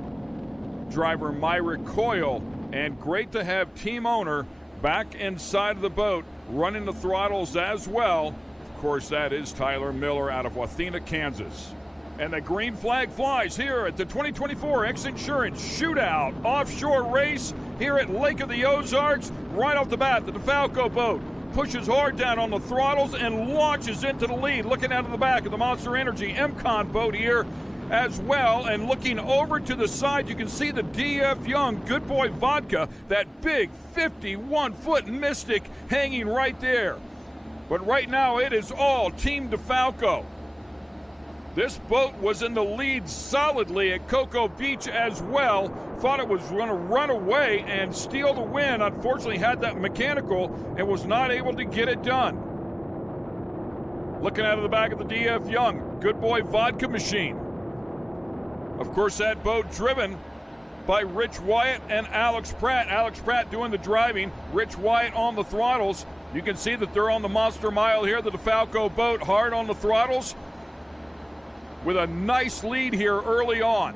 Driver Myra Coyle, and great to have team owner back inside of the boat running the throttles as well. Of course, that is Tyler Miller out of Wathena, Kansas. And the green flag flies here at the 2024 XINSURANCE Shootout Offshore Race here at Lake of the Ozarks. Right off the bat, the Defalco boat pushes hard down on the throttles and launches into the lead. Looking out of the back of the Monster Energy Incon boat here as well. And looking over to the side, you can see the DF Young Goodboy Vodka, that big 51-foot Mystic hanging right there. But right now it is all Team Defalco. This boat was in the lead solidly at Cocoa Beach as well. Thought it was going to run away and steal the win. Unfortunately had that mechanical and was not able to get it done. Looking out of the back of the DF Young Goodboy Vodka machine. Of course, that boat driven by Rich Wyatt and Alex Pratt. Alex Pratt doing the driving, Rich Wyatt on the throttles. You can see that they're on the Monster Mile here. The Defalco boat hard on the throttles, with a nice lead here early on.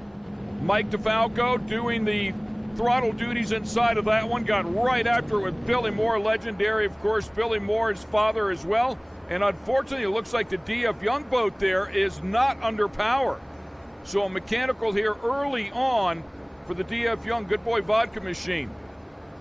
Mike Defalco doing the throttle duties inside of that one. Got right after it with Billy Moore, legendary, of course, Billy Moore's father as well. And unfortunately, it looks like the DF Young boat there is not under power. So a mechanical here early on for the DF Young Goodboy Vodka machine.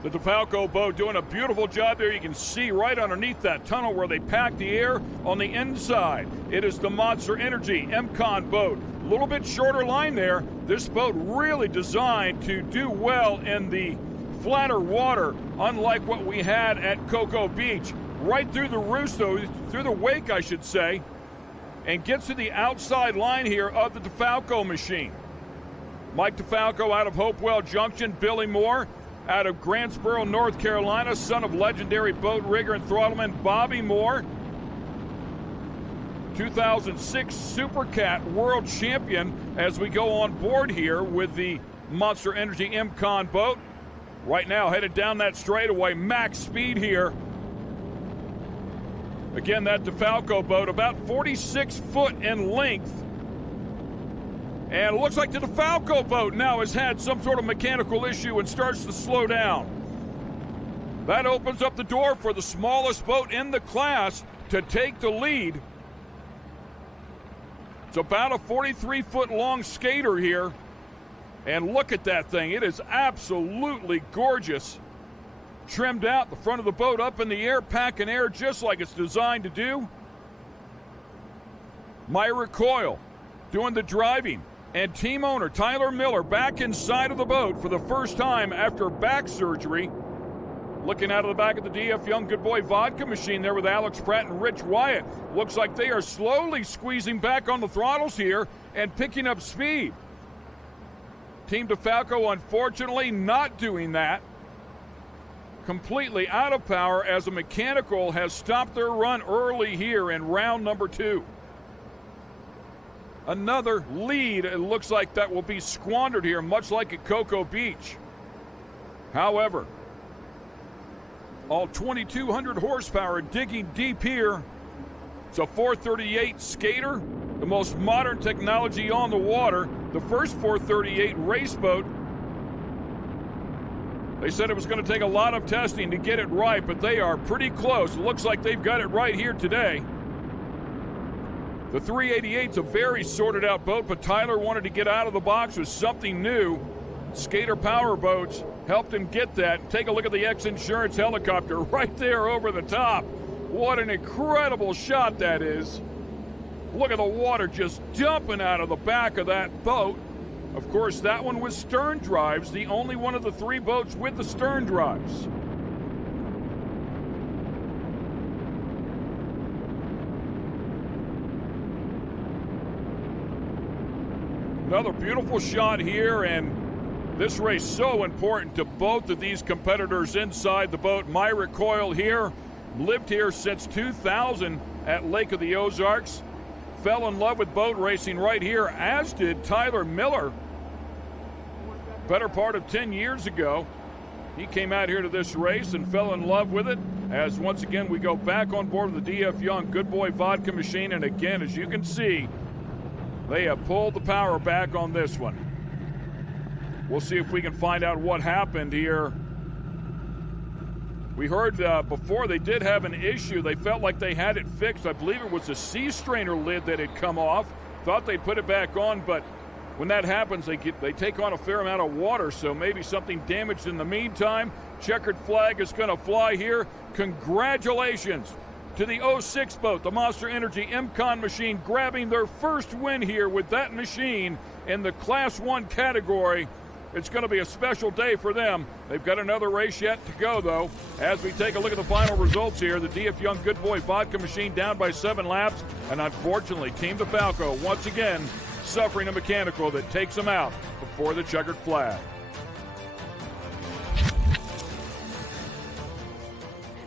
The Defalco boat doing a beautiful job there. You can see right underneath that tunnel where they pack the air on the inside. It is the Monster Energy Incon boat. A little bit shorter line there. This boat really designed to do well in the flatter water, unlike what we had at Cocoa Beach. Right through the roost, though, through the wake, I should say, and gets to the outside line here of the Defalco machine. Mike Defalco out of Hopewell Junction, Billy Moore out of Grantsboro, North Carolina, son of legendary boat rigger and throttleman Bobby Moore. 2006 Super Cat World Champion as we go on board here with the Monster Energy Incon boat. Right now headed down that straightaway, max speed here. Again, that Defalco boat about 46 foot in length. And it looks like the Defalco boat now has had some sort of mechanical issue and starts to slow down. That opens up the door for the smallest boat in the class to take the lead. It's about a 43-foot long skater here. And look at that thing. It is absolutely gorgeous. Trimmed out, the front of the boat up in the air, packing air just like it's designed to do. Myra Coyle doing the driving. And team owner Tyler Miller back inside of the boat for the first time after back surgery. Looking out of the back of the DF Young Goodboy Vodka machine there with Alex Pratt and Rich Wyatt. Looks like they are slowly squeezing back on the throttles here and picking up speed. Team Defalco, unfortunately, not doing that. Completely out of power as a mechanical has stopped their run early here in round number 2. Another lead, it looks like that will be squandered here, much like at Cocoa Beach. However, all 2,200 horsepower digging deep here. It's a 438 skater, the most modern technology on the water. The first 438 race boat, they said it was going to take a lot of testing to get it right, but they are pretty close. It looks like they've got it right here today. The 388's a very sorted out boat, but Tyler wanted to get out of the box with something new. Skater power boats helped him get that. Take a look at the XINSURANCE helicopter right there over the top. What an incredible shot that is. Look at the water just dumping out of the back of that boat. Of course, that one was stern drives, the only one of the 3 boats with the stern drives. Another beautiful shot here, and this race so important to both of these competitors inside the boat. Myrick Coyle here, lived here since 2000 at Lake of the Ozarks. Fell in love with boat racing right here, as did Tyler Miller. Better part of 10 years ago, he came out here to this race and fell in love with it, as once again we go back on board with the DF Young Goodboy Vodka machine. And again, as you can see, they have pulled the power back on this one. We'll see if we can find out what happened here. We heard before they did have an issue. They felt like they had it fixed. I believe it was the sea strainer lid that had come off. Thought they'd put it back on, but when that happens, they take on a fair amount of water, so maybe something damaged in the meantime. Checkered flag is going to fly here. Congratulations to the 06 boat, the Monster Energy M-Con machine, grabbing their first win here with that machine in the Class 1 category. It's going to be a special day for them. They've got another race yet to go, though. As we take a look at the final results here, the DF Young Goodboy Vodka machine down by 7 laps, and unfortunately, Team Defalco once again suffering a mechanical that takes them out before the checkered flag.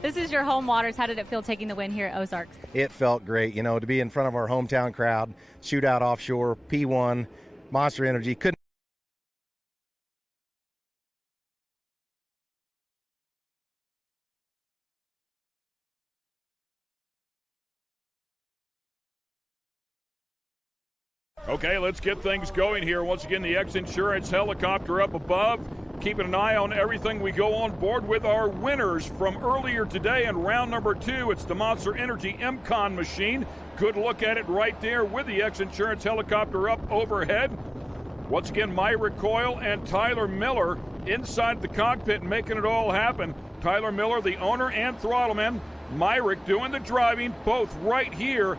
This is your home waters. How did it feel taking the win here at Ozarks? It felt great, to be in front of our hometown crowd, shootout offshore, P1, Monster Energy. Couldn't. Okay, let's get things going here. Once again, the XINSURANCE helicopter up above, keeping an eye on everything. We go on board with our winners from earlier today in round number 2. It's the Monster Energy M-Con machine. Good look at it right there with the XINSURANCE helicopter up overhead. Once again, Myrick Coyle and Tyler Miller inside the cockpit making it all happen. Tyler Miller, the owner and throttleman. Myrick doing the driving, both right here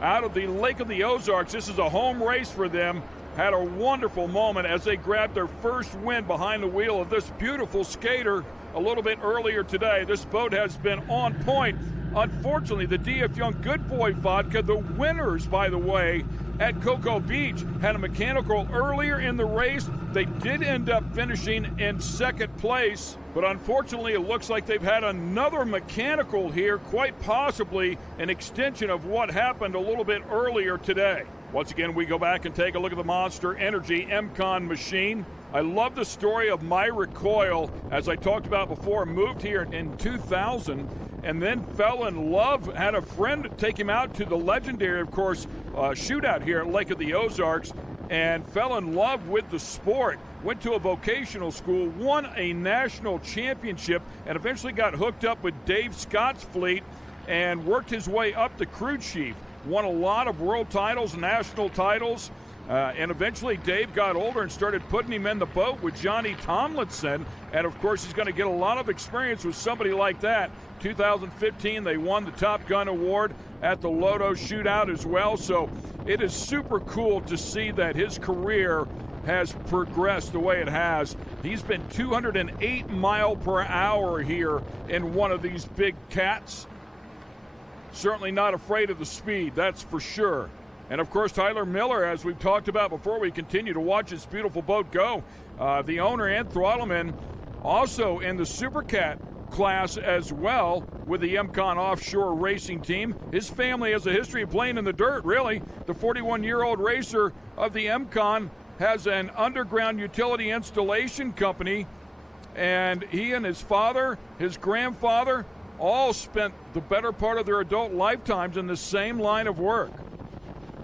out of the Lake of the Ozarks. This is a home race for them. Had a wonderful moment as they grabbed their first win behind the wheel of this beautiful skater a little bit earlier today. This boat has been on point. Unfortunately, the DF Young Goodboy Vodka, the winners, by the way, at Cocoa Beach, had a mechanical earlier in the race. They did end up finishing in second place, but unfortunately, it looks like they've had another mechanical here, quite possibly an extension of what happened a little bit earlier today. Once again, we go back and take a look at the Monster Energy M-Con machine. I love the story of Myrick Coyle, as I talked about before, moved here in 2000 and then fell in love, had a friend take him out to the legendary, of course, shootout here at Lake of the Ozarks, and fell in love with the sport. Went to a vocational school, won a national championship, and eventually got hooked up with Dave Scott's fleet and worked his way up to crew chief. Won a lot of world titles, national titles, and eventually Dave got older and started putting him in the boat with Johnny Tomlinson. And of course, he's going to get a lot of experience with somebody like that. 2015, they won the Top Gun Award at the Loto Shootout as well. So it is super cool to see that his career has progressed the way it has. He's been 208 mile per hour here in one of these big cats. Certainly not afraid of the speed, that's for sure. And of course, Tyler Miller, as we've talked about before, we continue to watch this beautiful boat go. The owner and throttleman also in the Super Cat class as well with the M-Con offshore racing team. His family has a history of playing in the dirt, really. The 41-year-old racer of the M-Con has an underground utility installation company, and he and his father, his grandfather, all spent the better part of their adult lifetimes in the same line of work.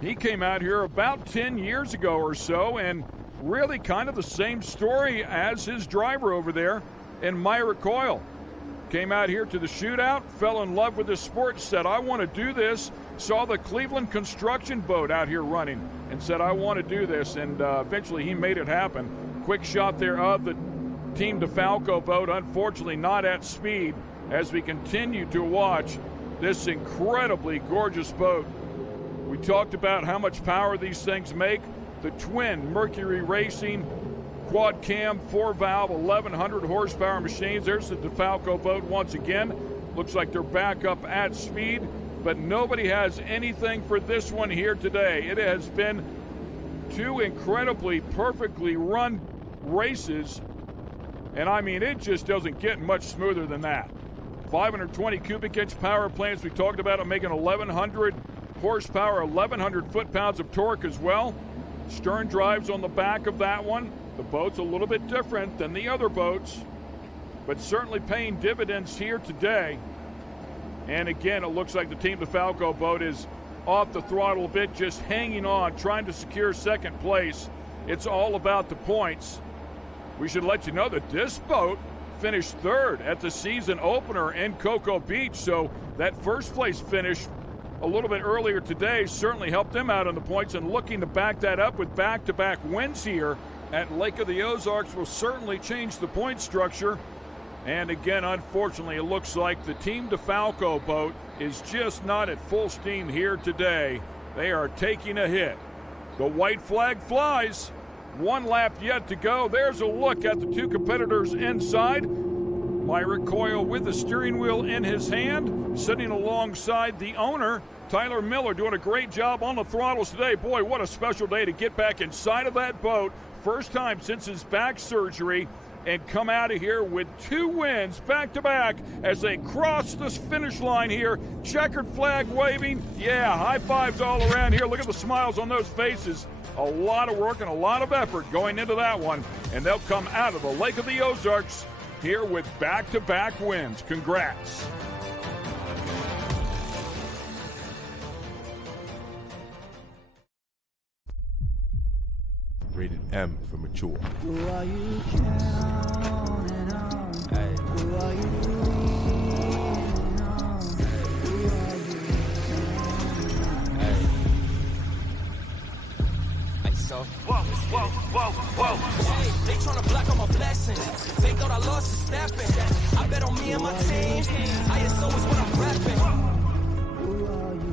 He came out here about 10 years ago or so, and really kind of the same story as his driver over there in Myrick Coyle. Came out here to the shootout, fell in love with this sport, said, I want to do this. Saw the Cleveland construction boat out here running and said, I want to do this, and eventually he made it happen. Quick shot there of the Team Defalco boat, unfortunately not at speed, as we continue to watch this incredibly gorgeous boat. We talked about how much power these things make. The twin Mercury Racing quad cam 4-valve 1100 horsepower machines. There's the Defalco boat once again. Looks like they're back up at speed, but nobody has anything for this one here today. It has been 2 incredibly perfectly run races, and I mean, it just doesn't get much smoother than that. 520 cubic inch power plants, we talked about it making 1,100 horsepower, 1,100 foot-pounds of torque as well. Stern drives on the back of that one. The boat's a little bit different than the other boats, but certainly paying dividends here today. And again, it looks like the Team Defalco boat is off the throttle a bit, just hanging on, trying to secure second place. It's all about the points. We should let you know that this boat finished third at the season opener in Cocoa Beach, so that first place finish a little bit earlier today certainly helped them out on the points, and looking to back that up with back-to-back wins here at Lake of the Ozarks will certainly change the point structure. And again, unfortunately, it looks like the Team Defalco boat is just not at full steam here today. They are taking a hit. The white flag flies. 1 lap yet to go. There's a look at the 2 competitors inside. Myrick Coyle with the steering wheel in his hand, sitting alongside the owner, Tyler Miller, doing a great job on the throttles today. Boy, what a special day to get back inside of that boat. First time since his back surgery, and come out of here with 2 wins back-to-back as they cross this finish line here. Checkered flag waving. Yeah, high fives all around here. Look at the smiles on those faces. A lot of work and a lot of effort going into that one, and they'll come out of the Lake of the Ozarks here with back-to-back wins. Congrats. Rated M for mature. Who are you counting on? Hey. Who are you leaning on? Who are you counting on? Hey. Hey, so. Whoa. Hey, they tryna block all my blessings. They thought I lost the stepping. I bet on me and my team. ISO is what I'm rapping. Who are you?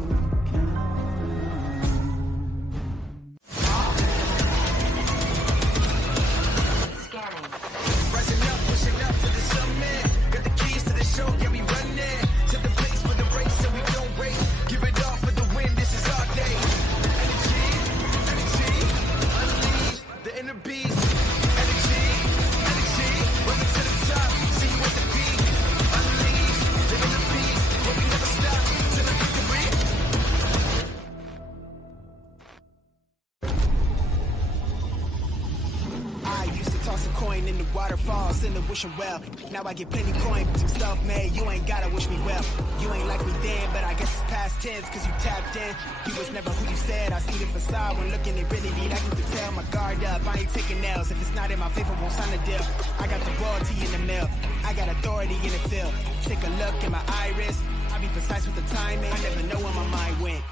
Well, now I get plenty coin, some self-made, you ain't gotta wish me well. You ain't like me then, but I guess it's past tense, cause you tapped in. You was never who you said, I see the facade when looking at really need, I can tell my guard up, I ain't taking nails. If it's not in my favor, won't sign a deal. I got the royalty in the mill, I got authority in the field. Take a look in my iris, I be precise with the timing, I never know where my mind went.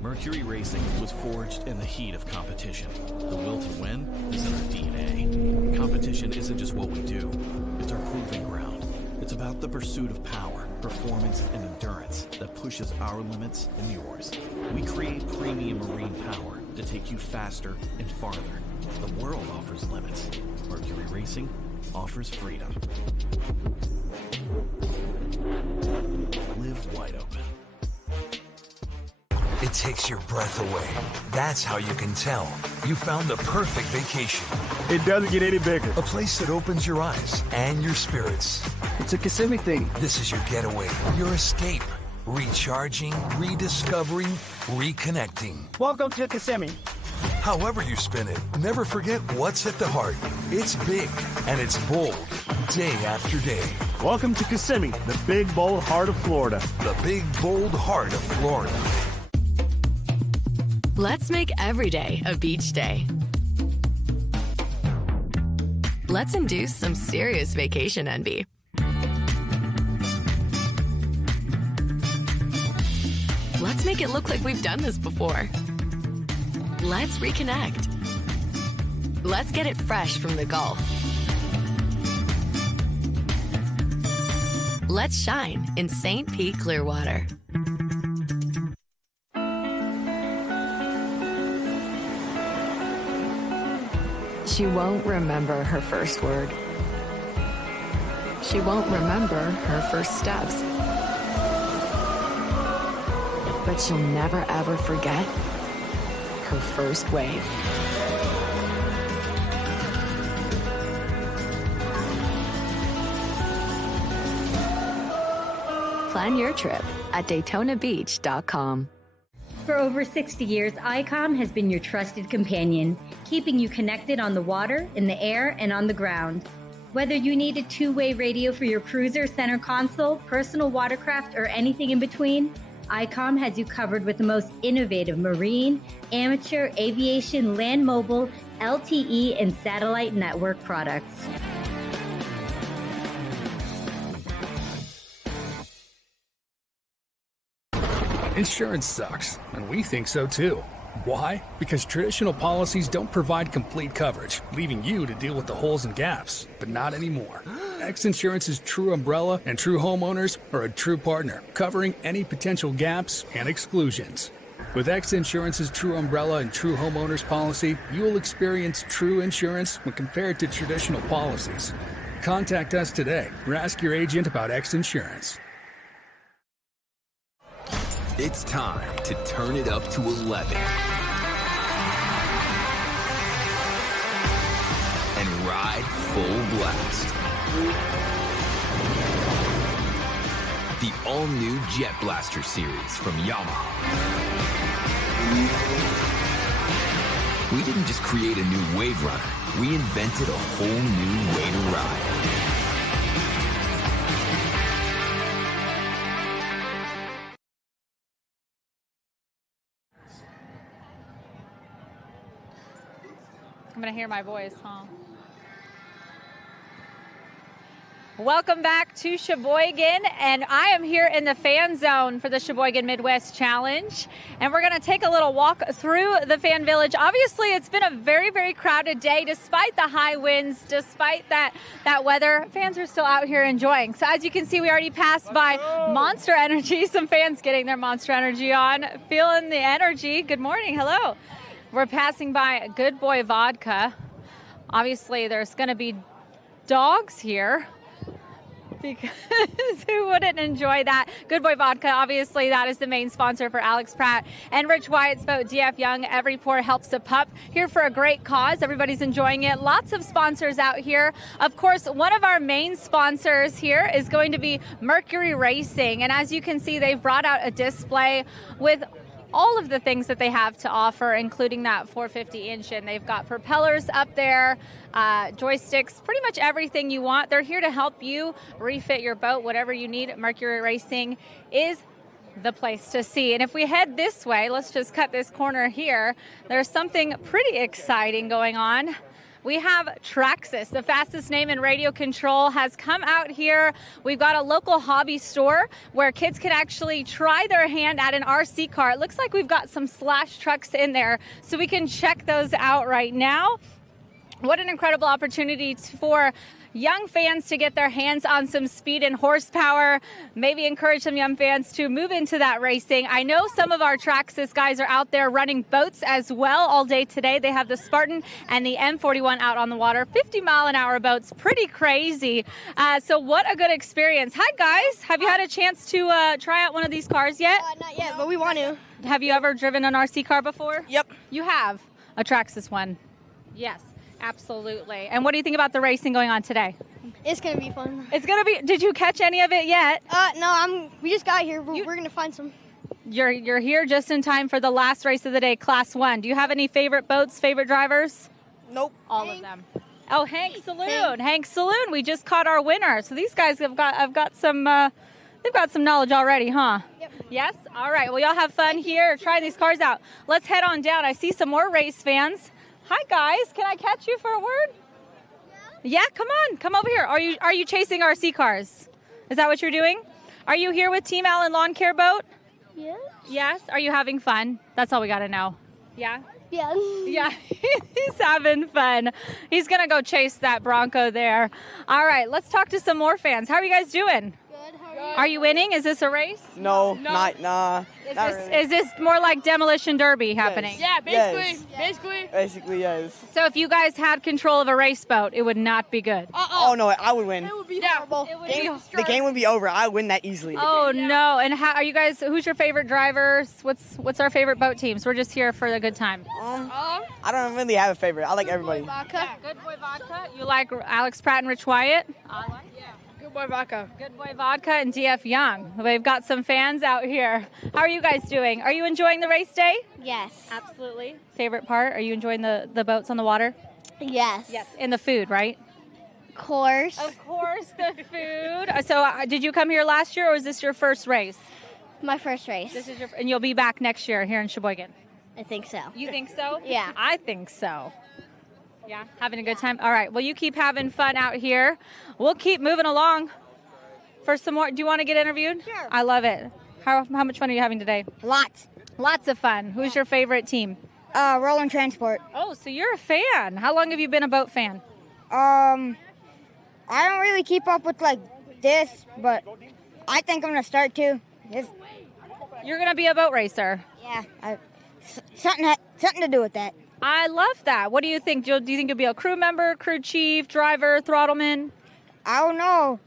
Mercury Racing was forged in the heat of competition. The will to win is in our DNA. Competition isn't just what we do, it's our proving ground. It's about the pursuit of power, performance, and endurance that pushes our limits and yours. We create premium marine power to take you faster and farther. The world offers limits. Mercury Racing offers freedom. Live wide open. It takes your breath away. That's how you can tell you found the perfect vacation. It doesn't get any bigger. A place that opens your eyes and your spirits. It's a Kissimmee thing. This is your getaway, your escape. recharging, rediscovering, reconnecting. Welcome to Kissimmee. However you spin it, never forget what's at the heart. It's big and it's bold, day after day. Welcome to Kissimmee, the big, bold heart of Florida. The big, bold heart of Florida. Let's make every day a beach day. Let's induce some serious vacation envy. Let's make it look like we've done this before. Let's reconnect. Let's get it fresh from the Gulf. Let's shine in St. Pete Clearwater. She won't remember her first word. She won't remember her first steps. But she'll never ever forget her first wave. Plan your trip at DaytonaBeach.com. For over 60 years, ICOM has been your trusted companion, keeping you connected on the water, in the air, and on the ground. Whether you need a two-way radio for your cruiser, center console, personal watercraft, or anything in between, ICOM has you covered with the most innovative marine, amateur, aviation, land mobile, LTE, and satellite network products. Insurance sucks, and we think so too. Why? Because traditional policies don't provide complete coverage, leaving you to deal with the holes and gaps. But not anymore. XINSURANCE's true umbrella and true homeowners are a true partner, covering any potential gaps and exclusions. With XINSURANCE's true umbrella and true homeowners policy, you will experience true insurance when compared to traditional policies. Contact us today or ask your agent about XINSURANCE. It's time to turn it up to 11 and ride full blast. The all-new Jet Blaster series from Yamaha. We didn't just create a new wave runner, we invented a whole new way to ride. I'm going to hear my voice, huh? Welcome back to Sheboygan, and I am here in the fan zone for the Sheboygan Midwest Challenge, and we're going to take a little walk through the fan village. Obviously, it's been a very, very crowded day, despite the high winds, despite that weather. Fans are still out here enjoying. So as you can see, we already passed by Monster Energy. Some fans getting their Monster Energy on, feeling the energy. Good morning. Hello. We're passing by Goodboy Vodka. Obviously, there's going to be dogs here, because who wouldn't enjoy that? Goodboy Vodka, obviously, that is the main sponsor for Alex Pratt and Rich Wyatt's boat, DF Young. Every pour helps a pup. Here for a great cause. Everybody's enjoying it. Lots of sponsors out here. Of course, one of our main sponsors here is going to be Mercury Racing. And as you can see, they've brought out a display with all of the things that they have to offer, including that 450 engine. They've got propellers up there, joysticks, pretty much everything you want. They're here to help you refit your boat, whatever you need. Mercury Racing is the place to see. And if we head this way, let's just cut this corner here, there's something pretty exciting going on. We have Traxxas, the fastest name in radio control, has come out here. We've got a local hobby store where kids can actually try their hand at an RC car. It looks like we've got some Slash trucks in there, so we can check those out right now. What an incredible opportunity for young fans to get their hands on some speed and horsepower, maybe encourage some young fans to move into that racing. I know some of our Traxxas guys are out there running boats as well all day today. They have the Spartan and the M41 out on the water, 50-mile-an-hour boats, pretty crazy. So what a good experience. Hi, guys. Have you had a chance to try out one of these cars yet? Not yet, but we want to. Have you ever driven an RC car before? Yep. You have? A Traxxas one? Yes. Absolutely. And what do you think about the racing going on today? It's gonna be fun. It's gonna be. Did you catch any of it yet? No, we just got here. We're gonna find some. You're here just in time for the last race of the day, Class 1. Do you have any favorite boats, favorite drivers? Nope. All of them. Oh, Hank Saloon. Hank Saloon. We just caught our winner. So these guys have got some they've got some knowledge already, huh? Yep. Yes? All right. Well, y'all have fun here. Try these cars out. Let's head on down. I see some more race fans. Hi guys. Can I catch you for a word? Yeah, come on. Come over here. Are you chasing RC cars? Is that what you're doing? Are you here with Team Allen Lawn Care Boat? Yes. Yes. Are you having fun? That's all we got to know. Yeah? Yeah. Yeah, he's having fun. He's going to go chase that Bronco there. All right, let's talk to some more fans. How are you guys doing? Are you winning? Is this a race? No. Not really. Is this more like Demolition Derby happening? Yes. Yeah, Yes. Basically, yes. So if you guys had control of a race boat, it would not be good. Oh, no, I would win. It would be horrible. The game would be over. I would win that easily. Oh no! And how are you guys? Who's your favorite drivers? What's our favorite boat teams? We're just here for a good time. I don't really have a favorite. I like everybody. Goodboy Vodka. You like Alex Pratt and Rich Wyatt? I like. Goodboy Vodka. Goodboy Vodka and DF Young. We've got some fans out here. How are you guys doing? Are you enjoying the race day? Yes. Absolutely. Favorite part? Are you enjoying the boats on the water? Yes. Yes. And the food, right? Of course. Of course, the food. So, did you come here last year, or is this your first race? My first race. This is and you'll be back next year here in Sheboygan. I think so. You think so? Yeah. I think so. Yeah, having a good time. All right. Well, you keep having fun out here. We'll keep moving along for some more. Do you want to get interviewed? Sure. I love it. How much fun are you having today? Lots. Lots of fun. Who's your favorite team? Rolling Transport. Oh, so you're a fan. How long have you been a boat fan? I don't really keep up with like this, but I think I'm gonna start to. You're gonna be a boat racer. Yeah. Something to do with that. I love that. What do you think? Do you think you'll be a crew member, crew chief, driver, throttleman? I don't know.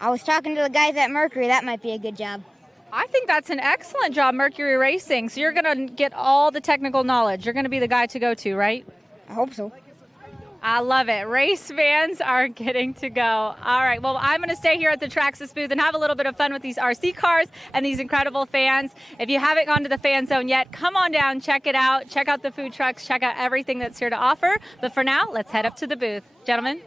I was talking to the guys at Mercury. That might be a good job. I think that's an excellent job, Mercury Racing. So you're going to get all the technical knowledge. You're going to be the guy to go to, right? I hope so. I love it. Race fans are getting to go. All right. Well, I'm going to stay here at the Traxxas booth and have a little bit of fun with these RC cars and these incredible fans. If you haven't gone to the fan zone yet, come on down, check it out. Check out the food trucks. Check out everything that's here to offer. But for now, let's head up to the booth. Gentlemen.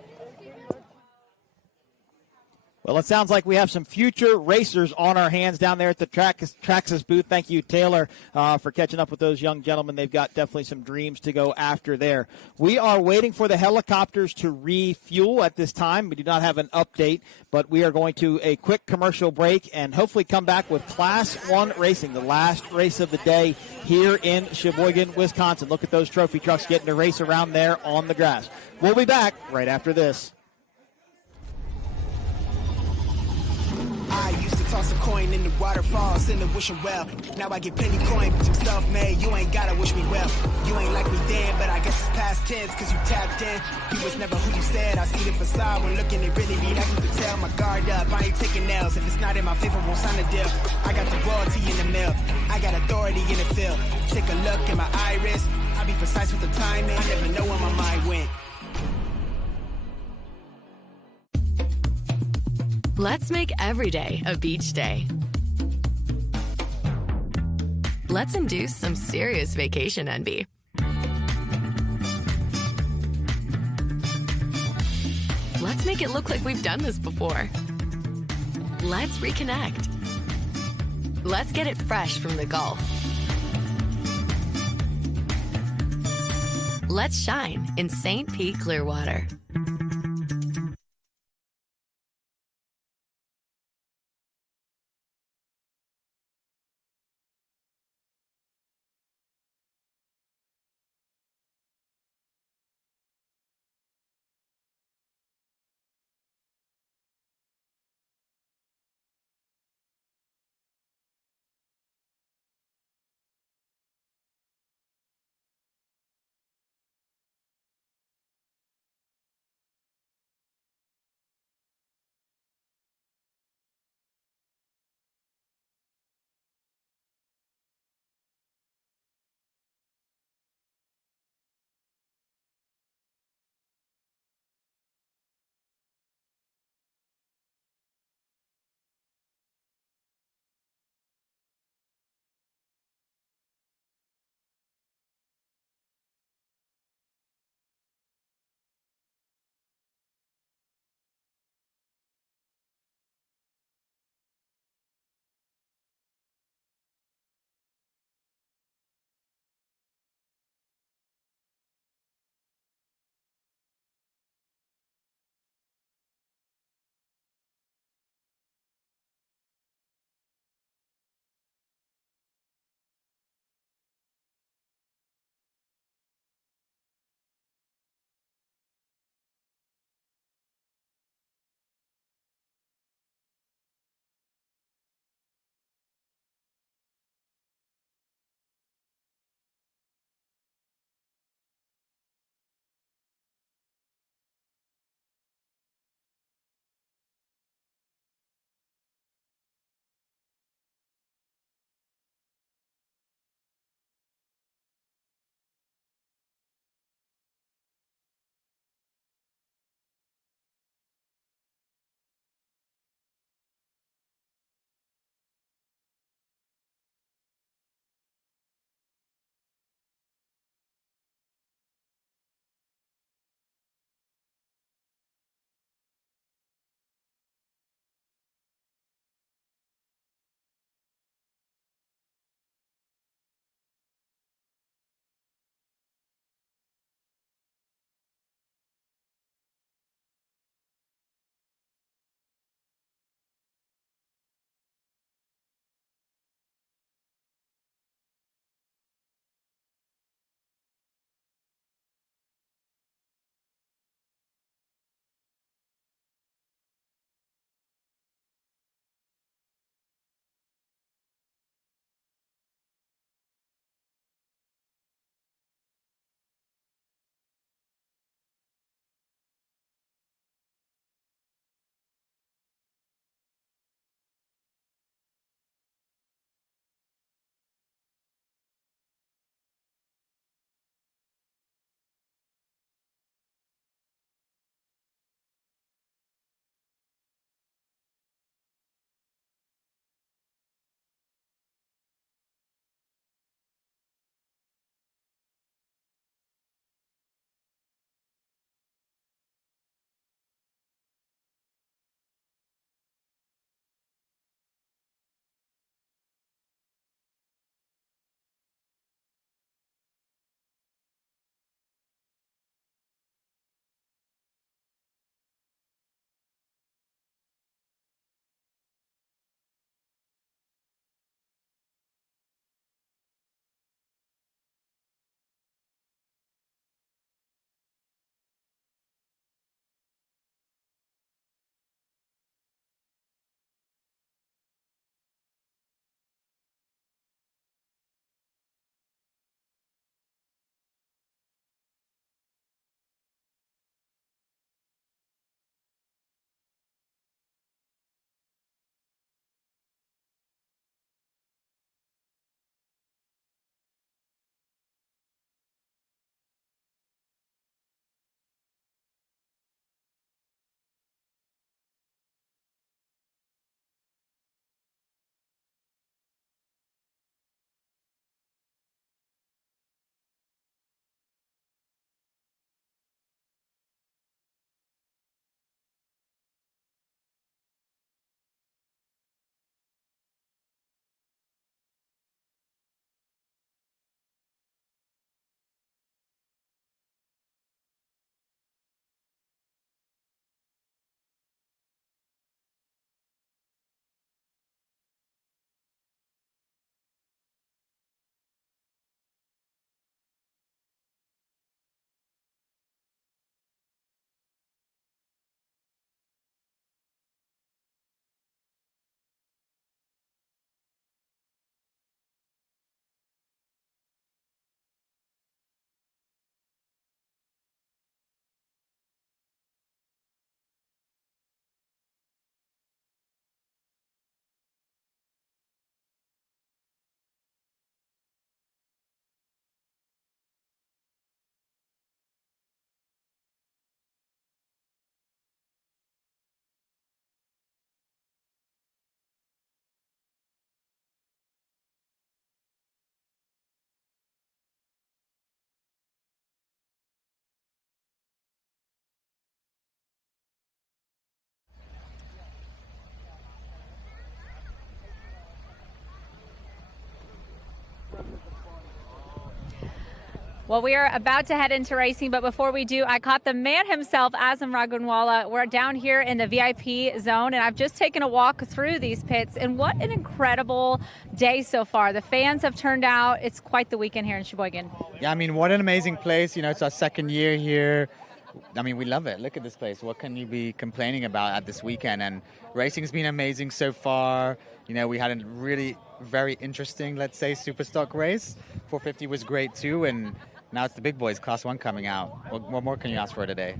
Well, it sounds like we have some future racers on our hands down there at the Traxxas booth. Thank you, Taylor, for catching up with those young gentlemen. They've got definitely some dreams to go after there. We are waiting for the helicopters to refuel at this time. We do not have an update, but we are going to a quick commercial break and hopefully come back with Class 1 racing, the last race of the day here in Sheboygan, Wisconsin. Look at those trophy trucks getting to race around there on the grass. We'll be back right after this. I used to toss a coin in the waterfall, send a wishing well. Now I get plenty coin, but some stuff made. You ain't gotta wish me well. You ain't like me then, but I guess it's past tense, cause you tapped in. You was never who you said. I see the facade when looking, it really be that you could tell. My guard up, I ain't taking nails. If it's not in my favor, won't sign a deal. I got the royalty in the mail. I got authority in the field. Take a look in my iris. I be precise with the timing. I never know where my mind went. Let's make every day a beach day. Let's induce some serious vacation envy. Let's make it look like we've done this before. Let's reconnect. Let's get it fresh from the Gulf. Let's shine in St. Pete Clearwater. Well, we are about to head into racing, but before we do, I caught the man himself, Azam Ragunwala. We're down here in the VIP zone, and I've just taken a walk through these pits, and what an incredible day so far. The fans have turned out. It's quite the weekend here in Sheboygan. Yeah, I mean, what an amazing place. You know, it's our second year here. I mean, we love it. Look at this place. What can you be complaining about at this weekend? And racing's been amazing so far. You know, we had a really very interesting, let's say, super stock race. 450 was great too, and now it's the big boys, Class 1 coming out. What more can you ask for today?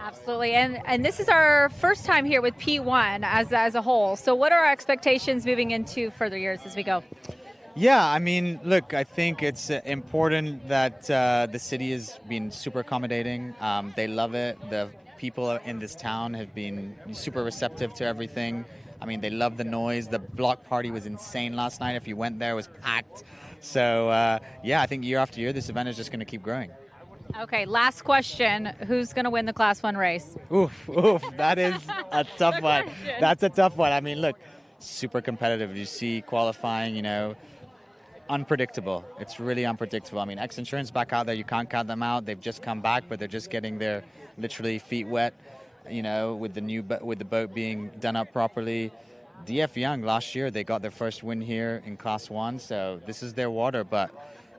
Absolutely, and this is our first time here with P1 as a whole. So what are our expectations moving into further years as we go? Yeah, I mean, look, I think it's important that the city has been super accommodating. They love it. The people in this town have been super receptive to everything. I mean, they love the noise. The block party was insane last night. If you went there, it was packed. So, yeah, I think year after year, this event is just going to keep growing. Okay, last question. Who's going to win the Class 1 race? Oof, that is a tough one. That's a tough one. I mean, look, super competitive. You see qualifying, you know, unpredictable. It's really unpredictable. I mean, XINSURANCE back out there, you can't count them out. They've just come back, but they're just getting their literally feet wet, you know, with the boat being done up properly. DF Young last year, they got their first win here in Class 1, so this is their water. But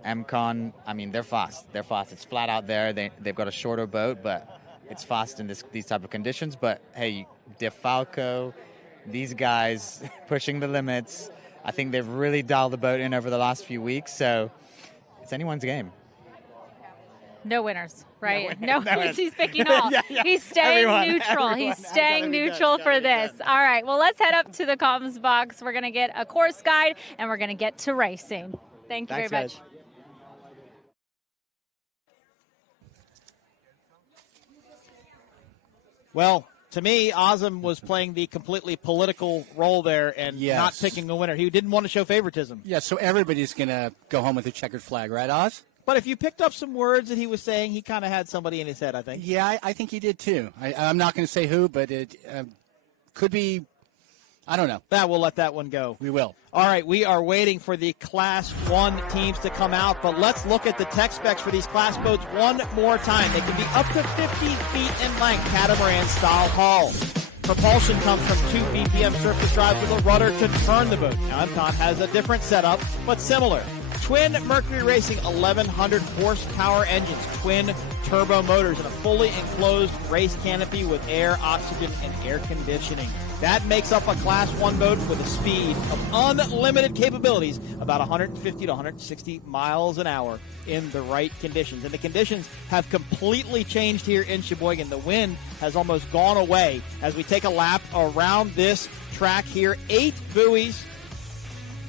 MCon, I mean, they're fast. They're fast. It's flat out there. They've got a shorter boat, but it's fast in these type of conditions. But hey, Defalco, these guys pushing the limits. I think they've really dialed the boat in over the last few weeks, so it's anyone's game. No winners, right? No, he's picking all. Yeah. He's staying neutral. Everyone. He's staying neutral for this. All right, well, let's head up to the comms box. We're going to get a course guide, and we're going to get to racing. Thank you very much. Well, to me, Azam was playing the completely political role there and not picking a winner. He didn't want to show favoritism. Yeah, so everybody's going to go home with a checkered flag, right, Oz? But if you picked up some words that he was saying, he kind of had somebody in his head, I think. Yeah, I think he did too. I'm not going to say who, but it could be, I don't know. We'll let that one go. We will. All right, we are waiting for the Class 1 teams to come out, but let's look at the tech specs for these class boats one more time. They can be up to 50 feet in length, catamaran-style hull. Propulsion comes from 2 BPM surface drives with a rudder to turn the boat. Now, MCon has a different setup, but similar. Twin Mercury Racing 1,100 horsepower engines, twin turbo motors, and a fully enclosed race canopy with air, oxygen, and air conditioning. That makes up a Class 1 boat with a speed of unlimited capabilities, about 150 to 160 miles an hour in the right conditions. And the conditions have completely changed here in Sheboygan. The wind has almost gone away as we take a lap around this track here. 8 buoys,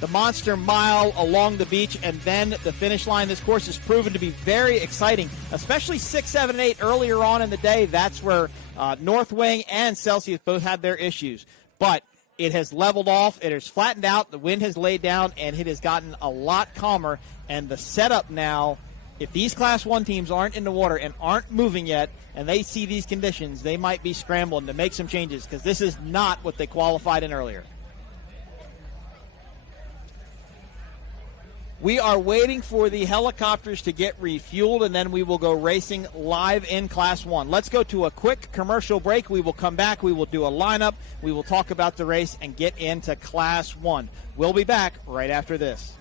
the Monster Mile along the beach, and then the finish line. This course has proven to be very exciting, especially 6, 7, and 8 earlier on in the day. That's where North Wing and Celsius both had their issues. But it has leveled off. It has flattened out. The wind has laid down, and it has gotten a lot calmer. And the setup now, if these Class 1 teams aren't in the water and aren't moving yet, and they see these conditions, they might be scrambling to make some changes, because this is not what they qualified in earlier. We are waiting for the helicopters to get refueled, and then we will go racing live in Class 1. Let's go to a quick commercial break. We will come back. We will do a lineup. We will talk about the race and get into Class 1. We'll be back right after this.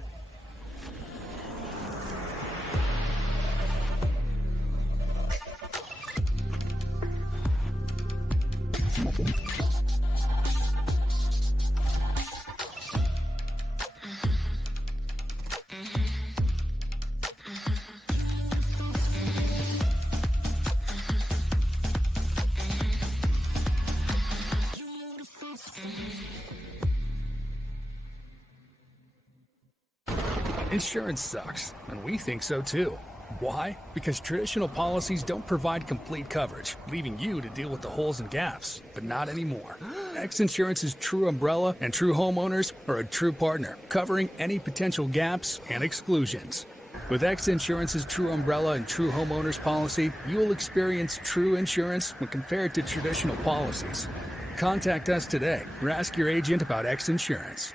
Insurance sucks, and we think so too. Why? Because traditional policies don't provide complete coverage, leaving you to deal with the holes and gaps. But not anymore. XINSURANCE's true umbrella and true homeowners are a true partner, covering any potential gaps and exclusions. With XINSURANCE's true umbrella and true homeowners policy, you will experience true insurance when compared to traditional policies. Contact us today or ask your agent about XINSURANCE.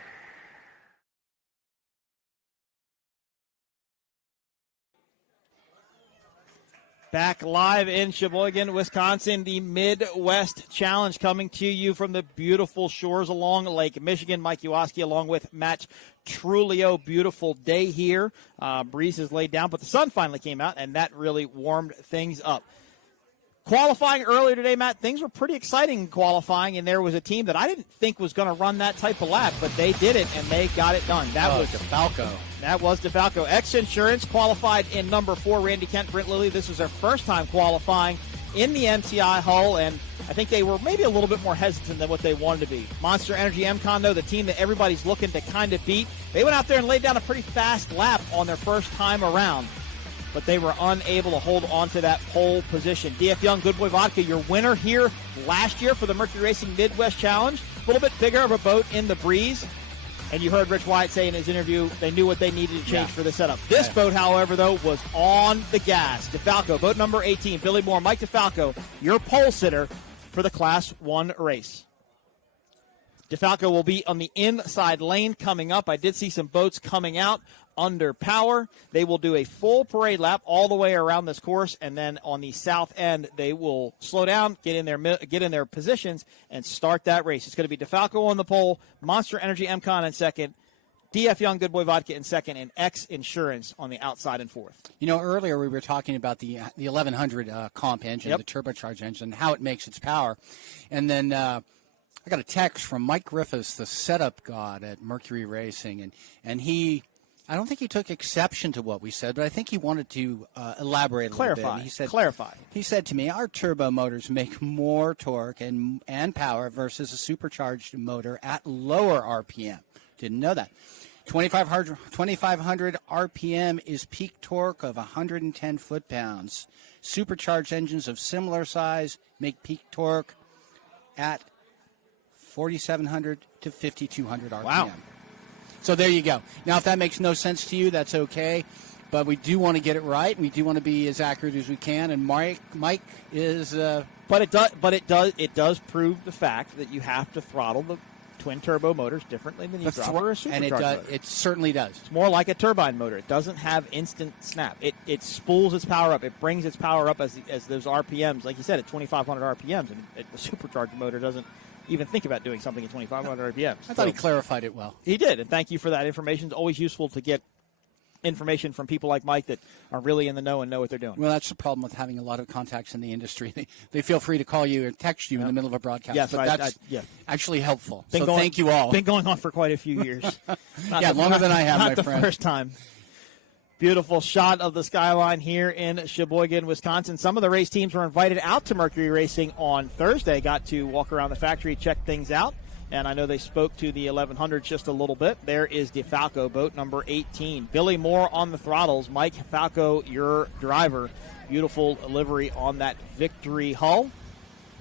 Back live in Sheboygan, Wisconsin, the Midwest Challenge coming to you from the beautiful shores along Lake Michigan. Mike Uoski along with Matt Trulio. Beautiful day here. Breeze is laid down, but the sun finally came out, and that really warmed things up. Qualifying earlier today, Matt, things were pretty exciting in qualifying, and there was a team that I didn't think was going to run that type of lap, but they did it, and they got it done. That was Defalco. That was Defalco. XINSURANCE qualified in number 4. Randy Kent, Brent Lilly. This was their first time qualifying in the MCI hull, and I think they were maybe a little bit more hesitant than what they wanted to be. Monster Energy MCon, though, the team that everybody's looking to kind of beat, they went out there and laid down a pretty fast lap on their first time around, but they were unable to hold on to that pole position. DF Young, Goodboy Vodka, your winner here last year for the Mercury Racing Midwest Challenge. A little bit bigger of a boat in the breeze. And you heard Rich Wyatt say in his interview they knew what they needed to change for the setup. This boat, however, though, was on the gas. Defalco, boat number 18, Billy Moore, Mike Defalco, your pole sitter for the Class 1 race. Defalco will be on the inside lane coming up. I did see some boats coming out under power. They will do a full parade lap all the way around this course, and then on the south end, they will slow down, get in their positions, and start that race. It's going to be Defalco on the pole, Monster Energy MCon in second, DF Young, Goodboy Vodka in second, and XINSURANCE on the outside in fourth. You know, earlier we were talking about the 1100 comp engine, the turbocharged engine, how it makes its power, and then I got a text from Mike Griffiths, the setup god at Mercury Racing, and he, I don't think he took exception to what we said, but I think he wanted to elaborate a little bit. He said, clarify. He said to me, our turbo motors make more torque and power versus a supercharged motor at lower RPM. Didn't know that. 2,500 RPM is peak torque of 110 foot-pounds. Supercharged engines of similar size make peak torque at 4,700 to 5,200 RPM. Wow. So there you go. Now, if that makes no sense to you, that's okay. But we do want to get it right. We do want to be as accurate as we can. And Mike is. But it does prove the fact that you have to throttle the twin turbo motors differently than you throttle a supercharged motor. It certainly does. It's more like a turbine motor. It doesn't have instant snap. It spools its power up. It brings its power up as those RPMs, like you said, at 2,500 RPMs. And the supercharged motor doesn't even think about doing something at 2,500 RPMs. I thought he clarified it well. He did, and thank you for that information. It's always useful to get information from people like Mike that are really in the know and know what they're doing. Well, that's the problem with having a lot of contacts in the industry. They feel free to call you or text you in the middle of a broadcast. Yes, but that's actually helpful. So thank you all. Been going on for quite a few years. Longer than I have, my friend. Not the first time. Beautiful shot of the skyline here in Sheboygan, Wisconsin. Some of the race teams were invited out to Mercury Racing on Thursday. Got to walk around the factory, check things out. And I know they spoke to the 1100s just a little bit. There is Defalco, boat number 18. Billy Moore on the throttles. Mike Falco, your driver. Beautiful livery on that victory hull.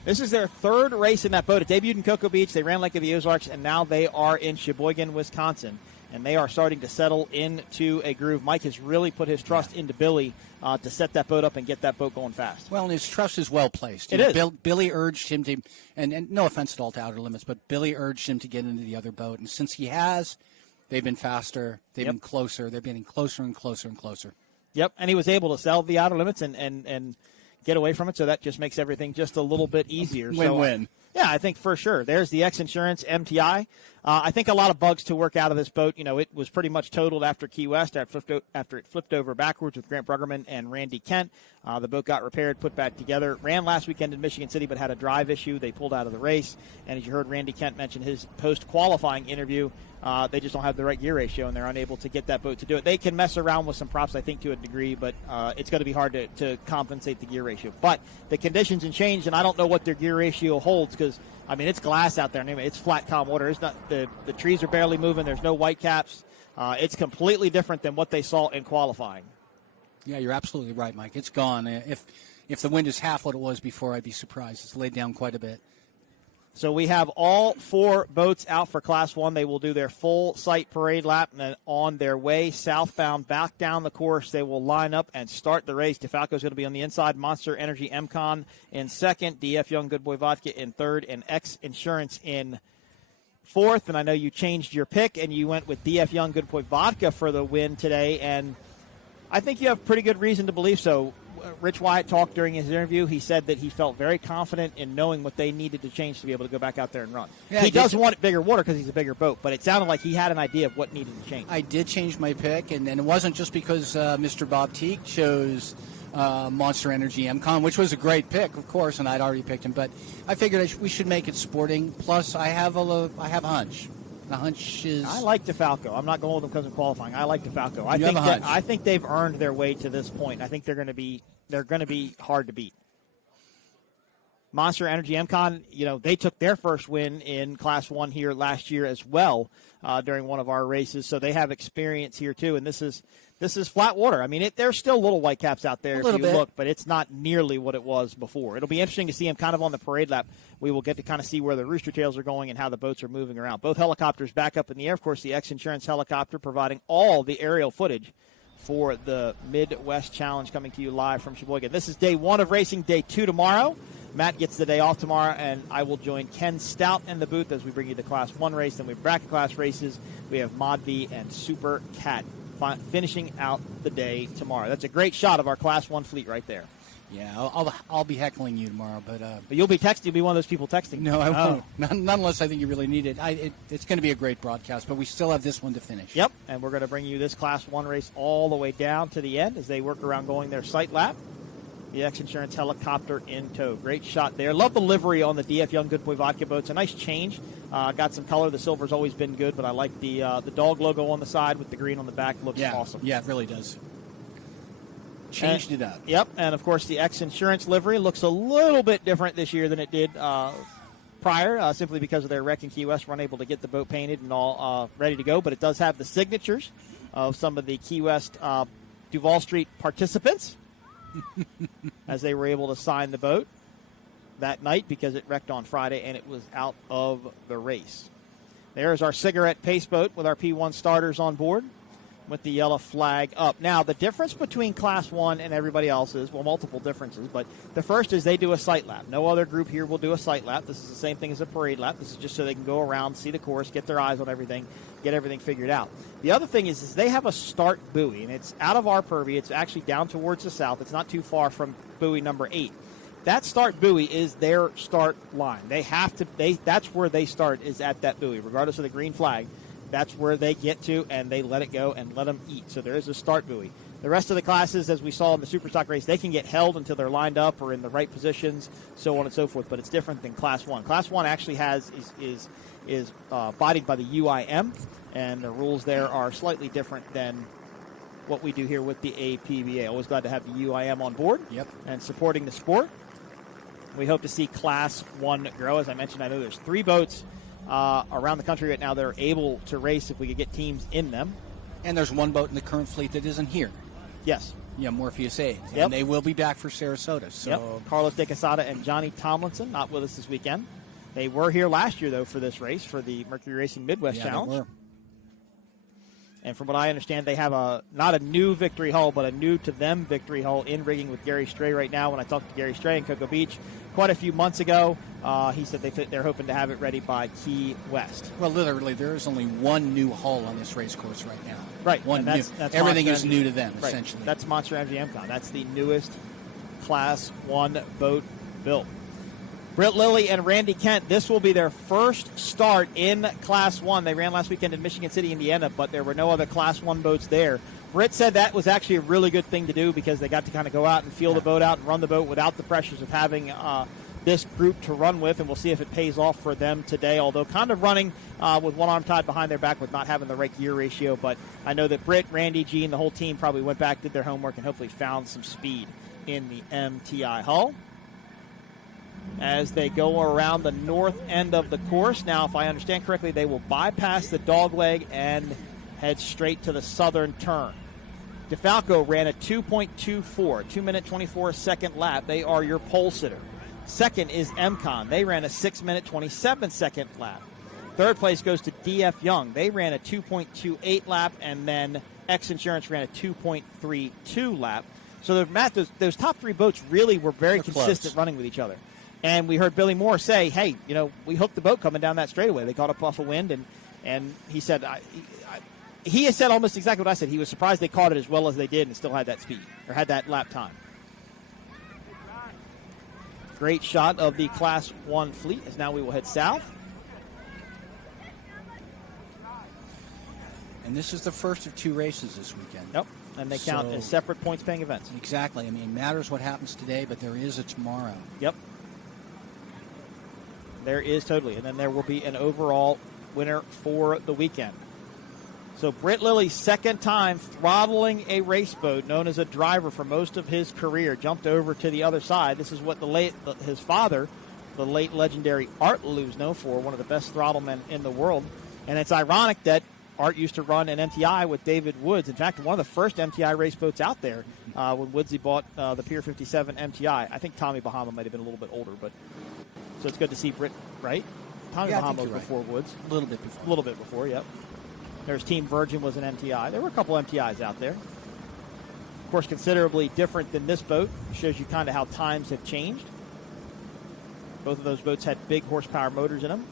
This is their third race in that boat. It debuted in Cocoa Beach. They ran Lake of the Ozarks, and now they are in Sheboygan, Wisconsin. And they are starting to settle into a groove. Mike has really put his trust into Billy to set that boat up and get that boat going fast. Well, and his trust is well placed. It is. Billy urged him to, and no offense at all to Outer Limits, but Billy urged him to get into the other boat. And since he has, they've been faster. They've been closer. They're getting closer and closer and closer. Yep, and he was able to sell the Outer Limits and get away from it, so that just makes everything just a little bit easier. Win-win. Yeah, I think for sure. There's the XINSURANCE MTI. I think a lot of bugs to work out of this boat. You know, it was pretty much totaled after Key West after it flipped over backwards with Grant Bruggerman and Randy Kent. The boat got repaired, put back together. Ran last weekend in Michigan City, but had a drive issue. They pulled out of the race. And as you heard Randy Kent mention his post-qualifying interview, they just don't have the right gear ratio, and they're unable to get that boat to do it. They can mess around with some props, I think, to a degree, but it's going to be hard to compensate the gear ratio. But the conditions have changed, and I don't know what their gear ratio holds because, I mean, it's glass out there. It's flat, calm water. It's not the trees are barely moving. There's no white caps. It's completely different than what they saw in qualifying. Yeah, you're absolutely right, Mike. It's gone. If the wind is half what it was before, I'd be surprised. It's laid down quite a bit. So we have all four boats out for Class 1. They will do their full site parade lap, and then on their way southbound back down the course, they will line up and start the race. Defalco is going to be on the inside. Monster Energy MCon in second. DF Young, Goodboy Vodka in third. And XINSURANCE in fourth. And I know you changed your pick, and you went with DF Young, Goodboy Vodka for the win today. And I think you have pretty good reason to believe so. Rich Wyatt talked during his interview. He said that he felt very confident in knowing what they needed to change to be able to go back out there and run. Yeah, he does want bigger water because he's a bigger boat, but it sounded like he had an idea of what needed to change. I did change my pick, and it wasn't just because Mr. Bob Teague chose Monster Energy MCon, which was a great pick, of course, and I'd already picked him. But I figured we should make it sporting. Plus, I have a hunch. The hunch is. I like Defalco. I'm not going with them because of qualifying. I like Defalco. I think they've earned their way to this point. I think they're going to be hard to beat. Monster Energy MCon, they took their first win in Class 1 here last year as well during one of our races, so they have experience here too. And this is flat water. I mean, there's still little whitecaps out there if you look, but it's not nearly what it was before. It'll be interesting to see them kind of on the parade lap. We will get to kind of see where the rooster tails are going and how the boats are moving around. Both helicopters back up in the air. Of course, the XINSURANCE helicopter providing all the aerial footage for the Midwest Challenge, coming to you live from Sheboygan. This is day 1 of racing, day 2 tomorrow. Matt gets the day off tomorrow, and I will join Ken Stout in the booth as we bring you the Class 1 race. Then we have bracket class races. We have Mod V and Super Cat finishing out the day tomorrow. That's a great shot of our Class 1 fleet right there. Yeah, I'll be heckling you tomorrow, but you'll be texting. You'll be one of those people texting. No, I won't. Not unless I think you really need it. It's going to be a great broadcast, but we still have this one to finish. Yep, and we're going to bring you this Class 1 race all the way down to the end as they work around going their sight lap. The XINSURANCE helicopter in tow. Great shot there. Love the livery on the DF Young Goodboy Vodka boat. It's a nice change. Got some color. The silver's always been good, but I like the dog logo on the side with the green on the back. Looks awesome. Yeah, it really does. Changed it up. Yep, and of course the XINSURANCE livery looks a little bit different this year than it did prior, simply because of their wreck in Key West. We're unable to get the boat painted and all ready to go, but it does have the signatures of some of the Key West Duval Street participants as they were able to sign the boat that night because it wrecked on Friday and it was out of the race. There's our cigarette pace boat with our P1 starters on board with the yellow flag up. Now, the difference between Class 1 and everybody else is, well, multiple differences, but the first is they do a sight lap. No other group here will do a sight lap. This is the same thing as a parade lap. This is just so they can go around, see the course, get their eyes on everything, get everything figured out. The other thing is they have a start buoy, and it's out of our purview. It's actually down towards the south. It's not too far from buoy number 8. That start buoy is their start line. That's where they start, is at that buoy, regardless of the green flag. That's where they get to, and they let it go and let them eat. So there is a start buoy. The rest of the classes, as we saw in the Superstock race, they can get held until they're lined up or in the right positions, so on and so forth. But it's different than Class 1. Class 1 actually is bodied by the UIM, and the rules there are slightly different than what we do here with the APBA. Always glad to have the UIM on board and supporting the sport. We hope to see Class 1 grow. As I mentioned, I know there's 3 boats around the country right now that are able to race if we could get teams in them. And there's 1 boat in the current fleet that isn't here. Yes. Yeah, Morpheus 8. Yep. And they will be back for Sarasota. So Carlos De Quesada and Johnny Tomlinson not with us this weekend. They were here last year, though, for this race, for the Mercury Racing Midwest Challenge. They were. And from what I understand, they have not a new victory hull, but a new-to-them victory hull in rigging with Gary Stray right now. When I talked to Gary Stray in Cocoa Beach quite a few months ago, he said they're hoping to have it ready by Key West. Well, literally, there is only 1 new hull on this race course right now. Right. One new. Everything is new to them, essentially. That's Monster Energy MCon. That's the newest Class 1 boat built. Britt Lilly and Randy Kent, this will be their first start in Class 1. They ran last weekend in Michigan City, Indiana, but there were no other Class 1 boats there. Britt said that was actually a really good thing to do because they got to kind of go out and feel the boat out and run the boat without the pressures of having this group to run with, and we'll see if it pays off for them today, although kind of running with one arm tied behind their back with not having the right gear ratio. But I know that Britt, Randy, Gene, the whole team probably went back, did their homework, and hopefully found some speed in the MTI hull as they go around the north end of the course. Now, if I understand correctly, they will bypass the dogleg and head straight to the southern turn. Defalco ran a 2.24, 2-minute, 24-second lap. They are your pole sitter. Second is MCon. They ran a 6-minute, 27-second lap. Third place goes to DF Young. They ran a 2.28 lap, and then XINSURANCE ran a 2.32 lap. So, Matt, those top 3 boats really were very consistent running with each other. And we heard Billy Moore say, hey, we hooked the boat coming down that straightaway. They caught up off a wind, and he said he has said almost exactly what I said. He was surprised they caught it as well as they did and still had that speed, or had that lap time. Great shot of the Class 1 fleet, as now we will head south. And this is the first of 2 races this weekend. Yep, and they count as separate points-paying events. Exactly. I mean, it matters what happens today, but there is a tomorrow. Yep. There is totally. And then there will be an overall winner for the weekend. So Britt Lilly's second time throttling a race boat, known as a driver for most of his career, jumped over to the other side. This is what his father, the late legendary Art Lilly, was known for, one of the best throttlemen in the world. And it's ironic that Art used to run an MTI with David Woods. In fact, one of the first MTI race boats out there when Woodsy bought the Pier 57 MTI. I think Tommy Bahama might have been a little bit older, but so it's good to see Britt, right? Tommy Bahama was before Woods. A little bit before. A little bit before, yep. There's Team Virgin was an MTI. There were a couple MTIs out there. Of course, considerably different than this boat. Shows you kind of how times have changed. Both of those boats had big horsepower motors in them.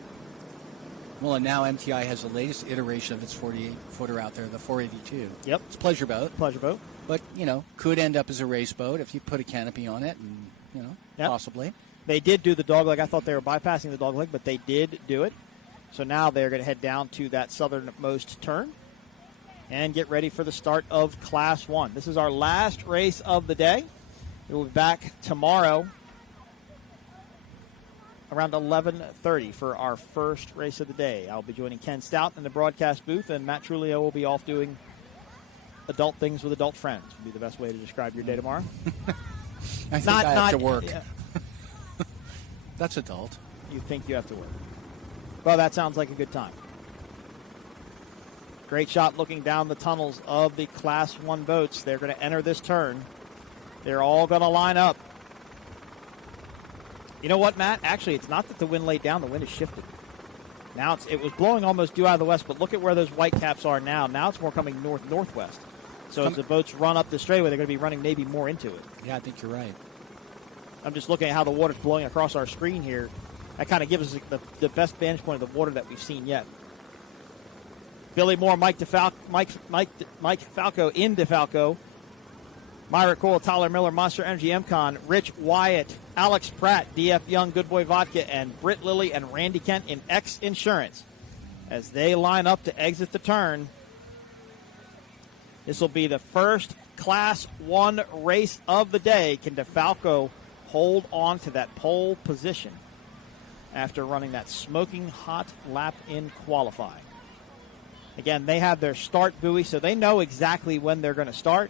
Well, and now MTI has the latest iteration of its 48-footer out there, the 482. Yep. It's a pleasure boat. Pleasure boat. But, could end up as a race boat if you put a canopy on it, and, possibly. They did do the dogleg. I thought they were bypassing the dogleg, but they did do it. So now they're going to head down to that southernmost turn and get ready for the start of Class 1. This is our last race of the day. We'll be back tomorrow around 11:30 for our first race of the day. I'll be joining Ken Stout in the broadcast booth, and Matt Trulio will be off doing adult things with adult friends. Would be the best way to describe your day tomorrow. I think I have to work. Yeah. That's adult. You think you have to work. Well, that sounds like a good time. Great shot looking down the tunnels of the Class 1 boats. They're going to enter this turn. They're all going to line up. You know what, Matt? Actually, it's not that the wind laid down. The wind has shifted. Now it was blowing almost due out of the west, but look at where those white caps are now. Now it's more coming north-northwest. So as the boats run up the straightaway, they're going to be running maybe more into it. Yeah, I think you're right. I'm just looking at how the water's blowing across our screen here. That kind of gives us the best vantage point of the water that we've seen yet. Billy Moore, Mike Falco in Defalco. Myra Cole, Tyler Miller, Monster Energy MCon, Rich Wyatt, Alex Pratt, DF Young, Goodboy Vodka, and Britt Lilly and Randy Kent in X Insurance. As they line up to exit the turn, this will be the first Class 1 race of the day. Can Defalco hold on to that pole position after running that smoking hot lap in qualifying? Again, they have their start buoy, so they know exactly when they're going to start.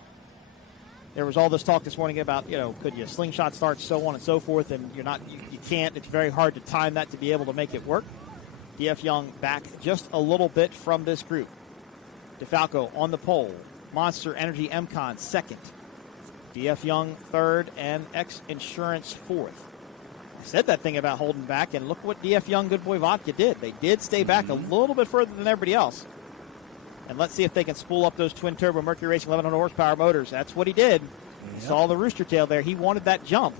There was all this talk this morning about, could you slingshot start, so on and so forth, and you can't. It's very hard to time that to be able to make it work. DF Young back just a little bit from this group. Defalco on the pole. Monster Energy MCon second. DF Young third, and X Insurance fourth. I said that thing about holding back, and look what DF Young, Goodboy Vodka did. They did stay back a little bit further than everybody else. And let's see if they can spool up those twin-turbo Mercury Racing 1100 horsepower motors. That's what he did. Yep. Saw the rooster tail there. He wanted that jump.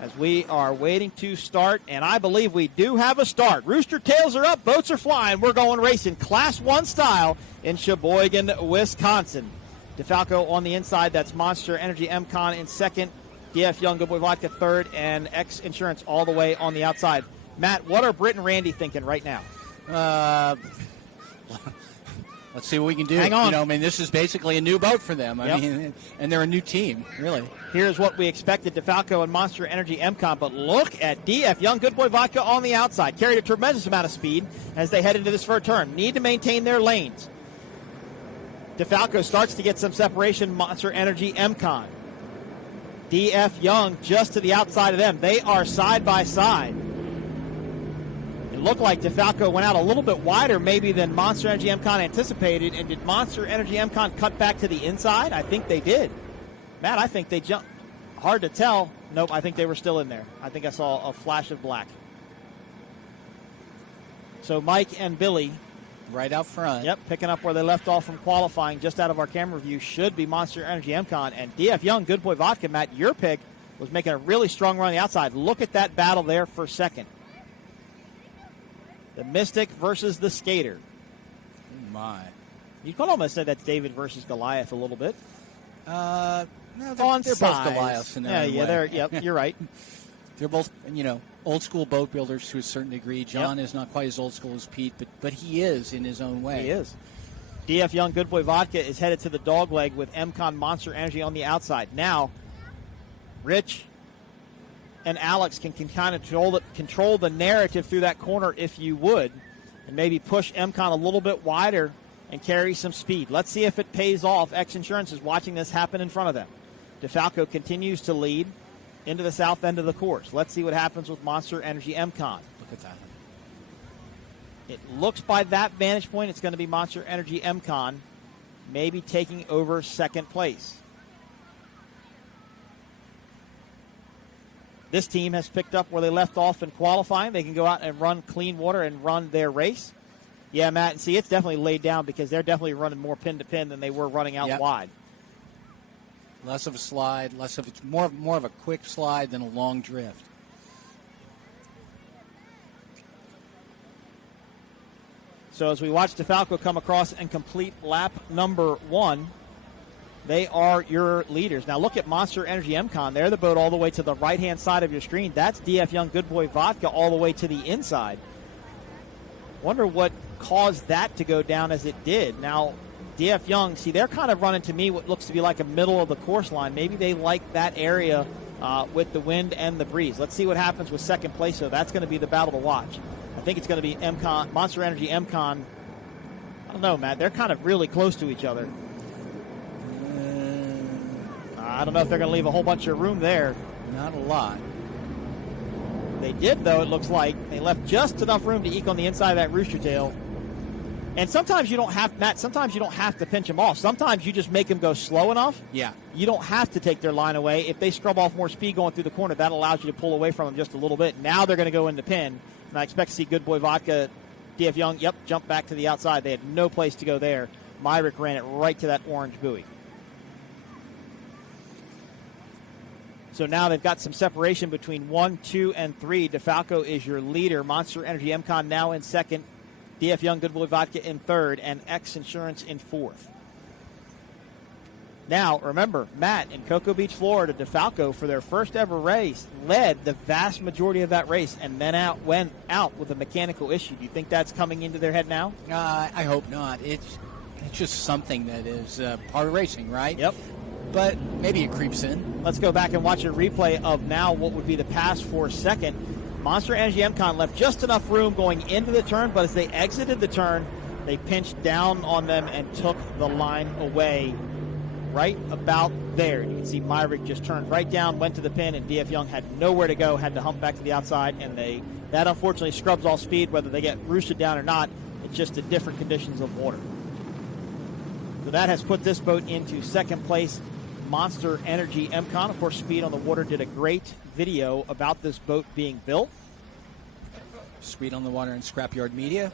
As we are waiting to start, and I believe we do have a start. Rooster tails are up, boats are flying. We're going racing Class 1 style in Sheboygan, Wisconsin. Defalco on the inside. That's Monster Energy MCon in second. DF Young, Goodboy Vodka third, and X Insurance all the way on the outside. Matt, what are Britt and Randy thinking right now? Let's see what we can do. Hang on. This is basically a new boat for them. I mean, and they're a new team, really. Here's what we expected, Defalco and Monster Energy MCon, but look at DF Young, Goodboy Vodka on the outside. Carried a tremendous amount of speed as they head into this first turn. Need to maintain their lanes. Defalco starts to get some separation, Monster Energy MCon. DF Young just to the outside of them. They are side by side. It looked like Defalco went out a little bit wider maybe than Monster Energy MCon anticipated. And did Monster Energy MCon cut back to the inside? I think they did. Matt, I think they jumped. Hard to tell. Nope, I think they were still in there. I think I saw a flash of black. So Mike and Billy right out front. Yep, picking up where they left off from qualifying just out of our camera view should be Monster Energy MCon. And DF Young, Goodboy Vodka, Matt, your pick, was making a really strong run on the outside. Look at that battle there for second. The Mystic versus the Skater. my. You could almost say that's David versus Goliath a little bit. No, they're On both size. Goliaths in their own way. Yep, you're right. They're both, old school boat builders to a certain degree. John is not quite as old school as Pete, but he is in his own way. He is. DF Young Goodboy Vodka is headed to the dog leg with MCon Monster Energy on the outside. Now, Rich and Alex can kind of control the narrative through that corner if you would, and maybe push MCon a little bit wider and carry some speed. Let's see if it pays off. X Insurance is watching this happen in front of them. Defalco continues to lead into the south end of the course. Let's see what happens with Monster Energy MCon. Look at that. It looks by that vantage point it's going to be Monster Energy MCon maybe taking over second place. This team has picked up where they left off in qualifying. They can go out and run clean water and run their race. Yeah, Matt, and see, it's definitely laid down because they're definitely running more pin to pin than they were running out wide. Less of a slide, more of a quick slide than a long drift. So as we watch Defalco come across and complete lap number 1, they are your leaders. Now look at Monster Energy MCon. They're the boat all the way to the right-hand side of your screen. That's DF Young Goodboy Vodka all the way to the inside. Wonder what caused that to go down as it did. Now, DF Young, see, they're kind of running to me what looks to be like a middle of the course line. Maybe they like that area with the wind and the breeze. Let's see what happens with second place, so that's going to be the battle to watch. I think it's going to be MCon, Monster Energy MCon. I don't know, Matt. They're kind of really close to each other. I don't know if they're going to leave a whole bunch of room there. Not a lot. They did, though, it looks like. They left just enough room to eke on the inside of that rooster tail. And sometimes you don't have, Matt, sometimes you don't have to pinch them off. Sometimes you just make them go slow enough. Yeah. You don't have to take their line away. If they scrub off more speed going through the corner, that allows you to pull away from them just a little bit. Now they're going to go into pin. And I expect to see Goodboy Vodka, DF Young, jump back to the outside. They had no place to go there. Myrick ran it right to that orange buoy. So now they've got some separation between 1, 2, and 3. Defalco is your leader. Monster Energy MCon now in second. DF Young Goodboy Vodka in third. And X Insurance in fourth. Now, remember, Matt, in Cocoa Beach, Florida, Defalco, for their first ever race, led the vast majority of that race and then went out with a mechanical issue. Do you think that's coming into their head now? I hope not. It's just something that is part of racing, right? Yep. But maybe it creeps in. Let's go back and watch a replay of now what would be the pass for second. Monster Energy MCon left just enough room going into the turn, but as they exited the turn, they pinched down on them and took the line away right about there. You can see Myrick just turned right down, went to the pin, and DF Young had nowhere to go, had to hump back to the outside, and that unfortunately scrubs all speed, whether they get roosted down or not. It's just the different conditions of water. So that has put this boat into second place. Monster Energy MCon. Of course, Speed on the Water did a great video about this boat being built. Speed on the Water and Scrapyard Media.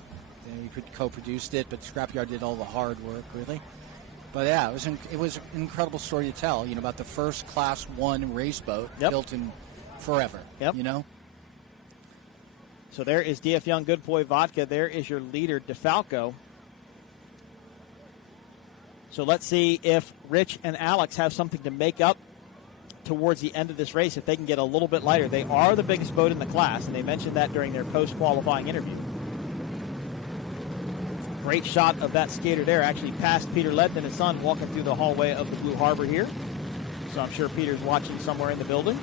They co-produced it, but Scrapyard did all the hard work, really. But yeah, it was an incredible story to tell, about the first Class 1 race boat built in forever, So there is DF Young Goodboy Vodka. There is your leader, Defalco. So let's see if Rich and Alex have something to make up towards the end of this race, if they can get a little bit lighter. They are the biggest boat in the class, and they mentioned that during their post-qualifying interview. Great shot of that skater there, actually past Peter Ledman, his son, walking through the hallway of the Blue Harbor here. So I'm sure Peter's watching somewhere in the building.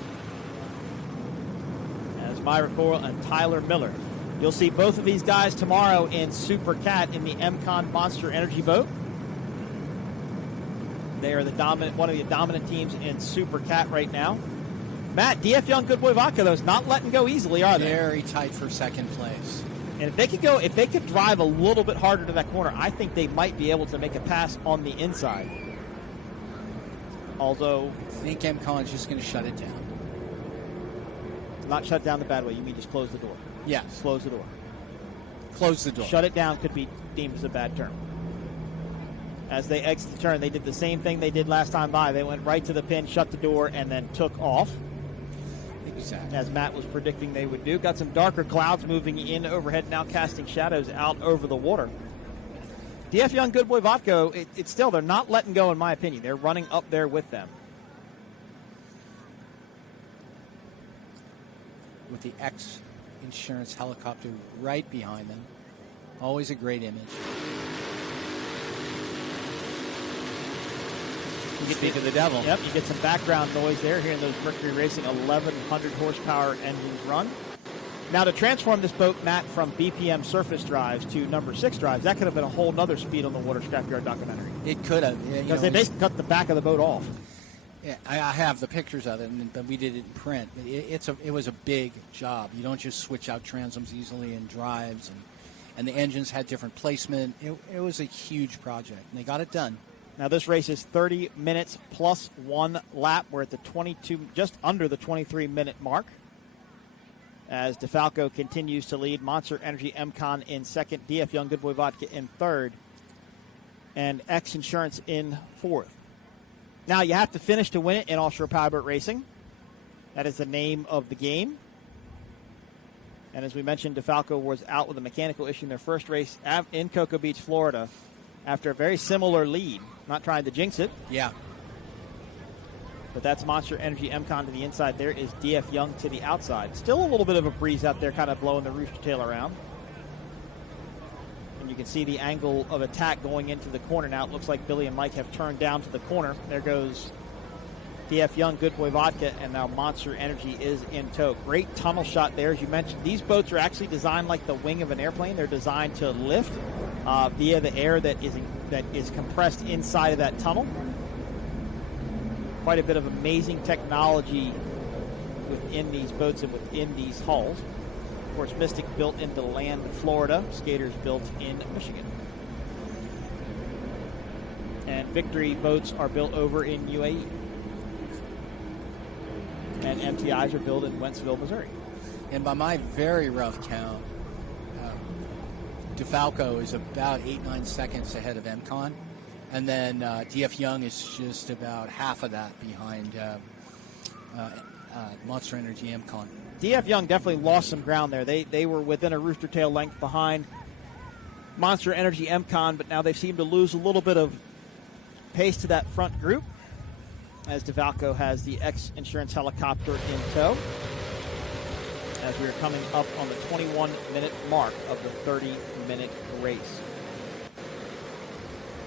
As Myra Coral and Tyler Miller. You'll see both of these guys tomorrow in Super Cat in the MCon Monster Energy boat. They are one of the dominant teams in Super Cat right now. Matt, DF Young Goodboy Vodka, though, is not letting go easily, are they? Very tight for second place. And if they could drive a little bit harder to that corner, I think they might be able to make a pass on the inside. Although, I think MCon is just going to shut it down. Not shut down the bad way. You mean just close the door? Yeah. Close the door. Close the door. Shut it down could be deemed as a bad term. As they exit the turn, they did the same thing they did last time by. They went right to the pin, shut the door, and then took off. Exactly. As Matt was predicting they would do. Got some darker clouds moving in overhead now, casting shadows out over the water. DF Young, Goodboy Vodka, it's still, they're not letting go, in my opinion. They're running up there with them. With the X Insurance helicopter right behind them. Always a great image. Speak of the devil. Yep, you get some background noise there, hearing those Mercury Racing 1100 horsepower engines run. Now, to transform this boat, Matt, from BPM surface drives to number 6 drives, that could have been a whole nother speed on the water scrapyard documentary. It could have. Because they basically cut the back of the boat off. Yeah, I have the pictures of it, but we did it in print. It was a big job. You don't just switch out transoms easily and drives, and the engines had different placement. It was a huge project, and they got it done. Now, this race is 30 minutes plus 1 lap. We're at the 22, just under the 23-minute mark. As Defalco continues to lead, Monster Energy MCon in second, DF Young, Goodboy Vodka in third, and X Insurance in fourth. Now, you have to finish to win it in offshore powerboat racing. That is the name of the game. And as we mentioned, Defalco was out with a mechanical issue in their first race in Cocoa Beach, Florida, after a very similar lead. Not trying to jinx it. Yeah. But that's Monster Energy MCon to the inside. There is DF Young to the outside. Still a little bit of a breeze out there, kind of blowing the rooster tail around. And you can see the angle of attack going into the corner now. It looks like Billy and Mike have turned down to the corner. There goes DF Young, Goodboy Vodka, and now Monster Energy is in tow. Great tunnel shot there. As you mentioned, these boats are actually designed like the wing of an airplane. They're designed to lift via the air that is compressed inside of that tunnel. Quite a bit of amazing technology within these boats and within these hulls. Of course, Mystic built in DeLand, Florida. Skaters built in Michigan. And Victory boats are built over in UAE. And MTIs are built in Wentzville, Missouri. And by my very rough count, Defalco is about 8-9 seconds ahead of MCon. And then DF Young is just about half of that behind Monster Energy MCon. DF Young definitely lost some ground there. They were within a rooster tail length behind Monster Energy MCon, but now they seem to lose a little bit of pace to that front group as Defalco has the X Insurance helicopter in tow as we are coming up on the 21-minute mark of the 30-minute race.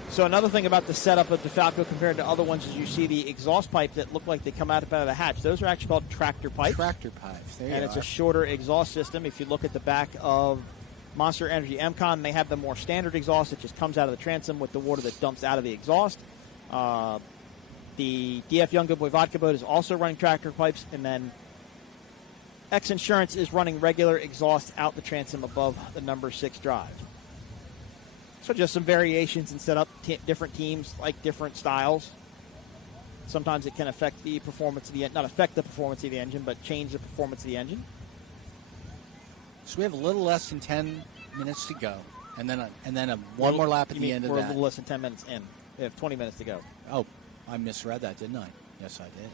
So another thing about the setup of Defalco compared to other ones is you see the exhaust pipes that look like they come out of the hatch. Those are actually called tractor pipes. Tractor pipes. There you and it's a shorter exhaust system. If you look at the back of Monster Energy MCon, they have the more standard exhaust. It just comes out of the transom with the water that dumps out of the exhaust. The DF Young Goodboy Vodka boat is also running tractor pipes, and then X Insurance is running regular exhaust out the transom above the number 6 drive. So just some variations in setup. Different teams like different styles. Sometimes it can affect the performance of the not affect the performance of the engine, but change the performance of the engine. So we have a little less than 10 minutes to go, and then one more lap at the end of that. We're a little less than 10 minutes in. We have 20 minutes to go. Oh, I misread that, didn't I? Yes, I did.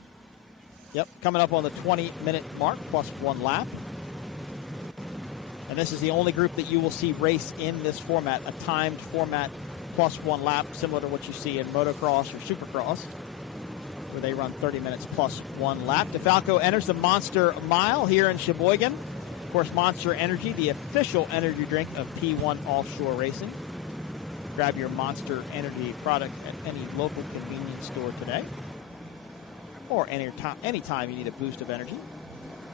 Yep, coming up on the 20-minute mark plus 1 lap. And this is the only group that you will see race in this format, a timed format plus 1 lap, similar to what you see in motocross or supercross, where they run 30 minutes plus 1 lap. Defalco enters the Monster Mile here in Sheboygan. Of course, Monster Energy, the official energy drink of P1 Offshore Racing. Grab your Monster Energy product at any local convenience store today, or anytime you need a boost of energy.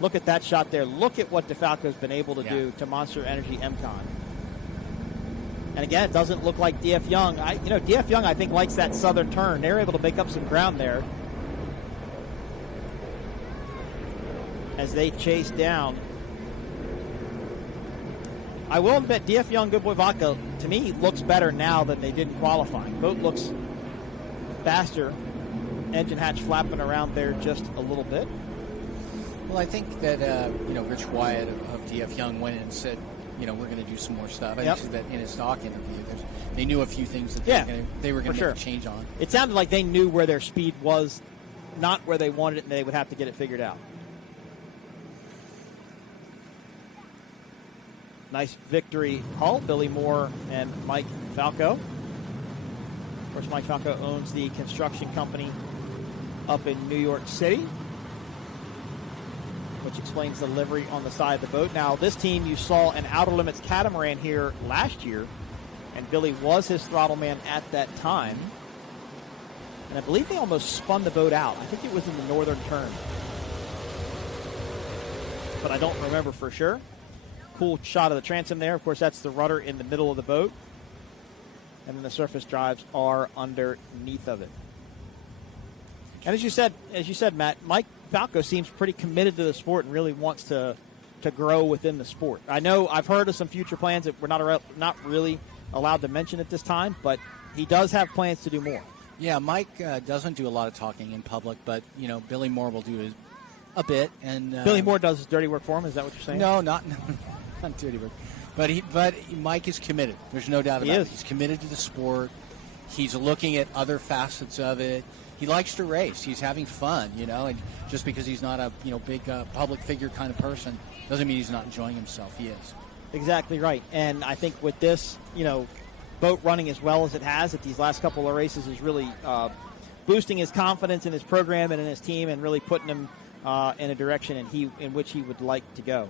Look at that shot there. Look at what Defalco's been able to do to Monster Energy MCon. And again, it doesn't look like DF Young. DF Young, I think, likes that southern turn. They're able to make up some ground there as they chase down. I will admit, DF Young, Goodboy Vodka, to me, looks better now than they did in qualifying. Boat looks faster. Engine hatch flapping around there just a little bit. Well, I think that, Rich Wyatt of DF Young went in and said, we're going to do some more stuff. I think he said that in his stock interview. They knew a few things that they were going to make a change on. It sounded like they knew where their speed was, not where they wanted it, and they would have to get it figured out. Nice victory hull, Billy Moore and Mike Falco. course, Mike Falco owns the construction company up in New York City, which explains the livery on the side of the boat. Now, this team, you saw an Outer Limits catamaran here last year, and Billy was his throttle man at that time. And I believe they almost spun the boat out. I think it was in the northern turn, but I don't remember for sure. Cool shot of the transom there. Of course, that's the rudder in the middle of the boat, and then the surface drives are underneath of it. And as you said, Matt, Mike Falco seems pretty committed to the sport and really wants to grow within the sport. I know I've heard of some future plans that we're not really allowed to mention at this time, but he does have plans to do more. Yeah, Mike doesn't do a lot of talking in public, but Billy Moore will do a bit. And Billy Moore does his dirty work for him. Is that what you're saying? No, not dirty work. But Mike is committed. There's no doubt about it. He's committed to the sport. He's looking at other facets of it. He likes to race. He's having fun, and just because he's not a big public figure kind of person doesn't mean he's not enjoying himself. He is. Exactly right. And I think with this, boat running as well as it has at these last couple of races is really boosting his confidence in his program and in his team, and really putting him in a direction in which he would like to go.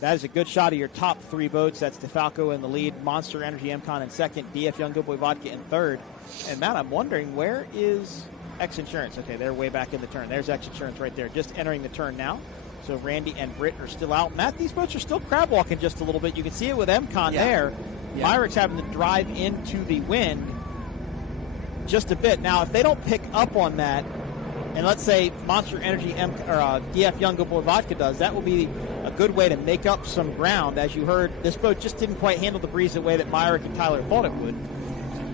That is a good shot of your top three boats. That's Defalco in the lead, Monster Energy MCon in second, DF Young Goodboy Vodka in third. And Matt, I'm wondering, where is XINSURANCE? Okay, they're way back in the turn. There's XINSURANCE right there, just entering the turn now. So Randy and Britt are still out. Matt, these boats are still crab walking just a little bit. You can see it with MCon there. Yeah. Myrick's having to drive into the wind just a bit. Now, if they don't pick up on that, and let's say Monster Energy DF Young Goodboy Vodka does, that will be a good way to make up some ground. As you heard, this boat just didn't quite handle the breeze the way that Myrick and Tyler thought it would.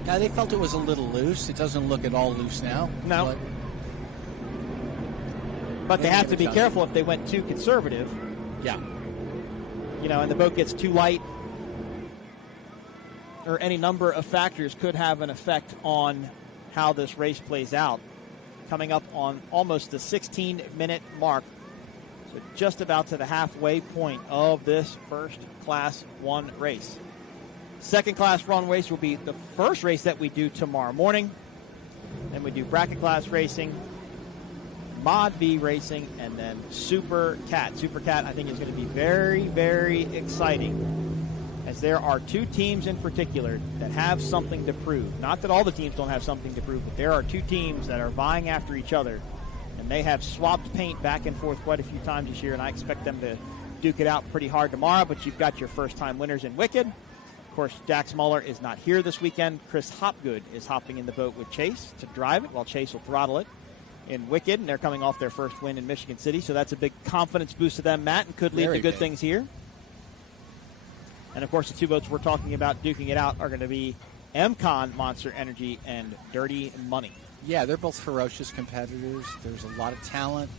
Yeah, they felt it was a little loose. It doesn't look at all loose now. No. But they have to be careful if they went too conservative. Yeah. And the boat gets too light, or any number of factors could have an effect on how this race plays out. Coming up on almost the 16-minute mark, so just about to the halfway point of this first Class 1 race. Second Class 1 race will be the first race that we do tomorrow morning. Then we do bracket class racing, Mod V racing, and then Super Cat. Super Cat, I think, is going to be very, very exciting, as there are two teams in particular that have something to prove. Not that all the teams don't have something to prove, but there are two teams that are vying after each other, and they have swapped paint back and forth quite a few times this year, and I expect them to duke it out pretty hard tomorrow. But you've got your first-time winners in Wicked. Of course, Jax Muller is not here this weekend. Chris Hopgood is hopping in the boat with Chase to drive it, while Chase will throttle it in Wicked, and they're coming off their first win in Michigan City, so that's a big confidence boost to them, Matt, and could lead to good things here. And, of course, the two boats we're talking about duking it out are going to be MCon, Monster Energy, and Dirty Money. Yeah, they're both ferocious competitors. There's a lot of talent.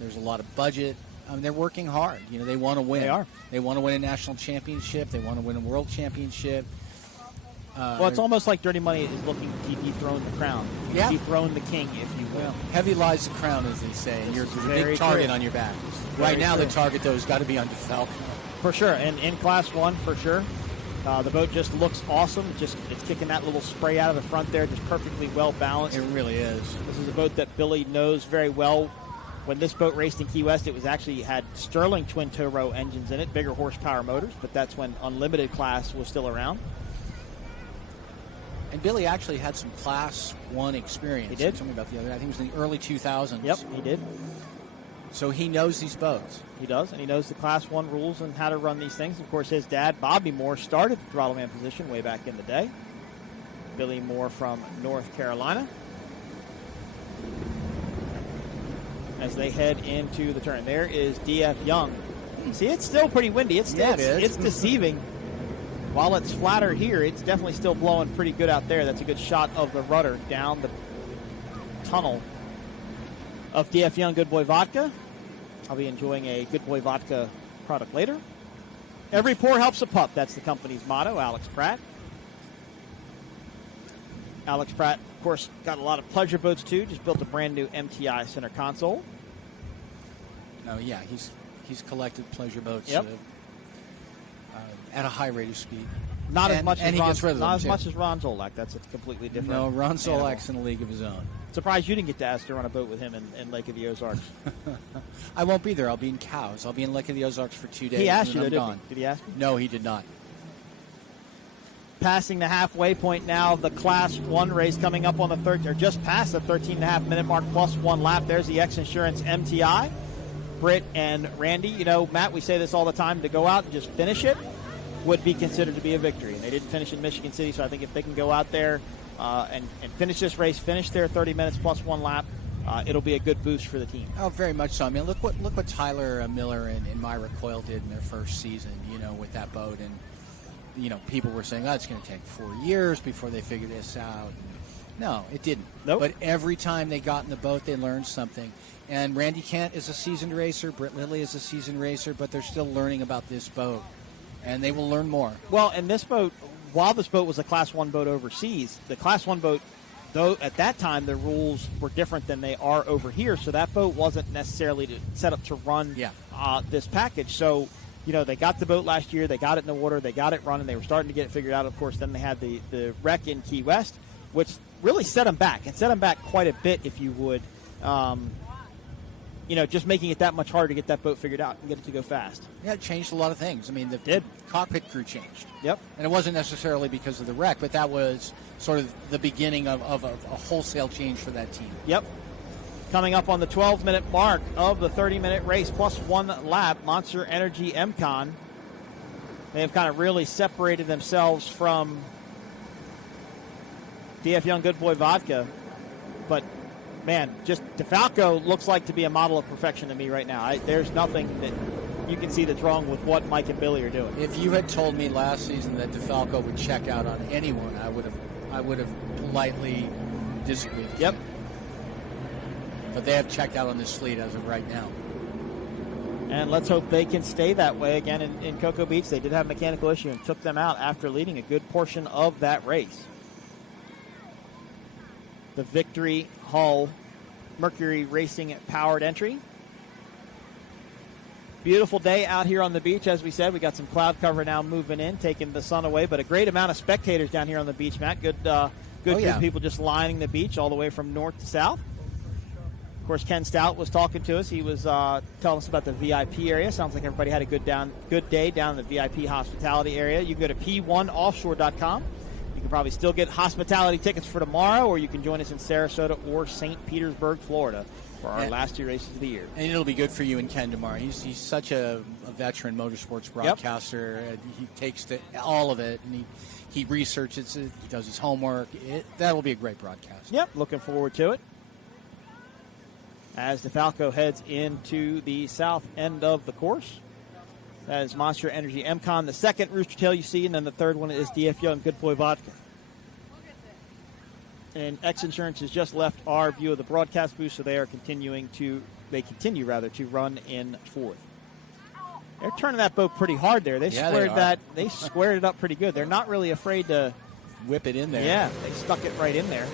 There's a lot of budget. I mean, they're working hard. They want to win. They are. They want to win a national championship. They want to win a world championship. Well, it's almost like Dirty Money is looking to dethrone the crown. Yeah. Dethrone the king, if you will. Heavy lies the crown, as they say, and you're a big target on your back. Right now, the target, though, has got to be on Defalco. For sure, and in Class 1, for sure. The boat just looks awesome. It's kicking that little spray out of the front there, just perfectly well balanced. It really is. This is a boat that Billy knows very well. When this boat raced in Key West, it was actually had Sterling twin tow row engines in it, bigger horsepower motors, but that's when Unlimited class was still around. And Billy actually had some Class 1 experience. He did. Something about the other. I think it was in the early 2000s. Yep, he did. So he knows these boats. He does, and he knows the Class 1 rules and how to run these things. Of course, his dad, Bobby Moore, started the throttle man position way back in the day. Billy Moore from North Carolina. As they head into the turn. There is DF Young. See, it's still pretty windy. It's deceiving. While it's flatter here, it's definitely still blowing pretty good out there. That's a good shot of the rudder down the tunnel of DF Young Goodboy Vodka. I'll be enjoying a Goodboy Vodka product later. Every pour helps a pup. That's the company's motto. Alex Pratt. Alex Pratt, of course, got a lot of pleasure boats too. Just built a brand new MTI center console. Oh yeah, he's collected pleasure boats at a high rate of speed. Not as much as he gets rid of them, not as too. much as Ron Zolak. That's a completely different. No, Ron animal. Zolak's in a league of his own. Surprised you didn't get to ask to run a boat with him in Lake of the Ozarks. I won't be there. I'll be in Cows. I'll be in Lake of the Ozarks for 2 days. He asked and you, then though, I'm didn't gone. he? Did he ask you? No, he did not. Passing the halfway point now, the Class 1 race coming up on the third, or just past the 13.5-minute mark, plus 1 lap. There's the X Insurance MTI. Britt and Randy, you know, Matt, we say this all the time, to go out and just finish it would be considered to be a victory. And they didn't finish in Michigan City, so I think if they can go out there and finish this race, finish their 30 minutes plus 1 lap, it'll be a good boost for the team. Oh, very much so. I mean, look what Tyler Miller and Myra Coyle did in their first season, you know, with that boat. And, you know, people were saying, oh, it's going to take 4 years before they figure this out. No, it didn't. Nope. But every time they got in the boat, they learned something. And Randy Kent is a seasoned racer. Britt Lilly is a seasoned racer, but they're still learning about this boat. And they will learn more. Well, and this boat, while this boat was a Class 1 boat overseas, the Class 1 boat, though at that time the rules were different than they are over here, so that boat wasn't necessarily set up to run this package. So, you know, they got the boat last year, they got it in the water, they got it running, they were starting to get it figured out. Of course, then they had the wreck in Key West, which really set them back, and set them back quite a bit, if you would. You know, just making it that much harder to get that boat figured out and get it to go fast. Yeah, it changed a lot of things. I mean, the cockpit crew changed. Yep. And it wasn't necessarily because of the wreck, but that was sort of the beginning of a wholesale change for that team. Yep. Coming up on the 12-minute mark of the 30-minute race, plus 1 lap, Monster Energy MCon. They have kind of really separated themselves from DF Young Goodboy Vodka. But, man, just Defalco looks like to be a model of perfection to me right now. There's nothing that you can see that's wrong with what Mike and Billy are doing. If you had told me last season that Defalco would check out on anyone, I would have politely disagreed. Yep. But they have checked out on this fleet as of right now. And let's hope they can stay that way again in Cocoa Beach. They did have a mechanical issue and took them out after leading a good portion of that race. The Victory Hull Mercury Racing powered entry. Beautiful day out here on the beach. As we said, we got some cloud cover now moving in, taking the sun away, but a great amount of spectators down here on the beach, Matt. Good people just lining the beach all the way from north to south. Of course, Ken Stout was talking to us. He was telling us about the VIP area. Sounds like everybody had a good day down in the VIP hospitality area. You can go to p1offshore.com. You can probably still get hospitality tickets for tomorrow, or you can join us in Sarasota or St. Petersburg, Florida, for our last 2 races of the year. And it'll be good for you and Ken tomorrow. He's such a veteran motorsports broadcaster. Yep. He takes all of it, and he researches it. He does his homework. That'll be a great broadcast. Yep, looking forward to it. As Defalco heads into the south end of the course. That is Monster Energy MCon, the second Rooster Tail you see, and then the third one is DF Young Goodboy Vodka. And X Insurance has just left our view of the broadcast booth, so they continue to run in fourth. They're turning that boat pretty hard there. They squared it up pretty good. They're not really afraid to whip it in there. Yeah, they stuck it right in there.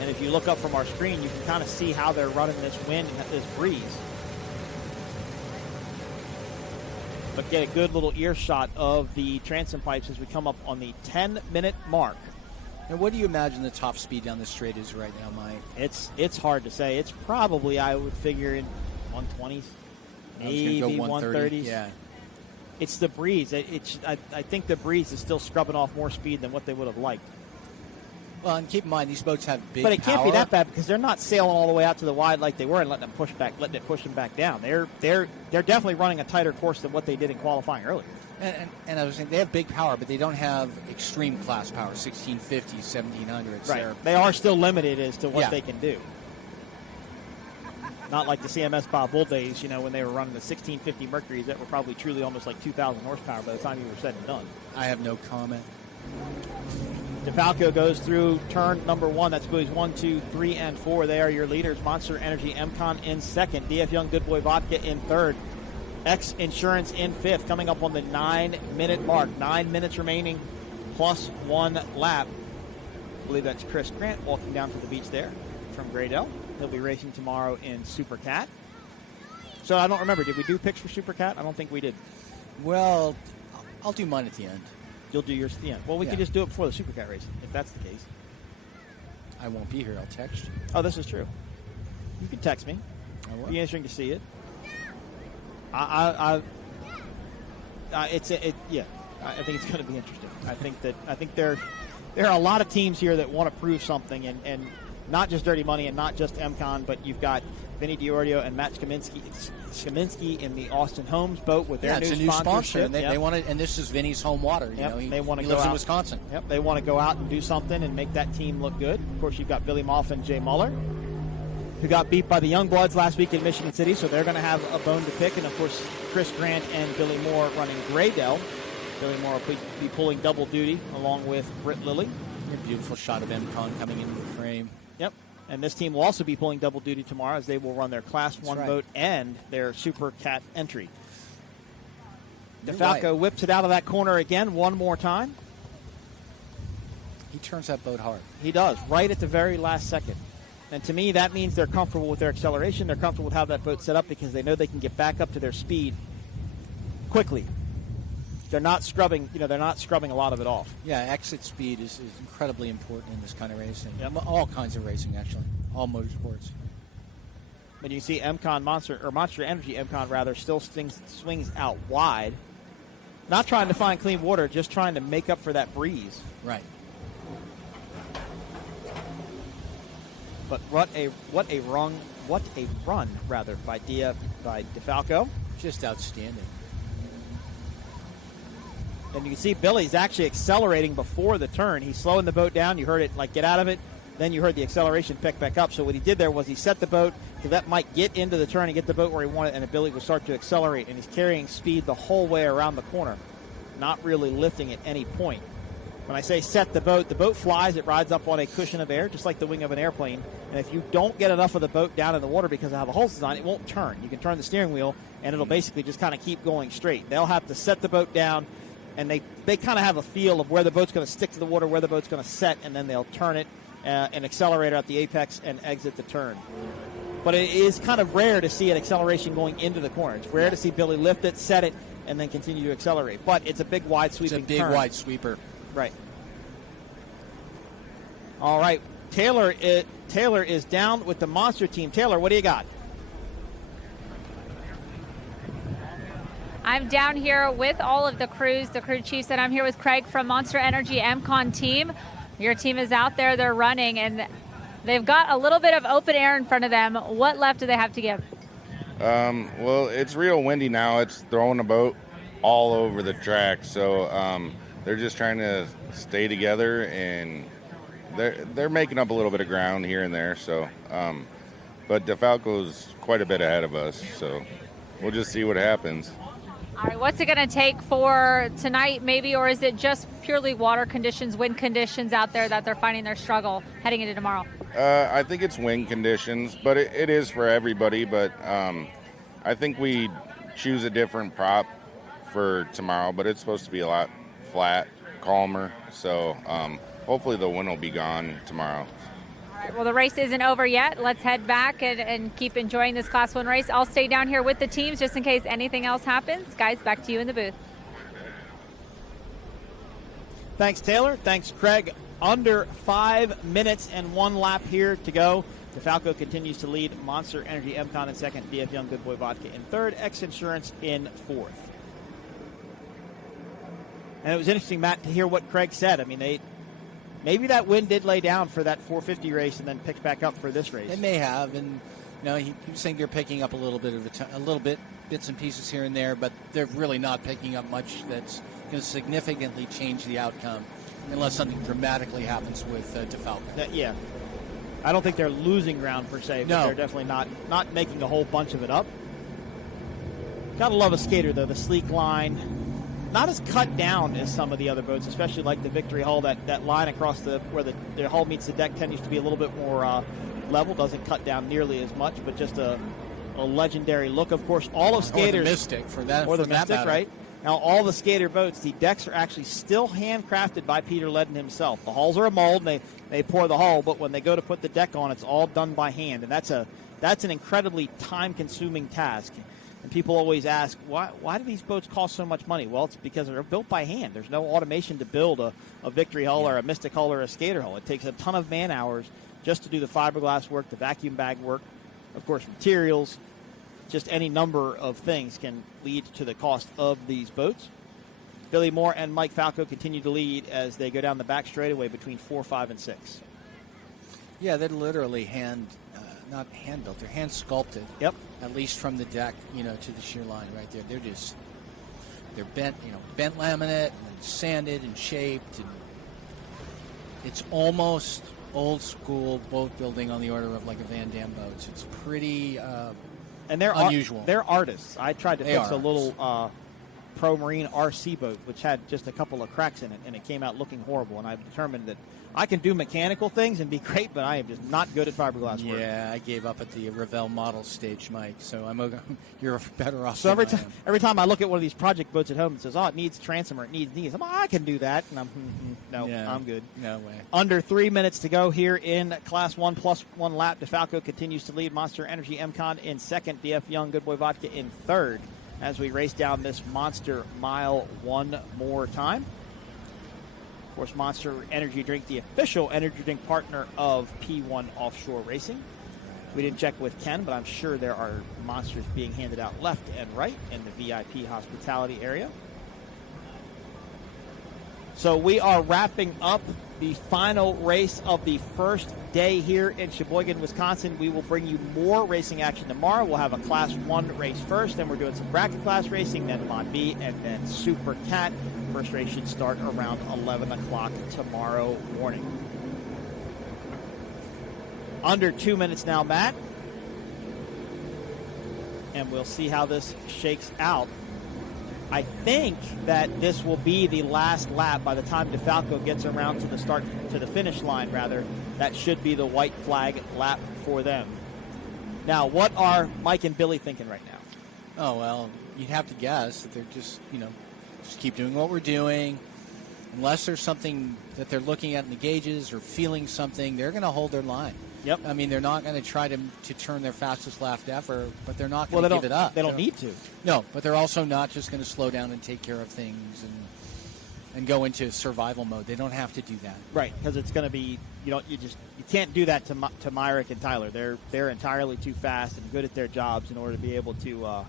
And if you look up from our screen, you can kind of see how they're running this wind and this breeze. But get a good little earshot of the transom pipes as we come up on the 10-minute mark. And what do you imagine the top speed down the straight is right now, Mike? It's hard to say. It's probably, I would figure, in 120s, maybe 130s. Yeah. It's the breeze. I think the breeze is still scrubbing off more speed than what they would have liked. Well, and keep in mind, these boats have big But it can't be power. that bad because they're not sailing all the way out to the wide like they were and letting it push them back down. They're definitely running a tighter course than what they did in qualifying earlier. And I was saying, they have big power, but they don't have extreme class power, 1650s, 1700s. Right. They are still limited as to what they can do. Not like the CMS Bob Bull days, when they were running the 1650 Mercuries that were probably truly almost like 2,000 horsepower by the time you were said and done. I have no comment. Defalco goes through turn number 1. That's buoys 1, 2, 3, and 4. They are your leaders. Monster Energy MCon in second. DF Young Goodboy Vodka in third. X Insurance in fifth. Coming up on the 9-minute mark. 9 minutes remaining plus 1 lap. I believe that's Chris Grant walking down to the beach there from Graydell. He'll be racing tomorrow in Super Cat. So I don't remember. Did we do picks for Super Cat? I don't think we did. Well, I'll do mine at the end. You'll do yours. Yeah. Well, we Yeah. can just do it before the Supercat race if that's the case. I won't be here. I'll text you. Oh, this is true. You can text me. I will. Be interesting to see it. Yeah. I think it's going to be interesting. I think there are a lot of teams here that want to prove something, and not just Dirty Money and not just MCon, but you've got Vinny Diorio and Matt Skaminski in the Austin Holmes boat with their it's a new sponsor, sponsorship. and they want it. And this is Vinny's home water. You know, they want he to go lives out in Wisconsin. Yep, they want to go out and do something and make that team look good. Of course, you've got Billy Moff and Jay Muller, who got beat by the Youngbloods last week in Michigan City, so they're going to have a bone to pick. And of course, Chris Grant and Billy Moore running Graydell. Billy Moore will be pulling double duty along with Britt Lilly. A beautiful shot of MCon coming into the frame. Yep. And this team will also be pulling double duty tomorrow as they will run their Class 1 boat and their Super Cat entry. Defalco whips it out of that corner again one more time. He turns that boat hard. He does, right at the very last second. And to me, that means they're comfortable with their acceleration. They're comfortable with how that boat's set up because they know they can get back up to their speed quickly. They're not scrubbing, they're not scrubbing a lot of it off. Yeah, exit speed is incredibly important in this kind of racing. Yeah, all kinds of racing, actually. All motorsports. But you see Monster Energy MCon rather still swings out wide. Not trying to find clean water, just trying to make up for that breeze. Right. But what a run rather by Defalco. Just outstanding. And you can see Billy's actually accelerating before the turn. He's slowing the boat down. You heard it get out of it. Then you heard the acceleration pick back up. So what he did there was he set the boat to let Mike get into the turn and get the boat where he wanted, and Billy would start to accelerate. And he's carrying speed the whole way around the corner, not really lifting at any point. When I say set the boat flies. It rides up on a cushion of air, just like the wing of an airplane. And if you don't get enough of the boat down in the water because of how the hull's designed, it won't turn. You can turn the steering wheel, and it'll basically just kind of keep going straight. They'll have to set the boat down, and they kind of have a feel of where the boat's going to stick to the water, where the boat's going to set, and then they'll turn it and accelerate at the apex and exit the turn. But it is kind of rare to see an acceleration going into the corner. It's rare to see Billy lift it, set it, and then continue to accelerate. But it's a big, wide sweeping turn. It's a big, wide sweeper. Right. All right. Taylor is down with the Monster team. Taylor, what do you got? I'm down here with all of the crews, the crew chiefs, and I'm here with Craig from Monster Energy MCon team. Your team is out there, they're running, and they've got a little bit of open air in front of them. What left do they have to give? Well, it's real windy now. It's throwing the boat all over the track, so they're just trying to stay together, and they're making up a little bit of ground here and there. So, but Defalco's quite a bit ahead of us, so we'll just see what happens. All right, what's it going to take for tonight maybe, or is it just purely water conditions, wind conditions out there that they're finding their struggle heading into tomorrow? I think it's wind conditions, but it is for everybody. But I think we choose a different prop for tomorrow, but it's supposed to be a lot flat, calmer. So hopefully the wind will be gone tomorrow. All right, well, the race isn't over yet. Let's head back and keep enjoying this Class 1 race. I'll stay down here with the teams just in case anything else happens. Guys, back to you in the booth. Thanks, Taylor. Thanks, Craig. Under 5 minutes and 1 lap here to go. Defalco continues to lead. Monster Energy MCon in second. DF Young, Goodboy Vodka in third. XINSURANCE in fourth. And it was interesting, Matt, to hear what Craig said. I mean, maybe that wind did lay down for that 450 race and then picked back up for this race. They may have, and he was saying they're picking up a little bit bits and pieces here and there, but they're really not picking up much that's going to significantly change the outcome unless something dramatically happens with Defalco. Yeah. I don't think they're losing ground per se, but they're definitely not making a whole bunch of it up. Gotta love a skater, though. The sleek line, not as cut down as some of the other boats, especially like the Victory Hull. That line across where the hull meets the deck tends to be a little bit more level. Doesn't cut down nearly as much, but just a legendary look. Of course, all of skaters. Or the Mystic, for that. Or the for that Mystic, matter. right? Now, all the skater boats, the decks are actually still handcrafted by Peter Ledden himself. The hulls are a mold, and they pour the hull, but when they go to put the deck on, it's all done by hand, and that's an incredibly time-consuming task. And people always ask, why do these boats cost so much money? Well, it's because they're built by hand. There's no automation to build a Victory hull or a Mystic hull or a Skater hull. It takes a ton of man hours just to do the fiberglass work, the vacuum bag work, of course, materials. Just any number of things can lead to the cost of these boats. Billy Moore and Mike Falco continue to lead as they go down the back straightaway between 4, 5, and 6. Yeah, they're literally not hand built, they're hand sculpted. Yep. At least from the deck, to the shear line right there. They're bent, bent laminate and sanded and shaped, and it's almost old school boat building on the order of like a Van Dam boat. So it's pretty and they're unusual. They're artists. I tried to fix a artists. little Pro Marine RC boat, which had just a couple of cracks in it, and it came out looking horrible. And I've determined that I can do mechanical things and be great, but I am just not good at fiberglass work. Yeah, I gave up at the Revell model stage, Mike. So you're better off. So than every time I look at one of these project boats at home and says, "Oh, it needs transom or it needs knees," I can do that, and I'm good. No way. Under 3 minutes to go here in Class 1 plus 1 lap. Defalco continues to lead. Monster Energy MCon in second. DF Young, Goodboy Vodka in third. As we race down this Monster Mile one more time. Of course, Monster Energy Drink, the official energy drink partner of P1 Offshore Racing. We didn't check with Ken, but I'm sure there are Monsters being handed out left and right in the VIP hospitality area. So we are wrapping up the final race of the first day here in Sheboygan, Wisconsin. We will bring you more racing action tomorrow. We'll have a Class 1 race first, then we're doing some bracket class racing, then Mod B, and then Super Cat. First race should start around 11 o'clock tomorrow morning. Under 2 minutes now, Matt. And we'll see how this shakes out. I think that this will be the last lap by the time Defalco gets around to the finish line, rather. That should be the white flag lap for them. Now, what are Mike and Billy thinking right now? Oh, well, you'd have to guess that they're just keep doing what we're doing. Unless there's something that they're looking at in the gauges or feeling something, they're going to hold their line. Yep. I mean, they're not going to try to turn their fastest lap ever, but they're not going to give it up. They don't need to. No, but they're also not just going to slow down and take care of things and go into survival mode. They don't have to do that. Right, because it's going to be, you can't do that to Myrick and Tyler. They're entirely too fast and good at their jobs in order to be able to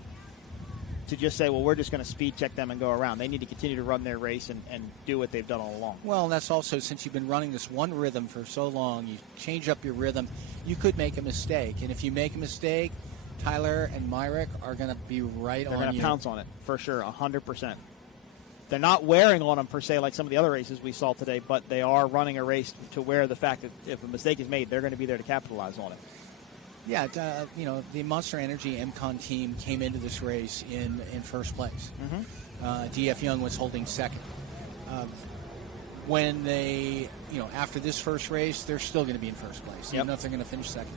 just say, well, we're just going to speed check them and go around. They need to continue to run their race and do what they've done all along. Well, that's also, since you've been running this one rhythm for so long, you change up your rhythm, you could make a mistake. And if you make a mistake, Tyler and Myrick are going to be right on you. They're going to pounce on it, for sure, 100%. They're not wearing on them, per se, like some of the other races we saw today, but they are running a race to where the fact that if a mistake is made, they're going to be there to capitalize on it. Yeah, the Monster Energy MCon team came into this race in first place. Mm-hmm. DF Young was holding second. When they, after this first race, they're still going to be in first place, even if they're going to finish second.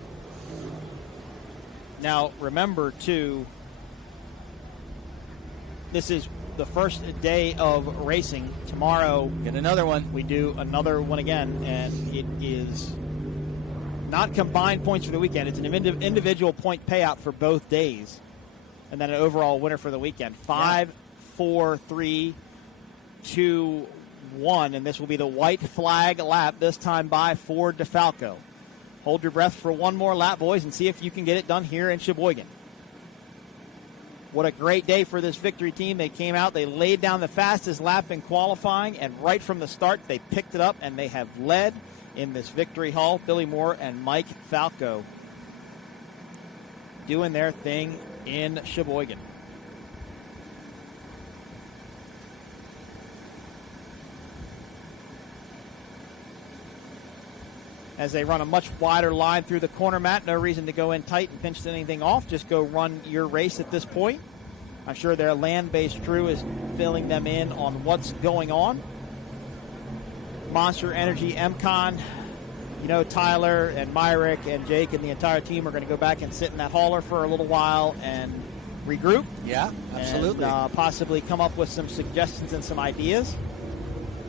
Now, remember, too, this is the first day of racing. Tomorrow, get another one. We do another one again, and it is not combined points for the weekend. It's an individual point payout for both days, and then an overall winner for the weekend. 5, 4, 3, 2, 1, and this will be the white flag lap, this time by Ford Defalco. Hold your breath for one more lap, boys, and see if you can get it done here in Sheboygan. What a great day for this victory team. They came out, they laid down the fastest lap in qualifying, and right from the start, they picked it up, and they have led in this victory hall. Billy Moore and Mike Falco doing their thing in Sheboygan. As they run a much wider line through the corner, Matt, no reason to go in tight and pinch anything off. Just go run your race at this point. I'm sure their land-based crew is filling them in on what's going on. Monster Energy MCon, Tyler and Myrick and Jake and the entire team are going to go back and sit in that hauler for a little while and regroup. Yeah, absolutely. And possibly come up with some suggestions and some ideas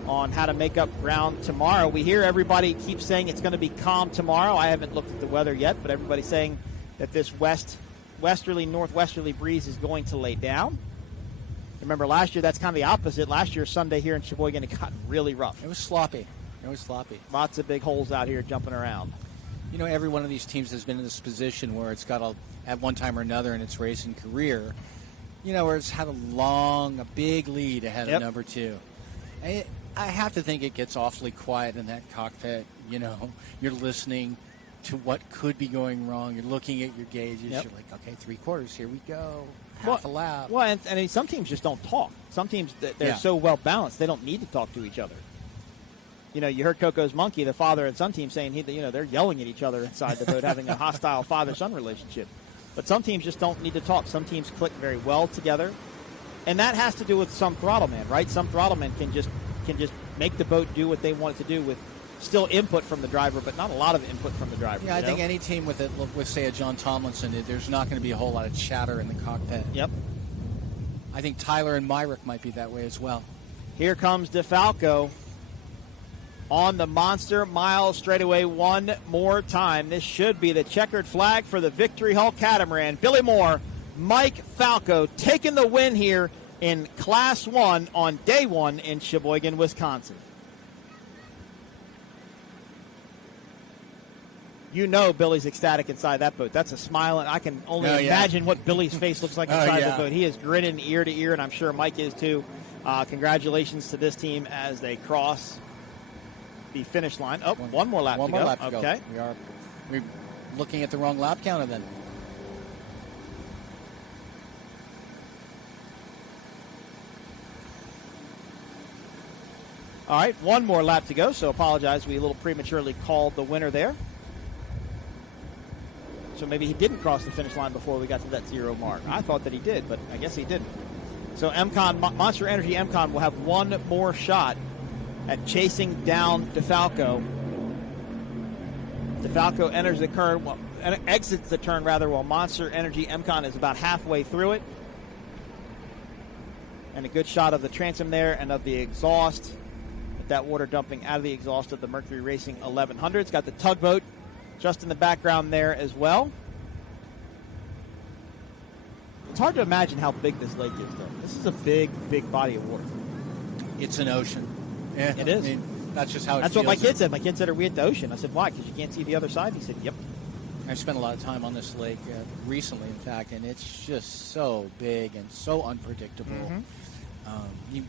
on how to make up ground tomorrow. We hear everybody keep saying it's going to be calm tomorrow. I haven't looked at the weather yet, but everybody's saying that this west westerly, northwesterly breeze is going to lay down. Remember, last year, that's kind of the opposite. Last year, Sunday here in Sheboygan, it got really rough. It was sloppy. Lots of big holes out here jumping around. You know, every one of these teams has been in this position where it's got at one time or another in its racing career, you know, where it's had a big lead ahead of number 2. I have to think it gets awfully quiet in that cockpit. You know, you're listening to what could be going wrong. You're looking at your gauges. You're like, okay, 3/4, here we go. Half a lap. Well, and some teams just don't talk. Some teams, they're so well balanced, they don't need to talk to each other. You know, you heard Coco's Monkey, the father and son team, saying they're yelling at each other inside the boat, having a hostile father-son relationship. But some teams just don't need to talk. Some teams click very well together, and that has to do with some throttleman, right? Some throttlemen can just make the boat do what they want it to do with still input from the driver, but not a lot of input from the driver. Yeah, I think any team with say a John Tomlinson, there's not going to be a whole lot of chatter in the cockpit. Yep. I think Tyler and Myrick might be that way as well. Here comes Defalco on the Monster Mile straightaway one more time. This should be the checkered flag for the Victory Hull Catamaran. Billy Moore, Mike Falco taking the win here in Class 1 on day 1 in Sheboygan, Wisconsin. You know Billy's ecstatic inside that boat. That's a smile, and I can only imagine what Billy's face looks like inside the boat. He is grinning ear to ear, and I'm sure Mike is too. Congratulations to this team as they cross the finish line. Oh, one more lap to go. Okay. We're looking at the wrong lap counter then. All right, one more lap to go, so apologize. We a little prematurely called the winner there. So maybe he didn't cross the finish line before we got to that 0 mark. I thought that he did, but I guess he didn't. So Monster Energy MCON will have one more shot at chasing down Defalco. Defalco enters the turn, exits the turn rather, while Monster Energy MCON is about halfway through it. And a good shot of the transom there and of the exhaust. With that water dumping out of the exhaust of the Mercury Racing 1100. It's got the tugboat just in the background there as well. It's hard to imagine how big this lake is, though. This is a big, big body of water. It's an ocean. Yeah, it is. I mean, that's just how it That's feels. what my kid said. My kid said, are we at the ocean? I said, why? Because you can't see the other side? He said, yep. I've spent a lot of time on this lake recently, in fact, and it's just so big and so unpredictable. Mm-hmm.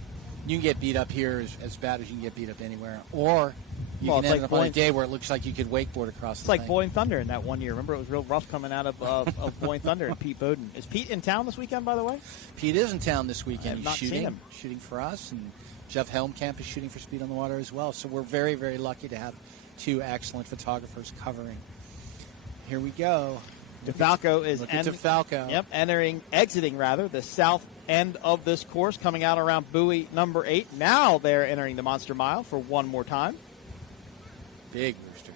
You can get beat up here as bad as you can get beat up anywhere, or you can end up on a day where it looks like you could wakeboard across the thing. It's like Boyne Thunder in that one year. Remember, it was real rough coming out of Boyne Thunder and Pete Bowden. Is Pete in town this weekend, by the way? Pete is in town this weekend. I have He's not seen him. shooting for us, and Jeff Helmkamp is shooting for Speed on the Water as well. So we're very, very lucky to have two excellent photographers covering. Here we go. Defalco is exiting the south end of this course, coming out around buoy number 8. Now they're entering the Monster Mile for one more time. Big rooster.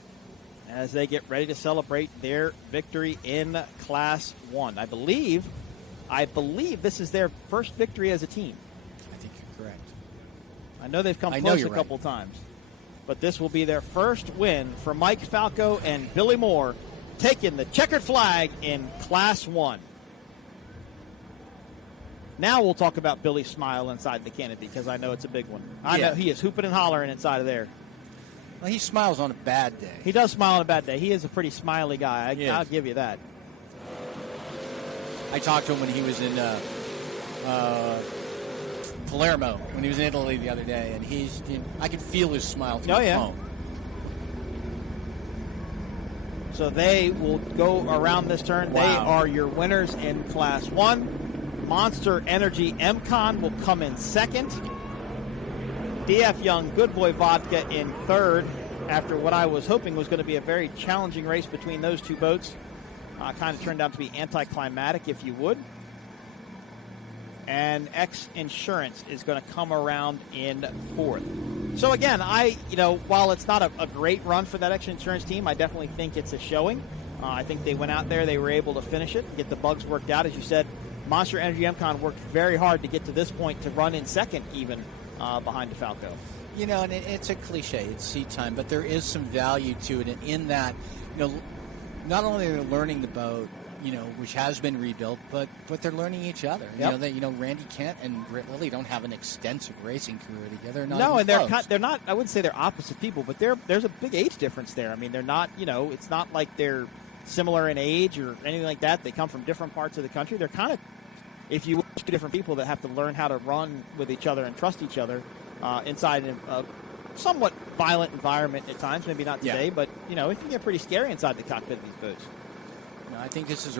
As they get ready to celebrate their victory in Class 1. I believe this is their first victory as a team. I think you're correct. I know they've come close a couple times, but this will be their first win for Mike Falco and Billy Moore, taking the checkered flag in Class 1. Now we'll talk about Billy's smile inside the canopy, because I know it's a big one. I know he is hooping and hollering inside of there. Well, he smiles on a bad day. He does smile on a bad day. He is a pretty smiley guy. I'll give you that. I talked to him when he was in Palermo, when he was in Italy the other day, and I could feel his smile through the phone. So they will go around this turn. Wow. They are your winners in Class 1. Monster Energy MCON will come in second. DF Young, Goodboy Vodka in third, after what I was hoping was going to be a very challenging race between those two boats. Kind of turned out to be anticlimactic, if you would. And XINSURANCE is going to come around in fourth. So again, while it's not a great run for that XINSURANCE team, I definitely think it's a showing. I think they went out there, they were able to finish it, get the bugs worked out. As you said, Monster Energy MCON worked very hard to get to this point, to run in second even behind Defalco. And it's a cliche, it's seat time, but there is some value to it in that, not only are they learning the boat, which has been rebuilt, but they're learning each other. Yep. Randy Kent and Britt Lilly don't have an extensive racing career together. No, and they're not. I wouldn't say they're opposite people, but there's a big age difference there. I mean, they're not. It's not like they're similar in age or anything like that. They come from different parts of the country. They're kind of, if you will, two different people that have to learn how to run with each other and trust each other inside a somewhat violent environment at times. Maybe not today, but it can get pretty scary inside the cockpit of these boats. I think this is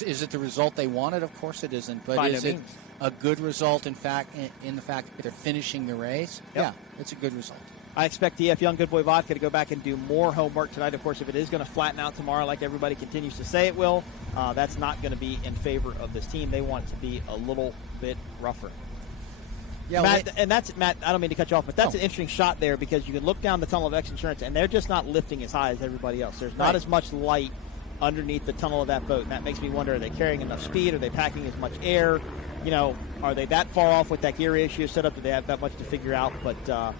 is it the result they wanted? Of course it isn't. But is it a good result, in the fact that they're finishing the race? Yep. Yeah, it's a good result. I expect DF Young, Goodboy Vodka to go back and do more homework tonight. Of course, if it is going to flatten out tomorrow like everybody continues to say it will, that's not going to be in favor of this team. They want it to be a little bit rougher. Yeah, Matt, I don't mean to cut you off, but that's an interesting shot there because you can look down the tunnel of XINSURANCE, and they're just not lifting as high as everybody else. There's not as much light underneath the tunnel of that boat, and that makes me wonder, are they carrying enough speed? Are they packing as much air? Are they that far off with that gear ratio set up? Do they have that much to figure out? But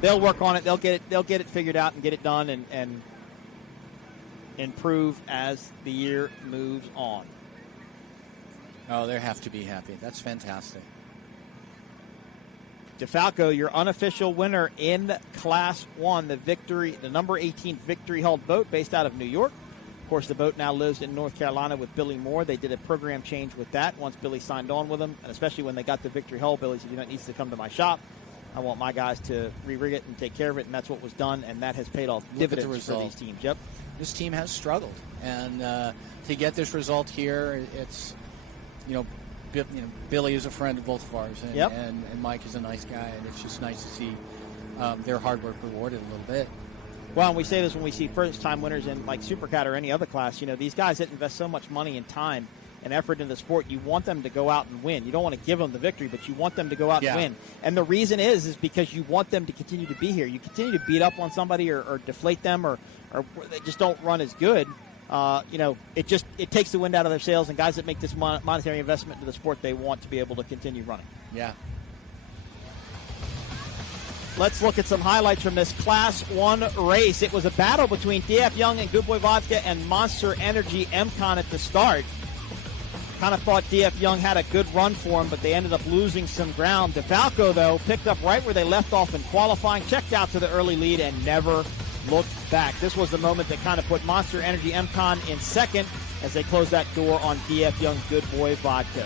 they'll work on it. They'll get it figured out and get it done and improve as the year moves on. Oh, they have to be happy. That's fantastic. Defalco, your unofficial winner in Class 1, the number 18 Victory Hull boat based out of New York. Of course, the boat now lives in North Carolina with Billy Moore. They did a program change with that once Billy signed on with them, and especially when they got the Victory Hull, Billy said, it needs to come to my shop. I want my guys to re-rig it and take care of it, and that's what was done, and that has paid off dividends for these teams. Yep. This team has struggled, and to get this result here, it's, Billy is a friend of both of ours, and Mike is a nice guy, and it's just nice to see their hard work rewarded a little bit. Well, and we say this when we see first-time winners in like Supercat or any other class. These guys that invest so much money and time and effort in the sport, you want them to go out and win. You don't want to give them the victory, but you want them to go out and win. And the reason is because you want them to continue to be here. You continue to beat up on somebody or deflate them or they just don't run as good. It takes the wind out of their sails, and guys that make this monetary investment into the sport, they want to be able to continue running. Yeah. Let's look at some highlights from this Class 1 race. It was a battle between DF Young and Goodboy Vodka and Monster Energy MCon at the start. Kind of thought DF Young had a good run for him, but they ended up losing some ground. Defalco, though, picked up right where they left off in qualifying, checked out to the early lead, and never looked back. This was the moment that kind of put Monster Energy MCon in second as they closed that door on DF Young Goodboy Vodka.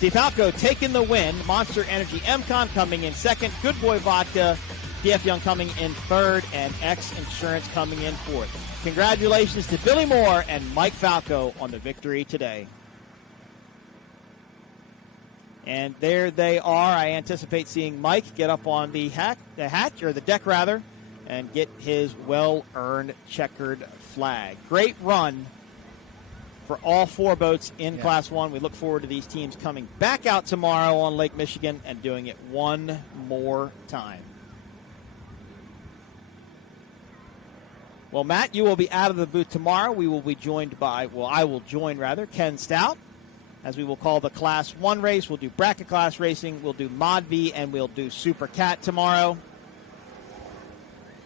Defalco taking the win. Monster Energy MCon coming in second. Goodboy Vodka, DF Young coming in third, and XINSURANCE coming in fourth. Congratulations to Billy Moore and Mike Falco on the victory today. And there they are. I anticipate seeing Mike get up on the deck rather, and get his well-earned checkered flag. Great run for all four boats in Class 1. We look forward to these teams coming back out tomorrow on Lake Michigan and doing it one more time. Well, Matt, you will be out of the booth tomorrow. We will be joined by, I will join Ken Stout, as we will call the Class 1 race. We'll do bracket class racing, we'll do Mod V, and we'll do Super Cat tomorrow.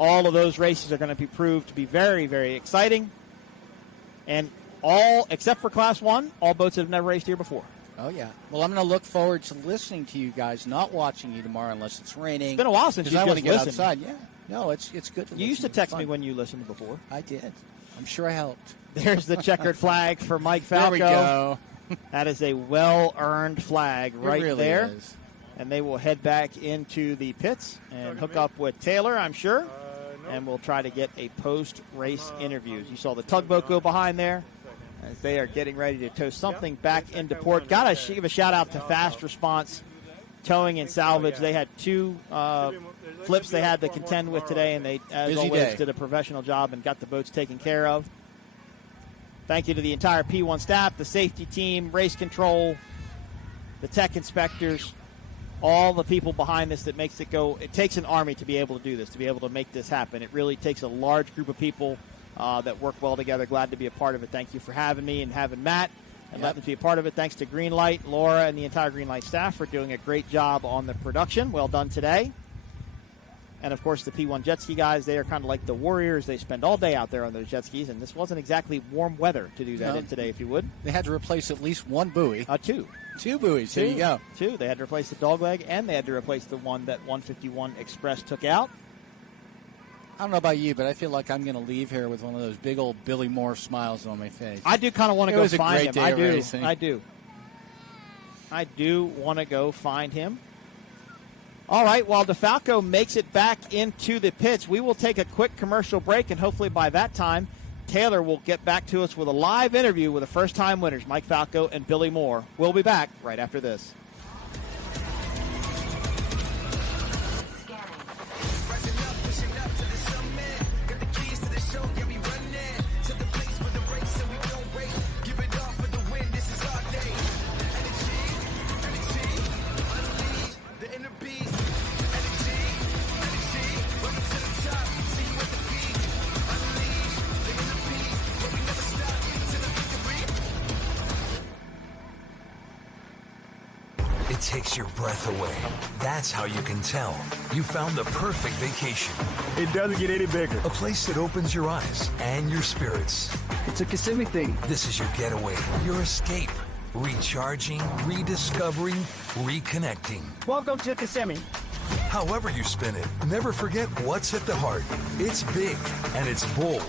All of those races are going to be proved to be very, very exciting. And all, except for Class 1, all boats have never raced here before. Oh, yeah. Well, I'm going to look forward to listening to you guys, not watching you tomorrow unless it's raining. It's been a while since you I want just to get listened. outside. Yeah. No, it's good to You used to text me when you listened before. I did. I'm sure I helped. There's the checkered flag for Mike Falco. There we go. That is a well-earned flag right really there. Is. And they will head back into the pits and hook up with Taylor, I'm sure. And we'll try to get a post-race interview. You saw the tugboat go behind there as they are getting ready to tow something back into port. Got to give a shout-out to Fast Response Towing and Salvage. They had two flips they had to contend with today, and they, as always, did a professional job and got the boats taken care of. Thank you to the entire P1 staff, the safety team, race control, the tech inspectors, all the people behind this that makes it go. It takes an army to be able to do this, to be able to make this happen. It really takes a large group of people that work well together. Glad to be a part of it. Thank you for having me and having Matt and letting us be a part of it. Thanks to Greenlight, Laura, and the entire Greenlight staff for doing a great job on the production. Well done today. And, of course, the P1 jet ski guys, they are kind of like the warriors. They spend all day out there on those jet skis, and this wasn't exactly warm weather to do that in today, if you would. They had to replace at least one buoy. Two. Two buoys. There you go. Two. They had to replace the dogleg, and they had to replace the one that 151 Express took out. I don't know about you, but I feel like I'm going to leave here with one of those big old Billy Moore smiles on my face. I do kind of want to go find him. I do. I do want to go find him. All right, while Defalco makes it back into the pits, we will take a quick commercial break, and hopefully by that time, Taylor will get back to us with a live interview with the first-time winners, Mike Falco and Billy Moore. We'll be back right after this. It takes your breath away. That's how you can tell you found the perfect vacation. It doesn't get any bigger. A place that opens your eyes and your spirits. It's a Kissimmee thing. This is your getaway, your escape. Recharging, rediscovering, reconnecting. Welcome to Kissimmee. However you spin it, never forget what's at the heart. It's big and it's bold,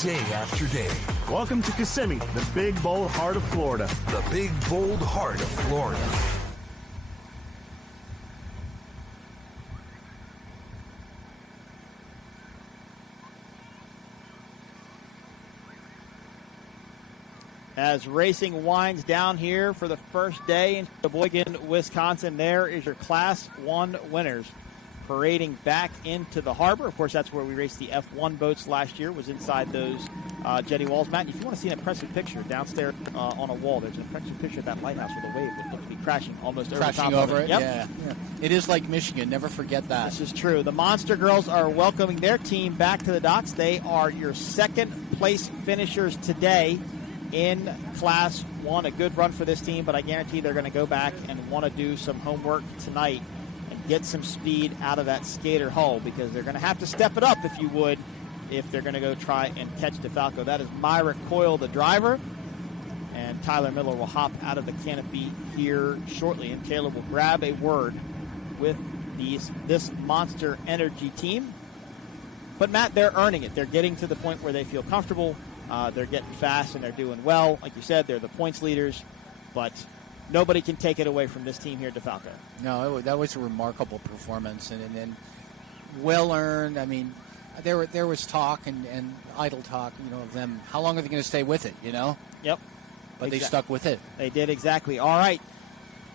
day after day. Welcome to Kissimmee, the big, bold heart of Florida. The big, bold heart of Florida. As racing winds down here for the first day in Sheboygan, Wisconsin, there is your Class 1 winners parading back into the harbor. Of course, that's where we raced the F1 boats last year, was inside those jetty walls. Matt, if you want to see an impressive picture downstairs on a wall, there's an impressive picture of that lighthouse where the wave would look to be crashing almost over the top over of it. Yep. Yeah. It is like Michigan. Never forget that. This is true. The Monster Girls are welcoming their team back to the docks. They are your second place finishers today in Class 1. A good run for this team, but I guarantee they're going to go back and want to do some homework tonight and get some speed out of that skater hull, because they're going to have to step it up, if you would, if they're going to go try and catch Defalco. That is Myra Coyle, the driver, and Tyler Miller will hop out of the canopy here shortly, and Taylor will grab a word with this Monster Energy team. But, Matt, they're earning it. They're getting to the point where they feel comfortable. They're getting fast and they're doing well. Like you said, they're the points leaders, but nobody can take it away from this team here at Defalco. No, that was a remarkable performance and well earned. I mean, there was talk and idle talk, of them. How long are they going to stay with it? Yep. But they stuck with it. They did, exactly. All right.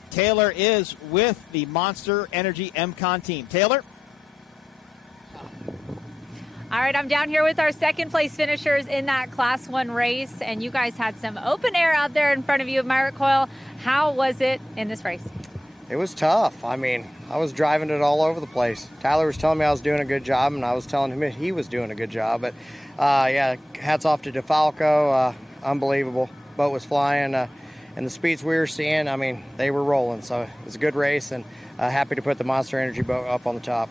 Taylor is with the Monster Energy MCon team. Taylor. All right, I'm down here with our second place finishers in that Class 1 race, and you guys had some open air out there in front of you, Myra Coyle. How was it in this race? It was tough. I mean, I was driving it all over the place. Tyler was telling me I was doing a good job, and I was telling him he was doing a good job. But, yeah, hats off to Defalco. Unbelievable. Boat was flying, and the speeds we were seeing, I mean, they were rolling. So it was a good race, and happy to put the Monster Energy boat up on the top.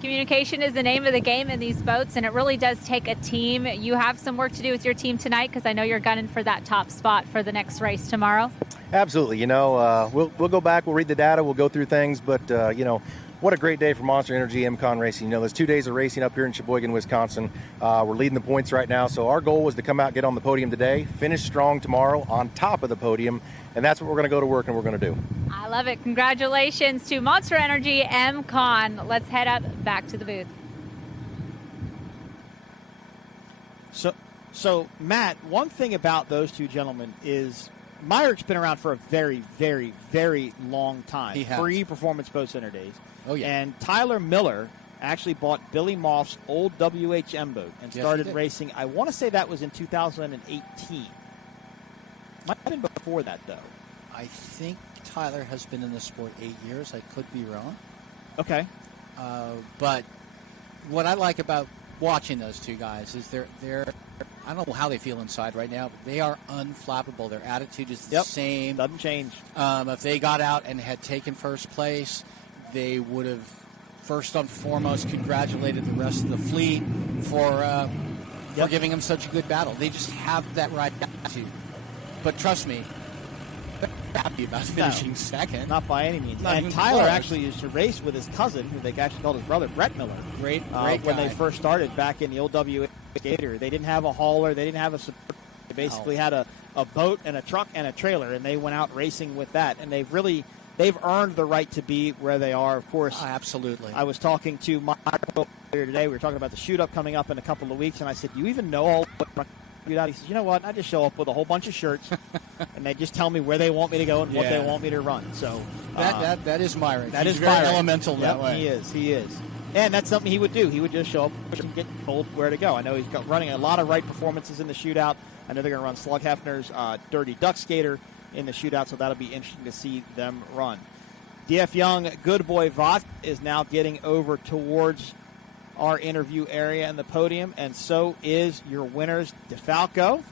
Communication is the name of the game in these boats, and it really does take a team. You have some work to do with your team tonight, because I know you're gunning for that top spot for the next race tomorrow. Absolutely. We'll go back, we'll read the data, we'll go through things, but, what a great day for Monster Energy MCon Racing. There's 2 days of racing up here in Sheboygan, Wisconsin. We're leading the points right now, so our goal was to come out, get on the podium today, finish strong tomorrow on top of the podium, and that's what we're going to go to work and we're going to do. I love it. Congratulations to Monster Energy MCon. Let's head up back to the booth. So Matt, one thing about those two gentlemen is Myrick's been around for a very, very, very long time. He has. Pre-Performance Boat Center days. Oh, yeah. And Tyler Miller actually bought Billy Moff's old WHM boat and started racing. I want to say that was in 2018. Might have been before that, though. I think Tyler has been in the sport 8 years. I could be wrong. Okay. But what I like about watching those two guys is they're I don't know how they feel inside right now, but they are unflappable. Their attitude is the same. Doesn't change. If they got out and had taken first place, they would have first and foremost congratulated the rest of the fleet for giving him such a good battle. They just have that right attitude. But trust me, they're happy about finishing second. Not by any means. Not And even Tyler close. actually used to race with his cousin, who they actually called his brother, Brett Miller. Great when guy. they first started back in the old WA Gator. They didn't have a hauler. They didn't have a support. They basically had a boat and a truck and a trailer, and they went out racing with that. And they've earned the right to be where they are, of course. Absolutely. I was talking to Mike earlier today. We were talking about the shoot-up coming up in a couple of weeks, and I said, do you even know all what shoot-out? He says, you know what? I just show up with a whole bunch of shirts, and they just tell me where they want me to go and what they want me to run. So that is Myron. That He's is very Byron. elemental that Yep, way. He is. And that's something he would do. He would just show up and get told where to go. I know he's running a lot of right performances in the shootout. I know they're going to run Slug Hefner's Dirty Duck Skater in the shootout, so that'll be interesting to see them run. DF Young, Goodboy Vodka is now getting over towards our interview area and the podium, and so is your winners, Defalco.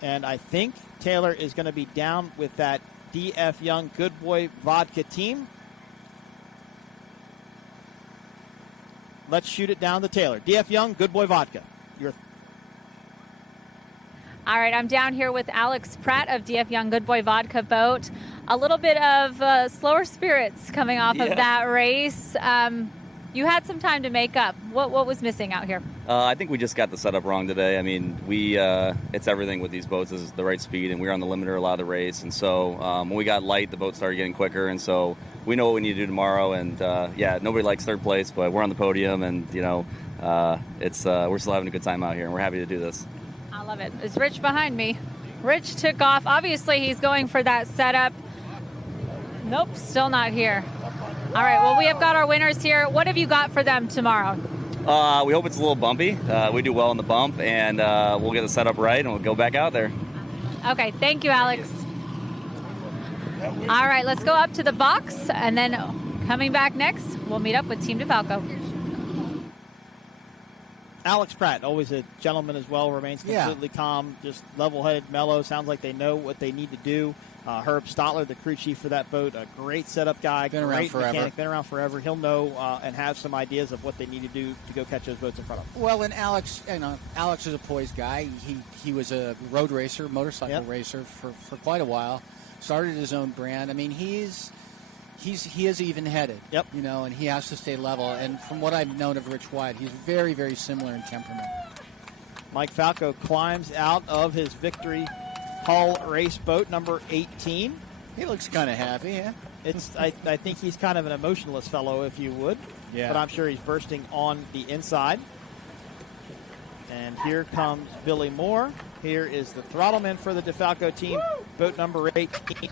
And I think Taylor is going to be down with that DF Young Goodboy Vodka team. Let's shoot it down to Taylor. DF Young, Goodboy Vodka. All right, I'm down here with Alex Pratt of DF Young Goodboy Vodka Boat. A little bit of slower spirits coming off of that race. You had some time to make up. What was missing out here? I think we just got the setup wrong today. I mean, it's everything with these boats is the right speed, and we were on the limiter a lot of the race. And so when we got light, the boat started getting quicker, and so we know what we need to do tomorrow. And nobody likes third place, but we're on the podium, and we're still having a good time out here, and we're happy to do this. I love it. Is Rich behind me? Rich took off. Obviously, he's going for that setup. Nope, still not here. All right, well, we have got our winners here. What have you got for them tomorrow? We hope it's a little bumpy. We do well in the bump, and we'll get the setup right, and we'll go back out there. Okay, thank you, Alex. All right, let's go up to the box, and then coming back next, we'll meet up with Team Defalco. Alex Pratt, always a gentleman as well, remains completely calm, just level-headed, mellow. Sounds like they know what they need to do. Herb Stotler, the crew chief for that boat, a great setup guy, Been around great forever. mechanic, been around forever. He'll know and have some ideas of what they need to do to go catch those boats in front of them. Well, and Alex is a poised guy. He was a road racer, motorcycle racer for quite a while. Started his own brand. I mean, he is even-headed. Yep. And he has to stay level. And from what I've known of Rich White, he's very, very similar in temperament. Mike Falco climbs out of his Victory Hull race boat, number 18. He looks kind of happy, yeah. I think he's kind of an emotionless fellow, if you would. Yeah. But I'm sure he's bursting on the inside. And here comes Billy Moore. Here is the throttleman for the Defalco team, boat number 18.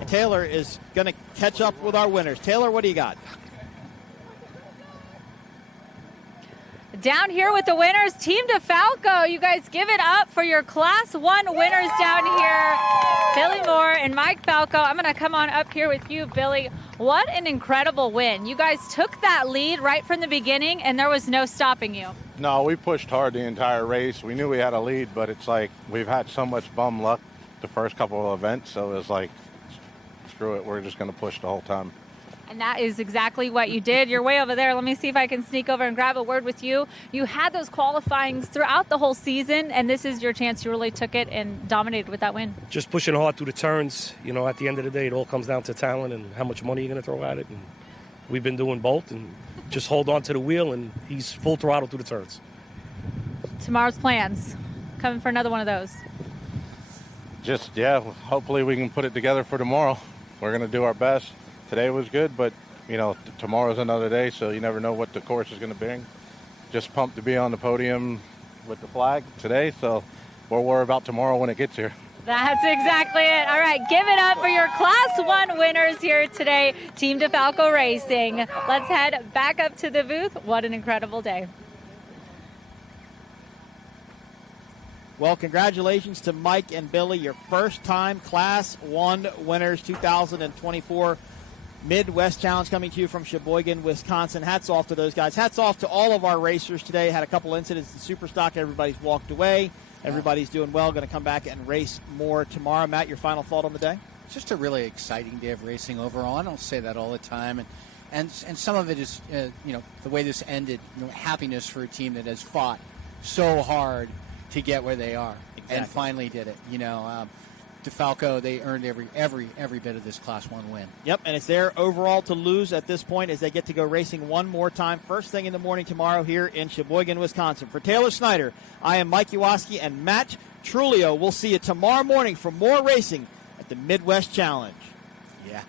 And Taylor is going to catch up with our winners. Taylor, what do you got? Down here with the winners, Team Defalco. You guys give it up for your Class 1 winners down here. Billy Moore and Mike Falco. I'm going to come on up here with you, Billy. What an incredible win. You guys took that lead right from the beginning, and there was no stopping you. No, we pushed hard the entire race. We knew we had a lead, but it's like we've had so much bum luck the first couple of events, so it was like, screw it, we're just going to push the whole time. And that is exactly what you did. You're way over there. Let me see if I can sneak over and grab a word with you. You had those qualifyings throughout the whole season, and this is your chance. You really took it and dominated with that win. Just pushing hard through the turns. At the end of the day, it all comes down to talent and how much money you're going to throw at it. And we've been doing both, and just hold on to the wheel, and he's full throttle through the turns. Tomorrow's plans. Coming for another one of those. Hopefully we can put it together for tomorrow. We're going to do our best. Today was good, but, tomorrow's another day, so you never know what the course is going to bring. Just pumped to be on the podium with the flag today, so we'll worry about tomorrow when it gets here. That's exactly it. All right, give it up for your Class 1 winners here today, Team Defalco Racing. Let's head back up to the booth. What an incredible day. Well, congratulations to Mike and Billy, your first-time Class 1 winners, 2024 Midwest Challenge coming to you from Sheboygan, Wisconsin. Hats off to those guys. Hats off to all of our racers today. Had a couple incidents in Superstock. Everybody's walked away. Everybody's doing well. Going to come back and race more tomorrow. Matt, your final thought on the day? It's just a really exciting day of racing overall. I don't say that all the time. And And some of it is, the way this ended, happiness for a team that has fought so hard to get where they are and finally did it. Defalco, they earned every bit of this Class 1 win. Yep, and it's their overall to lose at this point as they get to go racing one more time first thing in the morning tomorrow here in Sheboygan, Wisconsin. For Taylor Snyder, I am Mike Iwaski and Matt Trulio. We'll see you tomorrow morning for more racing at the Midwest Challenge. Yeah.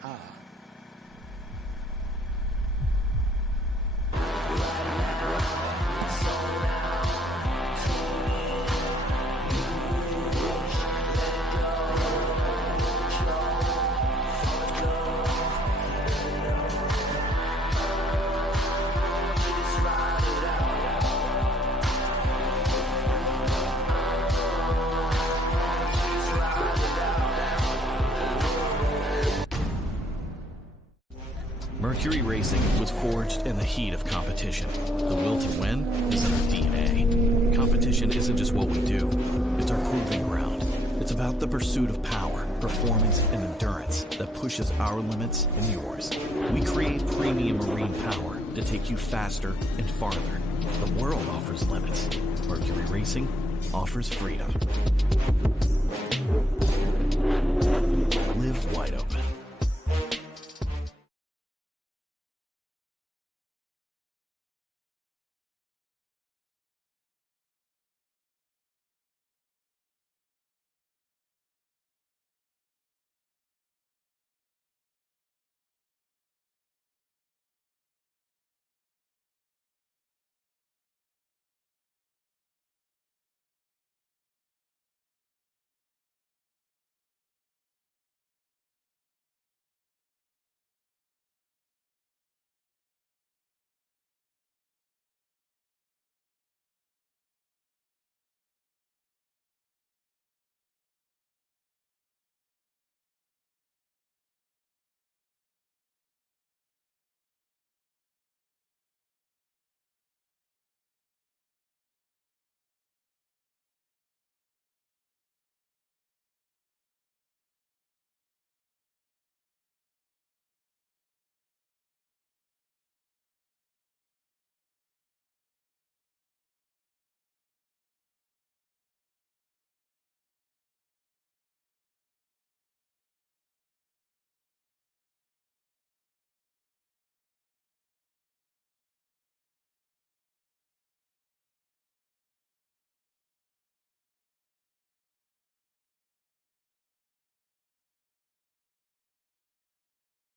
Mercury Racing was forged in the heat of competition. The will to win is in our DNA. Competition isn't just what we do, it's our proving ground. It's about the pursuit of power, performance, and endurance that pushes our limits and yours. We create premium marine power to take you faster and farther. The world offers limits. Mercury Racing offers freedom. Live wide open.